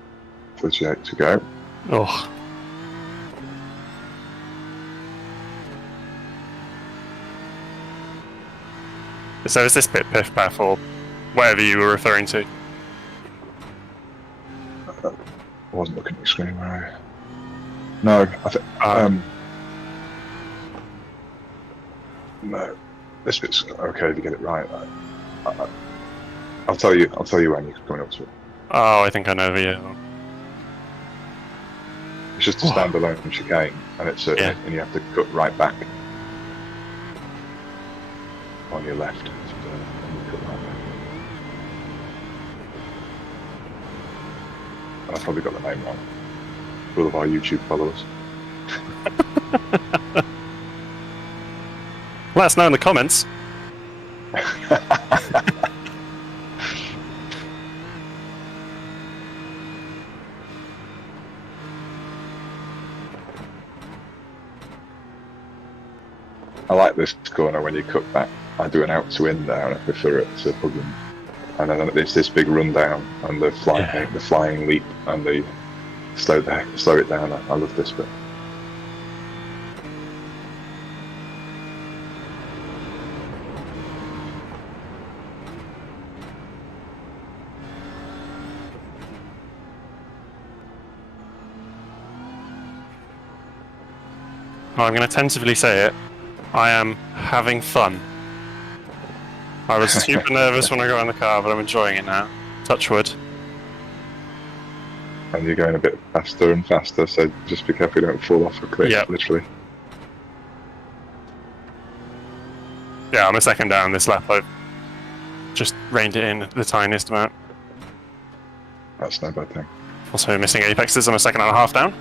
38 to go. Oh. So is this bit Piff Paff or whatever you were referring to? I wasn't looking at the screen, were I? No, I think no. This bit's okay if you get it right. I'll tell you when you're coming up to it. Oh, I think I know. Yeah. It's just a standalone chicane, and it's Yeah. and you have to cut right back on your left. And you cut right back. And I probably got the name wrong. For all of our YouTube followers. Let us know in the comments. I like this corner when you cut back. I do an out to in there, and I prefer it to plug-in. And then it's this big rundown and the flying leap and the slow it down. I love this bit. Well, I'm going to tentatively say it. I am having fun. I was super nervous when I got in the car, but I'm enjoying it now. Touch wood. And you're going a bit faster and faster, so just be careful you don't fall off a cliff, Yep. literally. Yeah, I'm a second down this lap. I've just reined it in the tiniest amount. That's no bad thing. Also missing apexes. I'm a second and a half down.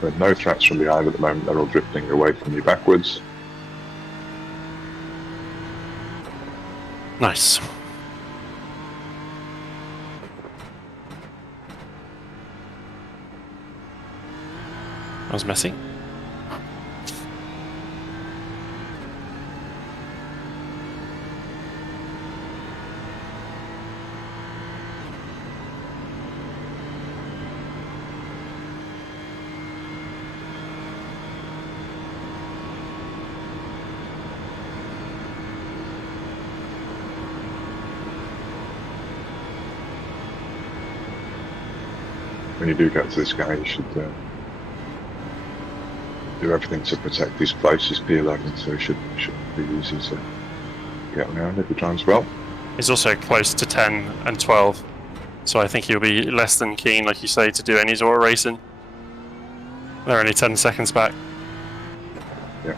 There are no threats from behind at the moment. They're all drifting away from you backwards. Nice. That was messy. When you do get to this guy, you should do everything to protect his place. He's P11, so it should be easy to get around if he drives well. He's also close to 10 and 12, so I think he'll be less than keen, like you say, to do any sort of racing. They're only 10 seconds back. Yeah.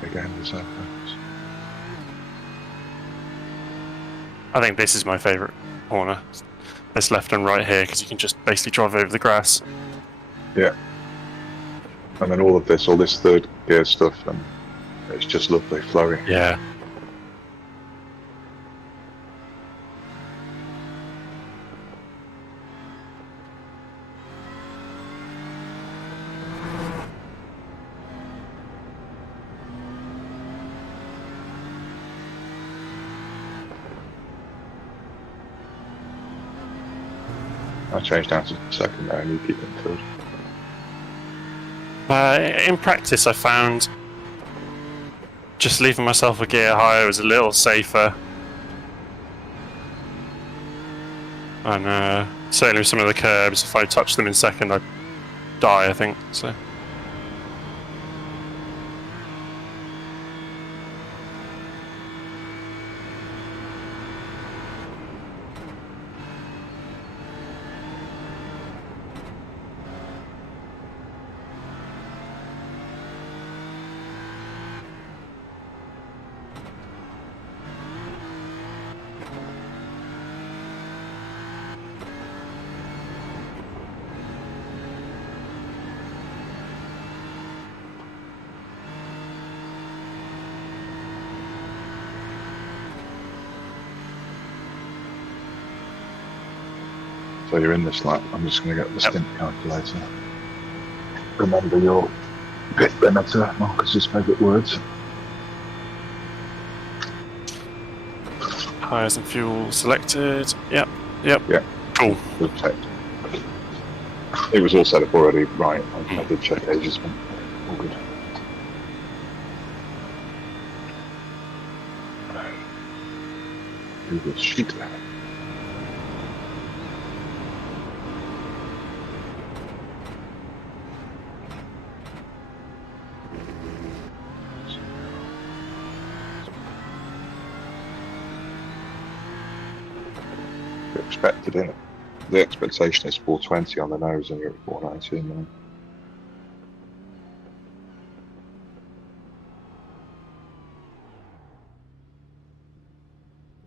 Big end is up. I think this is my favourite corner. This left and right here, because you can just basically drive over the grass. Yeah. And then all this third gear stuff, and it's just lovely, flowing. Yeah. I changed down to second now, and you keep in third. In practice, I found just leaving myself a gear higher was a little safer. And certainly with some of the curbs, if I touch them in second, I'd die, I think. So. So you're in this lap. I'm just going to get the stint calculator. Remember your pit limiter, Marcus's favourite words. Tyres and fuel selected. Yep. Yeah. Cool. Perfect. It was all set up already, right? I did check ages, but all good. Google Sheet. Expected in it. The expectation is 420 on the nose, and you're at 419 now.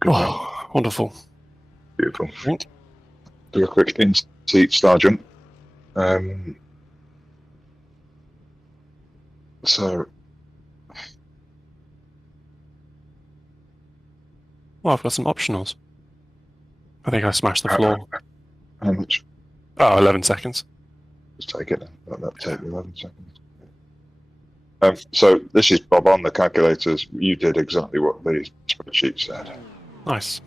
Oh, wonderful. Beautiful. Right. Do a quick in-seat star jump. So, Well, I've got some optionals. I think I smashed the floor. how much? Oh, 11 seconds. Just take it then. That'll take 11 seconds. So this is Bob on the calculators. You did exactly what the spreadsheet said. Nice.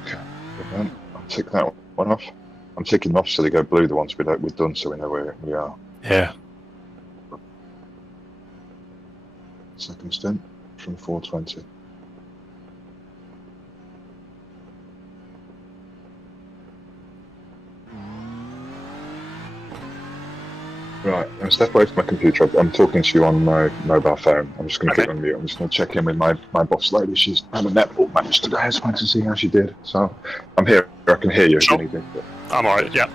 Okay, I'll tick that one off. I'm ticking them off so they go blue, the ones we've done, so we know where we are. Yeah. Second stint from 420. Right, I'm step away from my computer. I'm talking to you on my mobile phone. I'm just going to keep on mute. I'm just going to check in with my boss lady. She's had a netball match today. I just wanted to see how she did. So I'm here. I can hear you if you need me. I'm alright, yeah.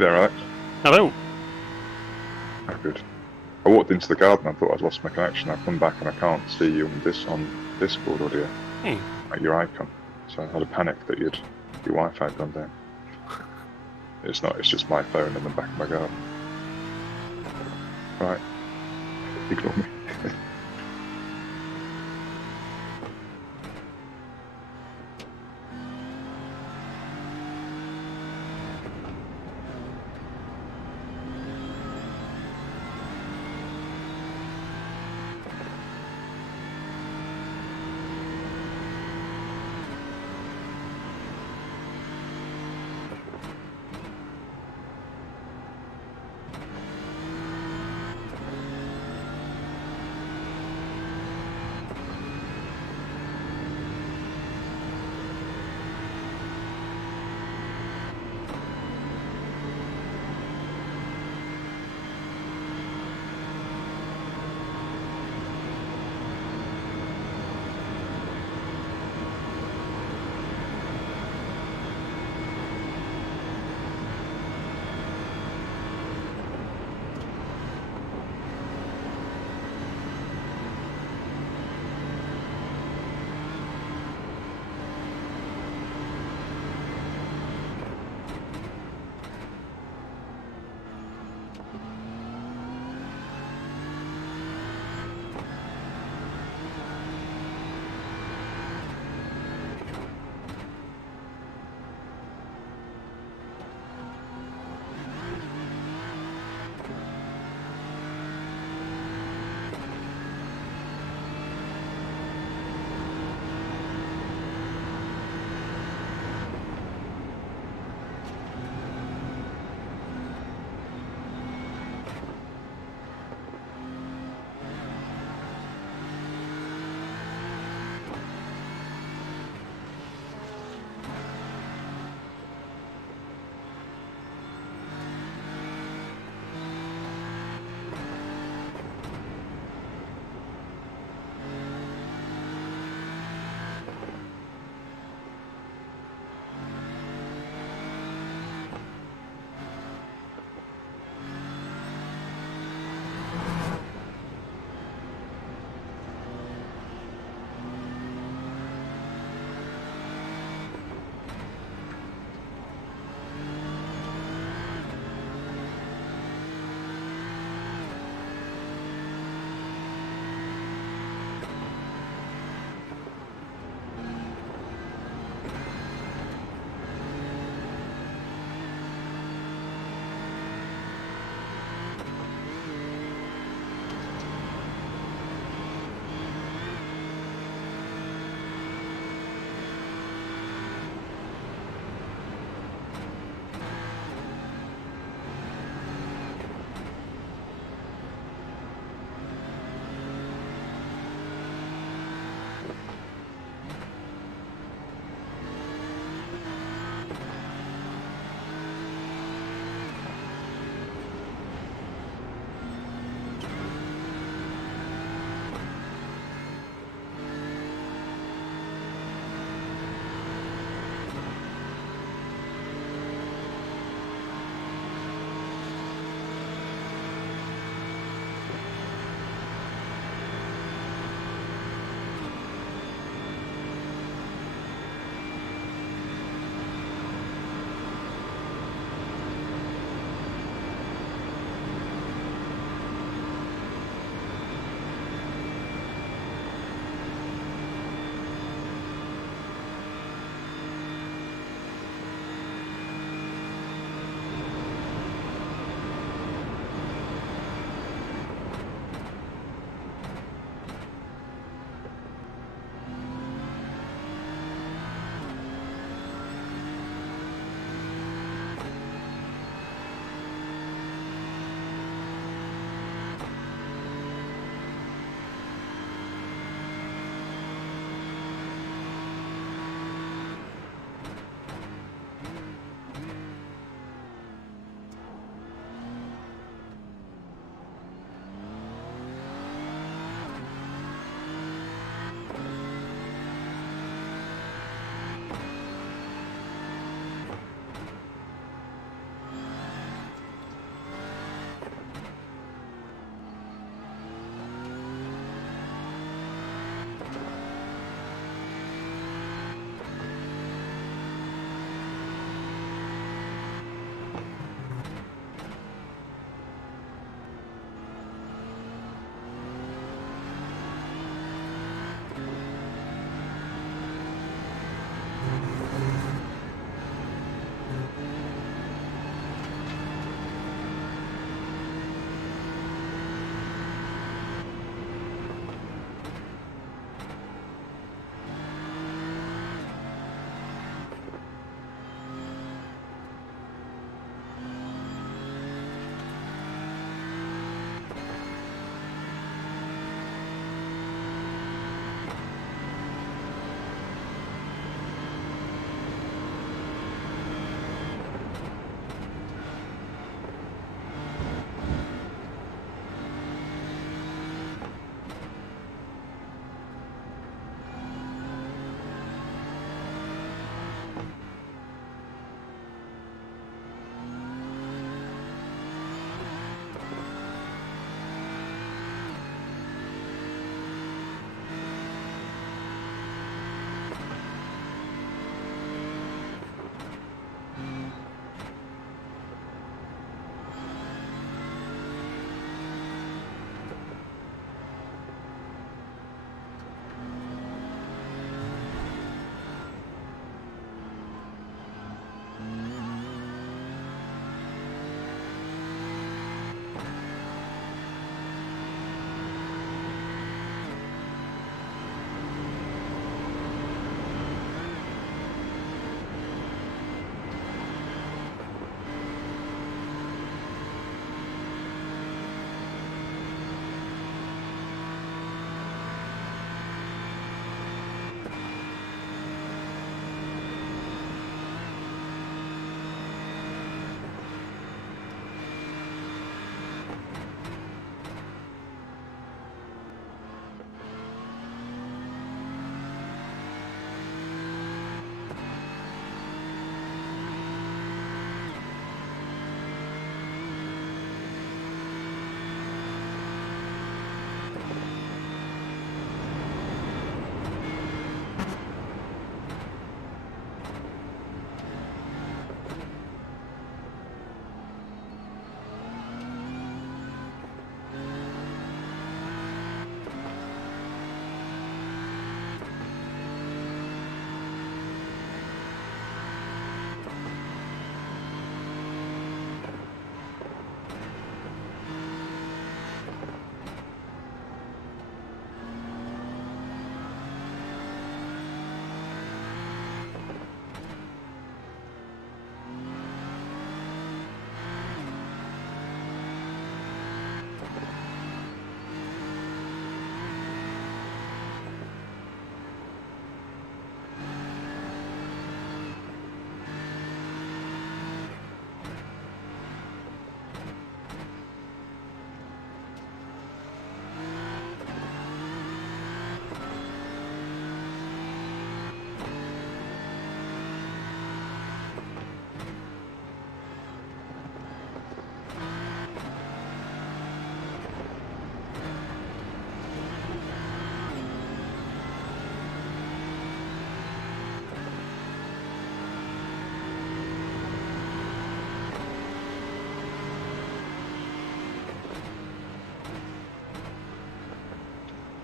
there, Alex? Hello. Oh, good. I walked into the garden. I thought I'd lost my connection. I come back and I can't see you on Discord audio, like your icon. So I had a panic that your Wi-Fi had gone down. It's not. It's just my phone in the back of my garden. Right. Ignore me.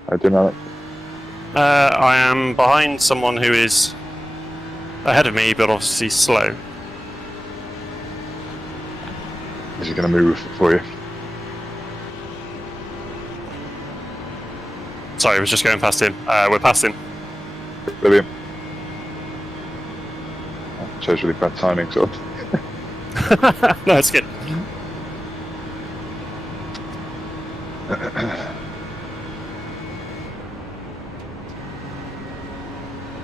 How do you know it? I am behind someone who is ahead of me, but obviously slow. Is he going to move for you? Sorry, I was just going past him. We're past him. Brilliant. Shows really bad timing, sort of. No, it's good.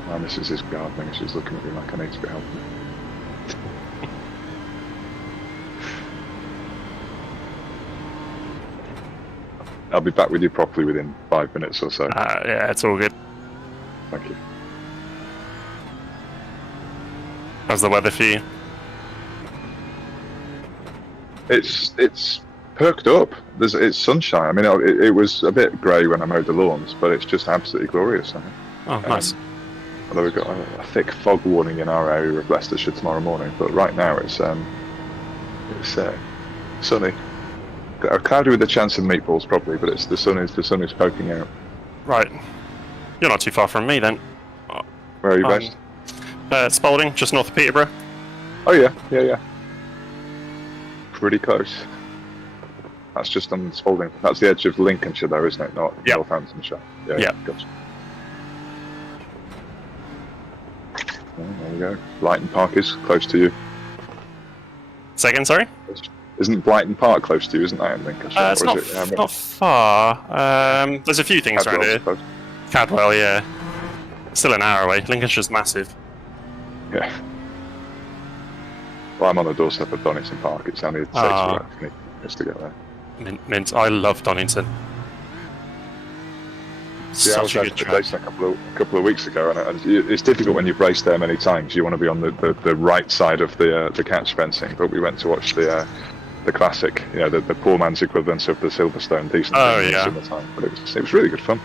My missus is gardening. She's looking at me like I need to be helping. I'll be back with you properly within 5 minutes or so. Yeah, it's all good. Thank you. How's the weather for you? It's perked up. It's sunshine. I mean, it was a bit grey when I mowed the lawns, but it's just absolutely glorious. I think. Oh, nice. Although we've got a thick fog warning in our area of Leicestershire tomorrow morning, but right now it's sunny. Cloudy with a chance of meatballs probably, but the sun is poking out. Right. You're not too far from me then. Where are you based? Spalding, just north of Peterborough. Oh yeah. Pretty close. That's just on Spalding. That's the edge of Lincolnshire though, isn't it? Not Northamptonshire. Yeah. Gotcha. Oh, there we go. Blyton Park is close to you. Say again, sorry? Isn't Blyton Park close to you, isn't that in Lincolnshire? It's not far. There's a few things around here. Cadwell, yeah. Still an hour away. Lincolnshire's massive. Yeah. Well, I'm on the doorstep of Donington Park. It's only 6 minutes to get there. Mint. I love Donington. Yeah, I was at the race a couple of weeks ago, and it's difficult when you've raced there many times. You want to be on the right side of the catch fencing, but we went to watch the classic, the poor man's equivalent of the Silverstone decent thing in the summertime. But it was really good fun.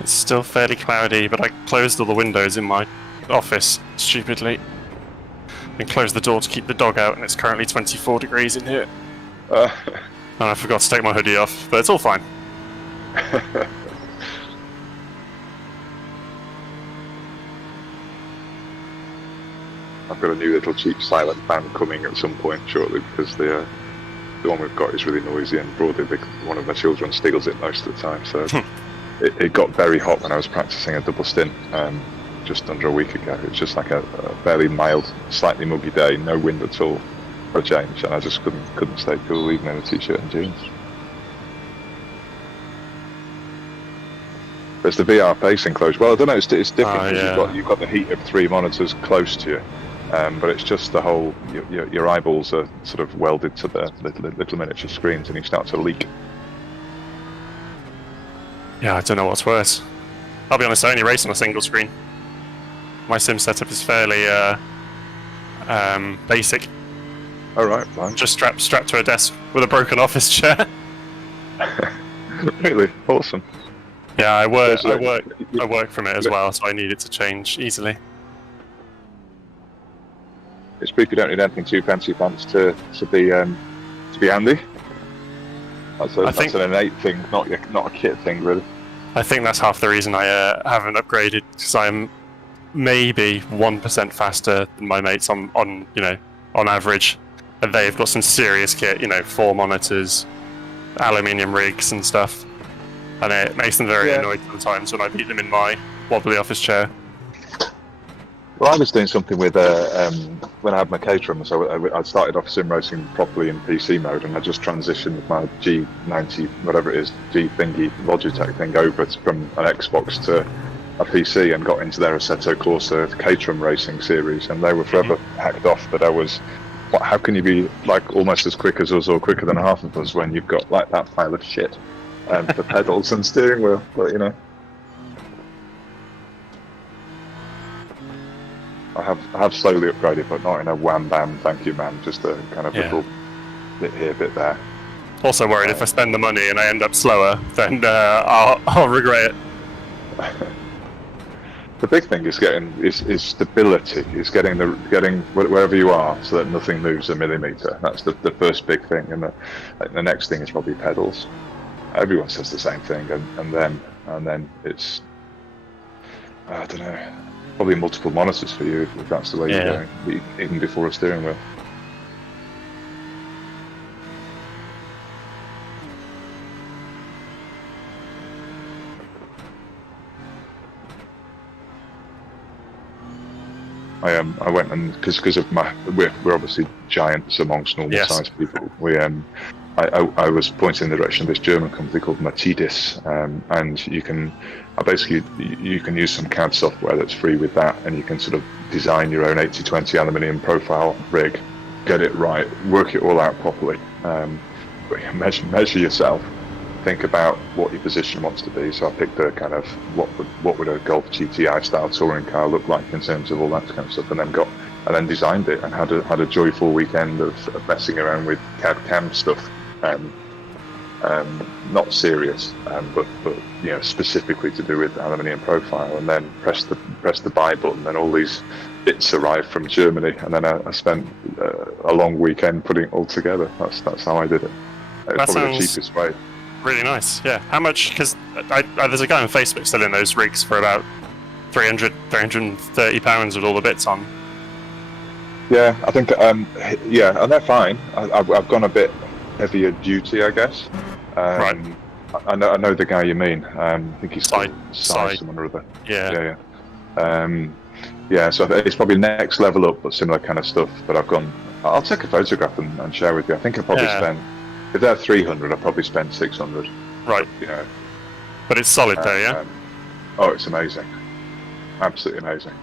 It's still fairly cloudy, but I closed all the windows in my office, stupidly. And closed the door to keep the dog out, and it's currently 24 degrees in here. And I forgot to take my hoodie off, but it's all fine. I've got a new little cheap silent fan coming at some point shortly, because the one we've got is really noisy, and broadly one of my children steals it most of the time, so... It got very hot when I was practicing a double stint just under a week ago. It was just like a fairly mild, slightly muggy day, no wind at all for a change, and I just couldn't stay cool even in a t-shirt and jeans. There's the VR pacing close. Well, I don't know. It's different because you've got the heat of 3 monitors close to you, but it's just the whole your eyeballs are sort of welded to the little miniature screens, and you start to leak. Yeah, I don't know what's worse. I'll be honest, I only race on a single screen. My sim setup is fairly basic. All right, fine. Just strapped to a desk with a broken office chair. Really awesome. Yeah, I work from it as well, so I need it to change easily. It's proof you don't need anything too fancy pants to be handy. That's an innate thing, not a kit thing, really. I think that's half the reason I haven't upgraded, because I'm maybe 1% faster than my mates on average, and they've got some serious kit, 4 monitors, aluminium rigs and stuff, and it makes them very annoyed sometimes when I beat them in my wobbly office chair. Well, I was doing something with when I had my caterum, so I started off sim racing properly in PC mode, and I just transitioned my G90, whatever it is, G thingy Logitech thing over from an Xbox to a PC, and got into their Assetto Corsa caterum racing series, and they were forever hacked off that I was. How can you be like almost as quick as us or quicker than half of us when you've got like that pile of shit for pedals and steering wheel? But I have slowly upgraded, but not in a wham bam thank you man, just a kind of little bit here, bit there. Also worried if I spend the money and I end up slower, then I'll regret it. The big thing is is stability. Is getting wherever you are so that nothing moves a millimeter. That's the first big thing, and the next thing is probably pedals. Everyone says the same thing, and then it's I don't know, probably multiple monitors for you if that's the way you're going, even before a steering wheel. I went and because of we're obviously giants amongst normal sized people. I was pointing in the direction of this German company called Mercedes, and you can use some CAD software that's free with that, and you can sort of design your own 80-20 aluminium profile rig, get it right, work it all out properly, measure yourself, think about what your position wants to be. So I picked a kind of what would a Golf GTI style touring car look like in terms of all that kind of stuff, and then designed it and had a joyful weekend of messing around with CAD CAM stuff. Not serious, but specifically to do with aluminium profile, and then press the buy button, and all these bits arrived from Germany, and then I spent a long weekend putting it all together. That's how I did it. It's probably the cheapest way. Really nice, yeah. How much? Because there's a guy on Facebook selling those rigs for about £330 with all the bits on. Yeah, I think and they're fine. I've gone a bit heavier duty, I guess. Right. I know the guy you mean. I think he's called Sai someone or other. Yeah. So it's probably next level up, but similar kind of stuff. But I'll take a photograph and share with you. I think I probably spent, if they're 300, I probably spent 600. Right. But it's solid though, yeah. Oh, it's amazing. Absolutely amazing.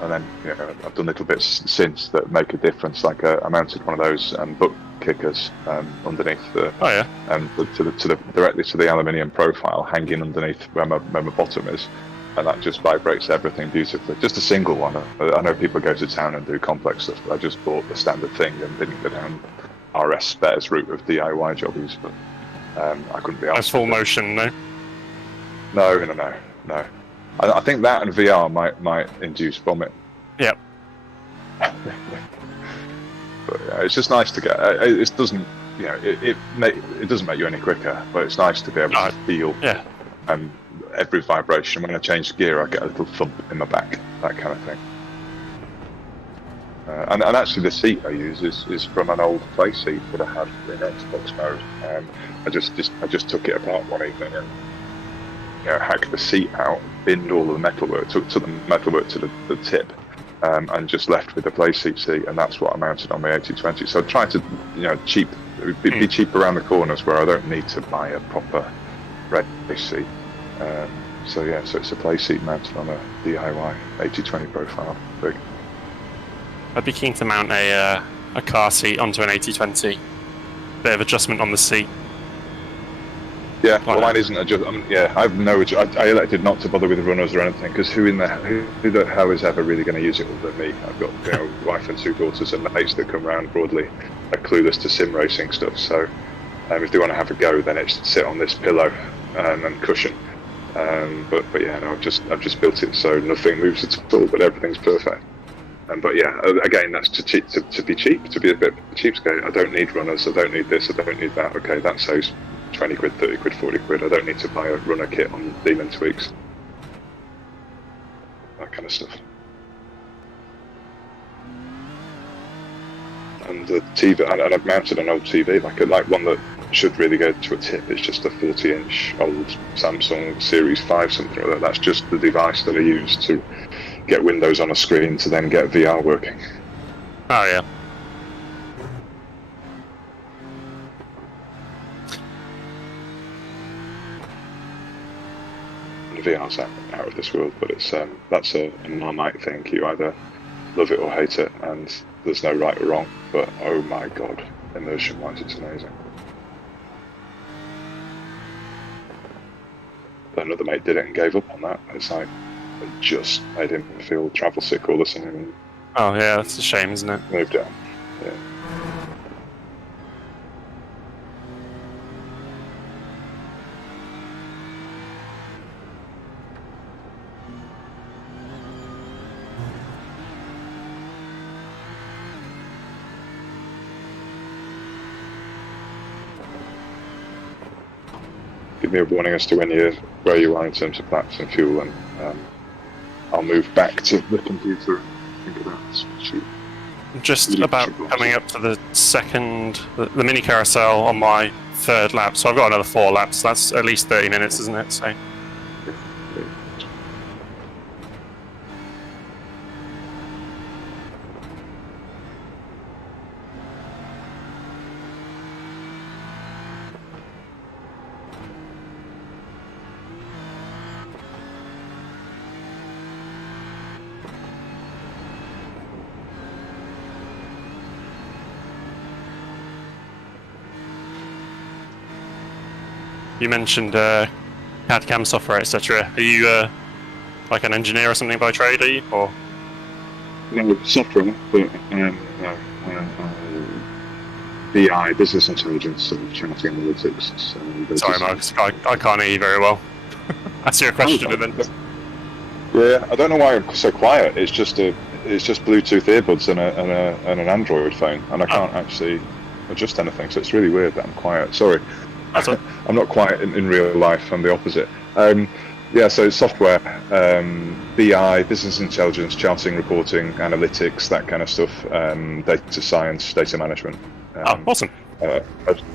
And then I've done little bits since that make a difference. Like I mounted one of those book kickers underneath the directly to the aluminium profile, hanging underneath where my bottom is, and that just vibrates everything beautifully. Just a single one. I know people go to town and do complex stuff, but I just bought the standard thing and didn't go down RS spares route of DIY jobbies. But I couldn't be asked. That's full motion, no. No. I think that and VR might induce vomit. Yep. But it's just nice to get. It doesn't, it doesn't make you any quicker, but it's nice to be able to feel. Yeah. Every vibration. When I change gear, I get a little thump in my back, that kind of thing. And actually, the seat I use is from an old play seat that I had in Xbox mode. I just took it apart one evening and hacked the seat out, binned all of the metalwork, took the metalwork to the tip, and just left with the play seat, and that's what I mounted on my 80-20. So I tried to, be cheap around the corners where I don't need to buy a proper race seat. So it's a play seat mounted on a DIY 80-20 profile rig. I'd be keen to mount a car seat onto an 80-20. Bit of adjustment on the seat. Yeah, well, mine isn't I've I elected not to bother with the runners or anything, because who the hell is ever really going to use it other than me? I've got wife and 2 daughters and mates that come around broadly clueless to sim racing stuff. So if they want to have a go, then it's sit on this pillow and cushion. But I've just built it so nothing moves at all, but everything's perfect. Again, that's to be cheap, to be a bit cheapskate. I don't need runners, I don't need this, I don't need that. Okay, that saves 20 quid, 30 quid, 40 quid. I don't need to buy a runner kit on Demon Tweaks. That kind of stuff. And the TV, and I've mounted an old TV, like one that should really go to a tip. It's just a 40-inch old Samsung Series 5, something like that. That's just the device that I use to get Windows on a screen to then get VR working. Oh yeah. VR's out of this world, but that's a Marmite thing. You either love it or hate it, and there's no right or wrong. But oh my god, immersion-wise, it's amazing. But another mate did it and gave up on that. It's like, just made him feel travel sick all of a sudden and Oh yeah, that's a shame, isn't it? moved out. Yeah. Give me a warning as to where you are in terms of laps and fuel, and I'll move back to the computer and think about this spreadsheet. Just about coming up to the mini carousel on my third lap, so I've got another 4 laps. That's at least 30 minutes, isn't it? So. You mentioned CAD/CAM software, etc. Are you like an engineer or something by trade? Are you, or No, software, but BI, business intelligence, charting analytics. sorry, Marcus, I can't hear you very well. That's your question, and then. Yeah, I don't know why I'm so quiet. It's just Bluetooth earbuds and an Android phone, and I can't actually adjust anything. So it's really weird that I'm quiet. Sorry. I'm not quiet in real life. I'm the opposite. Yeah, so software, BI, business intelligence, charting, reporting, analytics, that kind of stuff, data science, data management. Awesome.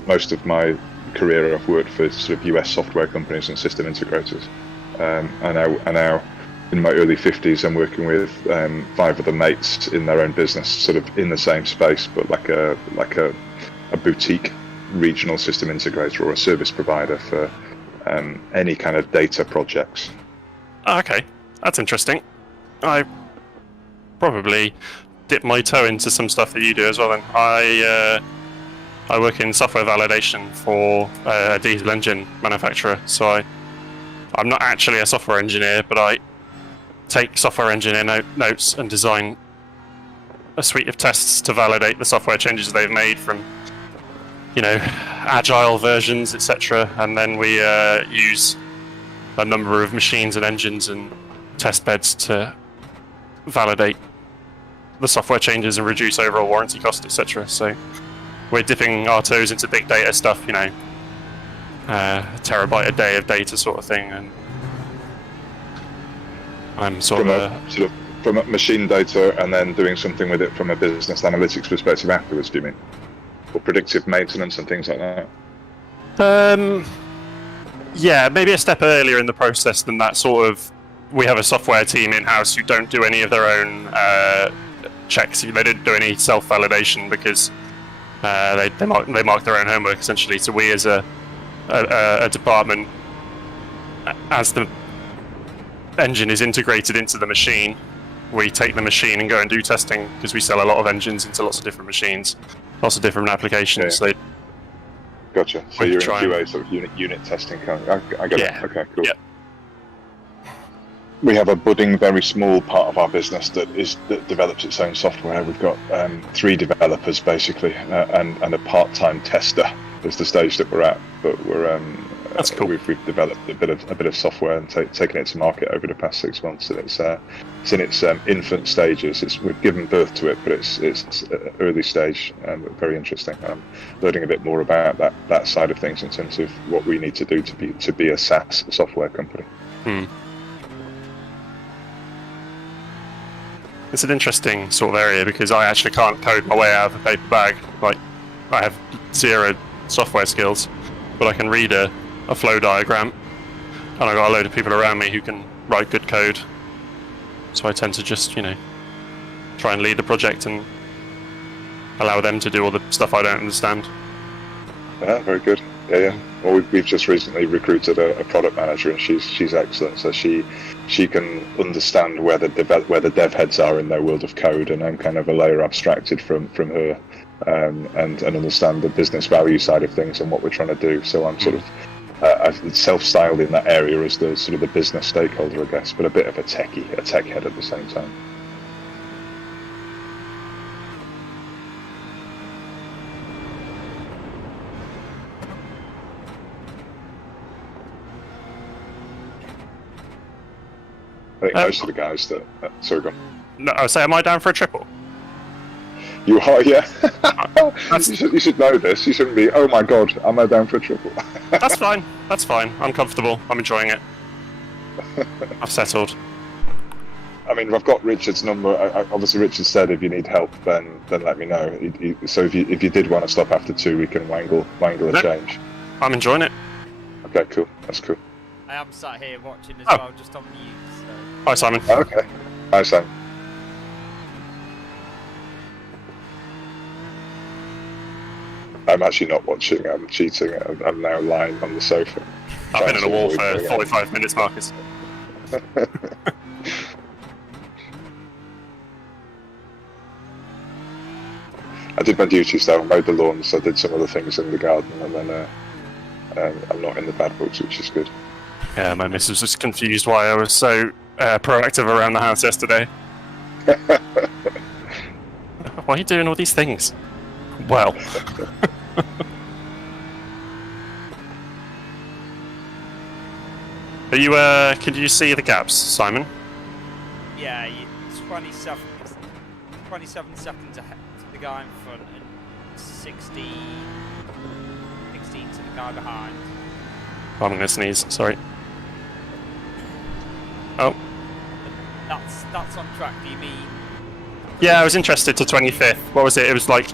Most of my career I've worked for sort of US software companies and system integrators. And now in my early 50s, I'm working with 5 other mates in their own business, sort of in the same space, but like a boutique regional system integrator or a service provider for any kind of data projects. Okay, that's interesting. I probably dip my toe into some stuff that you do as well. Then I work in software validation for a diesel engine manufacturer. So I'm not actually a software engineer, but I take software engineer notes and design a suite of tests to validate the software changes they've made from, agile versions, etc. And then we use a number of machines and engines and test beds to validate the software changes and reduce overall warranty cost, etc. So we're dipping our toes into big data stuff, a terabyte a day of data sort of thing, and I'm sort of from machine data and then doing something with it from a business analytics perspective afterwards, do you mean? Or predictive maintenance and things like that? Yeah, maybe a step earlier in the process than that. Sort of, we have a software team in-house who don't do any of their own checks. They don't do any self-validation because they mark their own homework, essentially. So we as a department, as the engine is integrated into the machine, we take the machine and go and do testing, because we sell a lot of engines into lots of different machines, lots of different applications. Yeah. So gotcha. So you're in QA, sort of unit testing. I get it. Okay, cool. Yeah. We have a budding, very small part of our business that develops its own software. We've got 3 developers basically, and a part-time tester. Is the stage that we're at, but we're that's cool. We've developed a bit of software and taken it to market over the past 6 months, and it's in its infant stages. We've given birth to it, but it's early stage and very interesting. I'm learning a bit more about that side of things in terms of what we need to do to be a SaaS software company. It's an interesting sort of area because I actually can't code my way out of a paper bag. Like, I have 0 software skills, but I can read a flow diagram, and I've got a load of people around me who can write good code. So I tend to just, try and lead the project and allow them to do all the stuff I don't understand. Yeah, very good. Yeah. Well, we've just recently recruited a product manager, and she's excellent. So she can understand where the dev heads are in their world of code, and I'm kind of a layer abstracted from her, and understand the business value side of things and what we're trying to do. So I'm sort of self-styled in that area as the sort of the business stakeholder, I guess, but a bit of a tech head at the same time. I think most of the guys that... sorry, go on. No, I say, am I down for a triple? You are, yeah. you should know this. You shouldn't be, oh my god, am I down for a triple? That's fine. That's fine. I'm comfortable. I'm enjoying it. I've settled. I mean, I've got Richard's number. Obviously, Richard said if you need help, then let me know. So if you did want to stop after 2, we can wangle a change. I'm enjoying it. Okay, cool. That's cool. I am sat here watching as well, just on mute. So. Hi, Simon. Okay. Hi, Simon. I'm actually not watching. I'm cheating. I'm now lying on the sofa. I've been in a wall for 45 minutes, Marcus. I did my duties though. I mowed the lawns. I did some other things in the garden, and then I'm not in the bad books, which is good. Yeah, my missus was confused why I was so proactive around the house yesterday. Why are you doing all these things? Well. Are you, can you see the gaps, Simon? Yeah, 27 seconds ahead to the guy in front and 16 to the guy behind. I'm gonna sneeze, sorry. Oh. That's on track, do you mean? Yeah, I was interested to 25th. What was it? It was like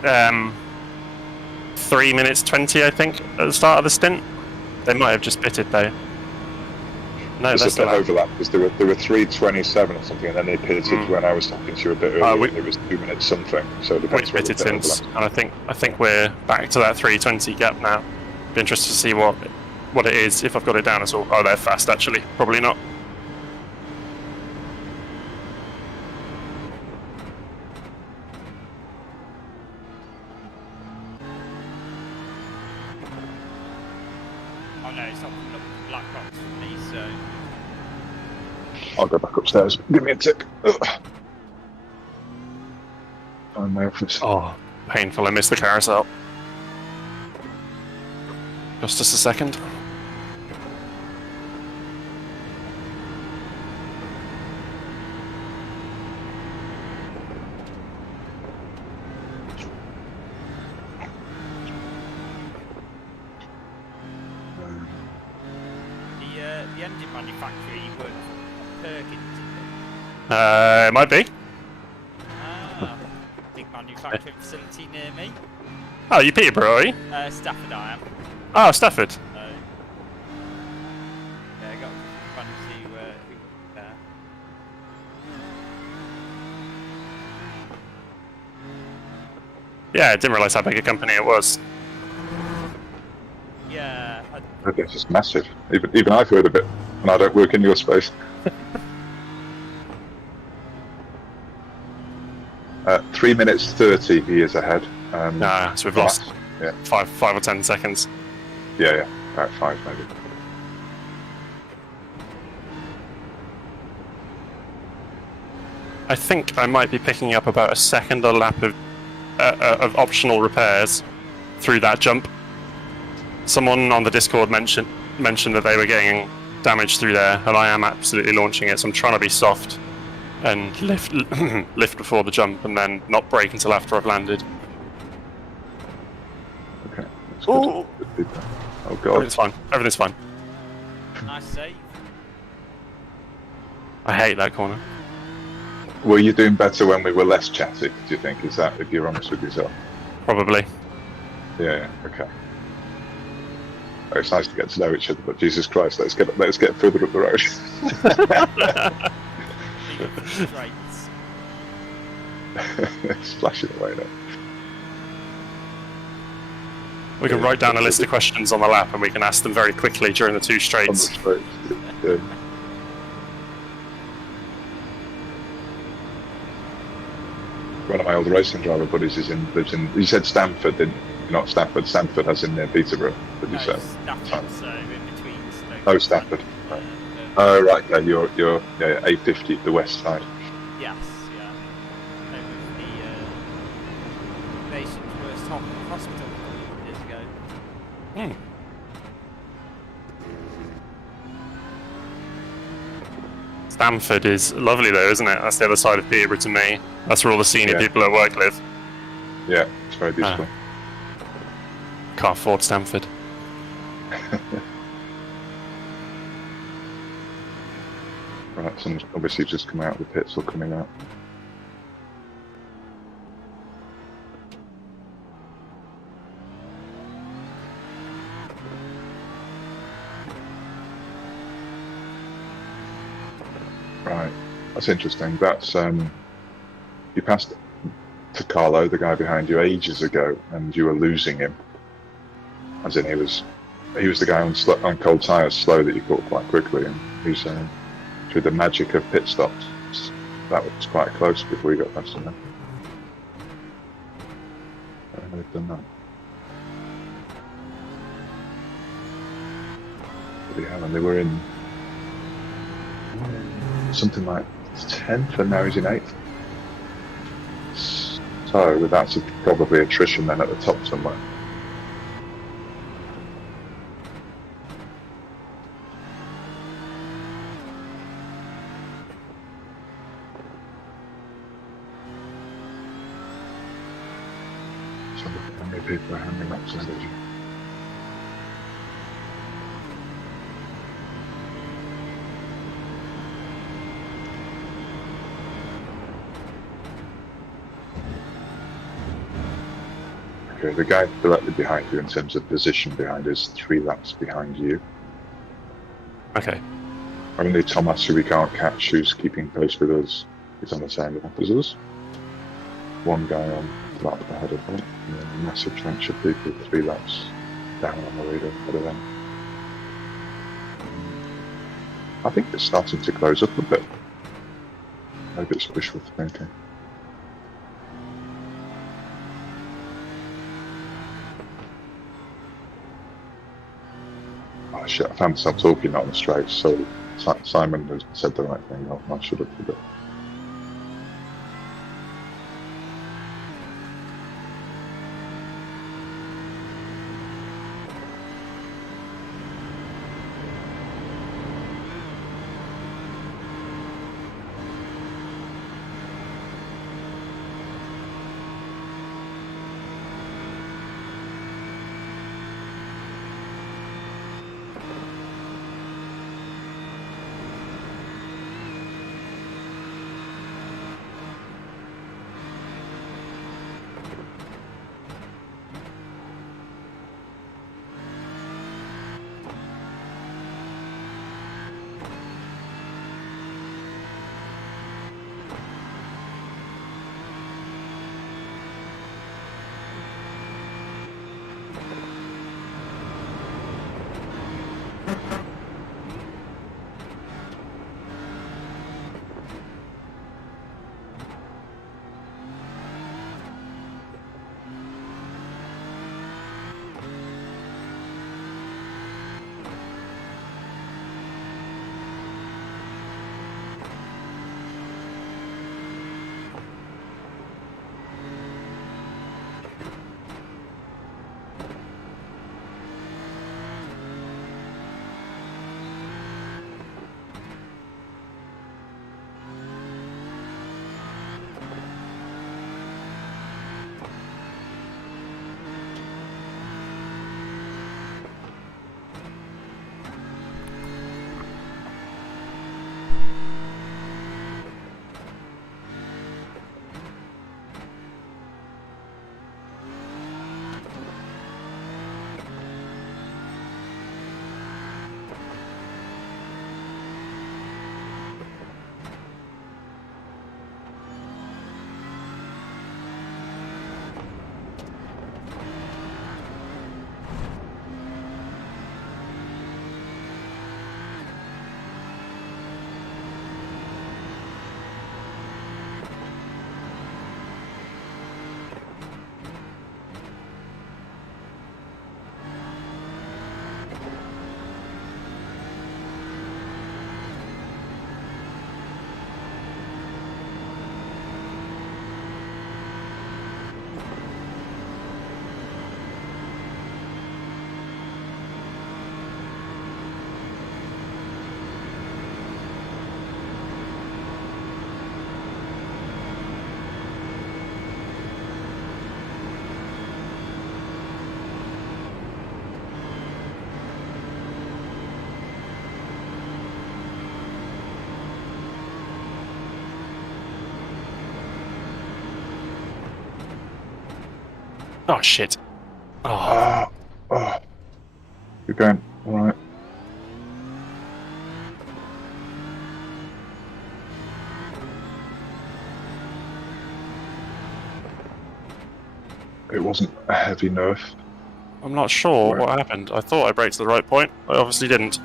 3 minutes 20, I think, at the start of the stint. They might have just pitted though. No, There's that's a bit overlap because there were 3:27 or something, and then they pitted when I was talking to you a bit earlier. And it was 2 minutes something. So it depends. We pitted since, and I think we're back to that 3:20 gap now. Be interested to see what it is if I've got it down at all. Oh, they're fast actually. Probably not. Oh no, it's not coming up with the black box for me, so... I'll go back upstairs. Give me a tick. Find my office. Oh, painful. I missed the carousel. Just a second. The engine manufacturer you work for, Perkins, It might be. big manufacturing facility near me. Oh, you Peterborough, are you? Stafford I am. Oh, Stafford. Yeah, I got friends who work there. Yeah, I didn't realise how big a company it was. Yeah. Okay, it's just massive. Even I've heard of it, and I don't work in your space. 3 minutes 30 he is ahead. So we've lost yeah. 5 or 10 seconds. Yeah, about 5 maybe. I think I might be picking up about a second a lap of optional repairs through that jump. Someone on the Discord mentioned that they were getting damage through there, and I am absolutely launching it. So I'm trying to be soft and lift before the jump, and then not brake until after I've landed. Okay. That's Oh, good. Oh god. everything's fine. Everything's fine. Nice save. I hate that corner. Were you doing better when we were less chatty? Do you think? Is that if you're honest with yourself? Probably. Yeah. Okay. Oh, it's nice to get to know each other, but Jesus Christ, let's get further up the road. Straights. Splashing away now. We can write down a list of questions on the lap, and we can ask them very quickly during the 2 On the straights. straight. Yeah. One of my old racing driver buddies lives in. You said Stamford, didn't you? Not Stafford. Stamford, as in near Peterborough. Did you say? Stafford, so in between Oh, Stafford. Right. Oh, right. Okay, you're yeah, A50, the west side. Yes, yeah. Over the nation's worst hospital a couple of years ago. Stamford is lovely though, isn't it? That's the other side of Peterborough to me. That's where all the senior people at work live. Yeah, it's very beautiful. Can't afford Stamford. Right, someone's obviously just come out of the pits or coming out. Right, that's interesting. That's you passed to Carlo, the guy behind you, ages ago, and you were losing him. As in, he was the guy on cold tyres, slow, that you caught quite quickly, and he's through the magic of pit stops. That was quite close before you got past him. Then. I don't know if they've done that. Bloody hell, and they were in something like 10th, and now he's in 8th. So that's probably attrition then at the top somewhere. So look at how many people are handing up to stage. Okay, the guy directly behind you in terms of position behind is 3 laps behind you. Okay. Only Thomas, who we can't catch, who's keeping pace with us, is on the same lap as us. One guy on the lap ahead of him, and then a massive trench of people 3 laps down on the leader ahead of them. I think it's starting to close up a bit. Maybe it's wishful thinking. Oh shit, I found myself talking on the straight, so Simon has said the right thing. I should have put it. Oh shit! Oh, Oh. You're going all right. It wasn't a heavy nerf. I'm not sure Right. what happened. I thought I braked to the right point. I obviously didn't.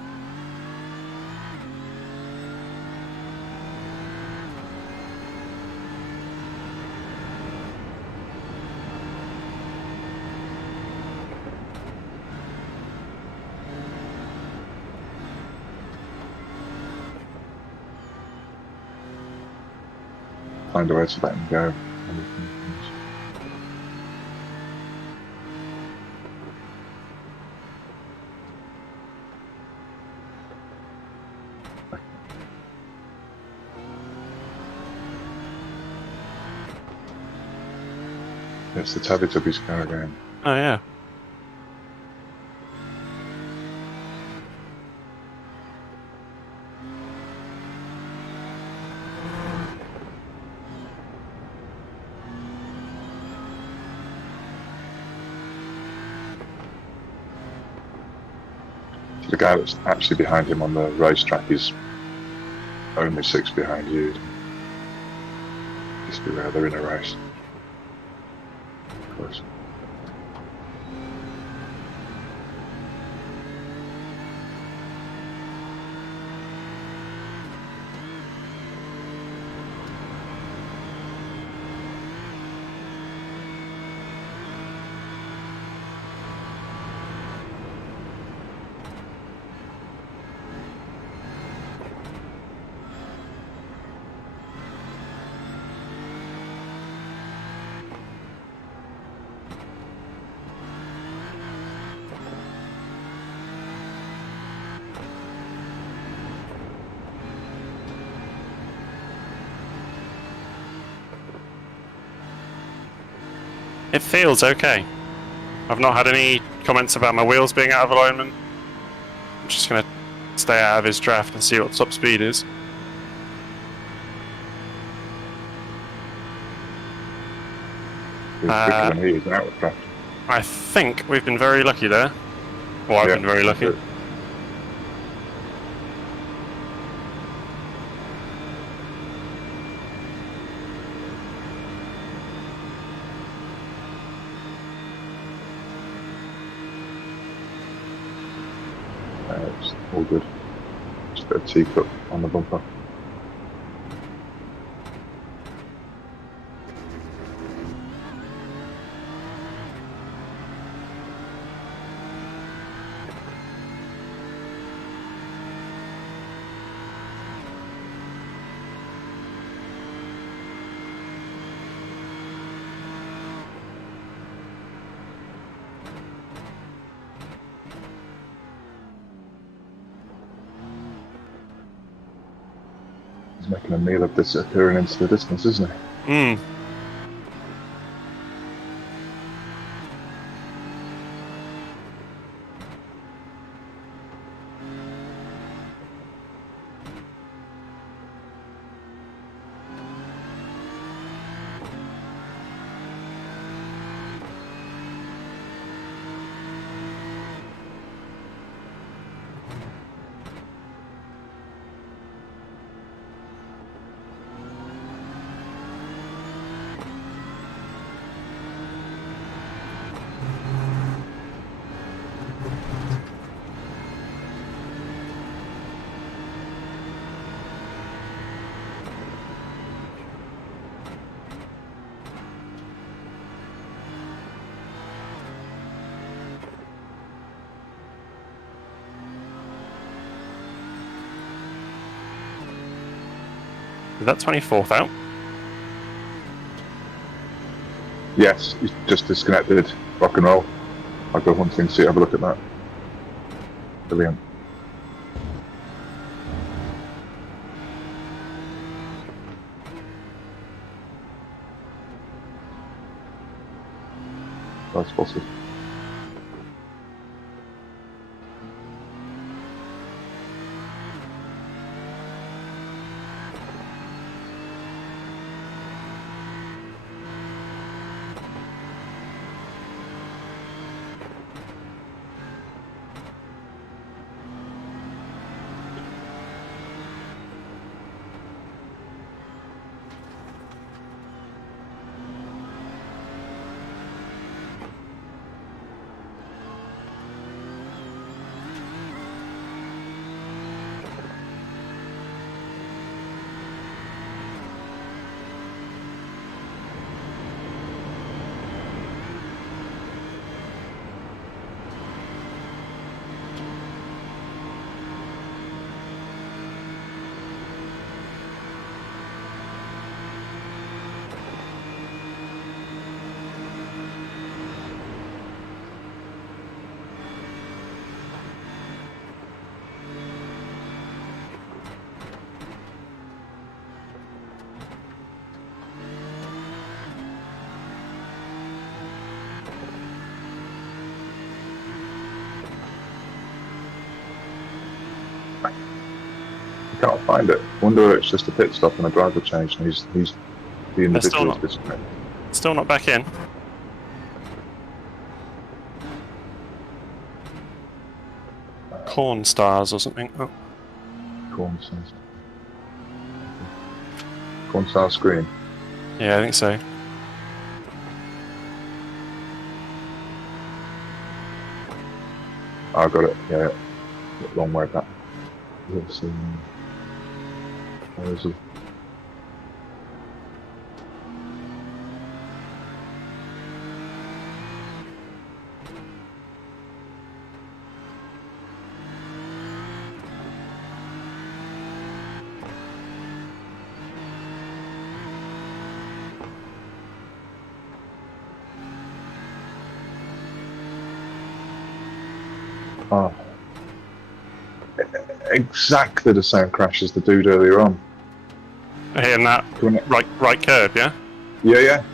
Find a way to let him go. It's the Teletubbies car again. Oh yeah. The guy that's actually behind him on the racetrack is only 6 behind you. Just beware, they're in a race. Of course. It feels okay. I've not had any comments about my wheels being out of alignment. I'm just gonna stay out of his draft and see what top speed is. He's quicker than he is out of draft. I think we've been very lucky there. Well, I've Yeah, been very lucky. that's it. It's all good. Just a bit of teacup on the bumper. He's making a meal of disappearing into the distance, isn't he? Mm. Is that 24th out? Yes, he's just disconnected. Rock and roll. I'll go hunting, see, have a look at that. Brilliant. That's possible. I can't find it. I wonder if it's just a pit stop and a driver change, and he's the individual is disconnected. Still not back in. Corn stars or something. Oh. Corn star screen. Yeah, I think so. I got it. Yeah, long way back. Let's see. Where is it? Oh. Exactly the same crash as the dude earlier on. Hitting that right curb, yeah? Yeah.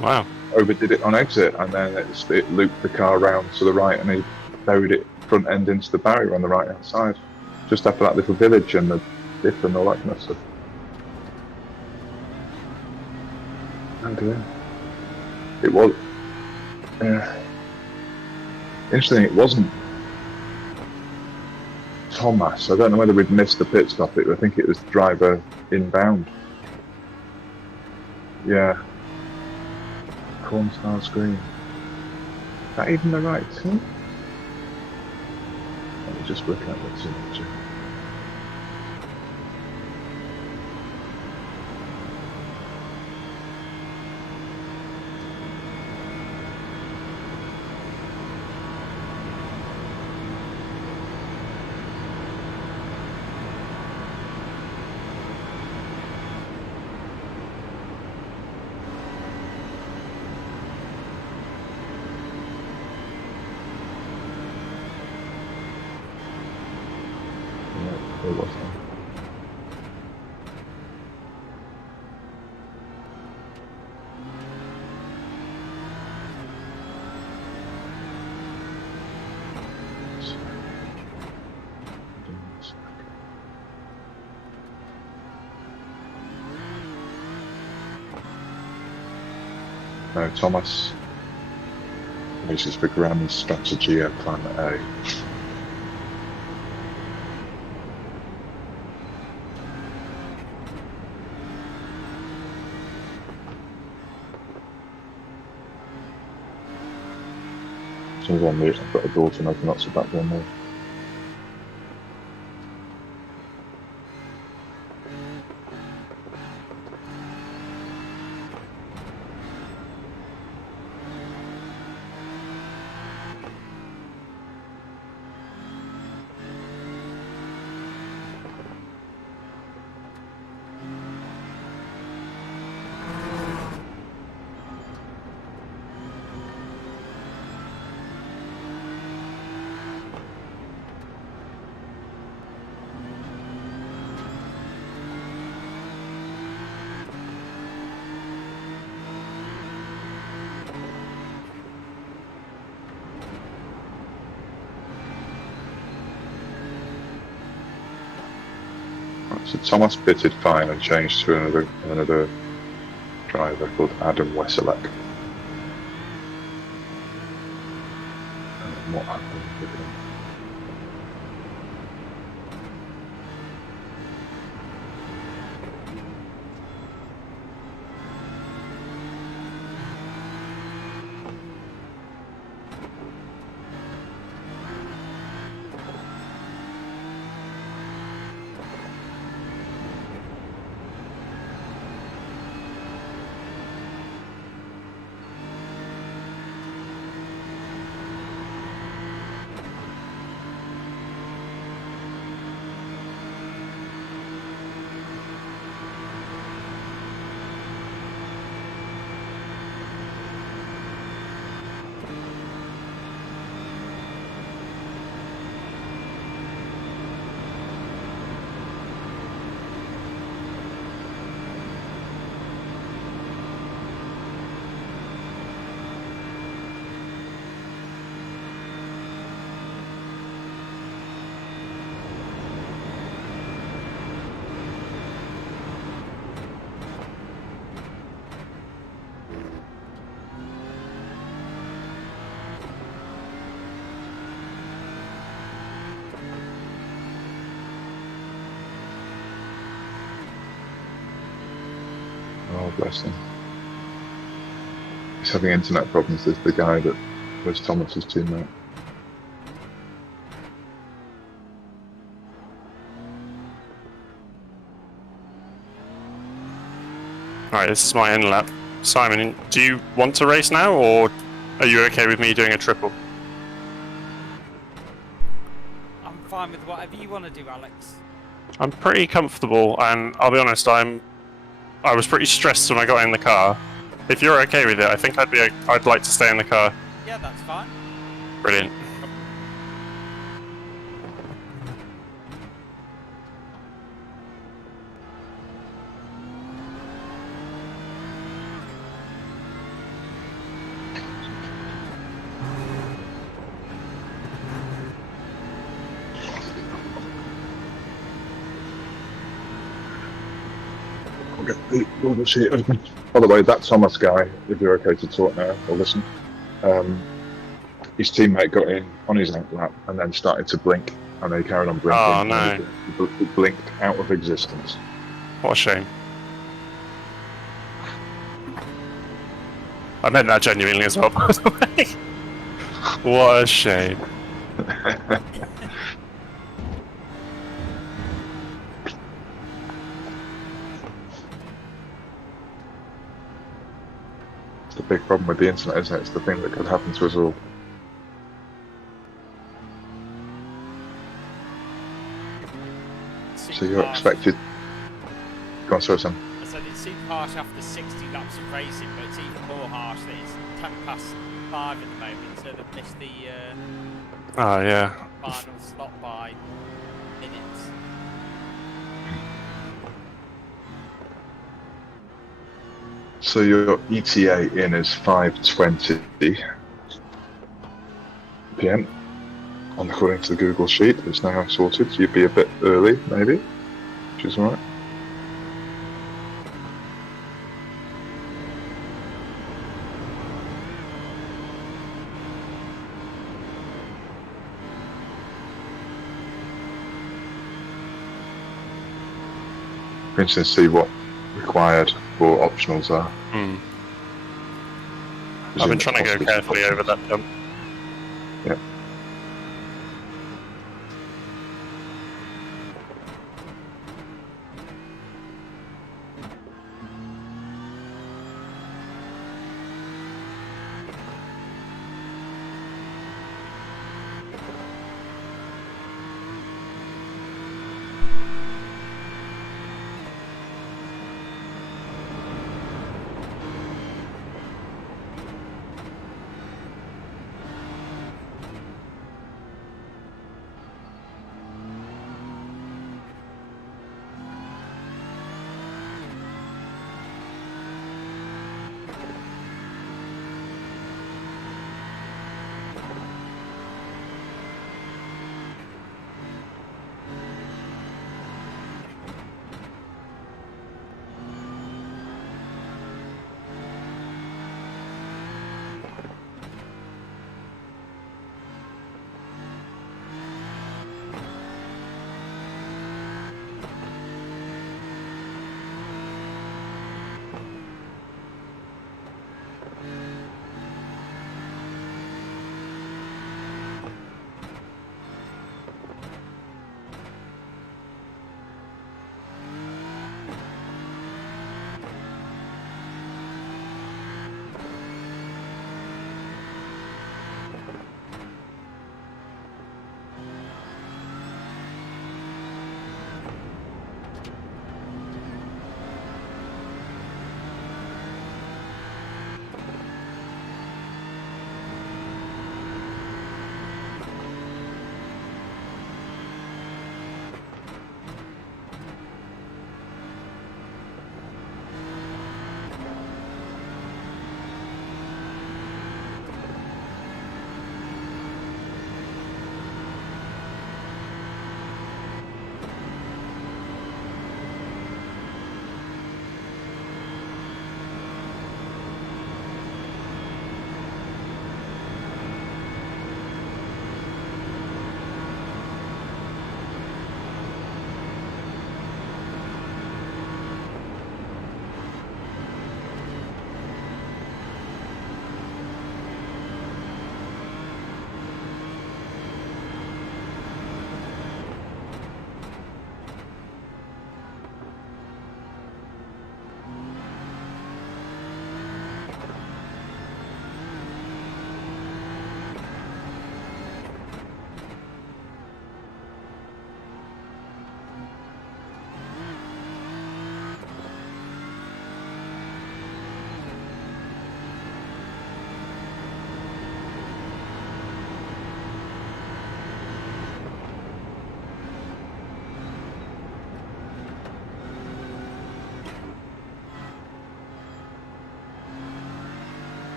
Wow. Overdid it on exit, and then it looped the car round to the right, and he buried it front end into the barrier on the right hand side, just after that little village and the dip and all that kind of stuff. Oh dear. It was. Interesting, it wasn't Thomas. I don't know whether we'd missed the pit stop. I think it was driver inbound. Yeah. Corn star screen. Is that even the right thing? Let me just look at what's in it. It was him. No, Thomas. This is the Grand Strategia Plan A. As soon as I mute, I've got a door to open up, so back there more. So Thomas pitted fine and changed to another driver called Adam Weselek. And what happened with him? bless him. He's having internet problems. There's the guy that was Thomas's teammate. Alright, this is my end lap. Simon, do you want to race now, or are you okay with me doing a triple? I'm fine with whatever you want to do, Alex. I'm pretty comfortable, and I'll be honest, I was pretty stressed when I got in the car. If you're okay with it, I think I'd like to stay in the car. Yeah, that's fine. Brilliant. I'll get the Google sheet open. By the way, that Thomas guy, if you're okay to talk now or listen, his teammate got in on his lap and then started to blink, and they carried on blinking. Oh no! He blinked out of existence. What a shame. I meant that genuinely as well, by the way. What a shame. It's the big problem with the internet, isn't it? It's the thing that could happen to us all. So you're expected. Go on, sorry, Sam. I said it seemed harsh after 60 laps of racing, but it's even more harsh that it's 10 past 5 at the moment, so they've missed the Oh yeah. final slot by minutes. So your ETA in is 5:20 PM. According to the Google sheet, it's now sorted. So you'd be a bit early, maybe, which is alright. For instance, see what required or optionals are. Hmm. I've been trying to go carefully over that jump. Yeah.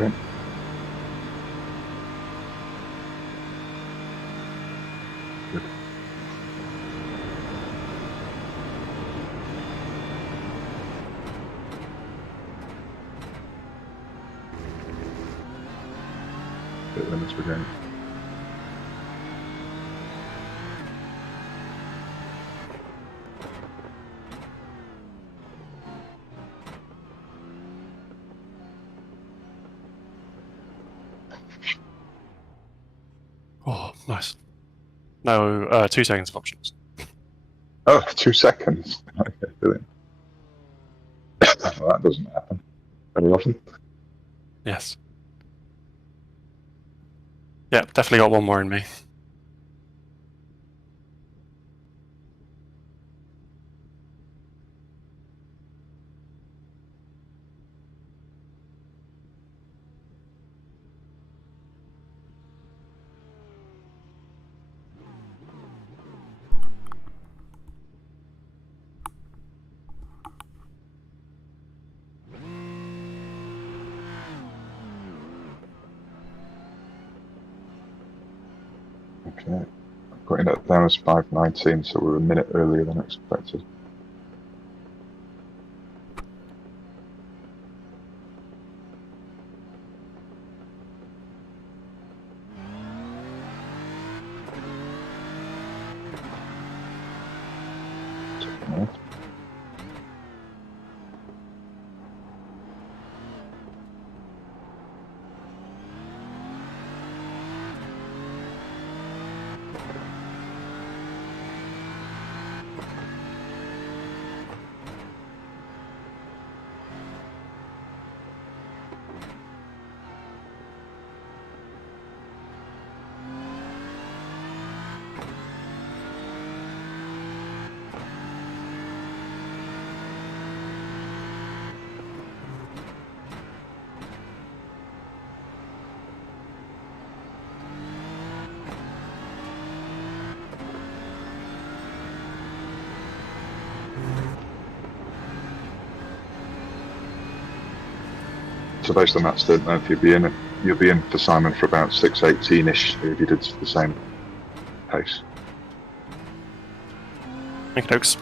Okay. Good. Pit limits again. Oh, nice. No, 2 seconds of options. Oh, 2 seconds. Okay, brilliant. Well, that doesn't happen very often. Yes. Yeah, definitely got one more in me. Okay. I've got it down as 5:19, so we're a minute earlier than expected. Right. So based on that stint, if you'll be in for Simon for about 6:18ish if you did the same pace. Thank you, dokes.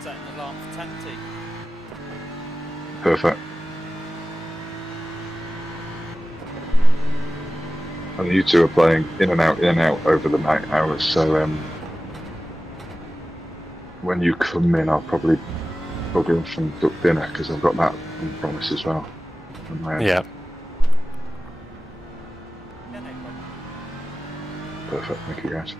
Set an alarm for 10 Perfect. And you two are playing in and out over the night hours, so when you come in, I'll probably bugger off and duck dinner because I've got that on promise as well. On my end. Yeah. Yeah, no problem. Perfect. Thank you, guys.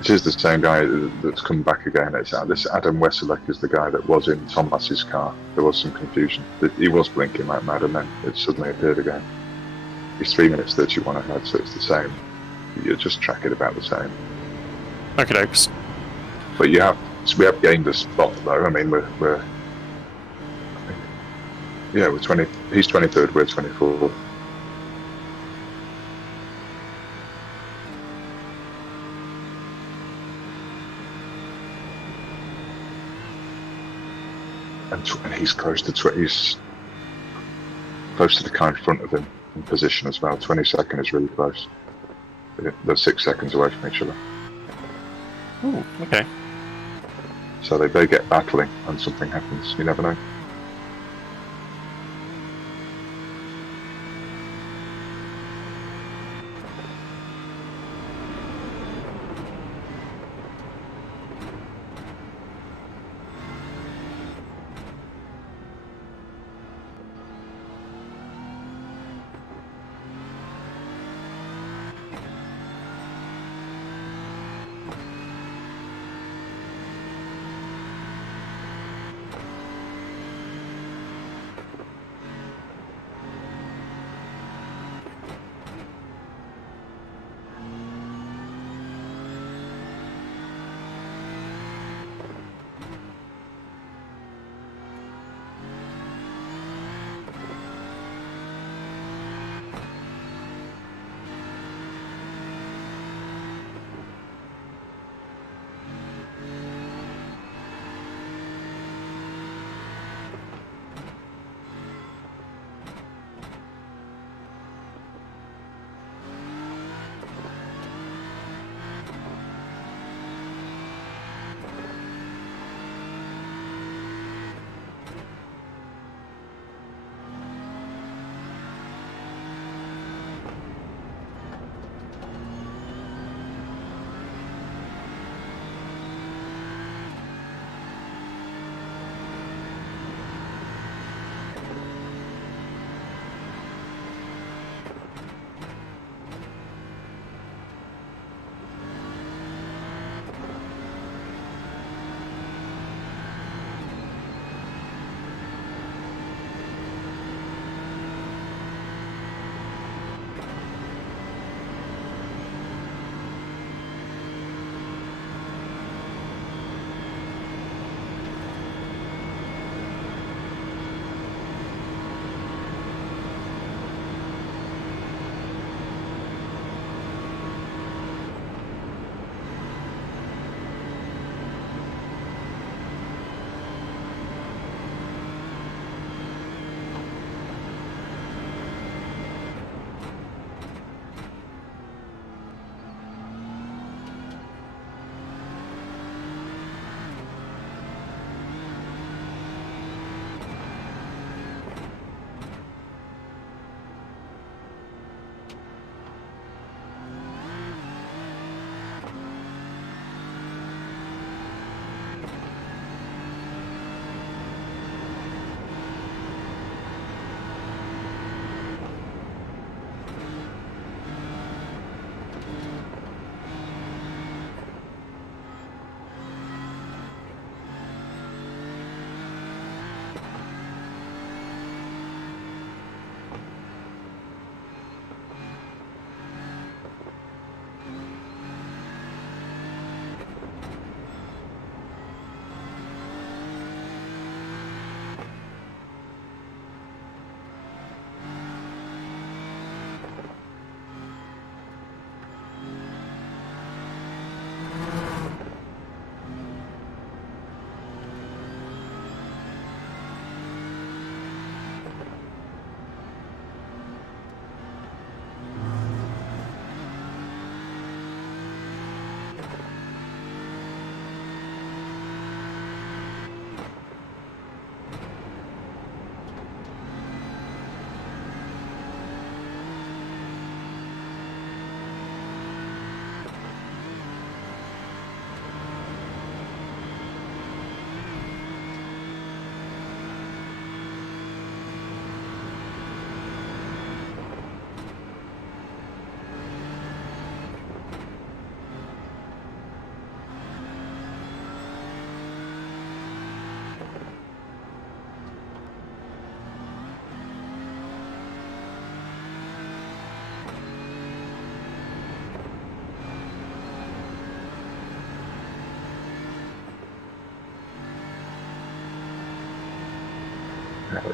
It is the same guy that's come back again. It's this Adam Weselek is the guy that was in Thomas's car. There was some confusion. He was blinking like mad, and then it suddenly appeared again. He's 3 minutes 31 ahead, so it's the same. You're just tracking about the same. Okay, dokes. But we have gained a spot though. I mean, we're 20. He's 23rd. We're 24th. And he's close to he's close to the car in front of him in position as well. 22nd is really close. They're 6 seconds away from each other. Oh, okay. So they get battling and something happens. You never know.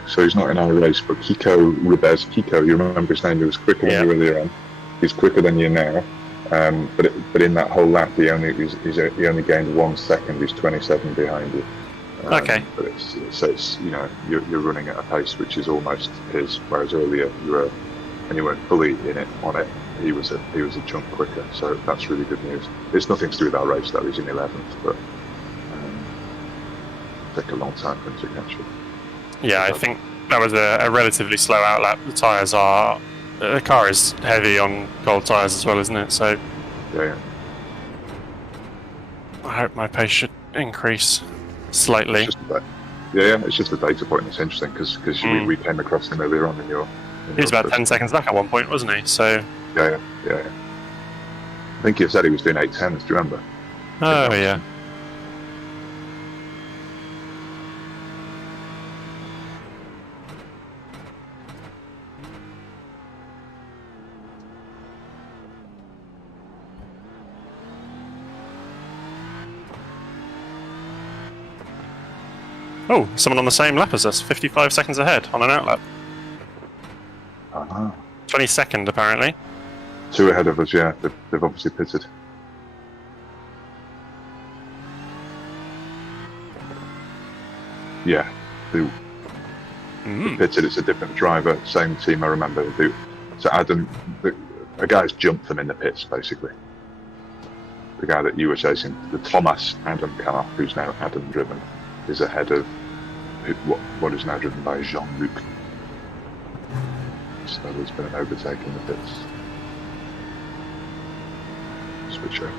so he's not in our race, but Kiko Ribez. Kiko, you remember his name? He was quicker than you earlier on. He's quicker than you now. But in that whole lap, he only gained 1 second. He's 27 behind you. Okay. But it's you know, you're running at a pace which is almost his, whereas earlier you weren't fully in it on it. He was a chunk quicker, so that's really good news. It's nothing to do with our race though. He's in 11th, but take a long time for him to catch it. Yeah, I think that was a relatively slow outlap. The car is heavy on gold tyres as well, isn't it? So yeah. I hope my pace should increase slightly. It's just a data point that's interesting because we came across him earlier on in your. He was about 10 seconds back at one point, wasn't he? So. Yeah. I think he said he was doing 8:10s. Do you remember? Oh yeah. Oh, someone on the same lap as us, 55 seconds ahead on an outlap. 22nd, apparently. 2 ahead of us, yeah. They've obviously pitted. Yeah, they pitted. It's a different driver, same team, I remember. So Adam, a guy's jumped them in the pits, basically. The guy that you were chasing, the Thomas Adam car, who's now Adam driven, is ahead of what is now driven by Jean-Luc. So there's been an overtake in the pits. Switch over.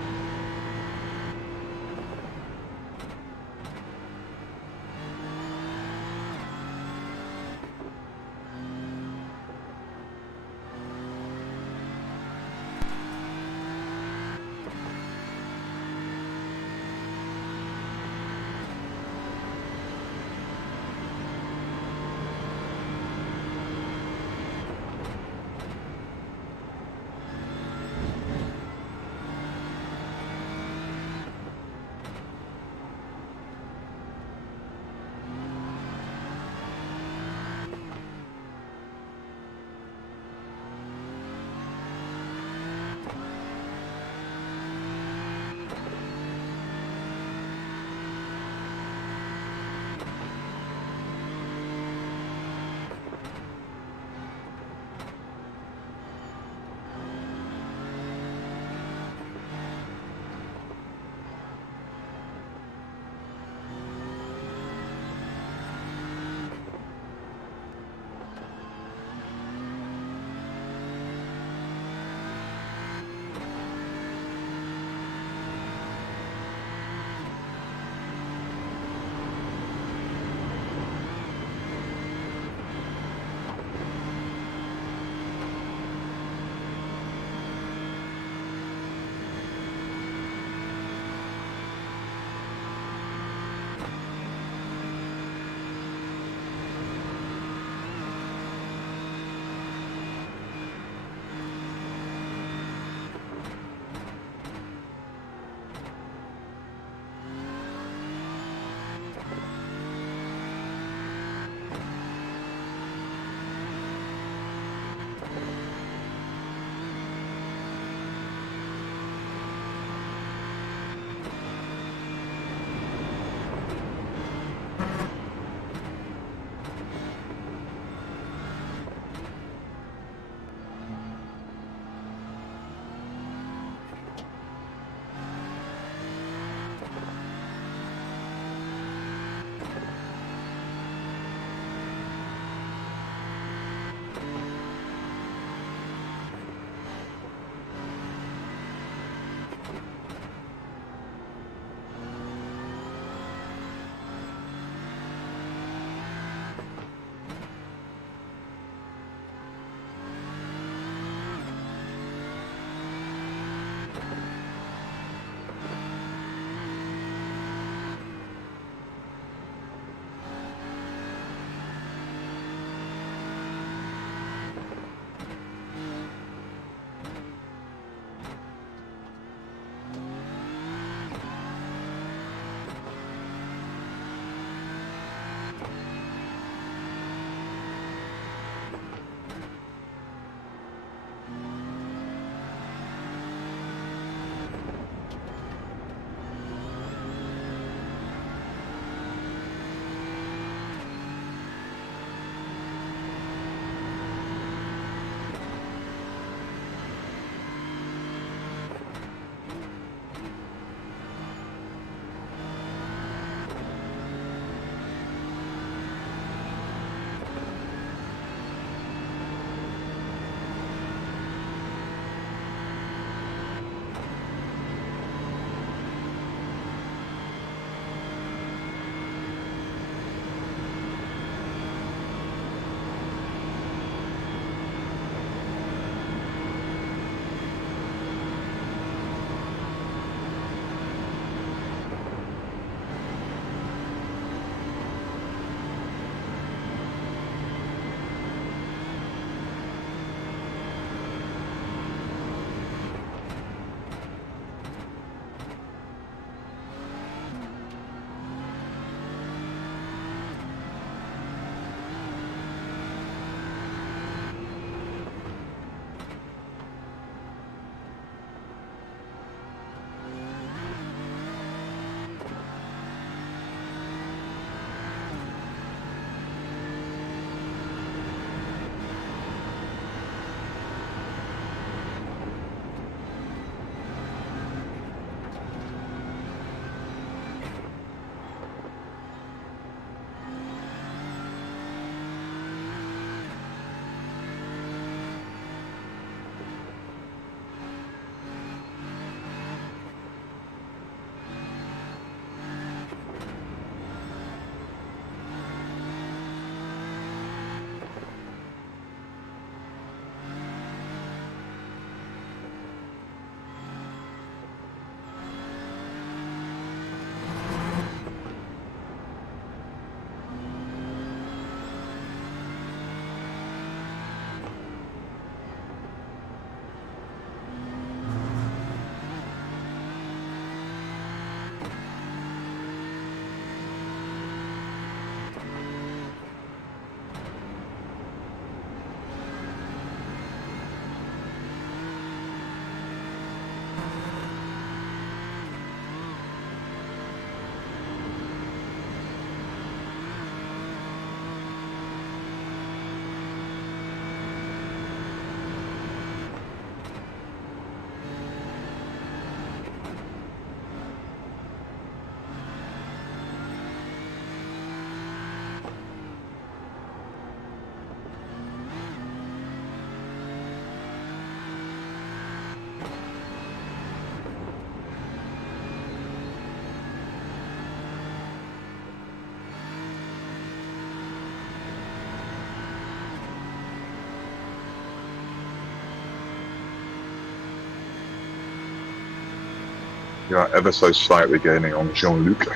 You are ever so slightly gaining on Jean-Luc,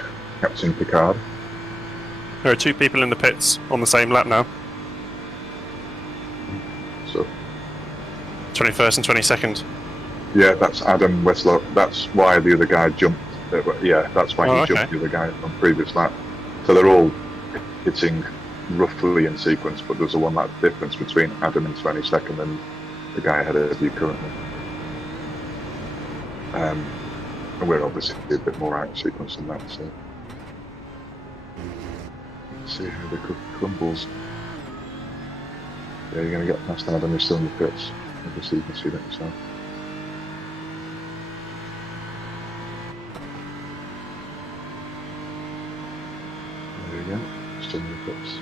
Captain Picard. There are 2 people in the pits on the same lap now. So 21st and 22nd. yeah, that's Adam Westlock. That's why the other guy jumped. Yeah, that's why he jumped the other guy on previous lap. So they're all hitting roughly in sequence, but there's a 1 lap difference between Adam in 22nd and the guy ahead of you currently. And we're obviously a bit more out of sequence than that, so let's see how the crumbles. Yeah, you're going to get past Adam, you're still in the pits. Obviously you can see that yourself. There you go, still in the pits.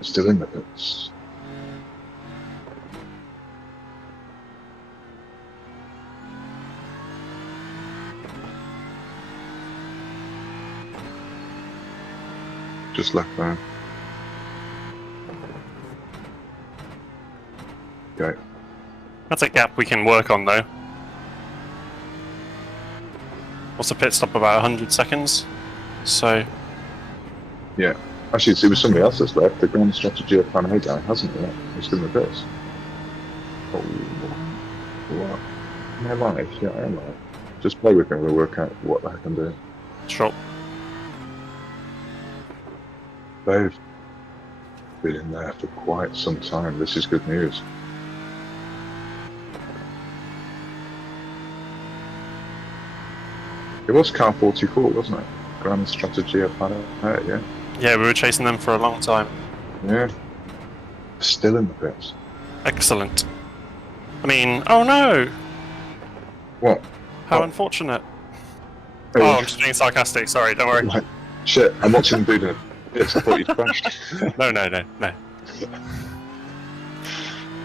Still in the pits. Just left there. Okay. That's a gap we can work on though. What's the pit stop, about 100 seconds? So... Yeah. Actually, it was somebody else that's left. The grand strategy of Plan A guy, hasn't he? He's still in the pits. Oh, what? Am I live? Yeah, I am live. Just play with me, we'll work out what the heck I'm doing. Sure. They've been in there for quite some time. This is good news. It was car 44, wasn't it? Grand strategy of Plan A, yeah. Yeah, we were chasing them for a long time. Yeah. Still in the pits. Excellent. I mean, oh no! What? How What? unfortunate. Oh, Oh, I'm just being sarcastic, sorry, don't worry. Like, shit, I'm watching them do the pits. I thought you'd crashed. No.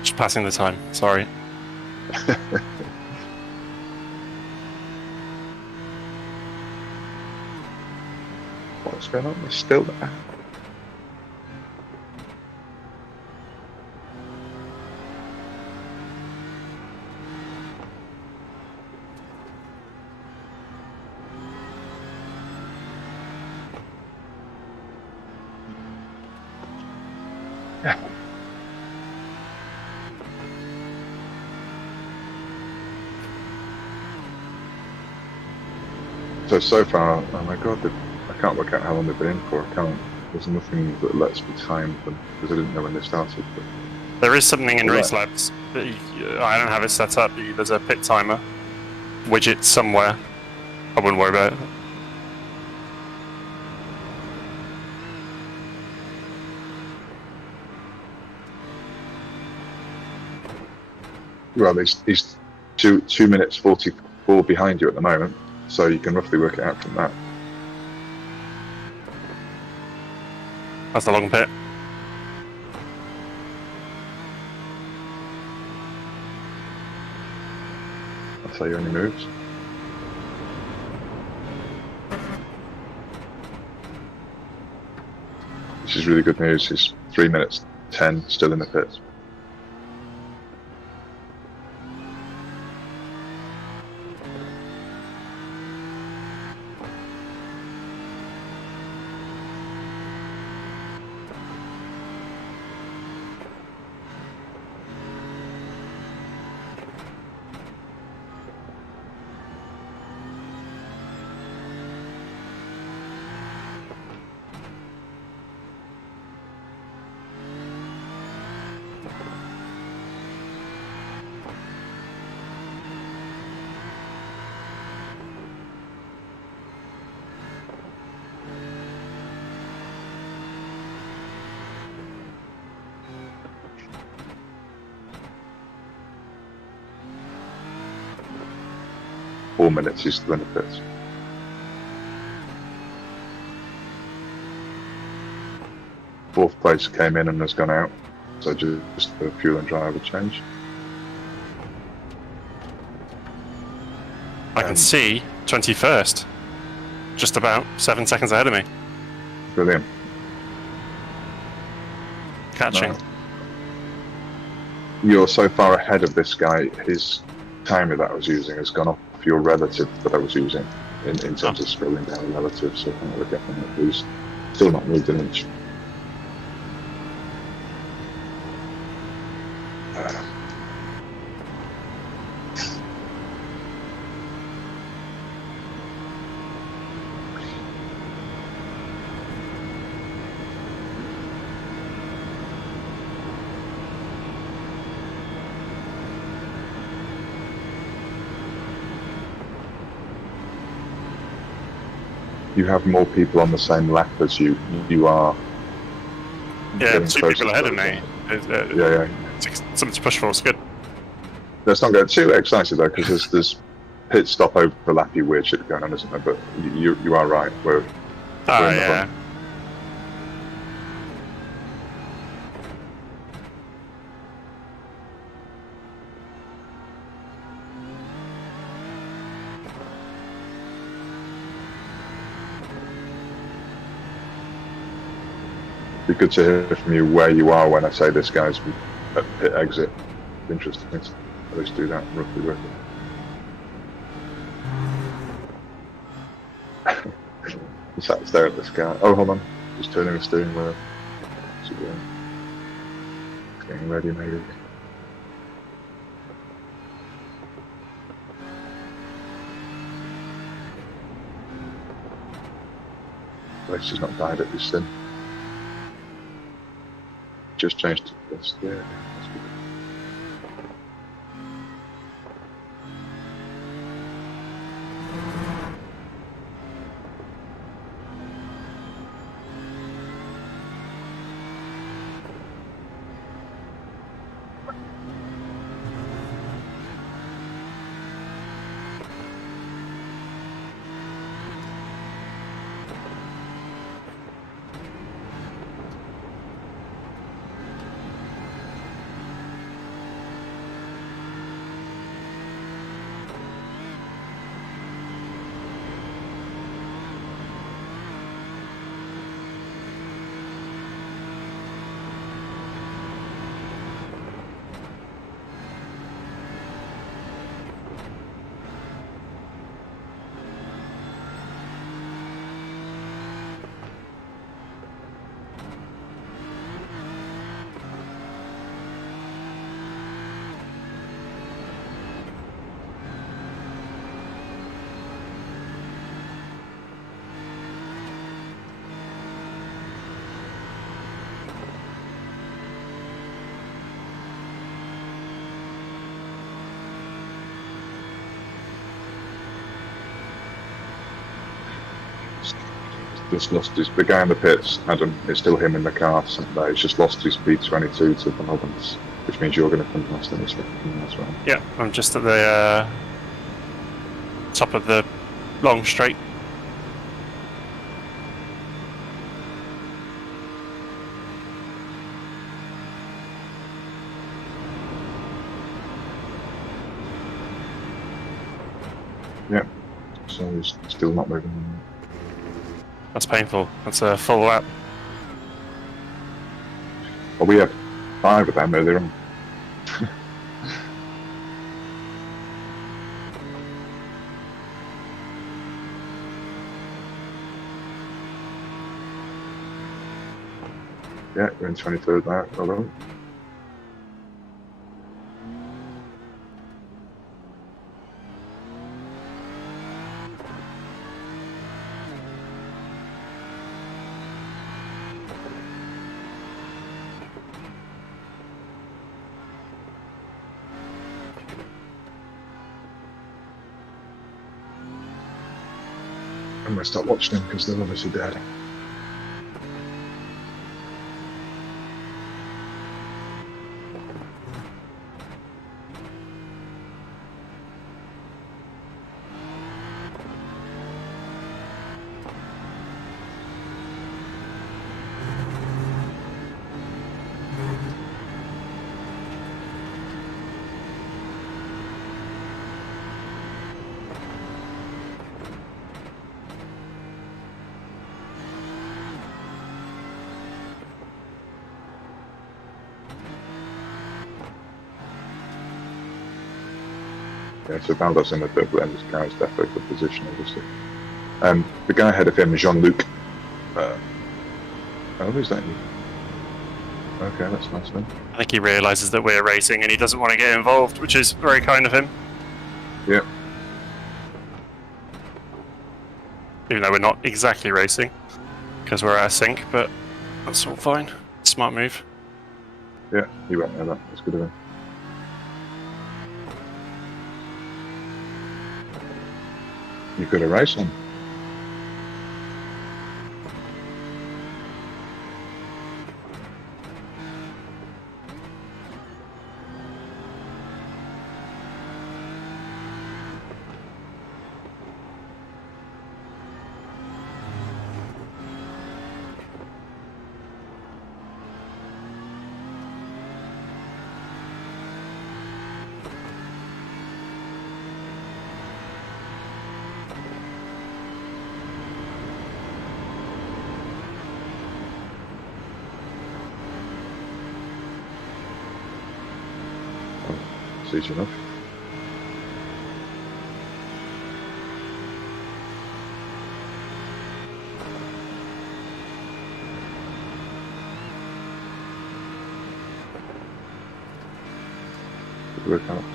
Just passing the time, sorry. What's going on? They're still there. Yeah. So far, oh my god, I can't work out how long they've been in for. I can't. There's nothing that lets me time them because I didn't know when they started. But There is something in Right. Race Labs. That I don't have it set up. There's a pit timer widget somewhere. I wouldn't worry about it. well, he's 2 minutes 44 behind you at the moment, so you can roughly work it out from that. That's the long pit. I'll tell you when he moves. This is really good news. He's 3 minutes 10 still in the pits. Four minutes he's still in the pits. Fourth place came in and has gone out, so just a fuel and driver change. I can see 21st, just about 7 seconds ahead of me. Brilliant. Catching. No. You're so far ahead of this guy, his timer that I was using has gone off your relative that I was using in terms of scrolling down relative, so I can't really get on that. He's still not moved an inch. You have more people on the same lap as you. You are. Yeah, getting 2 closer people to ahead of those. me. Yeah. Something to push for. It's good. Let's not get too excited though, because there's pit stop overlappy weird shit going on, isn't there? But you are right. We're in the Yeah. front. Be good to hear from you where you are when I say this guy's at pit exit. Interesting. Let's at least do that roughly with it. Sat stare at this guy. Oh, hold on. Just turning the steering wheel. What's he doing? It's getting ready, maybe. At least he's not died at this sim. Just changed to this. Yeah, that's good. Just lost his. The guy in the pits, Adam, it's still him in the car. So he's just lost his B22 to Valence, which means you're going to come past him as well. Yeah, I'm just at the top of the long straight. Yeah, so he's still not moving. That's painful. That's a full lap. Well, we had 5 of them earlier on. Yeah, we're in 23rd now. Hold on. I'm going to stop watching them because they're obviously dead. Yeah, so Valdos in the third, but then this guy's definitely good position, obviously. The guy ahead of him, Jean-Luc. Who's that? Okay, that's nice of him. I think he realises that we're racing and he doesn't want to get involved, which is very kind of him. Yeah. Even though we're not exactly racing, because we're out of sync, but that's all fine. Smart move. Yeah, he went there, that was good of him. You could have raced him. It's easy enough. Good work, Alex.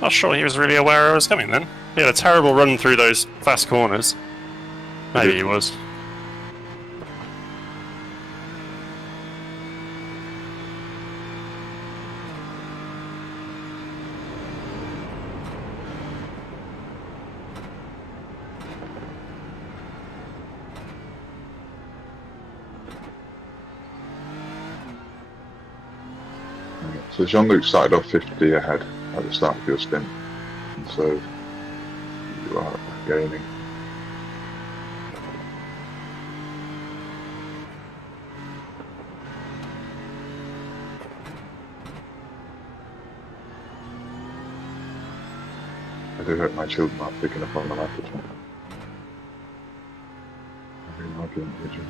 Not sure he was really aware I was coming then. He had a terrible run through those fast corners. Maybe he was. So Jean-Luc started off 50 ahead at the start of your stint, and so you are gaining. I do hope my children aren't picking up on the language. Very argument, would you?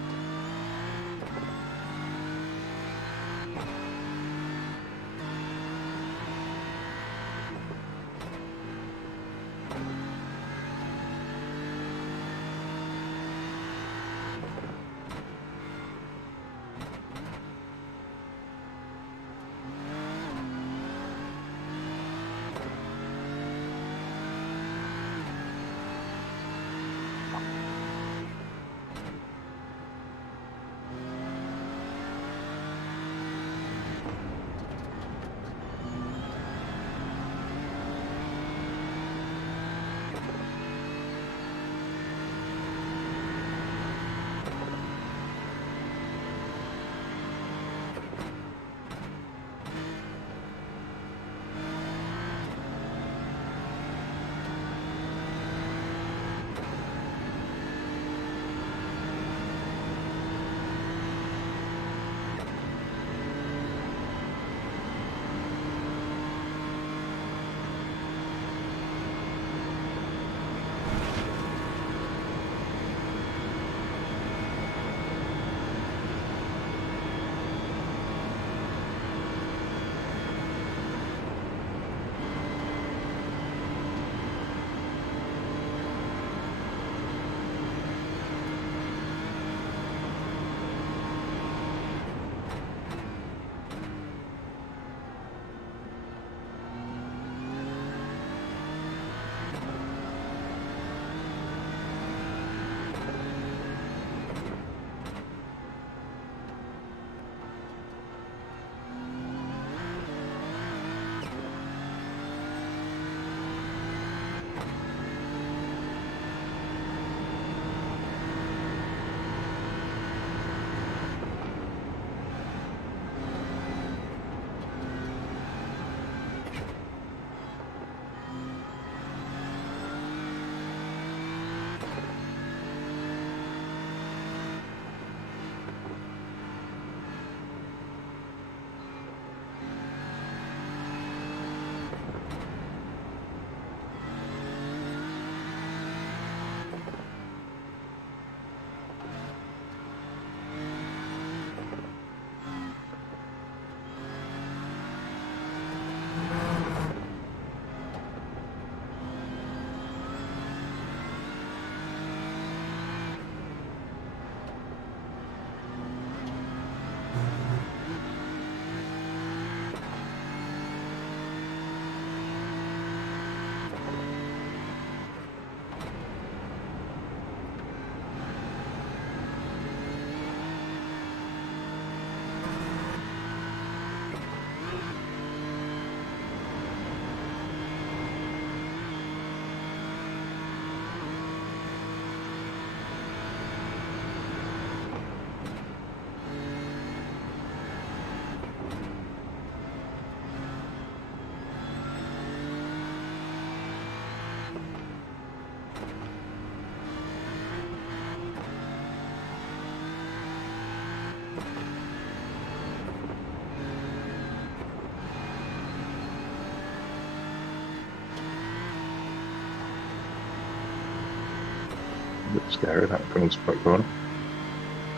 A bit scary, that penultimate corner.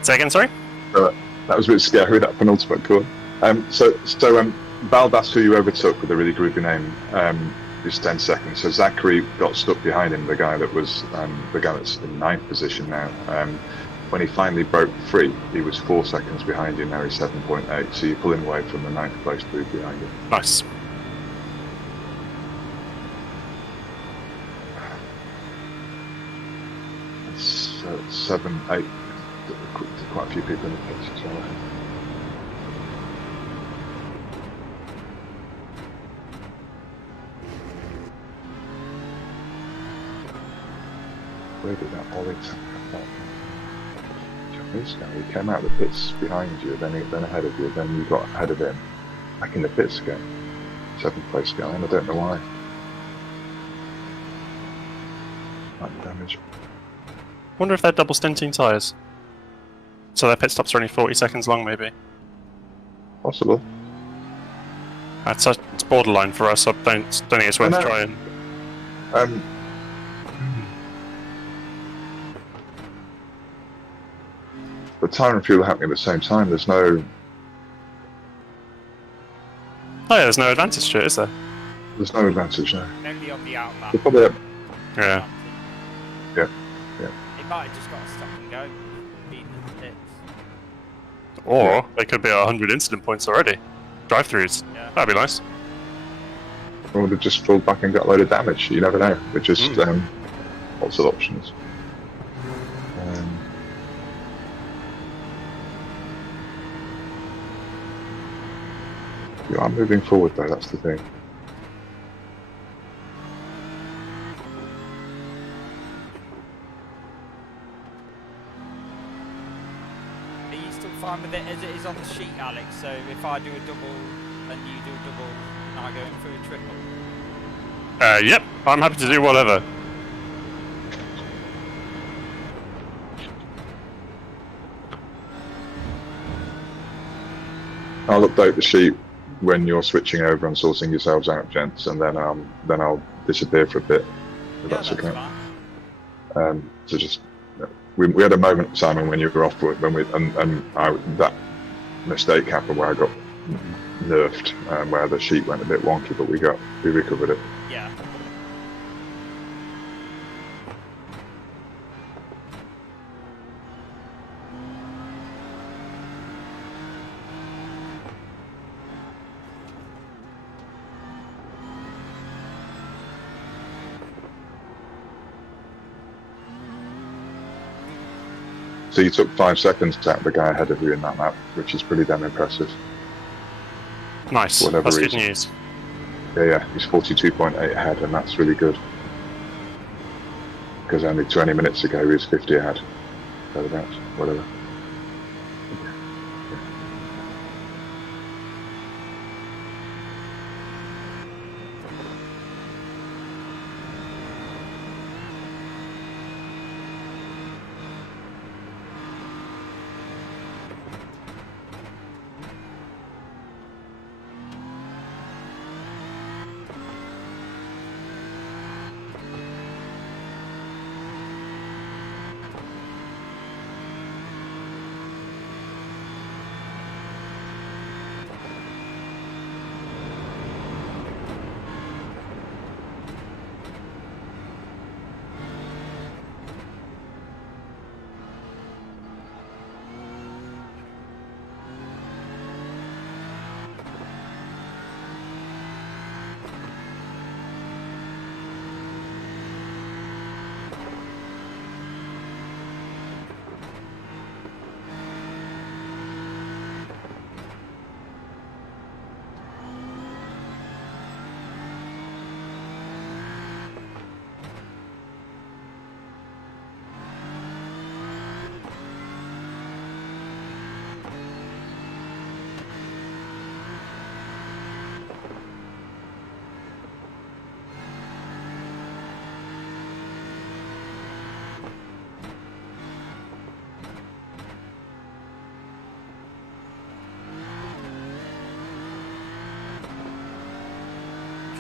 Say again, sorry? That was a bit scary, that penultimate corner. Baldas, who you overtook with a really groovy name, is 10 seconds. So Zachary got stuck behind him, the guy that's in 9th position now. When he finally broke free, he was 4 seconds behind you. Now he's 7.8. So you're pulling away from the 9th place group behind you. Nice. So 7, 8. Quite a few people in the pits as well. Where did that Ollie come from? Japanese guy, he came out of the pits behind you, then ahead of you, then you got ahead of him. Back in the pits again. 7th place guy, and I don't know why. Like damage. Wonder if they're double stinting tyres. So their pit stops are only 40 seconds long, maybe. Possible. It's borderline for us. I don't think it's worth trying. The tyre and fuel are happening at the same time. There's no. Oh yeah, there's no advantage to it, is there? There's no advantage now. Only on the outlap. They're probably Yeah. It might have just got to stop and go. Beating the pits. Or they could be at 100 incident points already. Drive-throughs. Yeah. That'd be nice. Or they've just pulled back and got a load of damage. You never know. It's just lots of options. You are moving forward though, that's the thing. Are you still fine with it as it is on the sheet, Alex? So if I do a double and you do a double, am I going through a triple? Yep. I'm happy to do whatever. I'll update the sheet when you're switching over and sorting yourselves out, gents, and then I'll disappear for a bit. If that's okay. Fine. So just we had a moment, Simon, when you were off when that mistake happened where I got nerfed, where the sheet went a bit wonky, but we recovered it. Yeah. So you took 5 seconds to tap the guy ahead of you in that lap, which is pretty damn impressive. Nice. For whatever That's reason. good news. Yeah, he's 42.8 ahead, and that's really good. Because only 20 minutes ago he was 50 ahead. Thereabouts, whatever.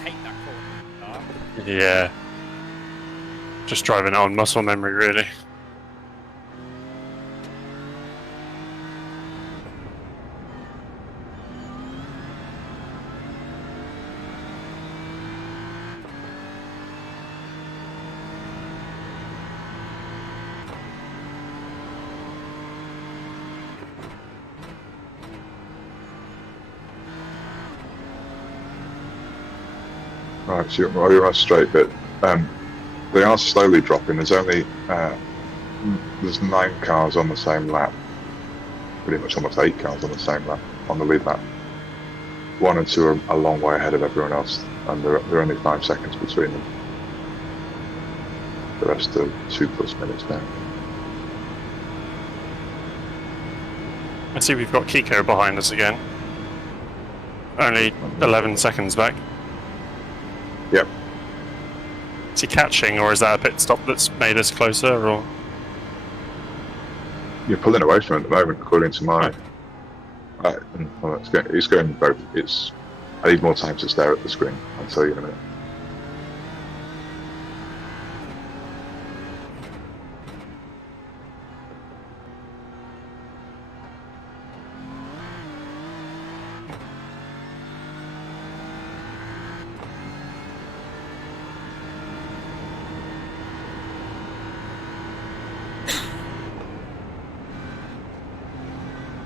Hate that corner. Yeah. Just driving it on muscle memory, really. Right, so you're on a straight bit. They are slowly dropping. There's only there's 9 cars on the same lap. Pretty much almost 8 cars on the same lap, on the lead lap. 1 and 2 are a long way ahead of everyone else, and they're only 5 seconds between them. The rest are 2+ minutes now. I see we've got Kiko behind us again. Only 11 seconds back. Yep. Is he catching, or is that a pit stop that's made us closer, or? You're pulling away from it at the moment, according to my... well, it's going both. I need more time to stare at the screen. I'll tell you in a minute.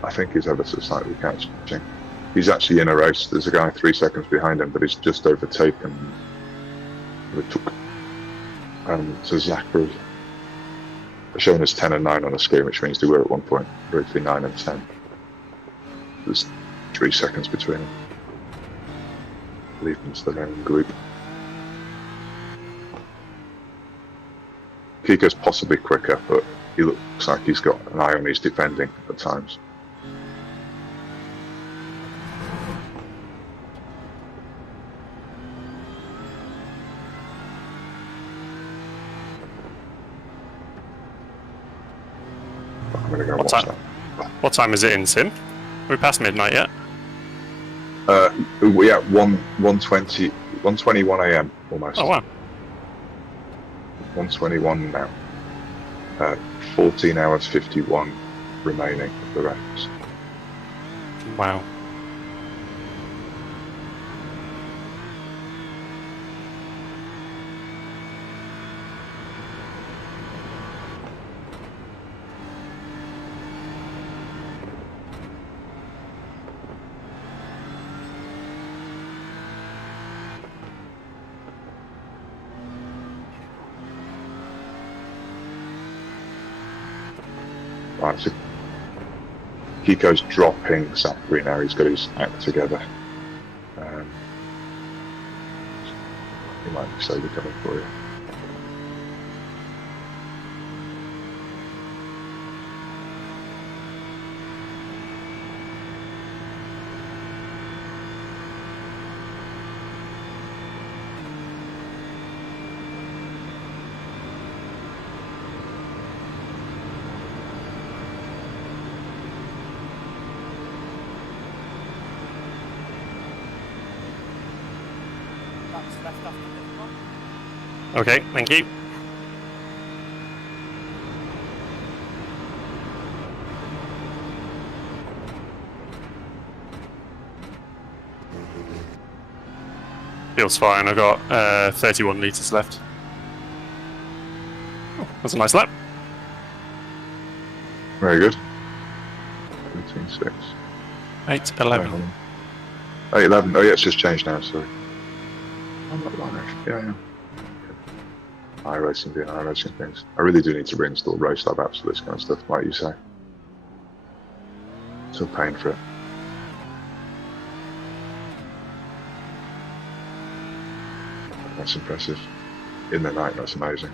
I think he's ever so slightly catching. He's actually in a race. There's a guy 3 seconds behind him, but he's just overtaken. So Zachary showing us 10 and 9 on the screen, which means they were at one point briefly 9 and 10. There's 3 seconds between them. Leave them to their own group. Kiko's possibly quicker, but he looks like he's got an eye on his defending at times. I'm gonna go watch that. What time is it in Sim? Are we past midnight yet? Yeah, 1:21 a.m. almost. Oh wow. 1:21 now. 14 hours 51 remaining of the race. Wow. Right, so Kiko's dropping Zachary now. He's got his act together. He might be slowly coming for you. That's left after this one. Okay, thank you. Feels fine. I've got 31 litres left. Oh, that's a nice lap. Very good. 13.6. 8:11. 8:11. Oh yeah, it's just changed now. Sorry. I'm not lying. Yeah. iRacing doing iRacing things. I really do need to reinstall Race Lab apps for this kind of stuff, like you say. Still paying for it. That's impressive. In the night, that's amazing.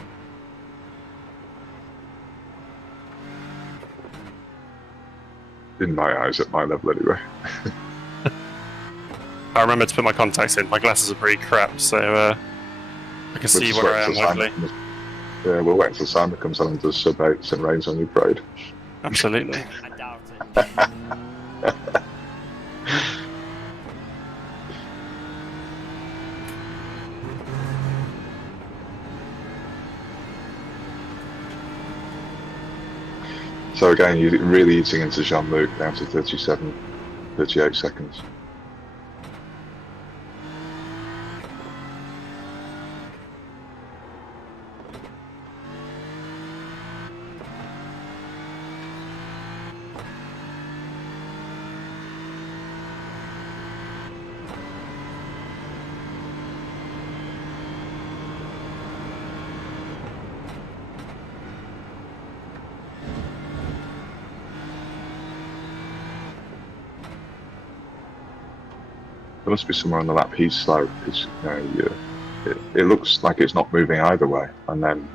In my eyes, at my level anyway. I remember to put my contacts in. My glasses are pretty crap, so I can see where I am locally. Yeah, we'll wait until Simon comes on and does sub-8s and rains on your parade. Absolutely. I doubt it. So again, you're really eating into Jean-Luc down to 37, 38 seconds. There must be somewhere on the lap he's slow, because it looks like it's not moving either way, and then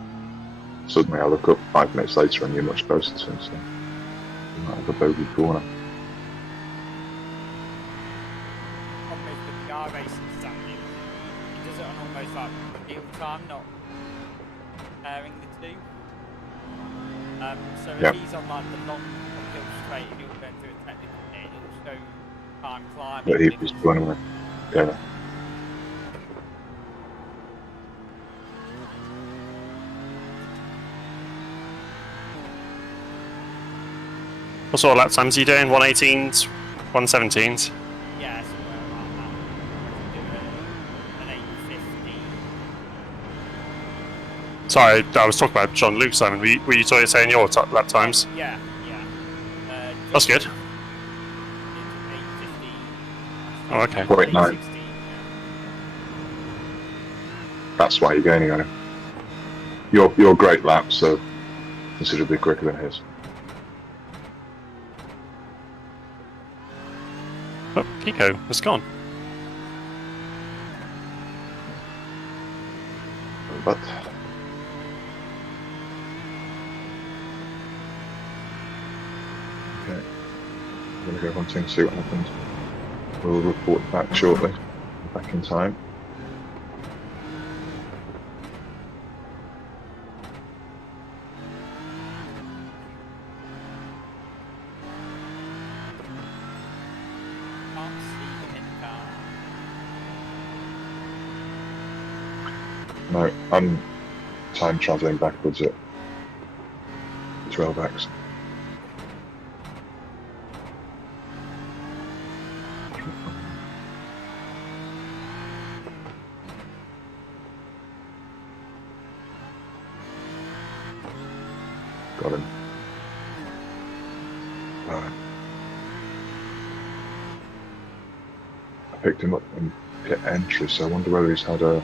suddenly I look up 5 minutes later and you're much closer to him, so you might have a bogey corner. Problem is with the iRacing standing, he does it on almost like real time, not pairing the two. So if he's on like the long uphill straight and you're going through a technical bit, it'll show time climbing. But he's going away. Yeah. What sort of lap times are you doing? 118s, 117s? Yeah, somewhere around that. I can do an 850. Sorry, I was talking about John Luke, Simon. Were you saying your lap times? Yeah. That's good. 850. Oh, okay. 0.9. 860, That's why you're gaining on him. Your great lap, so considerably quicker than his. Oh, Kiko has gone. But okay, I'm gonna go hunting, see what happens. We'll report back shortly. Back in time. Can't see him in the car. No, I'm time travelling backwards at 12x. Got him. Alright. I picked him up in pit entry, so I wonder whether he's had a...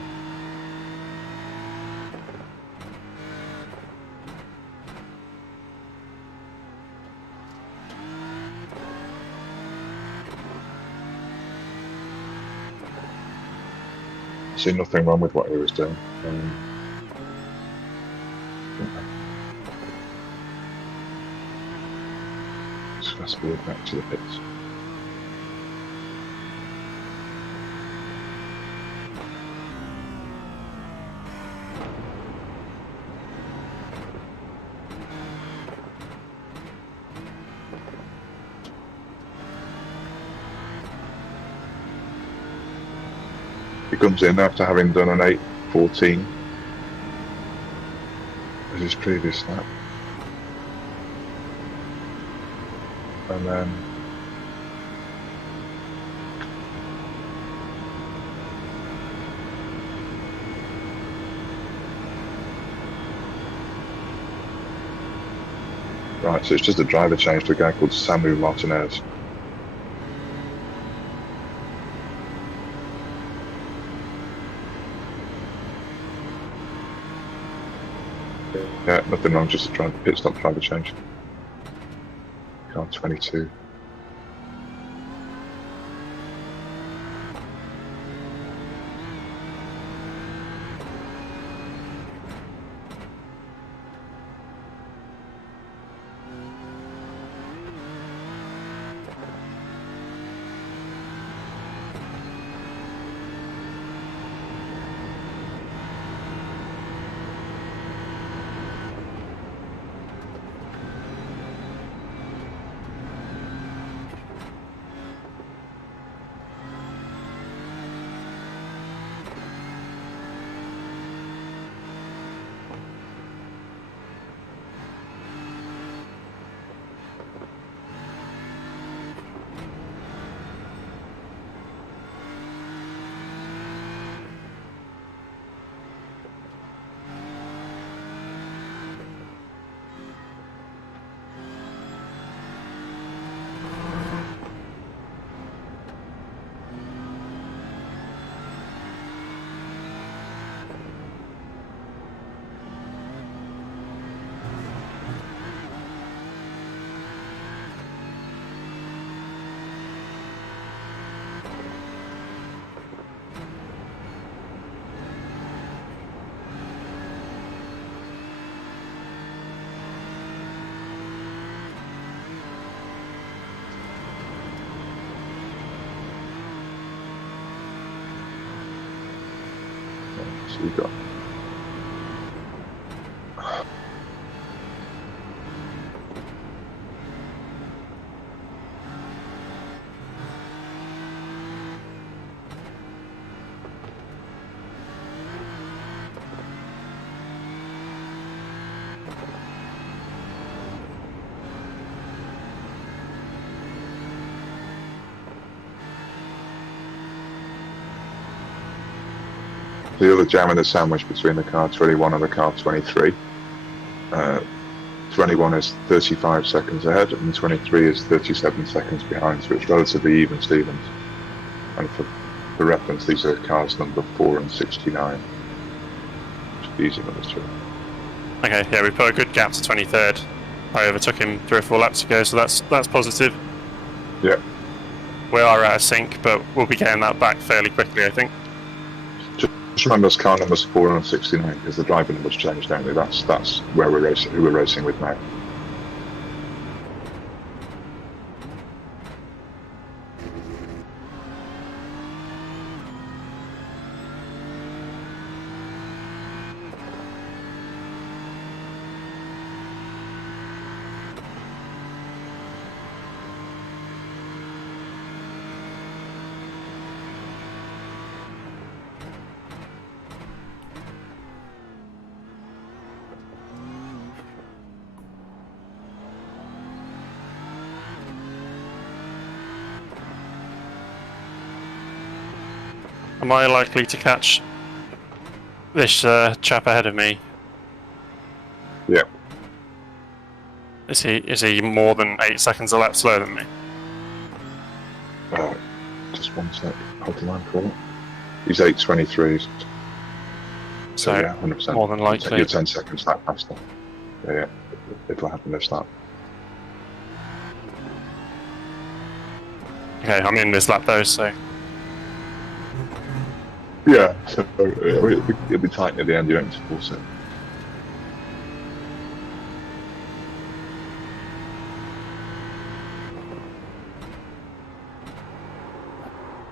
See nothing wrong with what he was doing. Just fast forward back to the pits. He comes in after having done an 8:14 as his previous lap. And then right, so it's just a driver change to a guy called Samu Martinez. Yeah, nothing wrong, just a pit stop driver change. Car 22. So you've got. The other jam in the sandwich between the car 21 and the car 23. 21 is 35 seconds ahead and 23 is 37 seconds behind, so it's relatively even Stevens. And for reference, these are cars number 4 and 69. Just easy numbers too. Okay, yeah, we put a good gap to 23rd. I overtook him 3 or 4 laps ago, so that's positive. Yeah. We are out of sync, but we'll be getting that back fairly quickly, I think. Just remember, car numbers 4 and 69 because the driver numbers changed, don't they? That's where we're racing. Who we're racing with now. Am I likely to catch this chap ahead of me? Yeah. Is he more than 8 seconds a lap slower than me? Just one sec. Hold the line for it. He's 8:23. So yeah, 100%. More than likely. You're 10 seconds that faster. Yeah. It'll happen this lap. Okay, I'm in this lap though, so. Yeah, so it'll be tight near the end, you don't need to force it.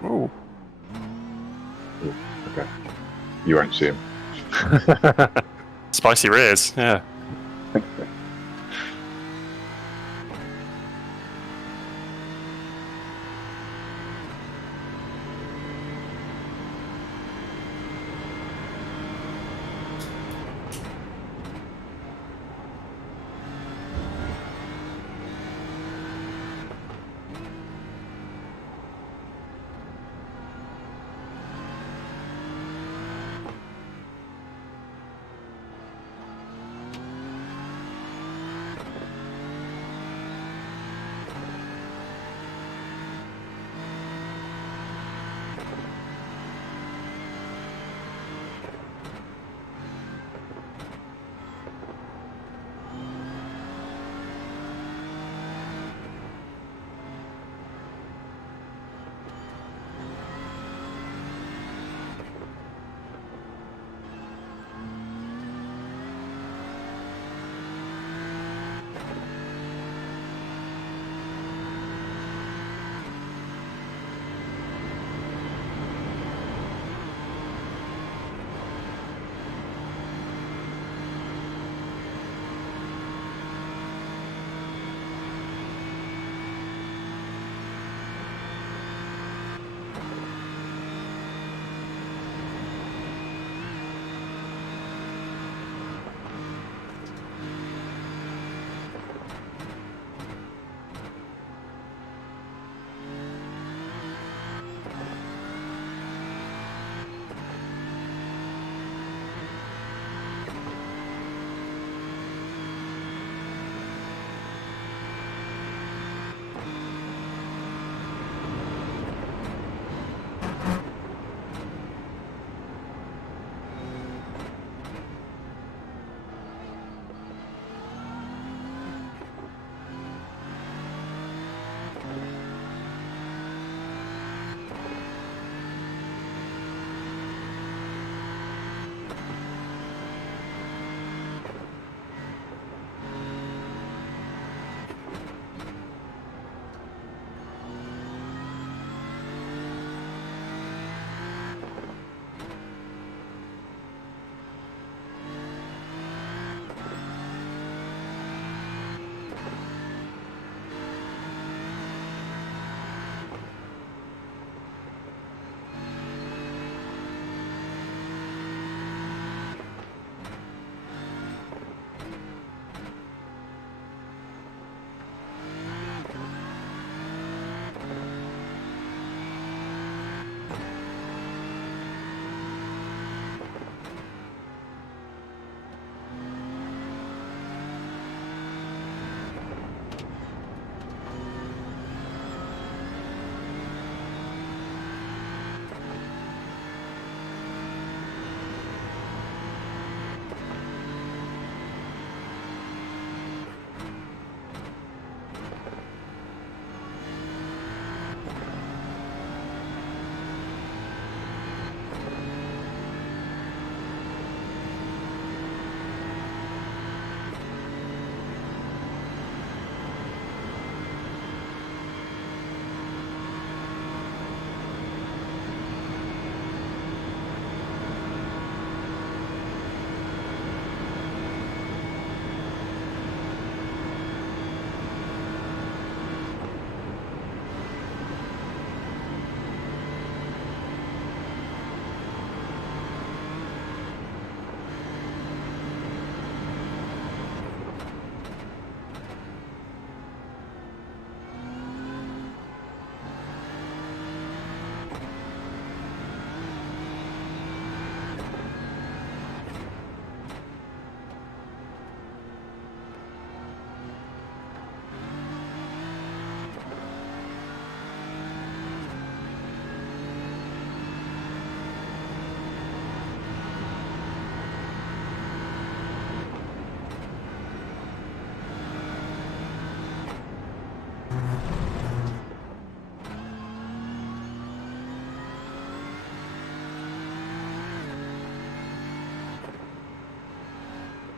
Ooh. Okay. You won't see him. Spicy rears, yeah.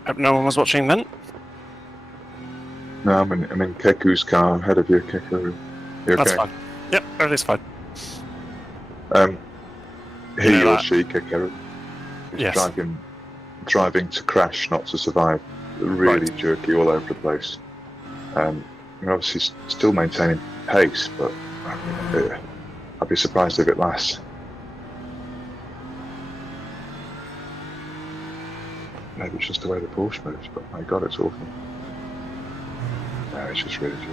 Hope no one was watching then. No, I'm in Keku's car ahead of you, Keku. You okay? That's fine. Yep, everything's fine. He know or that. she, Keku, is Yes. driving to crash, not to survive. Really jerky all over the place. You're obviously still maintaining pace, but I'd be surprised if it lasts. Maybe it's just the way the Porsche moves, but my God, it's awful. No, it's just really jerky.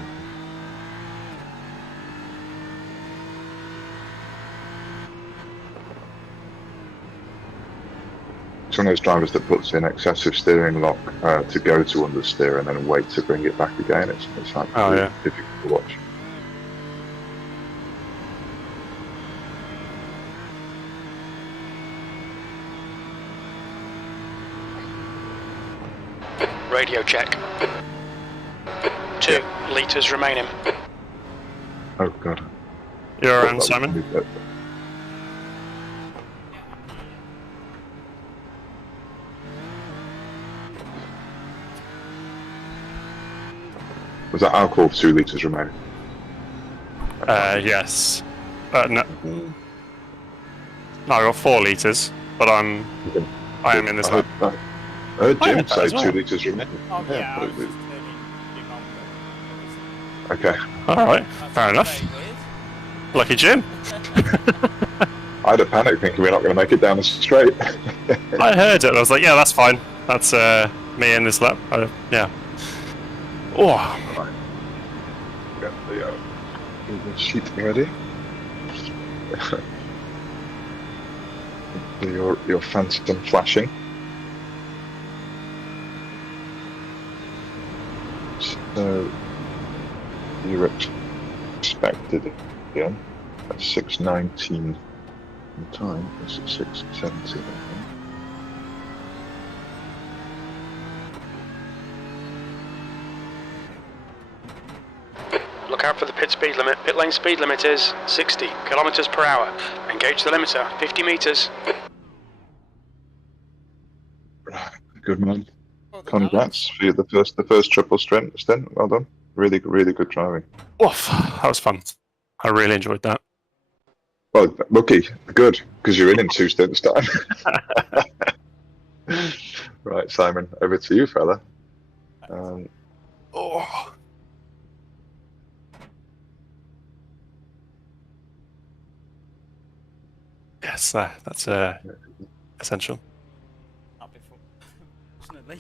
It's one of those drivers that puts in excessive steering lock to go to understeer and then wait to bring it back again. It's like really difficult to watch. Radio check. 2 litres remaining. Oh God. You're around, Simon? Was that alcohol 2 litres remaining? Yes. No. No, I got 4 litres, but I am in this lap. I heard I Jim heard that say as well. 2 litres remaining. Oh yeah, I was but- just turning on. Okay. Alright, fair enough. Lucky Jim. I had a panic thinking we're not going to make it down the straight. I heard it. I was like, yeah, that's fine. That's me in this lap. Yeah. Oh, Get the sheet ready. your phantom flashing. So you're expected again at 6:19 in time. It's at 6:17. Look out for the pit speed limit. Pit lane speed limit is 60 kilometres per hour. Engage the limiter, 50 metres. Right, good man. Congrats for the first triple stint. Well done. Really good driving. oof, that was fun. I really enjoyed that. Well, lucky, good, because you're in 2 stints time. Right, Simon, over to you, fella. Oh. Yes, that's essential. Not before, fortunately.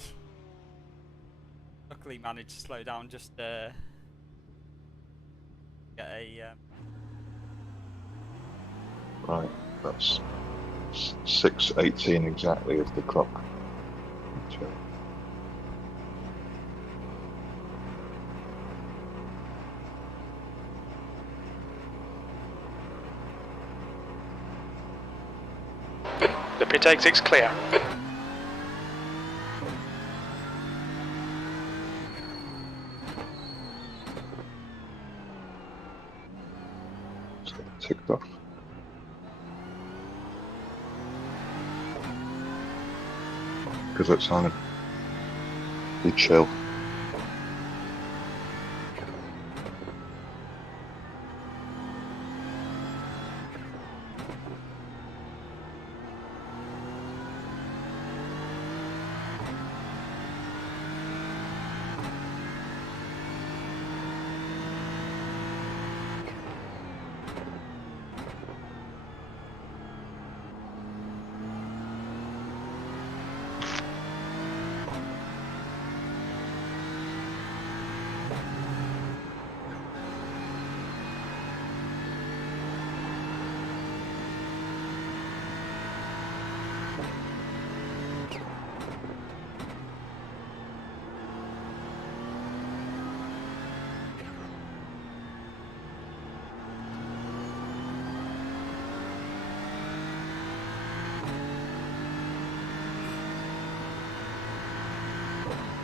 Luckily managed to slow down just get a... Right, that's 6:18 exactly as the clock. The pit exit's clear. Just get it ticked off. Because it's Simon. Be chill.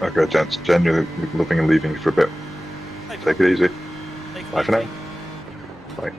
Okay, gents, genuinely loving and leaving you for a bit. Take it easy. Bye for now. Bye.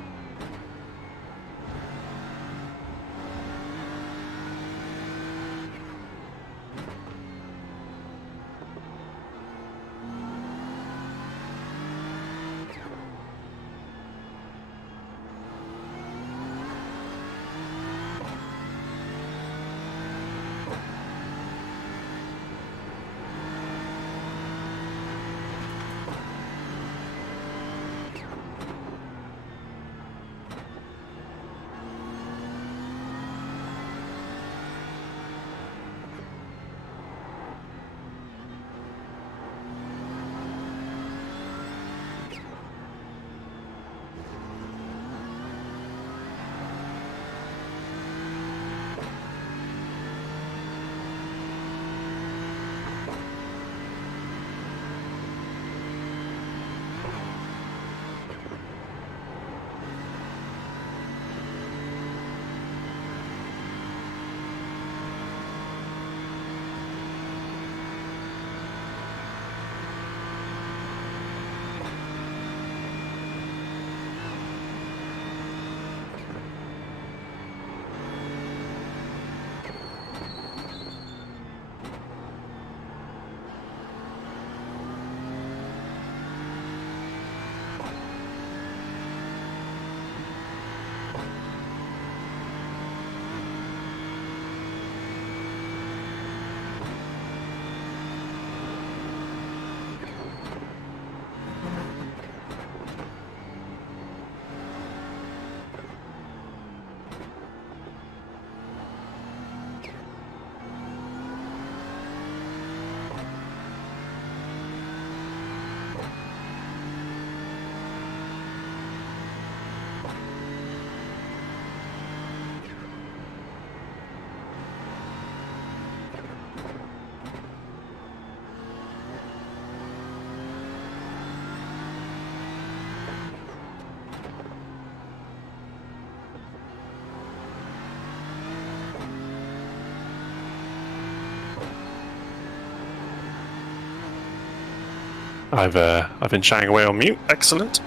I've been chatting away on mute. Excellent.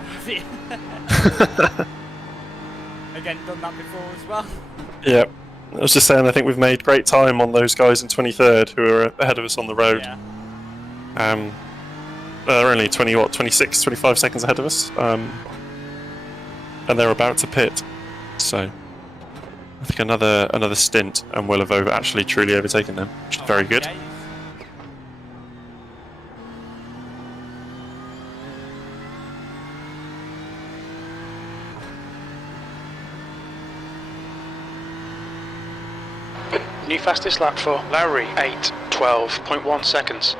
Again, done that before as well. Yeah. I was just saying, I think we've made great time on those guys in 23rd who are ahead of us on the road. Yeah. They're only 26, 25 seconds ahead of us. And they're about to pit. So I think another stint and we'll have actually truly overtaken them, which is very good. Okay. New fastest lap for Lowry, 8:12.1 seconds.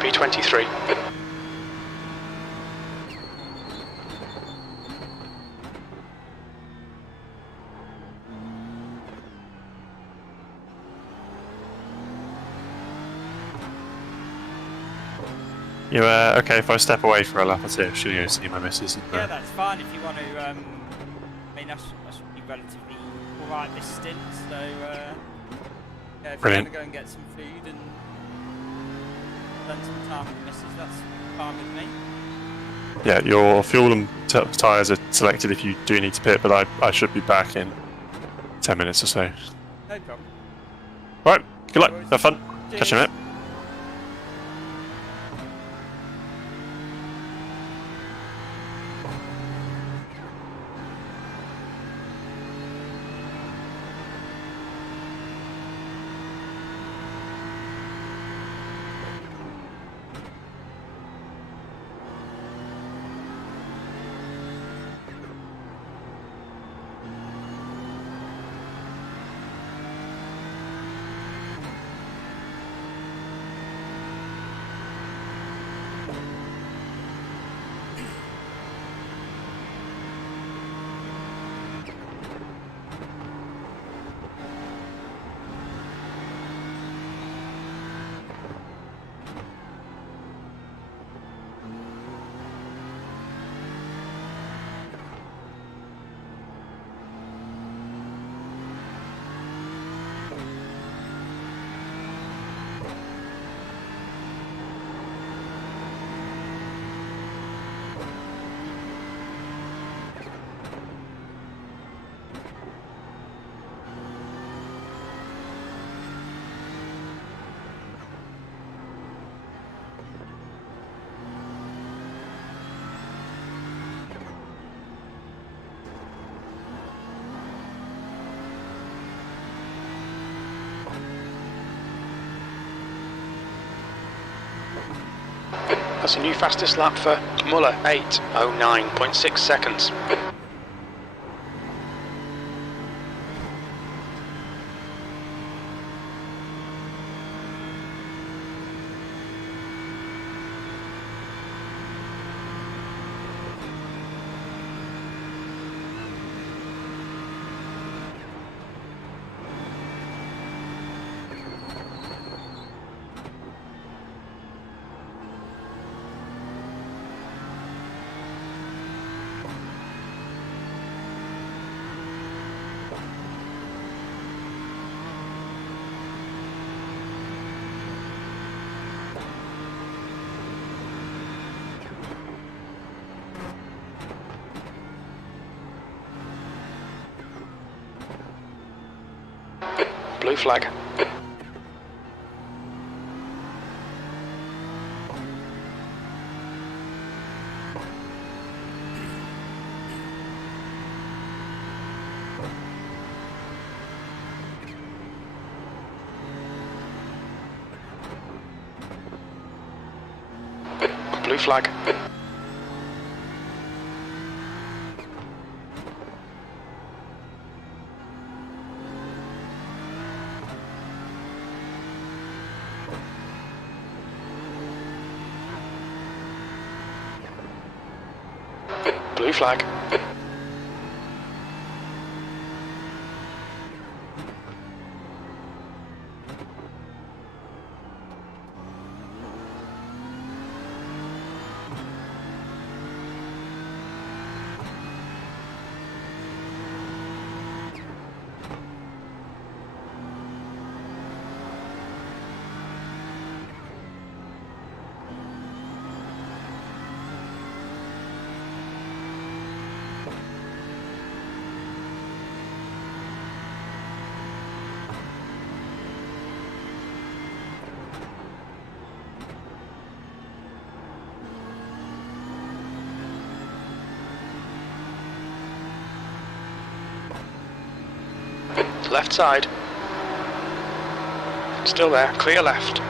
P23. You okay if I step away for a lap or two? Should you see my missus? Yeah, that's fine if you want to. I mean, that's relatively alright this stint, so yeah, if you're Brilliant. going to go and get some food and spend some time with the missus, that's fine with me. Yeah, your fuel and tyres are selected if you do need to pit, but I should be back in 10 minutes or so. No problem. Right, good luck, No worries. have fun. Catch you in a Cheers. minute. That's a new fastest lap for Muller, 8:09.6 seconds. Blue flag. Blue flag. Blue flag. Left side. Still there, clear left.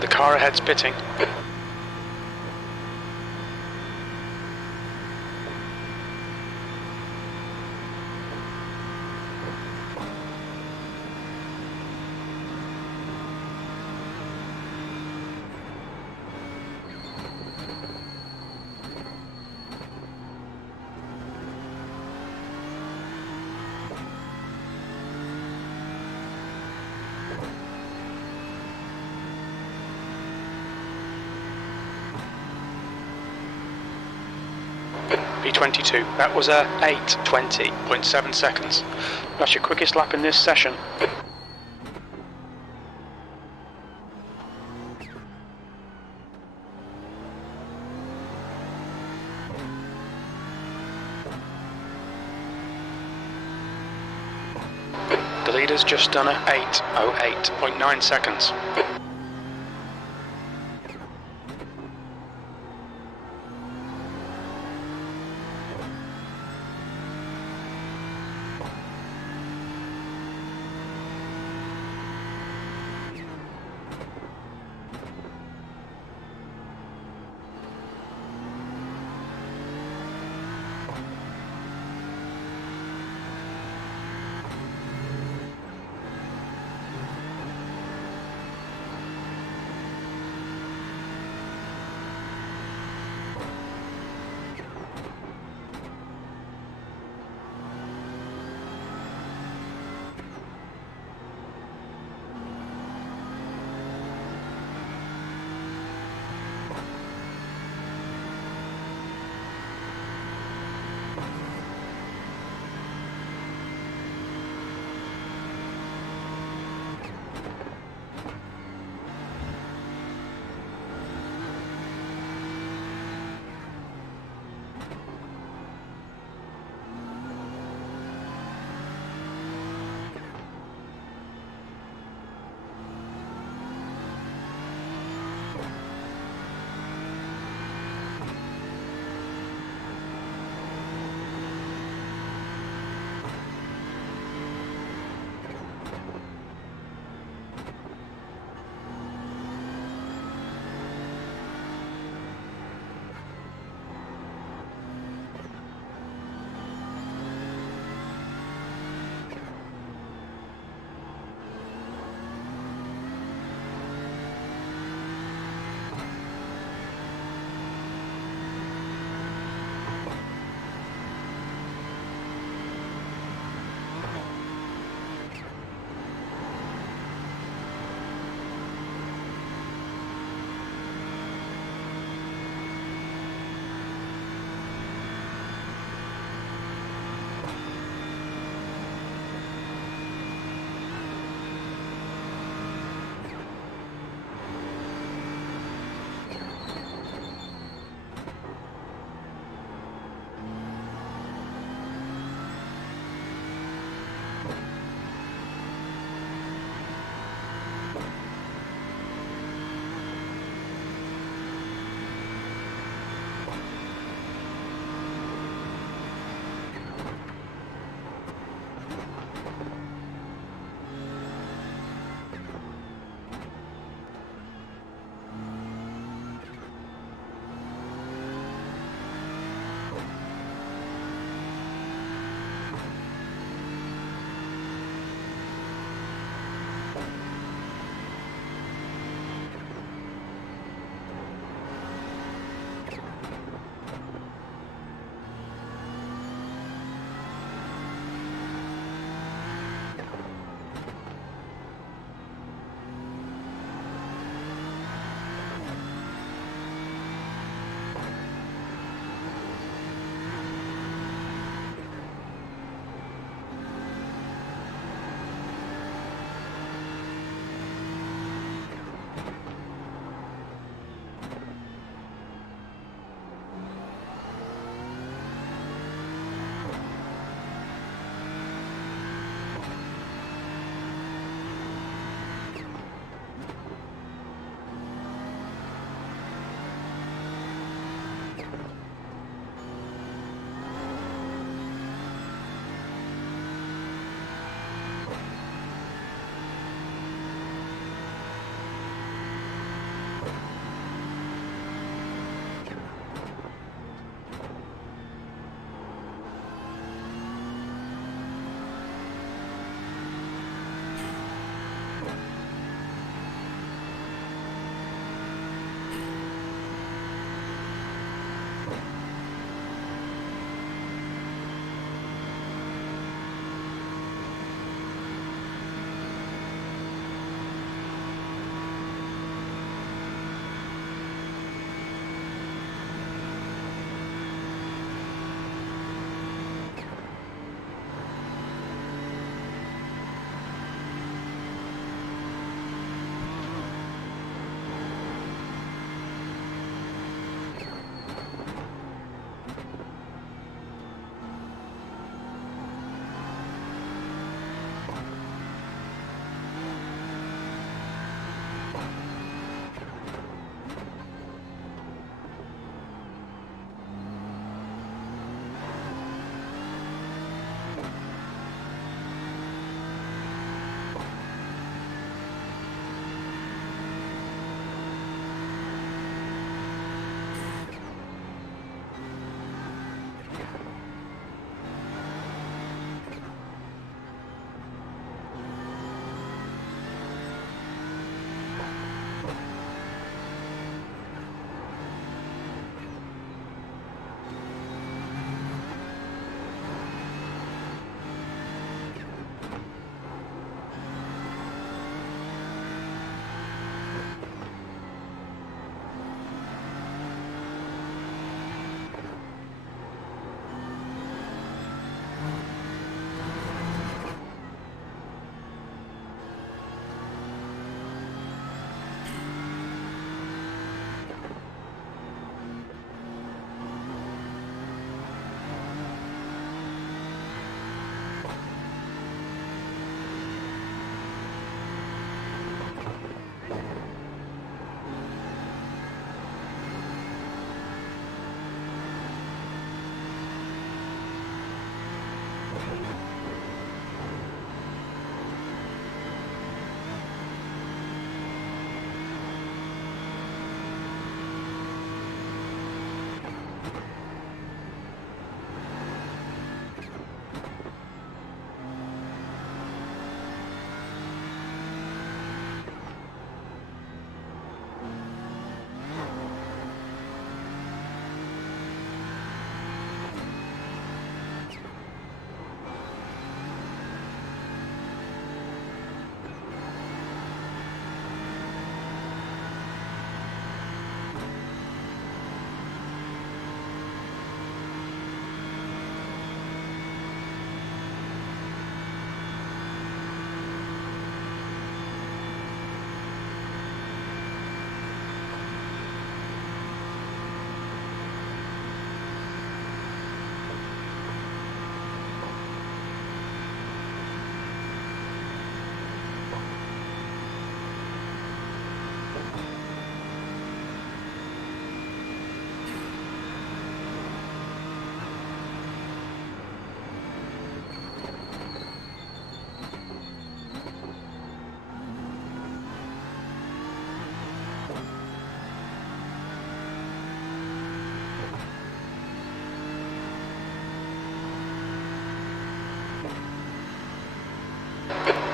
The car ahead's pitting. B22. That was a 8:20.7 seconds. That's your quickest lap in this session. The leader's just done a 8:08.9 seconds.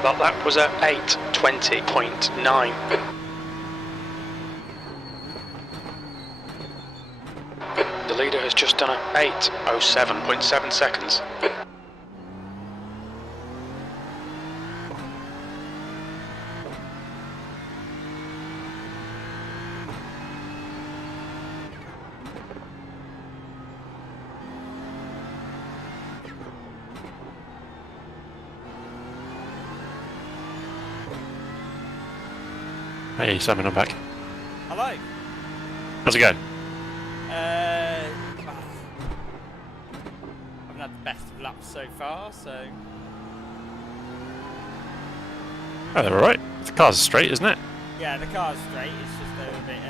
That lap was at 8:20.9. The leader has just done a 8:07.7 seconds. Hey Simon, I'm back. Hello. How's it going? I haven't had the best of laps so far, so... Oh, they're alright. The car's straight, isn't it? Yeah, the car's straight, it's just they're a bit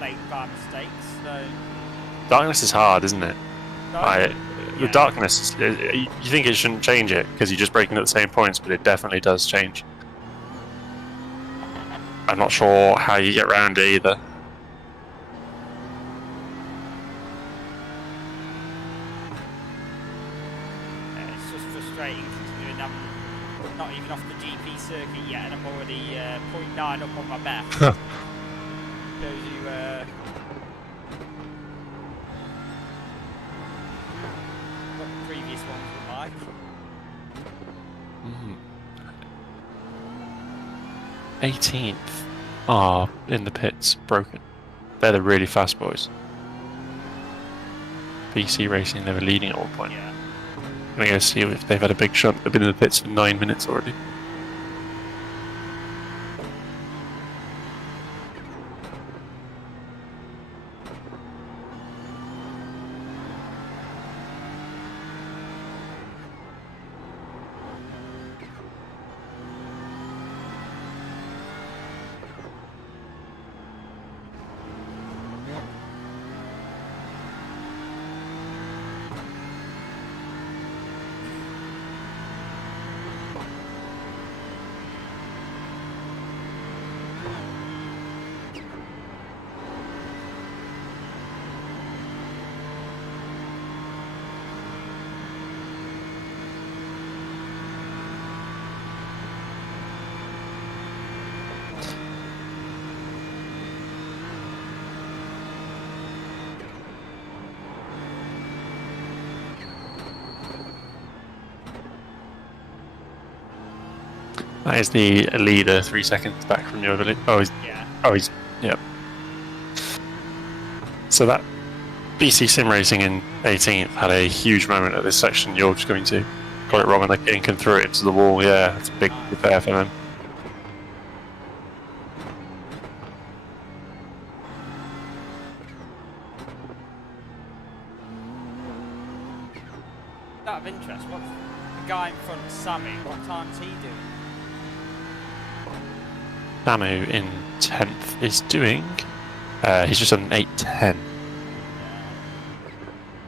late by mistakes, so... Darkness is hard, isn't it? The Yeah. darkness, you think it shouldn't change it because you're just braking at the same points, but it definitely does change. I'm not sure how you get around it either. It's just frustrating considering I'm not even off the GP circuit yet and I'm already 0.9 up on my best. Shows you what the previous ones were like. 18th are in the pits, broken. They're the really fast boys. BC Racing, they were leading at one point. Yeah. I'm gonna go see if they've had a big shunt. They've been in the pits for 9 minutes already. That is the leader, 3 seconds back from the other lead. Yep. So that BC Sim Racing in 18th had a huge moment at this section you're just going to. Got it wrong on the kink and threw it into the wall. Yeah, it's a big repair for them. Out of interest, what's the guy in front of Sammy, what time's he doing? Samu in 10th is doing, he's just on 8:10.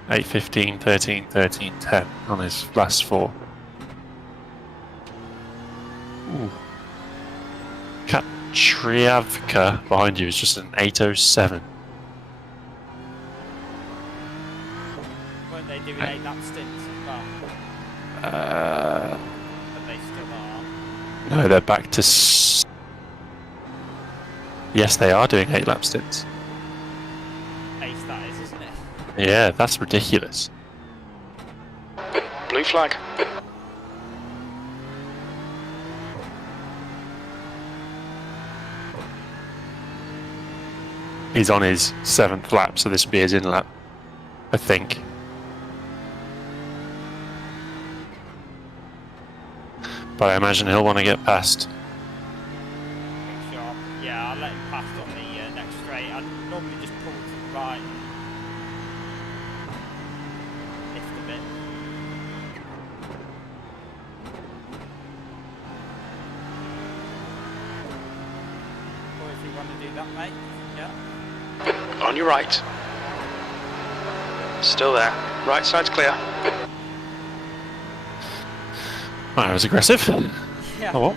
8:15, 13, 13, 10 on his last 4. Ooh. Katriavka behind you is just an 8:07. Weren't they doing 8 lap stints as well? But they still are. No, they're back to... Yes, they are doing 8 lap stints. Ace that is, isn't it? Yeah, that's ridiculous. Blue flag. He's on his 7th lap, so this will be his in lap, I think. But I imagine he'll want to get past. Sure. Yeah, I'll let him pass on the next straight. I normally just pull to the right and lift a bit. Or if you want to do that, mate. Yeah. On your right. Still there. Right side's clear. That was aggressive. Yeah. Oh well.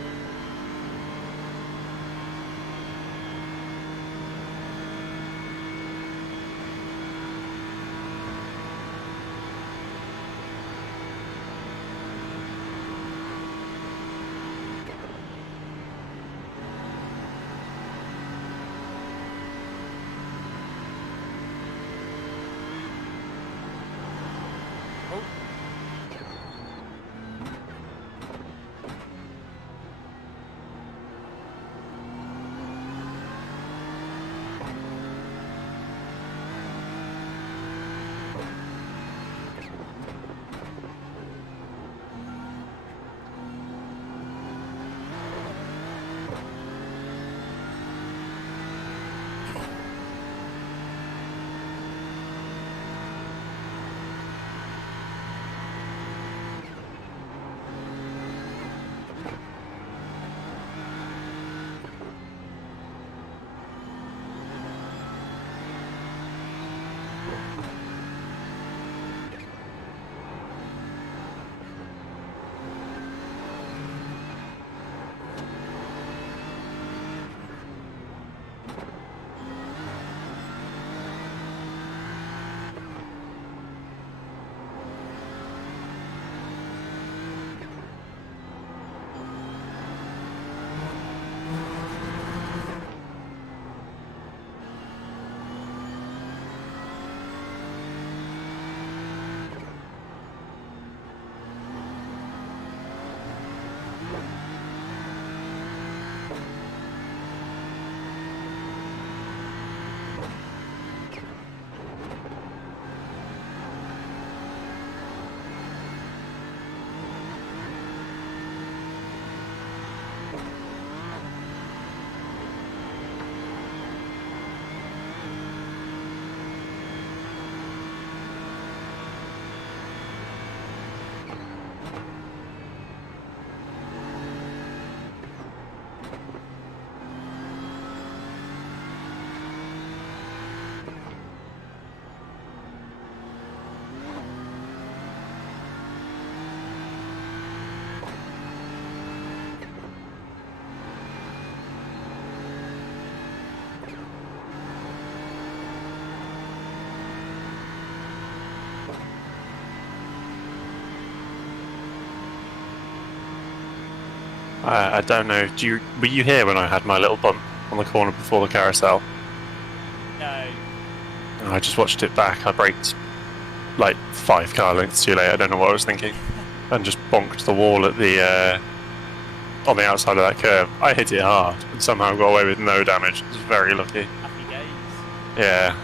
I don't know. Were you here when I had my little bump on the corner before the carousel? No. I just watched it back. I braked like 5 car lengths too late. I don't know what I was thinking, and just bonked the wall at the on the outside of that curve. I hit it hard and somehow got away with no damage. I was very lucky. Happy days. Yeah.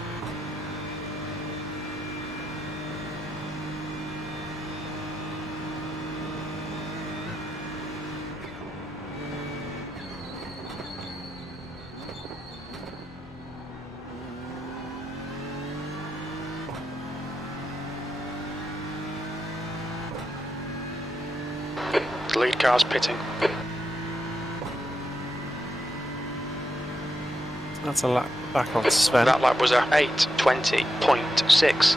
The lead car's pitting. That's a lap back on Sven. That lap was a 8:20.6.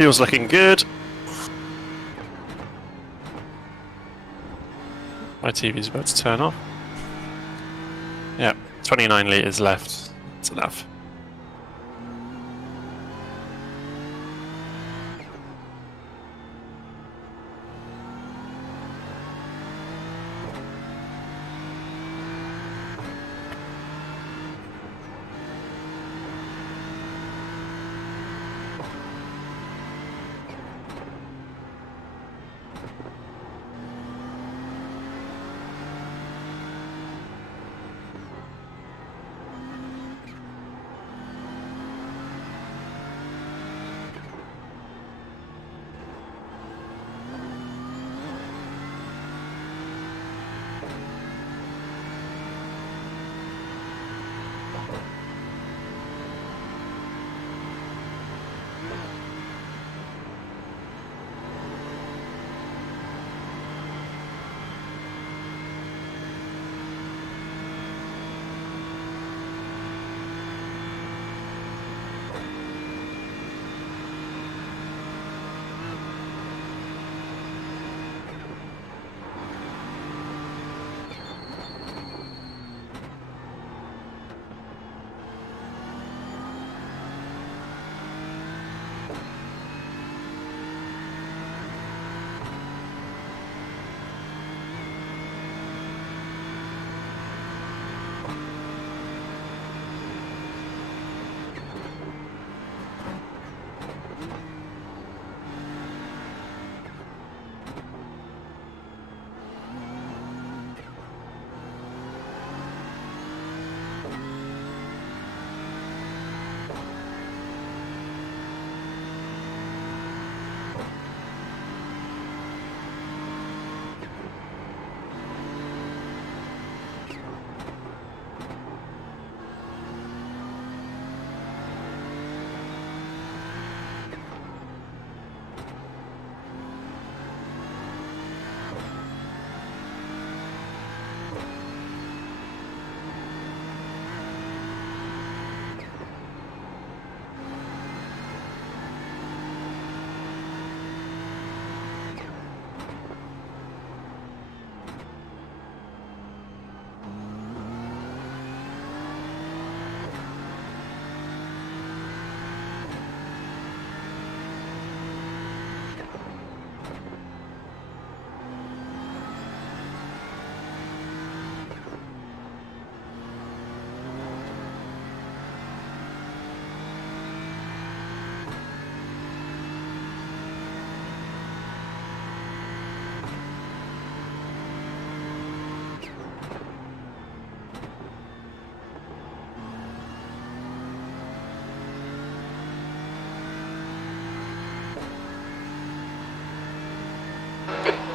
He was looking good. My TV's about to turn off. Yeah, 29 litres left. That's enough.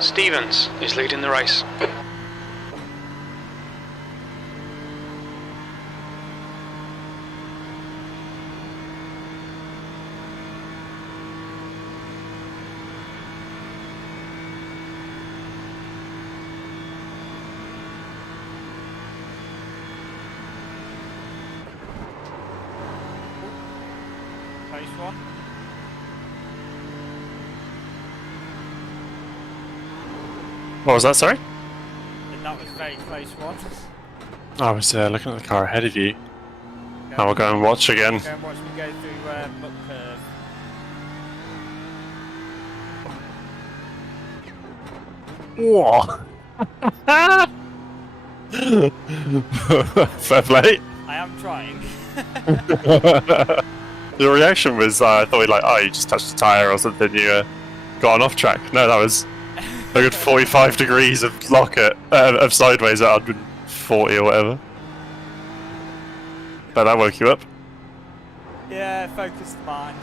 Stevens is leading the race. Close one. What was that, sorry? And that was a very close one. I was looking at the car ahead of you. Go Now we'll go and watch again. Go and watch me go through Muck Curve. Whoa! Fair play. I am trying. Your reaction was, I thought you just touched the tyre or something, you got on off track. No, that was a good 45 degrees of locket, of sideways at 140 or whatever. But that woke you up. Yeah, focused mind.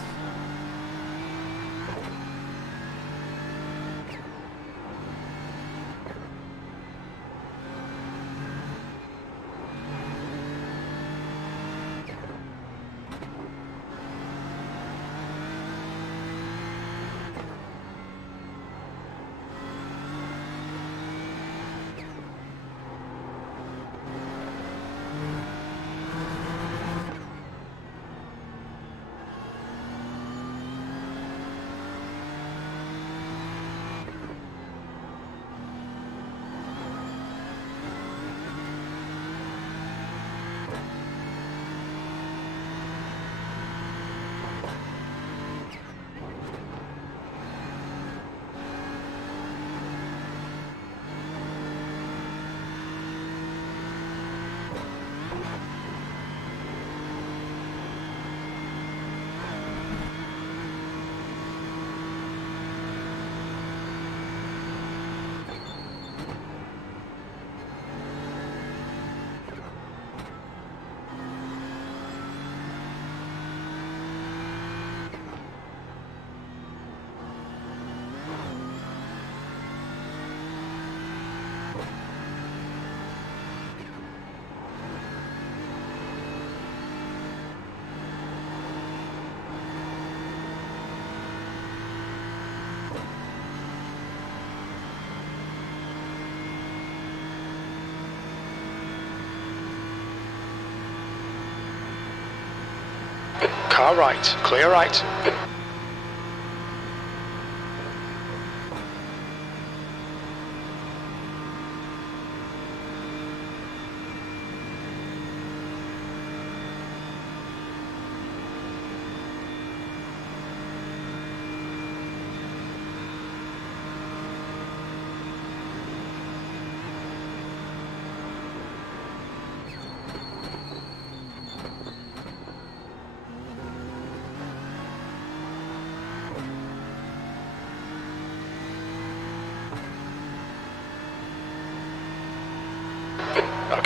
car right, clear right.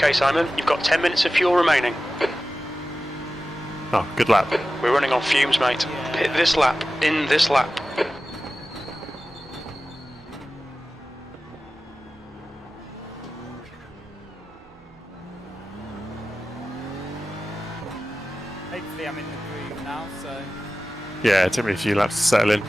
Okay, Simon, you've got 10 minutes of fuel remaining. Oh, good lap. We're running on fumes, mate. Hit this lap, in this lap. Hopefully I'm in the groove now, so... Yeah, it took me a few laps to settle in.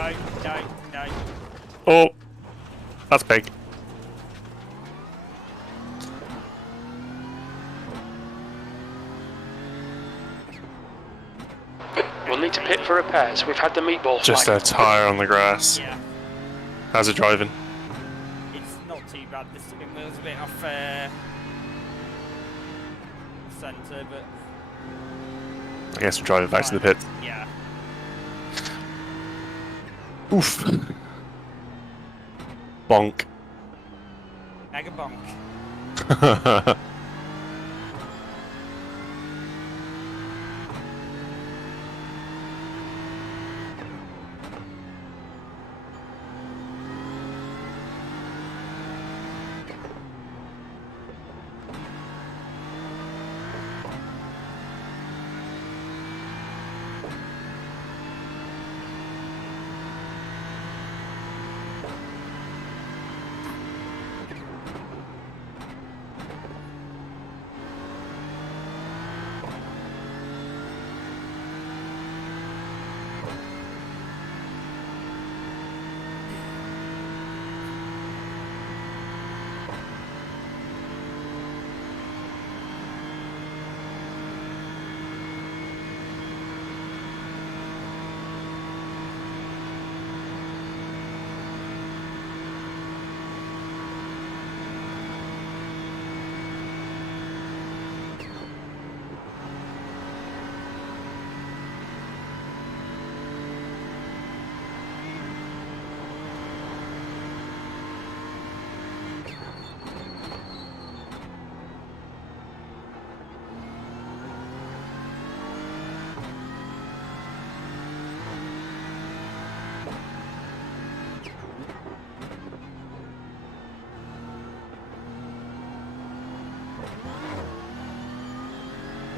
No, no, no. Oh, that's big. We'll need to pit for repairs. We've had the meatball Just flag. a tyre on the grass. Yeah, How's it driving? it's not too bad. The steering wheel's a bit off centre, but... I guess we'll drive it back to the pit. Yeah. Oof. Bonk. Mega bonk.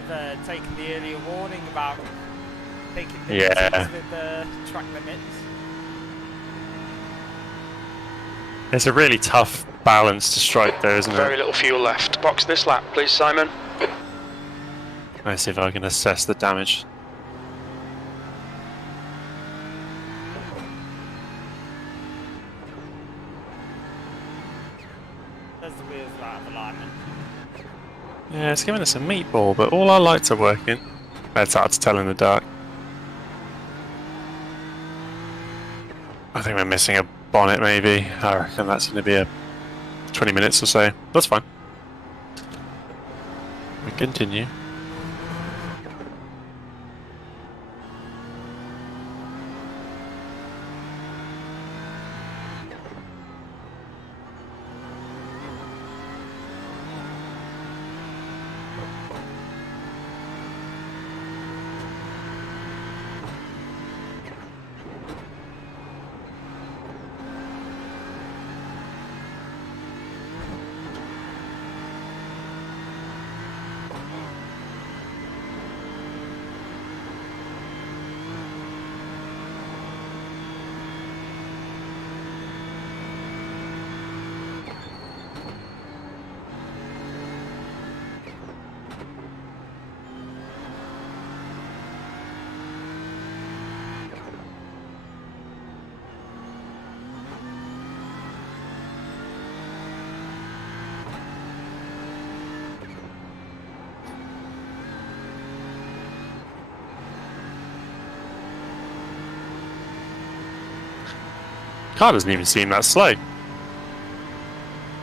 have taken the earlier warning about taking Yeah. liberties with track limits. It's a really tough balance to strike there, isn't Very it? little fuel left. Box this lap, please, Simon. Let's see if I can assess the damage. There's the wheels are out of alignment. Yeah, it's giving us a meatball, but all our lights are working. That's hard to tell in the dark. I think we're missing a bonnet, maybe. I reckon that's going to be a 20 minutes or so. That's fine. We continue. Car doesn't even seem that slow.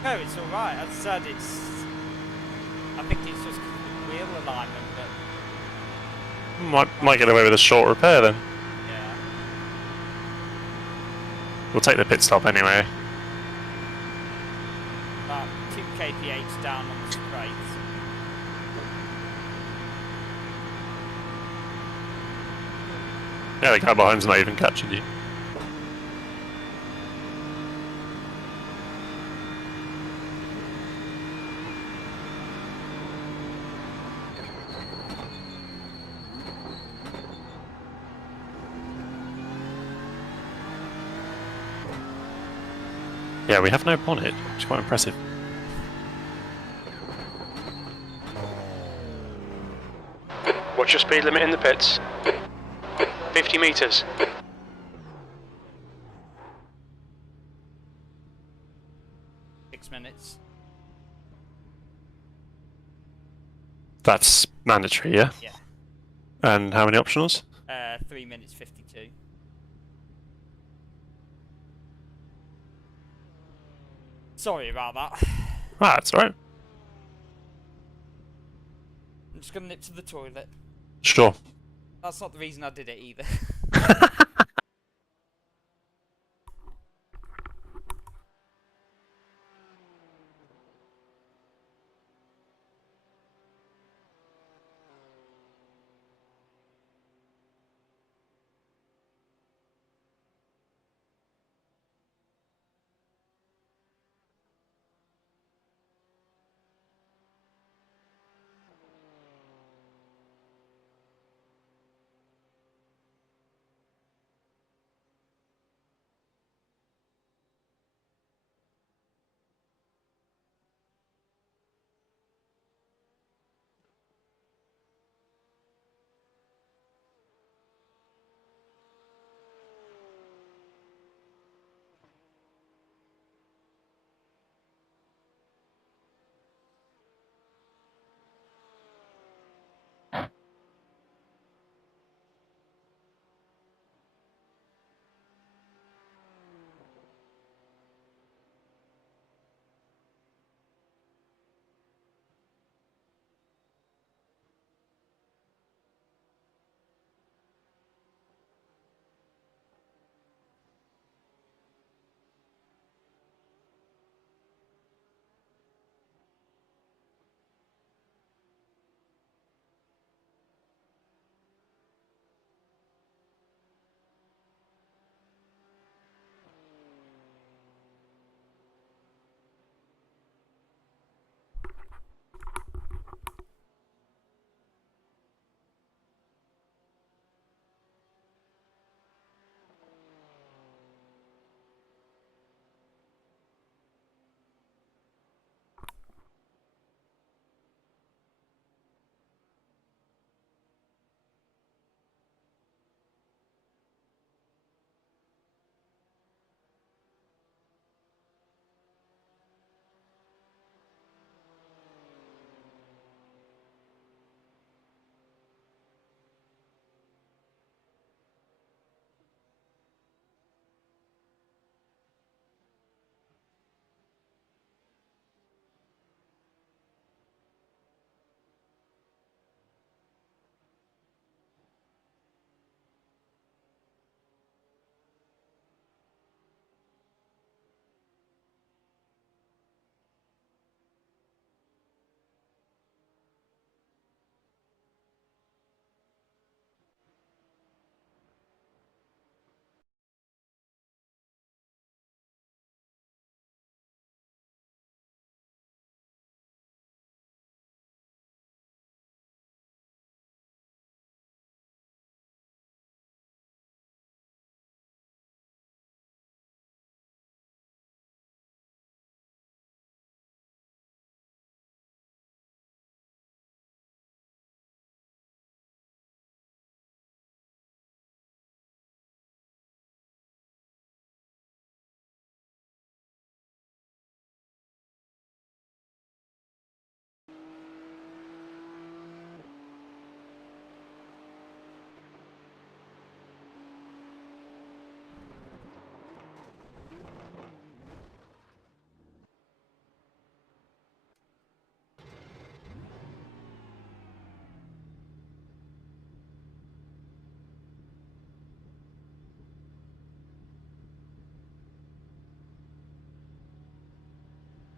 No, it's alright. As I said, I think it's just wheel alignment, but Might get away with a short repair then. yeah. We'll take the pit stop anyway. About 2 kph down on the straight. Yeah, the car behind's not even catching you. Yeah, we have no bonnet. It's quite impressive. What's your speed limit in the pits? 50 metres. Minutes. That's mandatory, yeah? Yeah. And how many optionals? 3 minutes 52. Sorry about that. Ah, that's alright. I'm just gonna nip to the toilet. Sure. That's not the reason I did it either.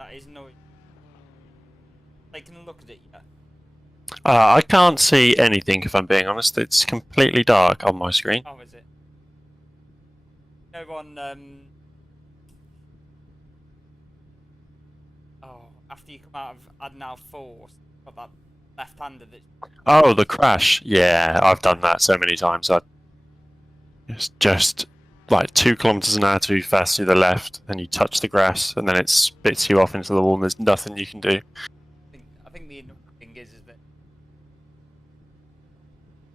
That is annoying. Taking a look at it yet? I can't see anything, if I'm being honest. It's completely dark on my screen. Oh, is it? No on, oh, after you come out of Add Now Force, got that left-hander that... Oh, the crash. Yeah, I've done that so many times. It's just like 2 kilometers an hour too fast to the left, and you touch the grass, and then it spits you off into the wall, and there's nothing you can do. I think the annoying thing is that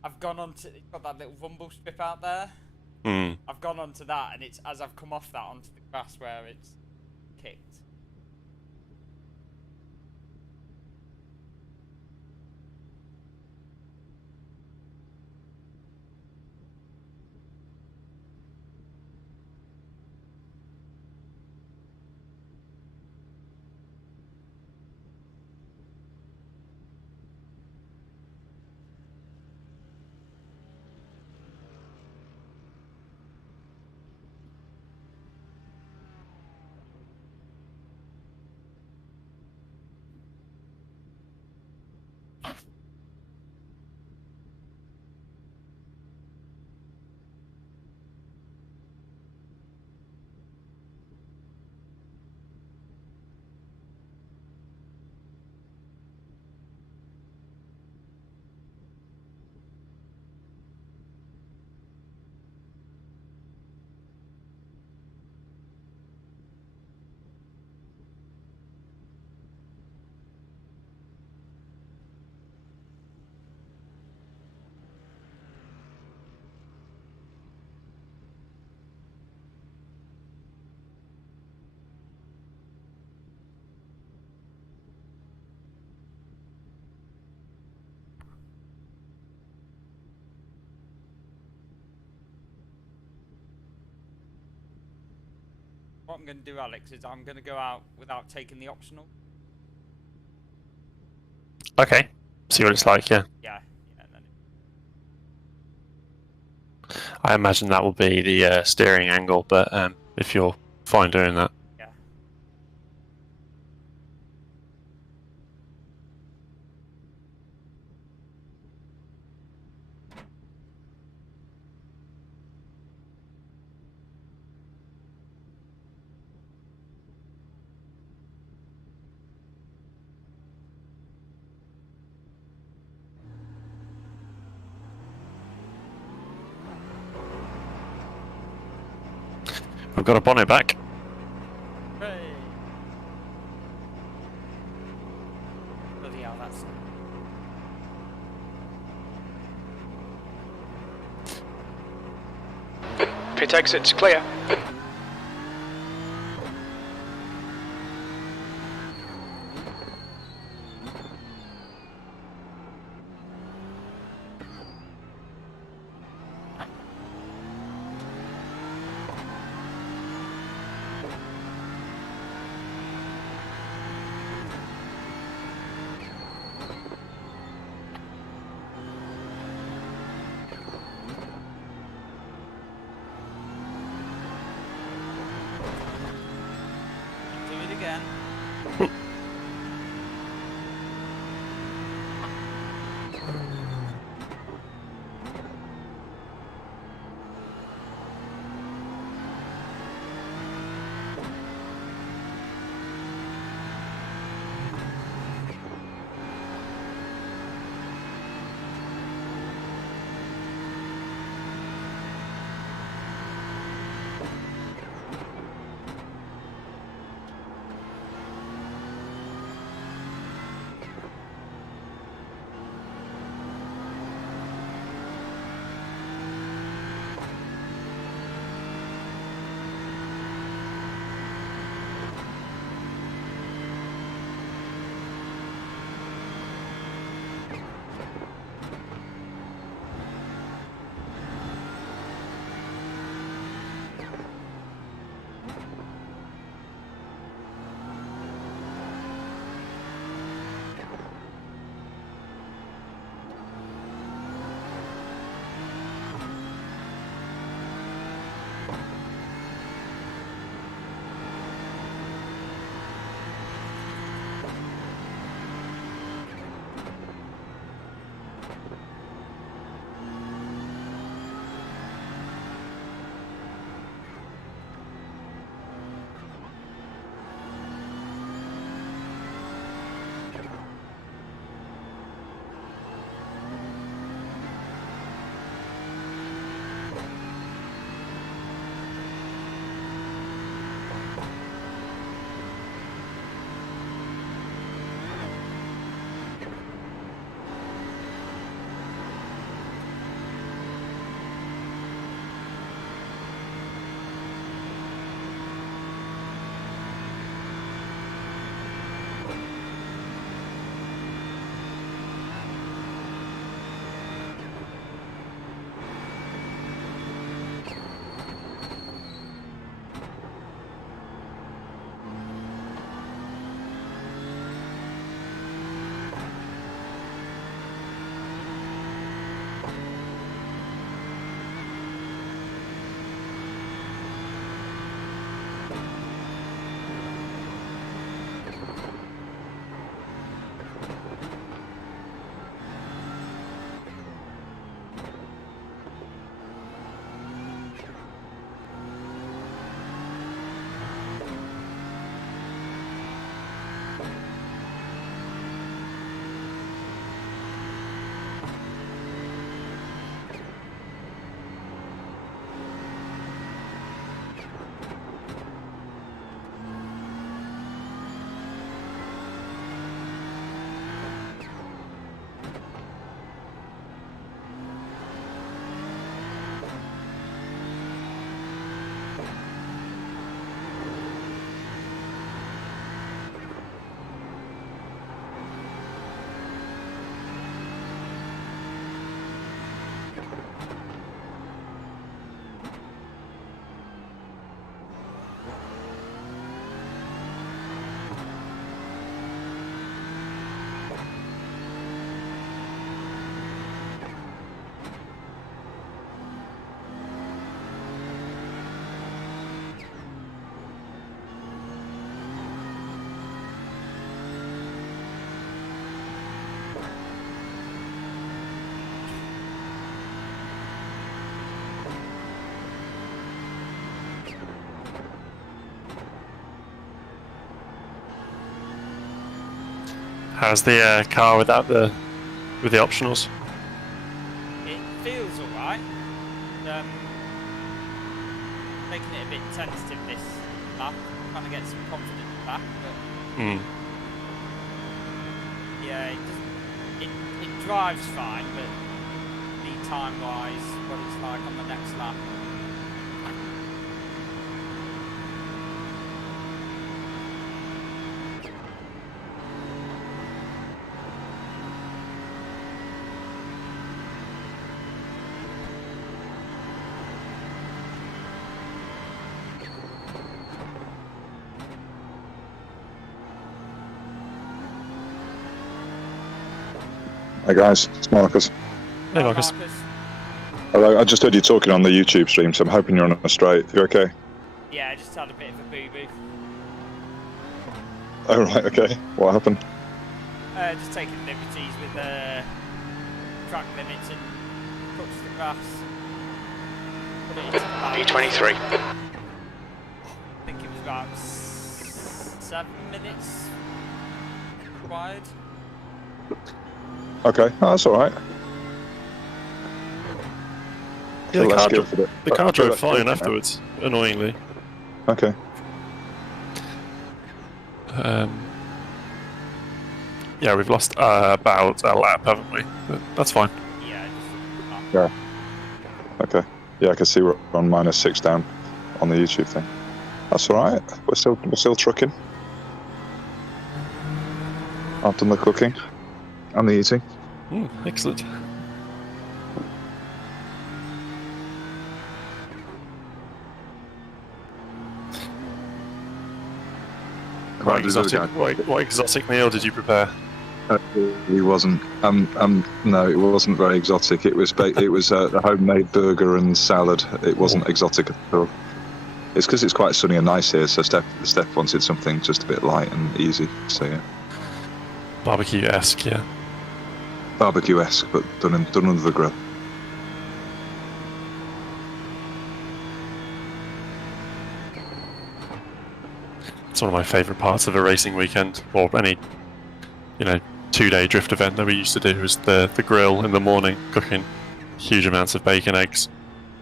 I've gone on to... It's got that little rumble strip out there. I've gone onto that, and it's as I've come off that onto the grass where it's kicked. What I'm going to do, Alex, is I'm going to go out without taking the optional. Okay, see what it's like, yeah. Yeah. And then I imagine that will be the steering angle, but if you're fine doing that. yeah. We've got a bonnet back. Hey. Bloody hell, that's... Pit exit's clear. How's the car with the optionals? It feels alright. Making it a bit tentative this lap. Trying to get some confidence back, but yeah, it drives fine, but lead time wise, what it's like on the next lap. Hey guys, it's Marcus. Hey, Marcus. Hello, I just heard you talking on the YouTube stream, so I'm hoping you're on a straight. You okay? Yeah, I just had a bit of a boo-boo. Oh right, okay. What happened? Just taking liberties with track limits and touched the grass. Put it into the balance. P23. I think it was about 7 minutes required. Okay, oh, that's all right. Yeah, the car drove less fine good afterwards, annoyingly. Okay. Yeah, we've lost about a lap, haven't we? But that's fine. Yeah. Okay. Yeah, I can see we're on -6 down on the YouTube thing. That's all right. We're still trucking. I've done the cooking and the eating. Excellent. What exotic meal did you prepare? It wasn't. No, it wasn't very exotic. It was a homemade burger and salad. It wasn't exotic at all. It's because it's quite sunny and nice here. So Steph wanted something just a bit light and easy. So yeah. Barbecue-esque, yeah. Barbecue-esque, but done under the grill. It's one of my favourite parts of a racing weekend, or any, 2-day drift event that we used to do, was the grill in the morning, cooking huge amounts of bacon, eggs,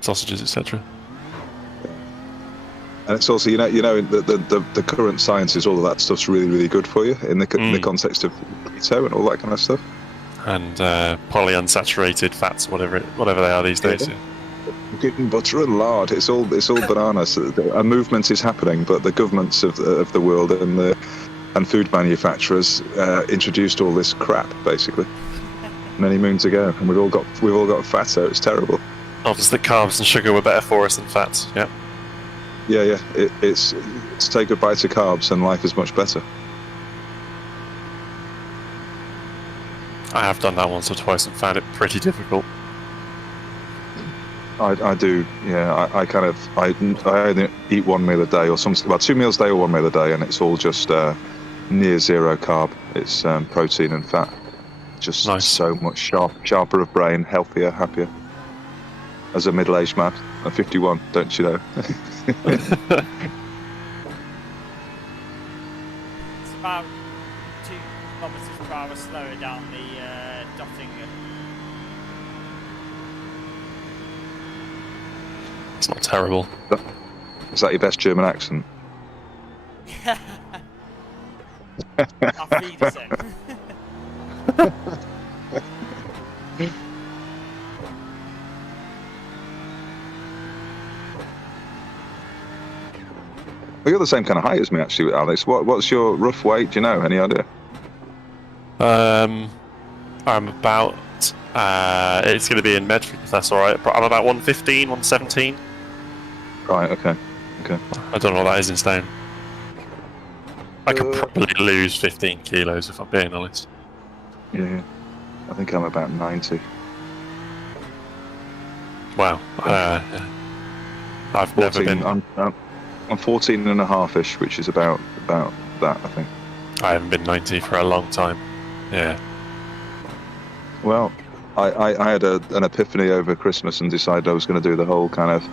sausages, etc. And it's also, the current science is all of that stuff's really, really good for you in the context of keto and all that kind of stuff. And polyunsaturated fats, whatever they are these days. Yeah. Getting butter and lard, it's all bananas. A movement is happening, but the governments of the world and food manufacturers introduced all this crap basically many moons ago, and we've all got fat, so it's terrible. Obviously, carbs and sugar were better for us than fats. Yeah. Yeah. It's take a bite of carbs, and life is much better. I have done that once or twice and found it pretty difficult. I do, yeah. I only eat one meal a day, or about 2 meals a day or 1 meal a day, and it's all just near zero carb. It's protein and fat. Just nice. So much sharper of brain, healthier, happier. As a middle-aged man, I'm 51, don't you know? It's about 2 kilometers per hour slower down the Dottinger. It's not terrible. Is that your best German accent? Auf Wiedersehen. Well, you're the same kind of height as me, actually, Alex. What's your rough weight? Do you know? Any idea? I'm about. It's going to be in metric, if that's all right. I'm about 115, 117. Right. Okay. I don't know what that is in stone. I could probably lose 15 kilos if I'm being honest. Yeah. I think I'm about 90. Wow. I've 14, never been. I'm 14 and a half-ish, which is about that, I think. I haven't been 90 for a long time. Yeah. Well, I had an epiphany over Christmas and decided I was going to do the whole kind of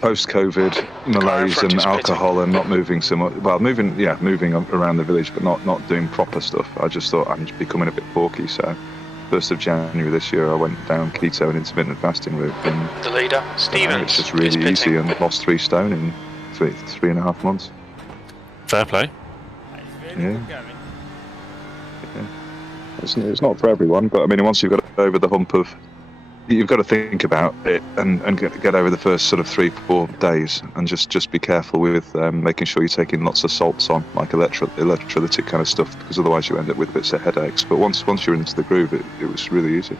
post-COVID malaise and alcohol and not moving so much. Well, moving around the village, but not doing proper stuff. I just thought I'm becoming a bit porky. So, 1st of January this year, I went down keto and intermittent fasting route. And The leader, Stevens, it's just really easy and lost 3 stone in 3.5 months. Fair play. It's really good going. It's not for everyone, but I mean, once you've got over the hump of, you've got to think about it and get over the first sort of 3-4 days, and just be careful with making sure you're taking lots of salts on, like electrolytic kind of stuff, because otherwise you end up with bits of headaches. But once you're into the groove, it was really easy.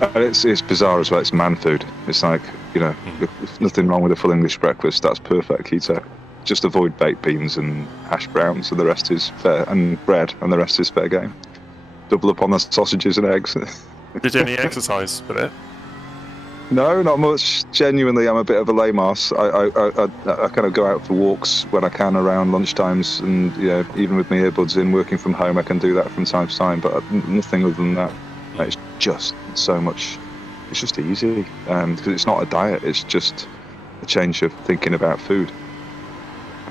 And it's bizarre as well. It's man food. It's like, if nothing wrong with a full English breakfast. That's perfect keto. Just avoid baked beans and hash browns, and the rest is fair, and bread, and the rest is fair game. Double up on the sausages and eggs. Did you do any exercise with it? No, not much. Genuinely, I'm a bit of a lame arse. I kind of go out for walks when I can around lunchtimes, and even with my earbuds in, working from home, I can do that from time to time. But nothing other than that. It's just so much. It's just easy because it's not a diet. It's just a change of thinking about food.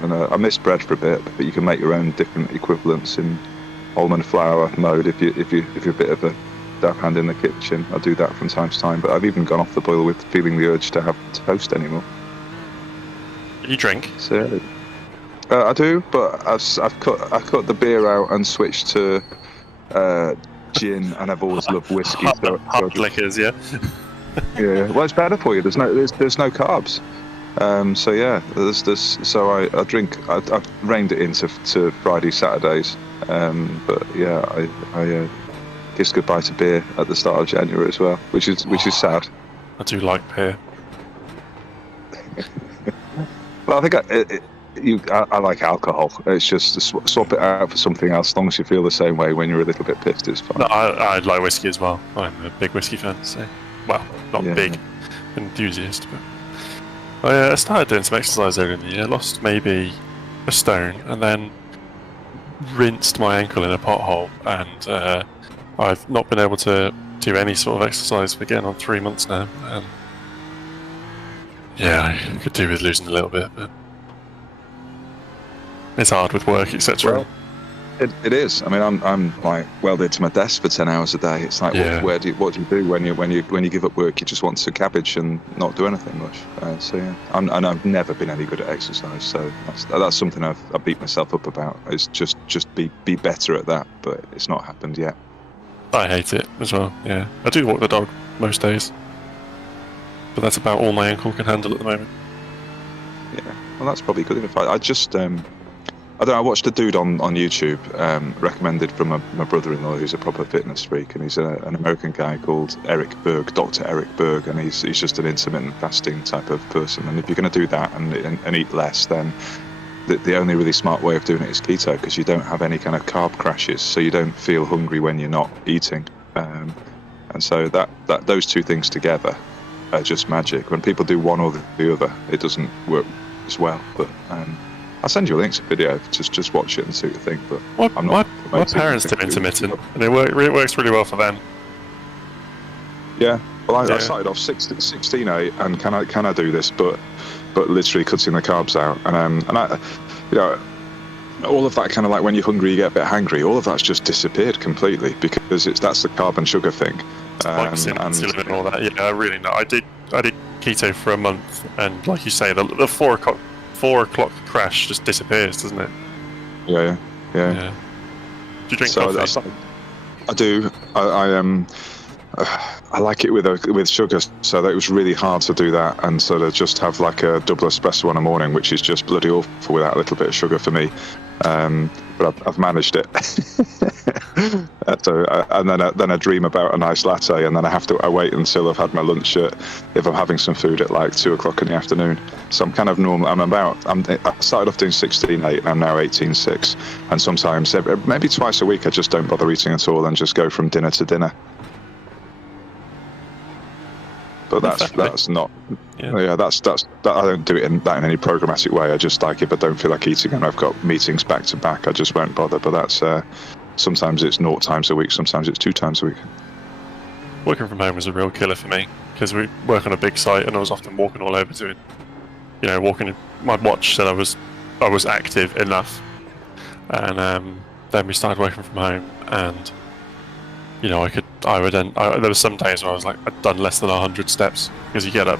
And I miss bread for a bit, but you can make your own different equivalents in almond flour mode if you're a bit of a dab hand in the kitchen. I do that from time to time, but I've even gone off the boil with feeling the urge to have toast anymore. You drink? So, I do, but I've cut the beer out and switched to gin, and I've always loved whiskey. Hard liquors, yeah. Yeah, well, it's better for you. There's no carbs. So I drink. I've reined it into Friday, Saturdays. But yeah, I kissed goodbye to beer at the start of January as well, which is sad. I do like beer. Well, I think I like alcohol. It's just swap it out for something else. As long as you feel the same way when you're a little bit pissed, it's fine. No, I like whiskey as well. I'm a big whiskey fan, so not big enthusiast, but. I started doing some exercise earlier in the year, lost maybe a stone, and then rinsed my ankle in a pothole, and I've not been able to do any sort of exercise again on 3 months now. And I could do with losing a little bit, but it's hard with work, etc. Well, it is. I mean, I'm like welded to my desk for 10 hours a day. It's like, what do you do when you give up work? You just want to cabbage and not do anything much. And I've never been any good at exercise. So that's something I beat myself up about. Is just be better at that. But it's not happened yet. I hate it as well. Yeah, I do walk the dog most days, but that's about all my ankle can handle at the moment. Yeah, well, that's probably good enough. I just I watched a dude on YouTube recommended from my brother-in-law, who's a proper fitness freak, and he's an American guy called Eric Berg, Dr. Eric Berg, and he's just an intermittent fasting type of person. And if you're going to do that and eat less, then the only really smart way of doing it is keto, because you don't have any kind of carb crashes, so you don't feel hungry when you're not eating. And so that those two things together are just magic. When people do one or the other, it doesn't work as well. But I'll send you a link to the video. Just watch it and see what you think. But my parents do intermittent, and it works really well for them. Yeah. Well, I started off 16.8, and can I do this? But literally cutting the carbs out, and I, all of that kind of like when you're hungry, you get a bit hangry. All of that's just disappeared completely because that's the carb and sugar thing. And all that. Yeah, I really know. I did keto for a month, and like you say, the 4 o'clock crash just disappears, doesn't it? Yeah. Do you drink coffee? I do. I like it with sugar, so that it was really hard to do that and sort of just have like a double espresso in the morning, which is just bloody awful without a little bit of sugar for me. But I've managed it. And then I dream about a nice latte, and then I wait until I've had my lunch if I'm having some food at like 2 o'clock in the afternoon. So I'm kind of normal. I started off doing 16.8 and I'm now 18.6, and sometimes maybe twice a week I just don't bother eating at all and just go from dinner to dinner. But that's not. Yeah, that's I don't do it in any programmatic way. I just like if I don't feel like eating and I've got meetings back to back, I just won't bother. But that's sometimes it's 0 times a week, sometimes it's 2 times a week. Working from home is a real killer for me. because we work on a big site, and I was often walking all over doing, walking. My watch said I was active enough, and then we started working from home, and there was some days where I was like, I'd done less than 100 steps, because you get up,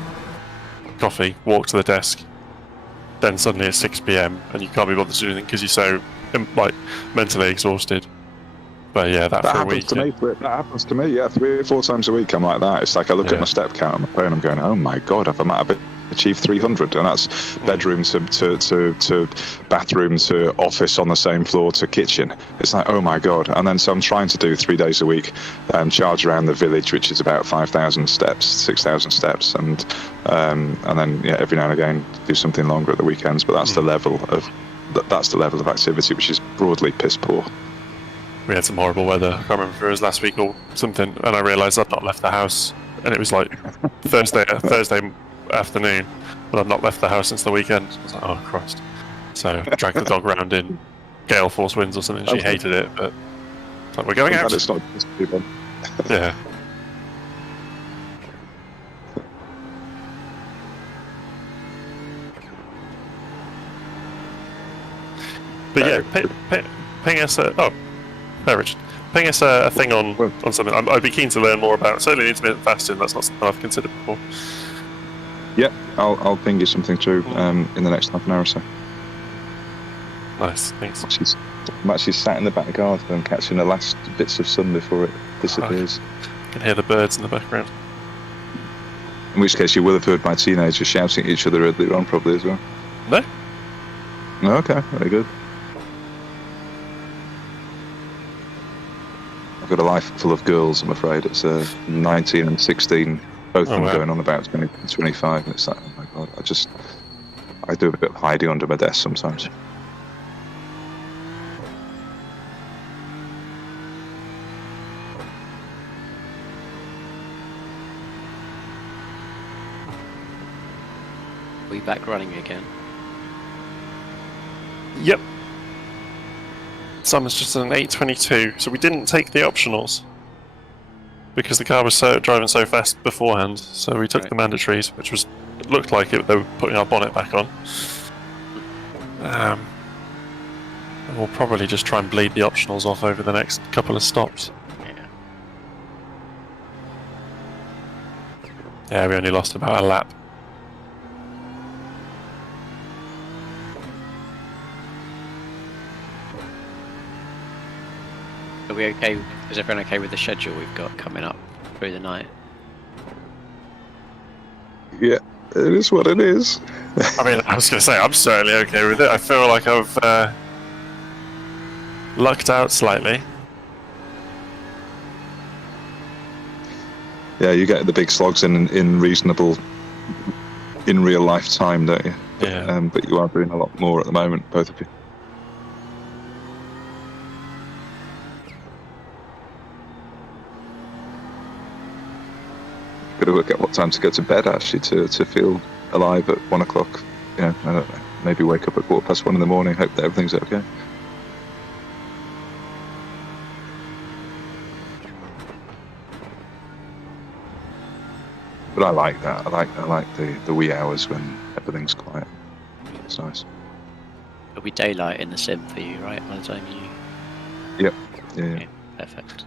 coffee, walk to the desk, then suddenly it's 6 p.m. and you can't be bothered to do anything because you're so mentally exhausted. But yeah, that for a happens week. To me. That happens to me. Yeah, 3 or 4 times a week I'm like that. It's like I look at my step count on my phone. I'm going, oh my god, I might have achieved 300, and that's bedroom to bathroom to office on the same floor to kitchen. It's like, oh my god. And then so I'm trying to do 3 days a week, charge around the village, which is about 5,000 steps, 6,000 steps, and then every now and again do something longer at the weekends. But that's the level of activity, which is broadly piss poor. We had some horrible weather. I can't remember if it was last week or something, and I realised I'd not left the house, and it was like Thursday afternoon, but I'd not left the house since the weekend. I was like, oh Christ! So I dragged the dog around in gale force winds or something. She hated it, but it's like, we're going out. It's not just people. Yeah. But yeah, ping us. Hey, Richard. Ping us a thing on something. I'd be keen to learn more about. Certainly intermittent fasting. That's not something I've considered before. Yeah, I'll ping you something through in the next half an hour or so. Nice, thanks. I'm actually sat in the back garden and catching the last bits of sun before it disappears. I can hear the birds in the background. In which case, you will have heard my teenagers shouting at each other earlier on, probably as well. No. Okay, very good. I've got a life full of girls, I'm afraid. It's 19 and 16, both of them going on about 20, 25. And it's like, oh my god, I do a bit of hiding under my desk sometimes. Are we back running again? Yep. Simon's just an 8:22, so we didn't take the optionals because the car was driving so fast beforehand. So we took the mandatories, which looked like they were putting our bonnet back on. And we'll probably just try and bleed the optionals off over the next couple of stops. Yeah, we only lost about a lap. Are we okay? Is everyone okay with the schedule we've got coming up through the night? Yeah, it is what it is. I mean, I was going to say, I'm certainly okay with it. I feel like I've lucked out slightly. Yeah, you get the big slogs in reasonable, in real life time, don't you? Yeah. But you are doing a lot more at the moment, both of you. Got to work out what time to go to bed actually to feel alive at 1 o'clock. I don't know, maybe wake up at 1:15 in the morning, hope that everything's okay. But I like that. I like the wee hours when everything's quiet. It's nice. It'll be daylight in the sim for you, right? By the time you. Yep. Yeah. Perfect.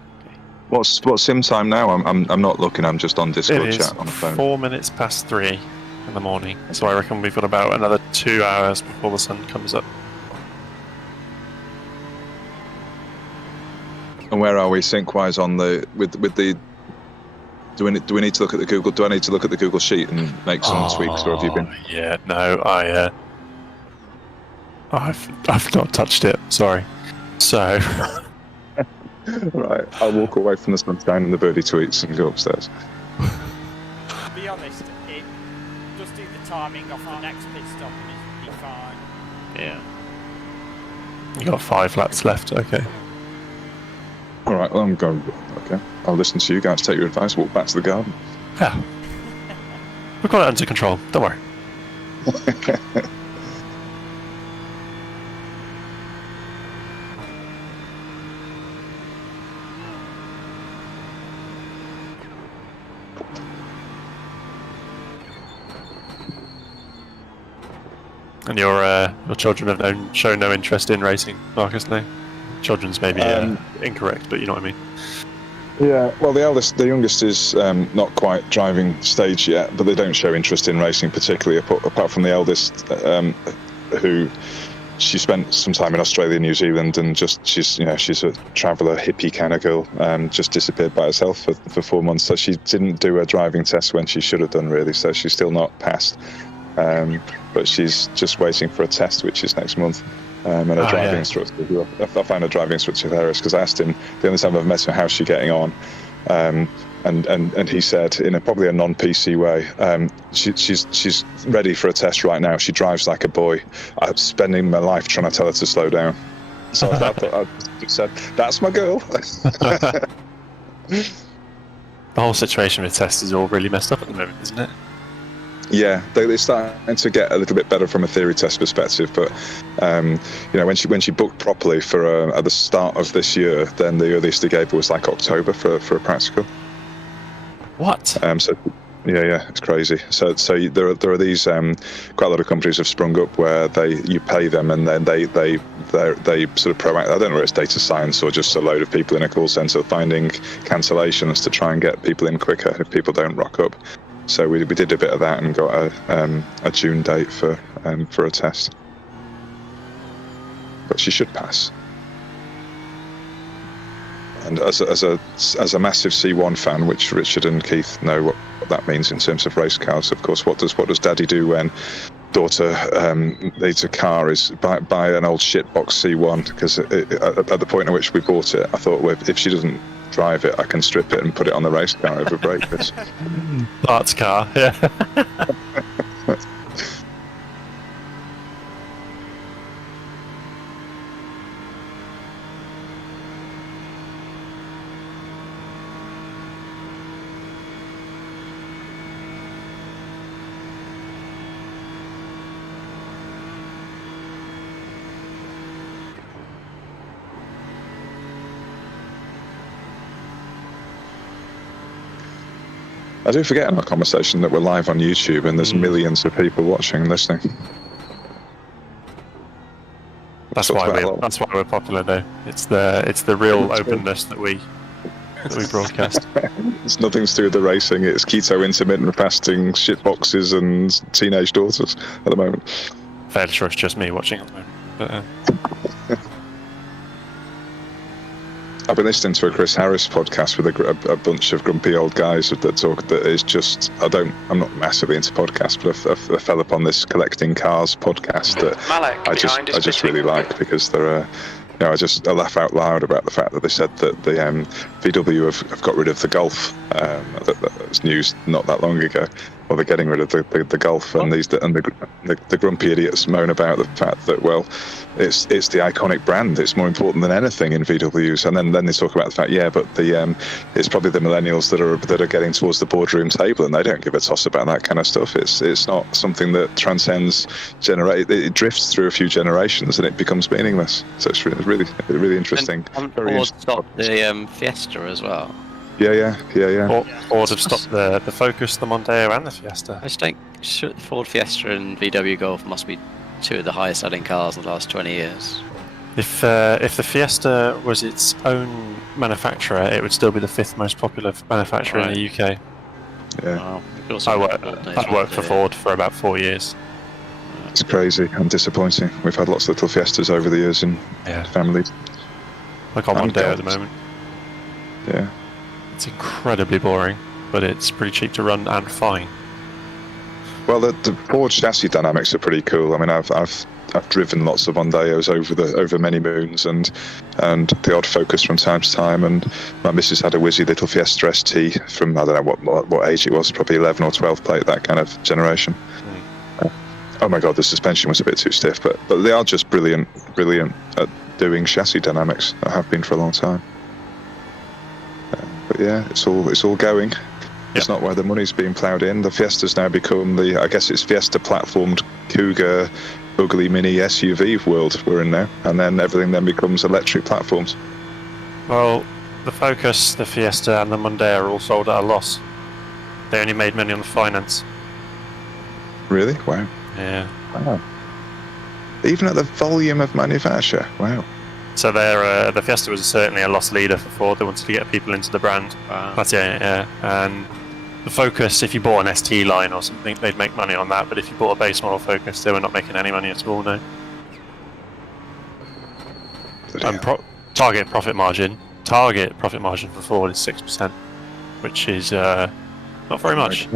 What's sim time now? I'm not looking. I'm just on Discord chat on the phone. 4 minutes past 3 in the morning, so I reckon we've got about another 2 hours before the sun comes up. And where are we sync-wise on with the? Do we need to look at the Google? Do I need to look at the Google sheet and make some tweaks, or have you been? Yeah, no, I've not touched it. Sorry. So. Right, I'll walk away from the sunshine and the birdie tweets and go upstairs. To be honest, just do the timing off the next pit stop and it'll be fine. Yeah. You got 5 laps left. Okay. All right, well I'm going. Okay, I'll listen to you guys. Take your advice. Walk back to the garden. Yeah. We've got it under control. Don't worry. And your children have shown no interest in racing, Marcus, no? Children's maybe incorrect, but you know what I mean. Yeah, well, the youngest is not quite driving stage yet, but they don't show interest in racing particularly, apart from the eldest, who she spent some time in Australia, New Zealand, and she's a traveller, hippie kind of girl, just disappeared by herself for 4 months. So she didn't do a driving test when she should have done, really. So she's still not passed, but she's just waiting for a test, which is next month. And a driving instructor. I found a driving instructor hilarious because I asked him the only time I've met him, how's she getting on? And he said, in probably a non-PC way, she's ready for a test right now. She drives like a boy. I'm spending my life trying to tell her to slow down. So I said, that's my girl. The whole situation with tests is all really messed up at the moment, isn't it? Yeah, they're starting to get a little bit better from a theory test perspective, but when she booked properly for at the start of this year, then the earliest they gave her was like October for a practical. What? So yeah, it's crazy. So there are these quite a lot of companies have sprung up where you pay them and then they sort of proactive. I don't know whether it's data science or just a load of people in a call center finding cancellations to try and get people in quicker if people don't rock up. So we did a bit of that and got a June date for a test. But she should pass. And as a massive C1 fan, which Richard and Keith know what that means in terms of race cars, of course, what does Daddy do when daughter needs a car? Is buy an old shitbox C1, because at the point at which we bought it, I thought, well, if she doesn't drive it, I can strip it and put it on the race car over breakfast. Parts car, yeah. I do forget in our conversation that we're live on YouTube and there's millions of people watching and listening. That's why we're popular, though. It's the real openness that we broadcast. It's nothing to do with the racing. It's keto, intermittent fasting, shitboxes, and teenage daughters at the moment. Fairly sure it's just me watching at the moment. But, I've been listening to a Chris Harris podcast with a bunch of grumpy old guys that talk. That is just, I'm not massively into podcasts, but I fell upon this collecting cars podcast that I just really like, because they're I laugh out loud about the fact that they said that the VW have got rid of the Golf. That was news not that long ago. Well, they're getting rid of the Golf, and the grumpy idiots moan about the fact that, well, it's the iconic brand. It's more important than anything in VWs. And then they talk about the fact, yeah, but it's probably the millennials that are getting towards the boardroom table, and they don't give a toss about that kind of stuff. It's not something that transcends it drifts through a few generations and it becomes meaningless. So it's really interesting. And Ford stopped the Fiesta as well. Yeah. Ford have stopped the Focus, the Mondeo, and the Fiesta. I just think Ford Fiesta and VW Golf must be two of the highest selling cars in the last 20 years. If the Fiesta was its own manufacturer, it would still be the 5th most popular manufacturer in the UK. Yeah. Wow. I worked for Ford for about 4 years. It's crazy and disappointing. We've had lots of little Fiestas over the years in families. I got Mondeo at the moment. Yeah. It's incredibly boring, but it's pretty cheap to run and fine. Well, the Ford chassis dynamics are pretty cool. I mean, I've driven lots of Mondeos over many moons, and the odd Focus from time to time. And my missus had a whizzy little Fiesta ST from, I don't know what age it was, probably 11 or 12 plate, that kind of generation. Oh my God, the suspension was a bit too stiff, but they are just brilliant at doing chassis dynamics. I have been for a long time. But yeah, it's all going. It's not where the money's being ploughed in. The Fiesta's now become I guess it's Fiesta platformed Cougar, ugly mini SUV world we're in now, and then everything then becomes electric platforms. Well, the Focus, the Fiesta, and the Mondeo are all sold at a loss. They only made money on the finance. Really? Wow. Yeah. Wow. Even at the volume of manufacture. Wow. So the Fiesta was certainly a loss leader for Ford. They wanted to get people into the brand. That's yeah. And the Focus, if you bought an ST line or something, they'd make money on that. But if you bought a base model Focus, they were not making any money at all. No. And target profit margin for Ford is 6%, which is not very much.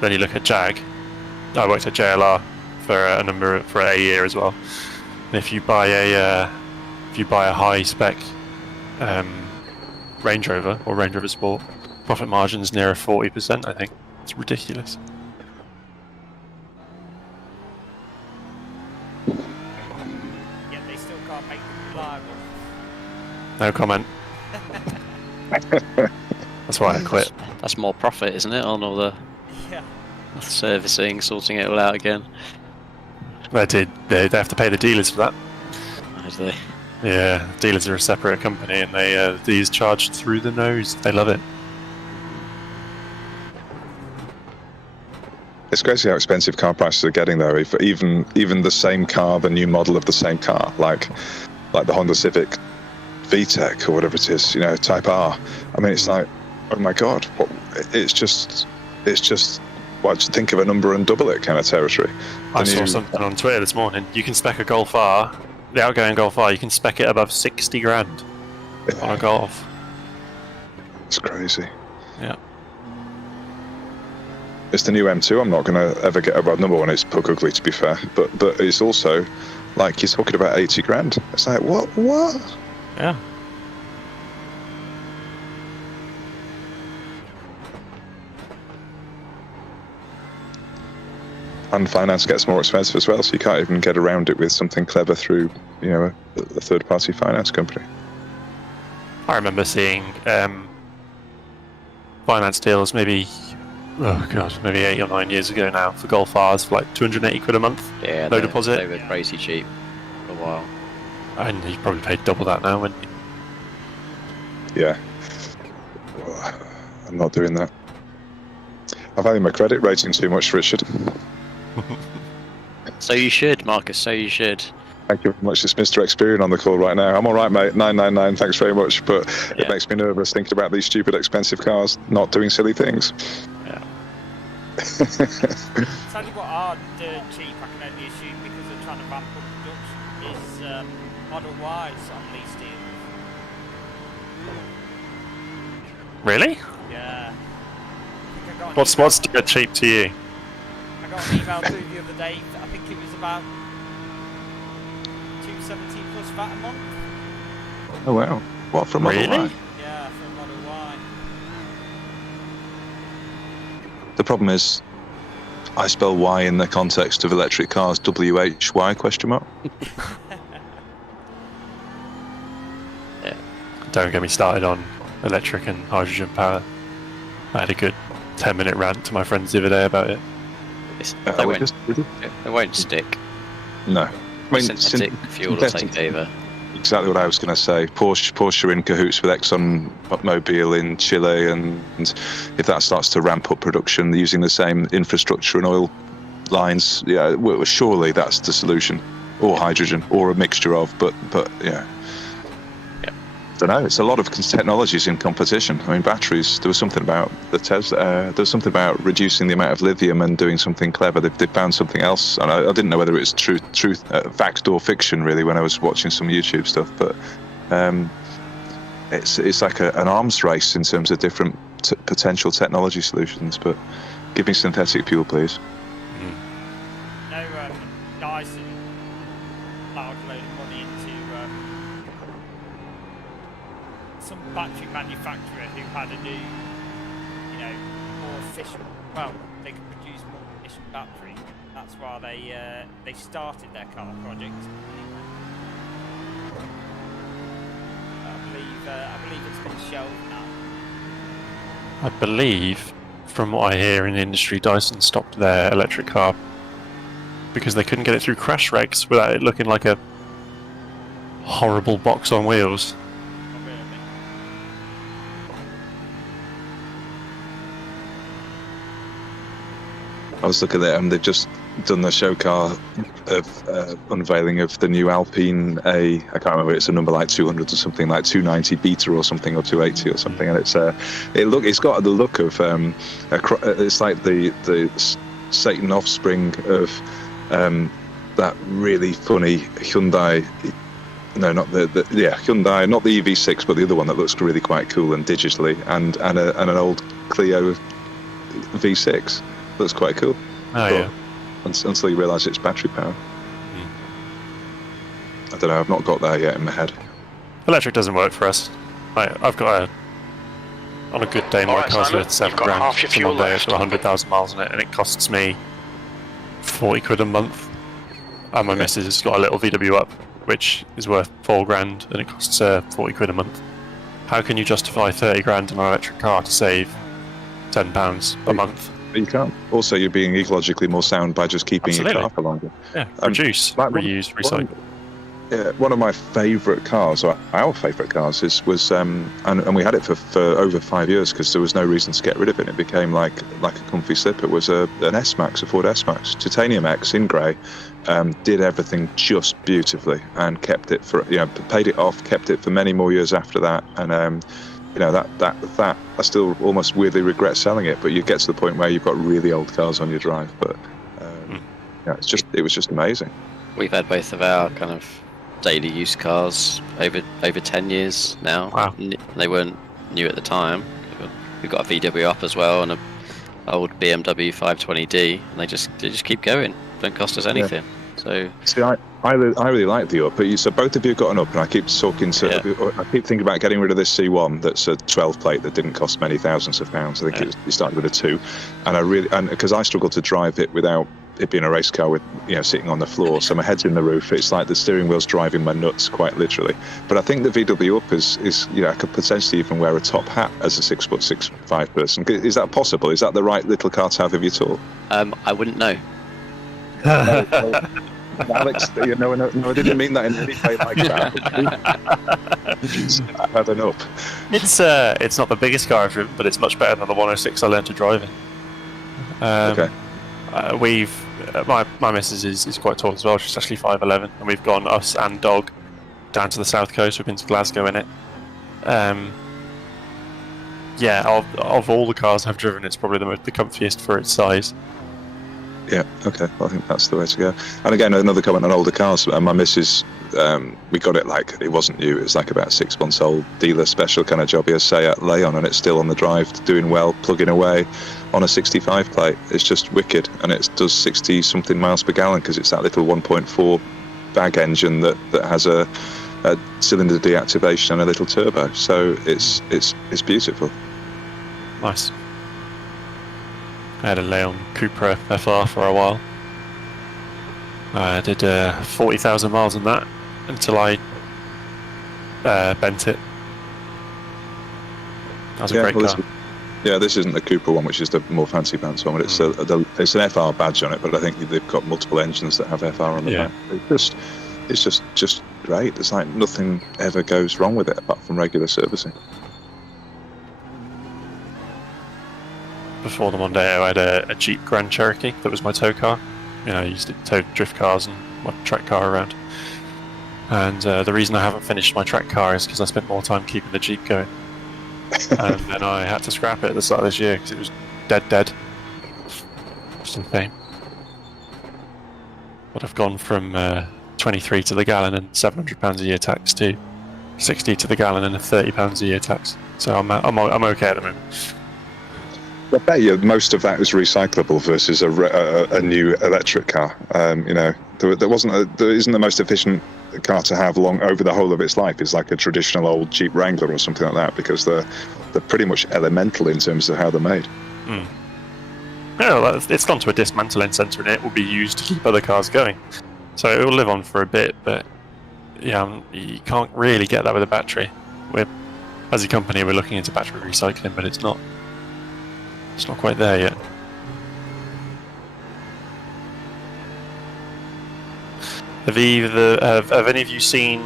Then you look at Jag. I worked at JLR for a year as well. And if you buy a high spec Range Rover or Range Rover Sport, profit margin's near 40%. I think it's ridiculous. Yet they still can't make them reliable. No comment. That's why I quit. That's more profit, isn't it, on all the servicing, sorting it all out again? They have to pay the dealers for that. As they. Yeah, dealers are a separate company, and these charged through the nose. They love it. It's crazy how expensive car prices are getting, though. If even the same car, the new model of the same car, like the Honda Civic VTEC or whatever it is, Type R. I mean, it's like, oh my God, it's just. Well, just think of a number and double it kind of territory. I saw something on Twitter this morning. You can spec a Golf R, the outgoing Golf R, you can spec it above 60 grand on a Golf. It's crazy. Yeah. It's the new M2. I'm not going to ever get over. Number one, it's pug ugly, to be fair. But it's also, like, you're talking about 80 grand. It's like, what? Yeah. And finance gets more expensive as well, so you can't even get around it with something clever through, a third-party finance company. I remember seeing finance deals maybe 8 or 9 years ago now for Golf Rs for like 280 quid a month. Yeah, no deposit. They were crazy cheap for a while. And you probably paid double that now, wouldn't you? Yeah. I'm not doing that. I value my credit rating too much, Richard. So you should, Marcus, so you should. Thank you very much. It's Mr. Experian on the call right now. I'm all right, mate. 999, thanks very much. But it makes me nervous thinking about these stupid, expensive cars not doing silly things. Yeah. Tell you what are dirt cheap, I can only assume, because they're trying to ramp up production, is Model Ys on lease deals. Really? Yeah. What's dirt cheap to you? I got an email through the other day, I think it was about 270 plus VAT a month. Oh wow. What, from Model Y? Yeah, from Model Y. The problem is, I spell Y in the context of electric cars, WHY question mark. Yeah. Don't get me started on electric and hydrogen power. I had a good 10-minute rant to my friends the other day about it. They won't stick. No. I mean, synthetic fuel will take over. Exactly what I was going to say. Porsche are in cahoots with ExxonMobil in Chile, and if that starts to ramp up production using the same infrastructure and oil lines, well, surely that's the solution. Or hydrogen, or a mixture of, but yeah. I don't know. It's a lot of technologies in competition. I mean, batteries. There was something about the Tesla. There was something about reducing the amount of lithium and doing something clever. They found something else, and I didn't know whether it was truth, fact or fiction really when I was watching some YouTube stuff. But it's like an arms race in terms of different potential technology solutions. But give me synthetic fuel, please. No, Dyson plowed a load of money into some battery manufacturer who had a new, more efficient. Well, they could produce more efficient battery. That's why they started their car project. I believe it's been shelved now. I believe, from what I hear in the industry, Dyson stopped their electric car because they couldn't get it through crash regs without it looking like a horrible box on wheels. I was looking at them. They've just done the show car of unveiling of the new Alpine A. I can't remember. It's a number like 200 or something, like 290 Beta or something, or 280 or something. And it's it's got the look of it's like the Satan offspring of that really funny Hyundai. No, not Hyundai, not the EV6, but the other one that looks really quite cool and digitally, and an old Clio V6 looks quite cool. Oh, yeah. Until you realise it's battery power. I don't know. I've not got that yet in my head. Electric doesn't work for us. I've got on a good day, my Alright, car's Simon, worth 7 you've got grand. half your fuel Monday, left. I've got 100,000 miles on it, and it costs me 40 quid a month. And my missus has got a little VW up, which is worth 4 grand, and it costs 40 quid a month. How can you justify 30 grand on an electric car to save £10 a month? You can't. Also, you're being ecologically more sound by just keeping your car for longer. Yeah, reduce, reuse, recycle. One of my favourite cars, or our favourite cars, was and we had it for over 5 years because there was no reason to get rid of it. It became like a comfy slip. It was an S-Max, a Ford S-Max, Titanium X in grey. Did everything just beautifully and kept it for paid it off, kept it for many more years after that, and that I still almost weirdly regret selling it. But you get to the point where you've got really old cars on your drive, but it was just amazing. We've had both of our kind of daily use cars over 10 years now. Wow. They weren't new at the time. We've got a VW up as well and an old BMW 520D, and they just keep going. Don't cost us anything. So see, I really like the up. So both of you have got an up, and I keep talking to. I keep thinking about getting rid of this C1 that's a 12 plate that didn't cost many thousands of pounds. I think it started with a 2, and because I struggle to drive it without it being a race car with sitting on the floor, so my head's in the roof. It's like the steering wheel's driving my nuts, quite literally. But I think the VW up is I could potentially even wear a top hat as a 6'6" person. Is that possible? Is that the right little car to have of you at all? I wouldn't know. Alex, no, I didn't mean that in any way like that. I don't know. It's not the biggest car I've driven, but it's much better than the 106 I learned to drive in. Okay. My missus is quite tall as well. She's actually 5'11", and we've gone us and dog down to the south coast. We've been to Glasgow in it. Of all the cars I've driven, it's probably the comfiest for its size. Yeah, okay. Well, I think that's the way to go. And again, another comment on older cars. My missus, we got it like it wasn't new. It was like about 6 months old, dealer special kind of job. He say at Leon, and it's still on the drive, doing well, plugging away on a 65 plate. It's just wicked, and it does 60 something miles per gallon because it's that little 1.4 bag engine that has a cylinder deactivation and a little turbo. So it's beautiful. Nice. I had a Leon Cupra FR for a while. I did 40,000 miles on that until I bent it. That was a great car. This isn't the Cupra one, which is the more fancy pants one, but it's an FR badge on it. But I think they've got multiple engines that have FR on the back. It's just great. It's like nothing ever goes wrong with it apart from regular servicing. Before the Mondeo, I had a Jeep Grand Cherokee that was my tow car. I used it to tow drift cars and my track car around. And the reason I haven't finished my track car is because I spent more time keeping the Jeep going. And then I had to scrap it at the start of this year because it was dead. Just a shame. But I've gone from 23 to the gallon and £700 a year tax to 60 to the gallon and £30 a year tax. So I'm okay at the moment. I bet you most of that is recyclable versus a new electric car. There isn't the most efficient car to have over the whole of its life is like a traditional old Jeep Wrangler or something like that, because they're pretty much elemental in terms of how they're made. Yeah, it's gone to a dismantling centre and it will be used to keep other cars going. So it will live on for a bit, but you can't really get that with a battery. As a company, we're looking into battery recycling, but it's not quite there yet. Have any of you seen?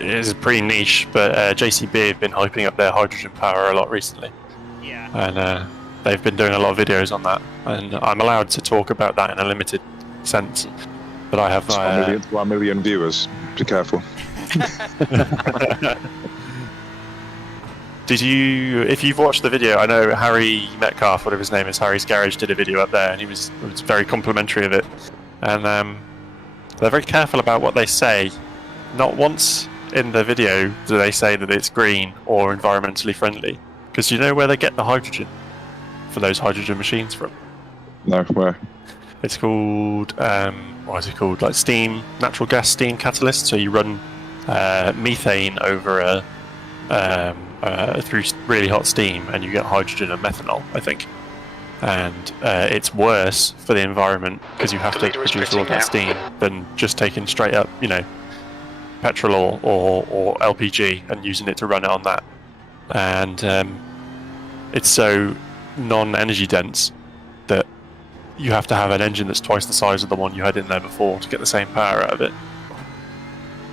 It's pretty niche, but JCB have been hyping up their hydrogen power a lot recently. Yeah. And they've been doing a lot of videos on that, and I'm allowed to talk about that in a limited sense. But I have 1 million viewers. Be careful. If you've watched the video, I know Harry Metcalf, whatever his name is, Harry's Garage, did a video up there, and he was very complimentary of it. And they're very careful about what they say. Not once in the video do they say that it's green or environmentally friendly, because you know where they get the hydrogen for those hydrogen machines from? No, where? It's called what is it called? Like natural gas steam catalyst. So you run methane over through really hot steam, and you get hydrogen and methanol, I think. And it's worse for the environment because you have to produce all that steam than just taking straight up, petrol or LPG and using it to run it on that. And it's so non-energy dense that you have to have an engine that's twice the size of the one you had in there before to get the same power out of it.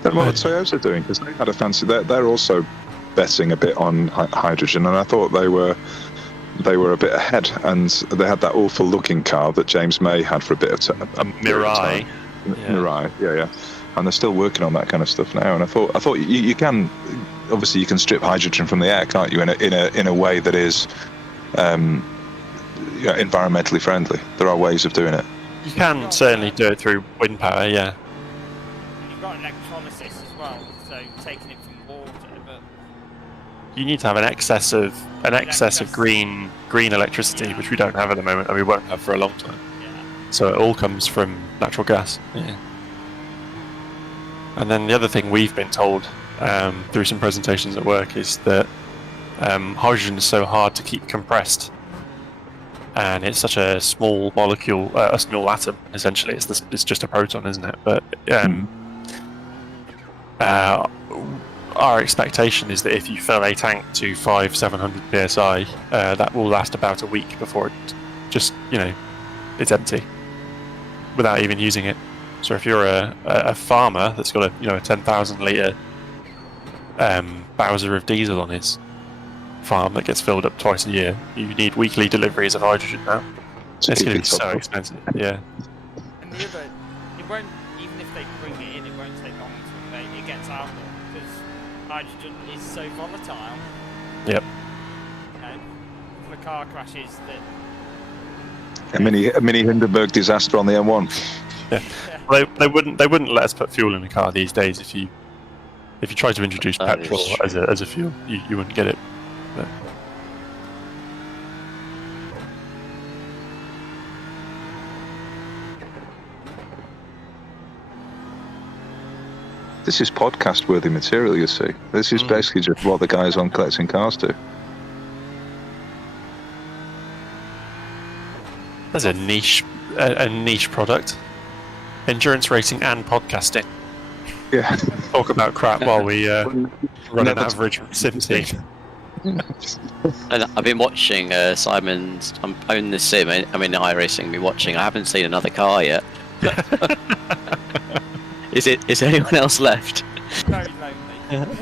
Then what are Toyota doing? Because they had a fancy. They're also betting a bit on hydrogen, and I thought they were a bit ahead. And they had that awful looking car that James May had for a bit of time. Mirai. Mirai, yeah. And they're still working on that kind of stuff now. And I thought you can, obviously you can strip hydrogen from the air, can't you? In a way that is environmentally friendly. There are ways of doing it. You can certainly do it through wind power, yeah. You've got electrolysis as well, so taking it from water, but you need to have an excess of green electricity, which we don't have at the moment, and we won't have for a long time. yeah. So it all comes from natural gas. Yeah. And then the other thing we've been told through some presentations at work is that hydrogen is so hard to keep compressed, and it's such a small molecule, a small atom. Essentially, it's just a proton, isn't it? But our expectation is that if you fill a tank to 500-700 psi, that will last about a week before it just it's empty without even using it. So if you're a farmer that's got a 10,000 litre Bowser of diesel on his farm that gets filled up twice a year, you need weekly deliveries of hydrogen now. It's going to be so expensive. Yeah. And the other, it won't, even if they bring it in, it won't take long until it gets out there, because hydrogen is so volatile. Yep. The car crashes that. A mini Hindenburg disaster on the M1. Yeah. Well, they wouldn't let us put fuel in a car these days. If you try to introduce petrol as a fuel, you wouldn't get it. But. This is podcast-worthy material, you see. This is basically just what the guys on Collecting Cars do. There's a niche product. Endurance racing and podcasting. Yeah. Talk about crap while we run an average sim team. And I've been watching Simon's. I'm owning the sim. I'm in iRacing. Been watching. I haven't seen another car yet. Is there anyone else left? Very lonely.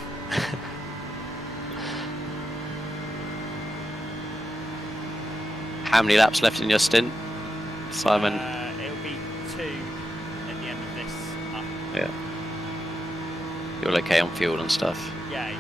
How many laps left in your stint, Simon? It'll be 2 at the end of this. Yeah. You're okay on fuel and stuff. Yeah.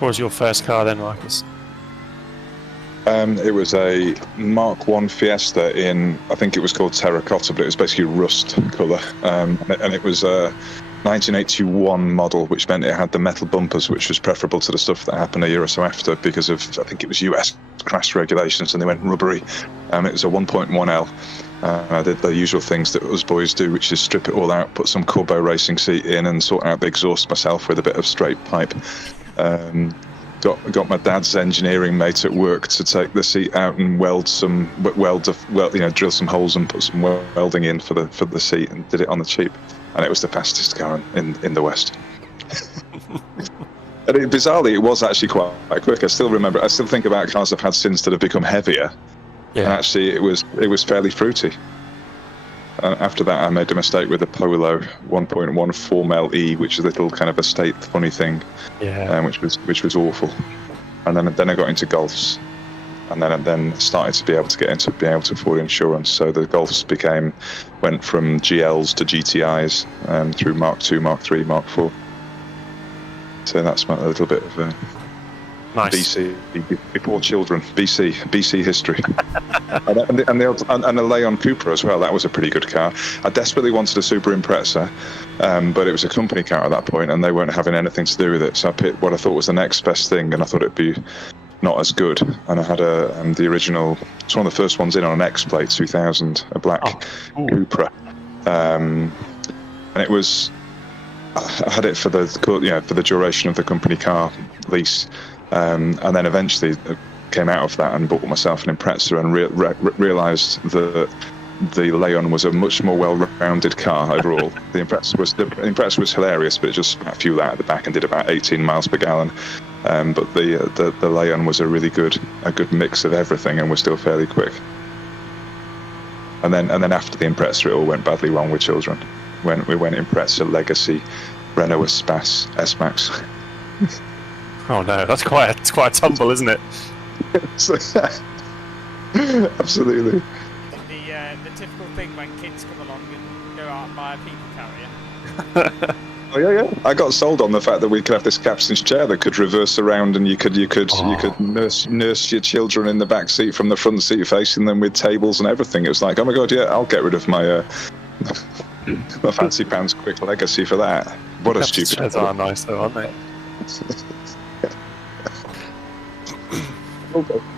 What was your first car then, Marcus? It was a Mark 1 Fiesta in, I think it was called terracotta, but it was basically rust colour. And it was a 1981 model, which meant it had the metal bumpers, which was preferable to the stuff that happened a year or so after because of, I think it was US crash regulations, and they went rubbery. It was a 1.1L. I did the usual things that us boys do, which is strip it all out, put some Corbeau racing seat in, and sort out the exhaust myself with a bit of straight pipe. got my dad's engineering mate at work to take the seat out and drill some holes and put some welding in for the seat, and did it on the cheap, and it was the fastest car in the West. And bizarrely, it was actually quite quick. I still think about cars I've had since that have become heavier. Yeah. And actually, it was fairly fruity. After that, I made a mistake with the Polo 1.1 Formel E, which is a little kind of estate funny thing, which was awful. And then I got into Golfs, and then started to be able to afford insurance. So the Golfs went from GLs to GTIs, through Mark II, Mark III, Mark IV. So that's a little bit of nice. BC, before children, BC history. and a Leon Cooper as well. That was a pretty good car. I desperately wanted a Super Impreza, but it was a company car at that point, and they weren't having anything to do with it. So I picked what I thought was the next best thing, and I thought it'd be not as good. And I had the original. It's one of the first ones in on an X Plate 2000, a black Cupra, and it was. I had it for the duration of the company car lease, and then eventually came out of that and bought myself an Impreza, and realised that the Leon was a much more well-rounded car overall. The Impreza was hilarious, but it just spat fuel out at the back and did about 18 miles per gallon. But the Leon was a really good mix of everything, and was still fairly quick. And then after the Impreza, it all went badly wrong with children. When we went Impreza, Legacy, Renault Espace, S-Max. Oh no, that's quite a tumble, isn't it? Absolutely. The typical thing when kids come along and go out and buy a people carrier. Oh yeah. I got sold on the fact that we could have this captain's chair that could reverse around, and you could nurse your children in the back seat from the front seat, facing them with tables and everything. It was like, oh my god, yeah, I'll get rid of my my fancy pants quick Legacy for that. What a stupid. Chairs are nice though, aren't they?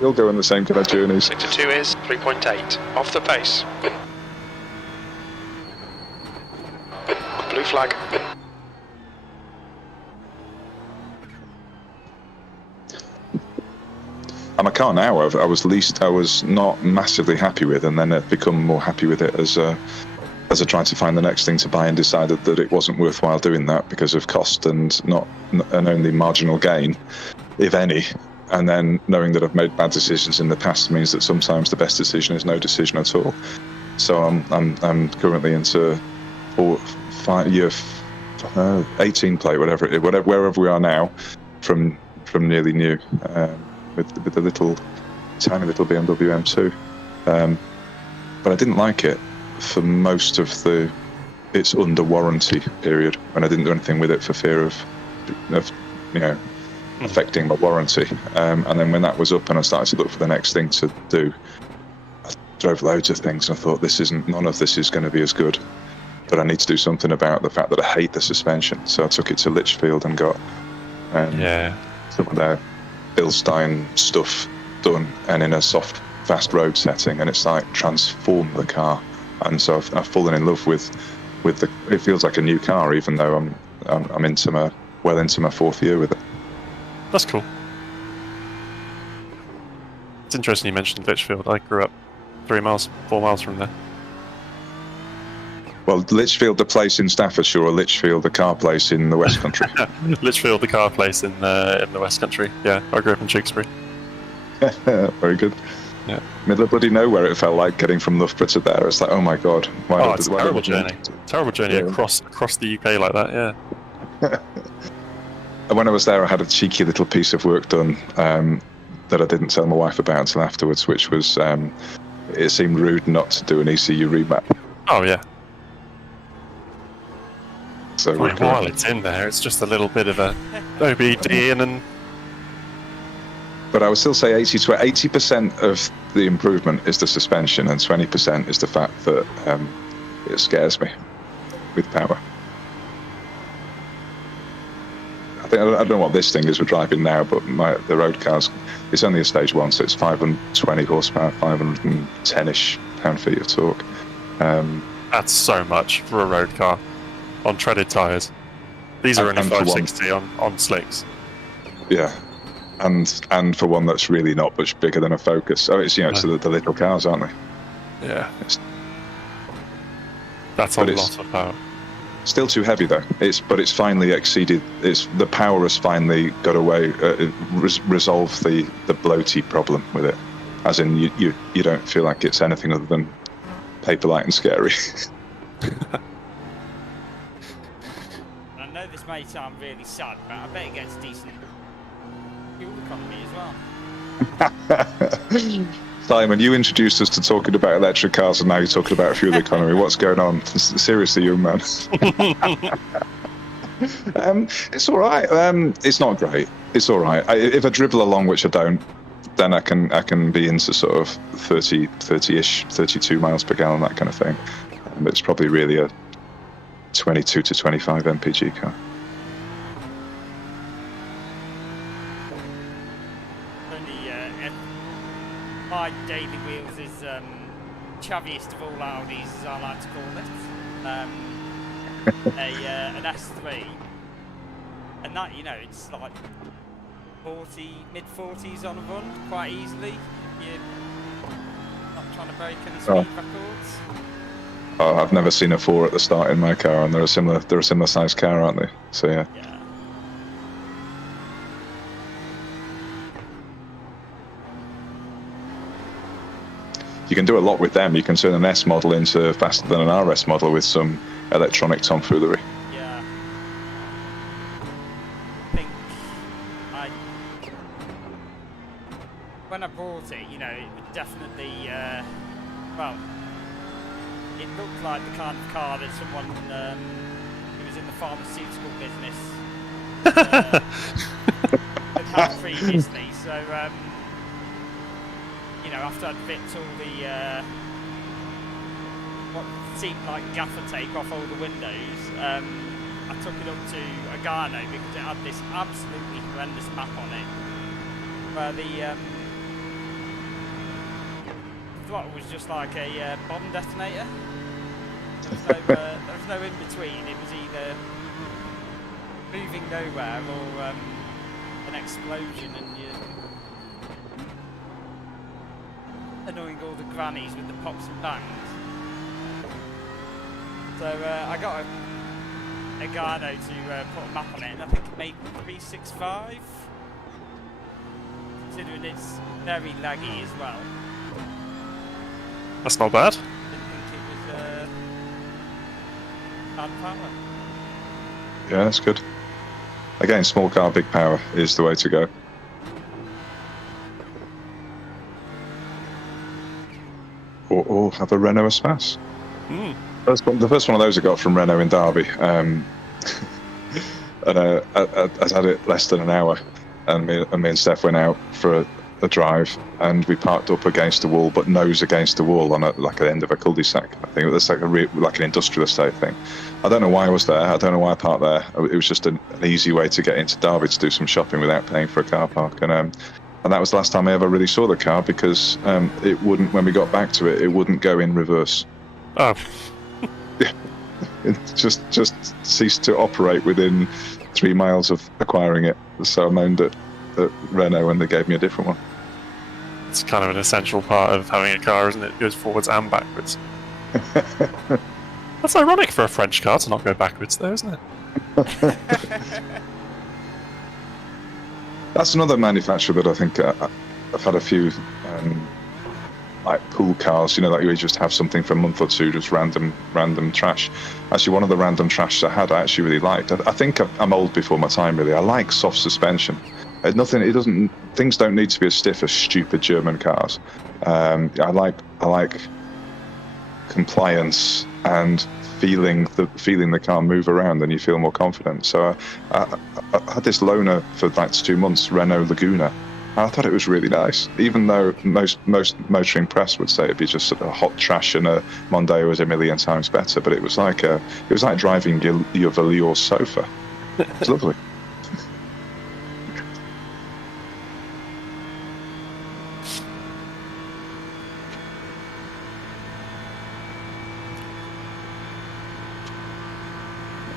You'll go in the same kind of journeys. Sector 2 is 3.8 off the pace. Blue flag. And my car now, I was not massively happy with, and then I've become more happy with it as I tried to find the next thing to buy, and decided that it wasn't worthwhile doing that because of cost and only marginal gain, if any. And then knowing that I've made bad decisions in the past means that sometimes the best decision is no decision at all. So I'm currently into 18 plate, wherever we are now, from nearly new, with the tiny little BMW M2. But I didn't like it for most of its under warranty period, when I didn't do anything with it for fear of affecting my warranty. And then when that was up and I started to look for the next thing to do, I drove loads of things and I thought, none of this is going to be as good. But I need to do something about the fact that I hate the suspension. So I took it to Litchfield and got some of their Bilstein stuff done, and in a soft, fast road setting, and it's like transformed the car. And so I've fallen in love with the. It feels like a new car, even though I'm into my fourth year with it. That's cool. It's interesting you mentioned Litchfield. I grew up 4 miles from there. Well, Litchfield, the place in Staffordshire, or Litchfield, the car place in the West Country? Litchfield, the car place in the West Country. Yeah, I grew up in Tewkesbury. Very good. Yeah. Middle of bloody nowhere it felt like, getting from Loughborough to there. It's like, oh my god. It's a terrible journey. Terrible journey across the UK like that, yeah. And when I was there, I had a cheeky little piece of work done that I didn't tell my wife about until afterwards, which was, it seemed rude not to do an ECU remap. Oh, yeah. So while it's in there, it's just a little bit of a OBD and But I would still say 80% of the improvement is the suspension, and 20% is the fact that it scares me with power. I don't know what this thing is we're driving now, but the road cars, it's only a stage 1, so it's 520 horsepower, 510-ish pound-feet of torque. That's so much for a road car on treaded tyres. These are only 560 on slicks. Yeah. and for one that's really not much bigger than a Focus. So it's it's the little cars, aren't they? Yeah. That's a lot of power. Still too heavy though. It's finally exceeded. The power has finally got away, resolved the bloaty problem with it. As in, you don't feel like it's anything other than paper light and scary. I know this may sound really sad, but I bet it gets decent fuel economy as well. Simon, you introduced us to talking about electric cars, and now you're talking about fuel economy. What's going on? Seriously, young man. It's all right. It's not great. It's all right. If I dribble along, which I don't, then I can be into sort of 30-ish, 32 miles per gallon, that kind of thing. But it's probably really a 22 to 25 mpg car. My daily wheels is chubbiest of all Audis, as I like to call it. An S3, and that, it's like 40, mid-40s on a run quite easily. You're not trying to break any speed records. Oh, I've never seen a 4 at the start in my car, and they're a similar size car, aren't they? So yeah. You can do a lot with them. You can turn an S model into faster than an RS model with some electronic tomfoolery. Yeah. I think when I bought it, it would definitely, it looked like the kind of car that someone who was in the pharmaceutical business had had previously. So, after I'd ripped all the what seemed like gaffer tape off all the windows, I took it up to Agano because it had this absolutely horrendous map on it, where the throttle was just like a bomb detonator. There was no in between. It was either moving nowhere or an explosion, and you annoying all the grannies with the pops and bangs. So I got a Gano to put a map on it, and I think it made 365, considering it's very laggy as well. That's not bad. Didn't think it was bad power. Yeah, that's good. Again, small car, big power is the way to go. Or have a Renault Espace. The first one of those I got from Renault in Derby, and I'd had it less than an hour, and me and Steph went out for a drive, and we parked up against the wall, but nose against the wall on like the end of a cul-de-sac. I think it was like an industrial estate thing. I don't know why I was there. I don't know why I parked there. It was just an easy way to get into Derby to do some shopping without paying for a car park, and that was the last time I ever really saw the car, because it wouldn't, when we got back to it, it wouldn't go in reverse. Oh. It just ceased to operate within 3 miles of acquiring it. So I moaned at Renault, and they gave me a different one. It's kind of an essential part of having a car, isn't it? It goes forwards and backwards. That's ironic for a French car to not go backwards, though, isn't it? That's another manufacturer that I think I've had a few like pool cars, like you just have something for a month or two, just random trash. Actually, one of the random trash I had, I actually really liked. I think I'm old before my time, really. I like soft suspension. Things don't need to be as stiff as stupid German cars. I like compliance and feeling the car move around, and you feel more confident. So I had this loaner for like 2 months, Renault Laguna. I thought it was really nice, even though most motoring press would say it'd be just sort of hot trash, and a Mondeo was a million times better. But it was like driving your velour sofa. It's lovely.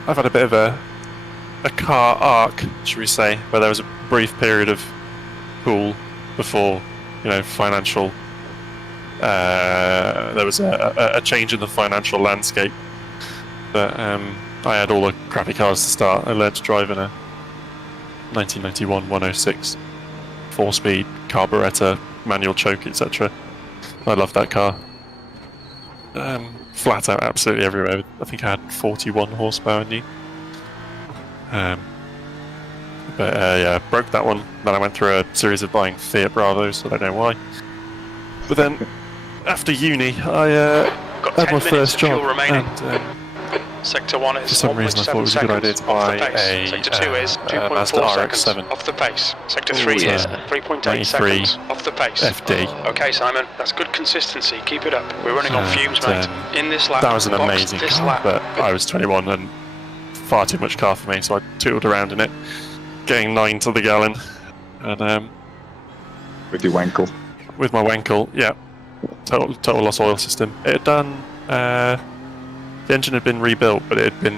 I've had a bit of a car arc, should we say, where there was a brief period of cool before, financial. There was a change in the financial landscape. But I had all the crappy cars to start. I learned to drive in a 1991 106 4-speed carburettor, manual choke, etc. I loved that car. Flat out, absolutely everywhere. I think I had 41 horsepower new. Broke that one. Then I went through a series of buying Fiat Bravos. I don't know why. But then, after uni, I had my first job. And, Sector 1 is for some reason I thought it was a good idea to buy a Sector 2 is Mazda 2.4 seconds RX-7. off the pace. Sector 3 is 3.8 seconds off the pace. FD. Okay, Simon, that's good consistency. Keep it up. We're running on fumes, mate. In this lap, that was an box amazing this car, lap. but I was 21 and far too much car for me, so I tootled around in it, getting 9 to the gallon. And with your wankle. With my wankle, yeah. Total loss oil system. It had done. The engine had been rebuilt, but it had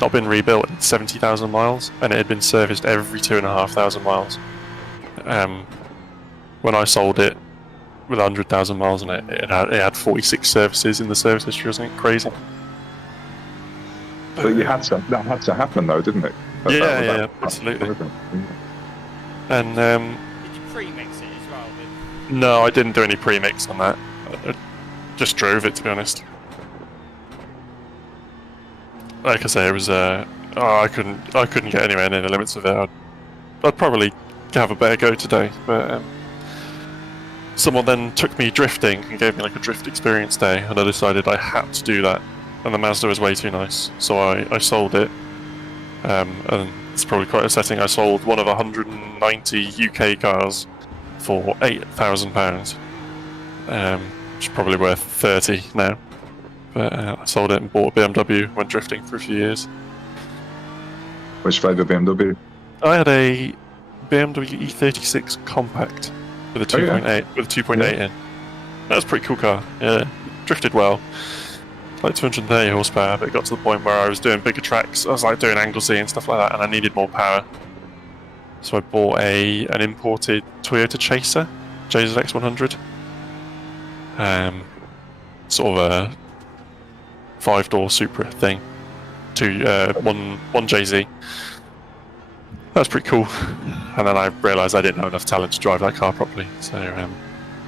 not been rebuilt in 70,000 miles, and it had been serviced every 2,500 miles. When I sold it with 100,000 miles on it, it had 46 services in the service history. Wasn't it crazy? But that had to happen though, didn't it? Yeah, absolutely. And did you pre-mix it as well? no, I didn't do any pre-mix on that. I just drove it, to be honest. Like I say, it was I couldn't get anywhere near the limits of it. I'd probably have a better go today, but someone then took me drifting and gave me like a drift experience day, and I decided I had to do that. And the Mazda was way too nice, so I sold it. And it's probably quite upsetting. I sold one of 190 UK cars for £8,000, which is probably worth 30 now. But I sold it and bought a BMW, went drifting for a few years. Which flavour BMW? I had a BMW E36 Compact with a 2.8 with a 2.8 in. That was a pretty cool car. Yeah, drifted well. Like 230 horsepower, but it got to the point where I was doing bigger tracks. I was like doing Anglesey and stuff like that, and I needed more power. So I bought an imported Toyota Chaser, JZX100. Sort of a 5-door Supra thing. One JZ. That was pretty cool. And then I realised I didn't have enough talent to drive that car properly, so I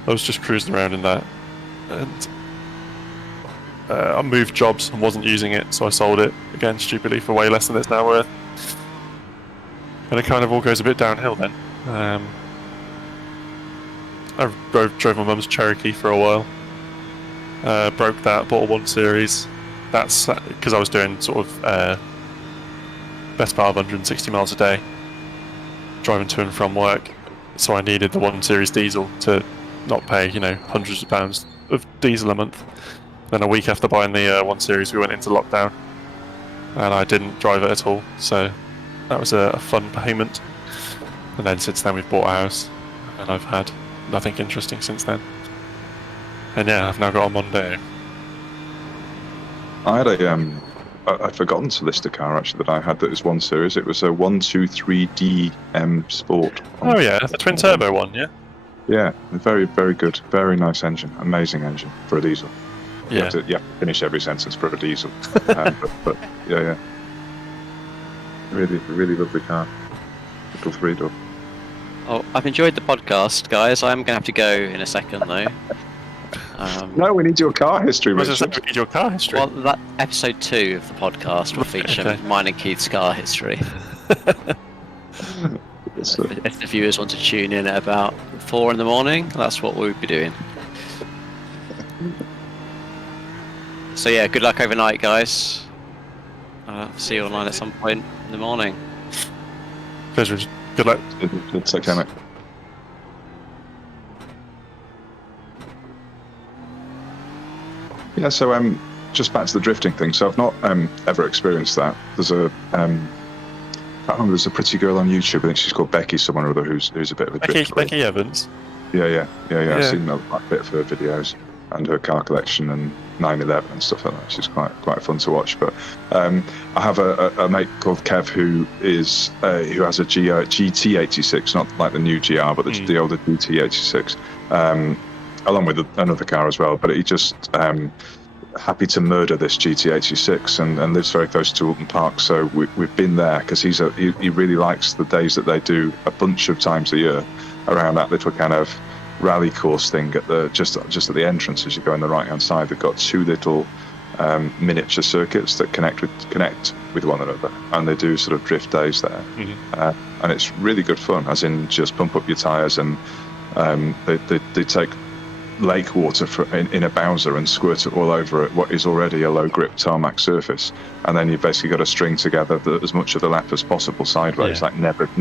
was just cruising around in that. And I moved jobs and wasn't using it, so I sold it again stupidly for way less than it's now worth. And it kind of all goes a bit downhill then. I drove my mum's Cherokee for a while. Broke that, bought a 1 Series. That's because I was doing sort of best part of 160 miles a day, driving to and from work. So I needed the 1 Series diesel to not pay, hundreds of pounds of diesel a month. Then a week after buying the 1 Series, we went into lockdown, and I didn't drive it at all. So that was a fun payment. And then since then we've bought a house, and I've had nothing interesting since then. And yeah, I've now got a Mondeo. I had I'd forgotten to list a car actually that I had that was 1 Series. It was a 123D Sport. Oh yeah, the twin turbo one, yeah. Yeah, very very good, very nice engine, amazing engine for a diesel. Yeah. You have to finish every sentence for a diesel. but yeah. Really, really lovely car. Little 3-door. Oh, I've enjoyed the podcast, guys. I'm going to have to go in a second, though. No, we need your car history, We Richard. need your car history. Well, that episode 2 of the podcast will feature mine and Keith's car history. If the viewers want to tune in at about 4 in the morning, that's what we'll be doing. So yeah, good luck overnight, guys. See you online at some point in the morning. Pleasure. Good luck. Take care, mate. Yeah, so just back to the drifting thing. So I've not ever experienced that. There's a I can't remember. There's a pretty girl on YouTube. I think she's called Becky, someone or other, who's a bit of a drifter. Becky Evans. Yeah. I've seen a bit of her videos and her car collection and 911 and stuff like that, which is quite fun to watch. But I have a mate called Kev who has a GT86, not like the new GR, but the older GT86, along with another car as well. But he just happy to murder this GT86 and lives very close to Alton Park, so we've been there because he really likes the days that they do a bunch of times a year around that little kind of rally course thing at the just at the entrance as you go on the right hand side. They've got two little miniature circuits that connect with one another, and they do sort of drift days there. And it's really good fun, as in just pump up your tyres, and they take lake water in a Bowser and squirt it all over it, what is already a low grip tarmac surface, and then you've basically got to string together as much of the lap as possible sideways, like never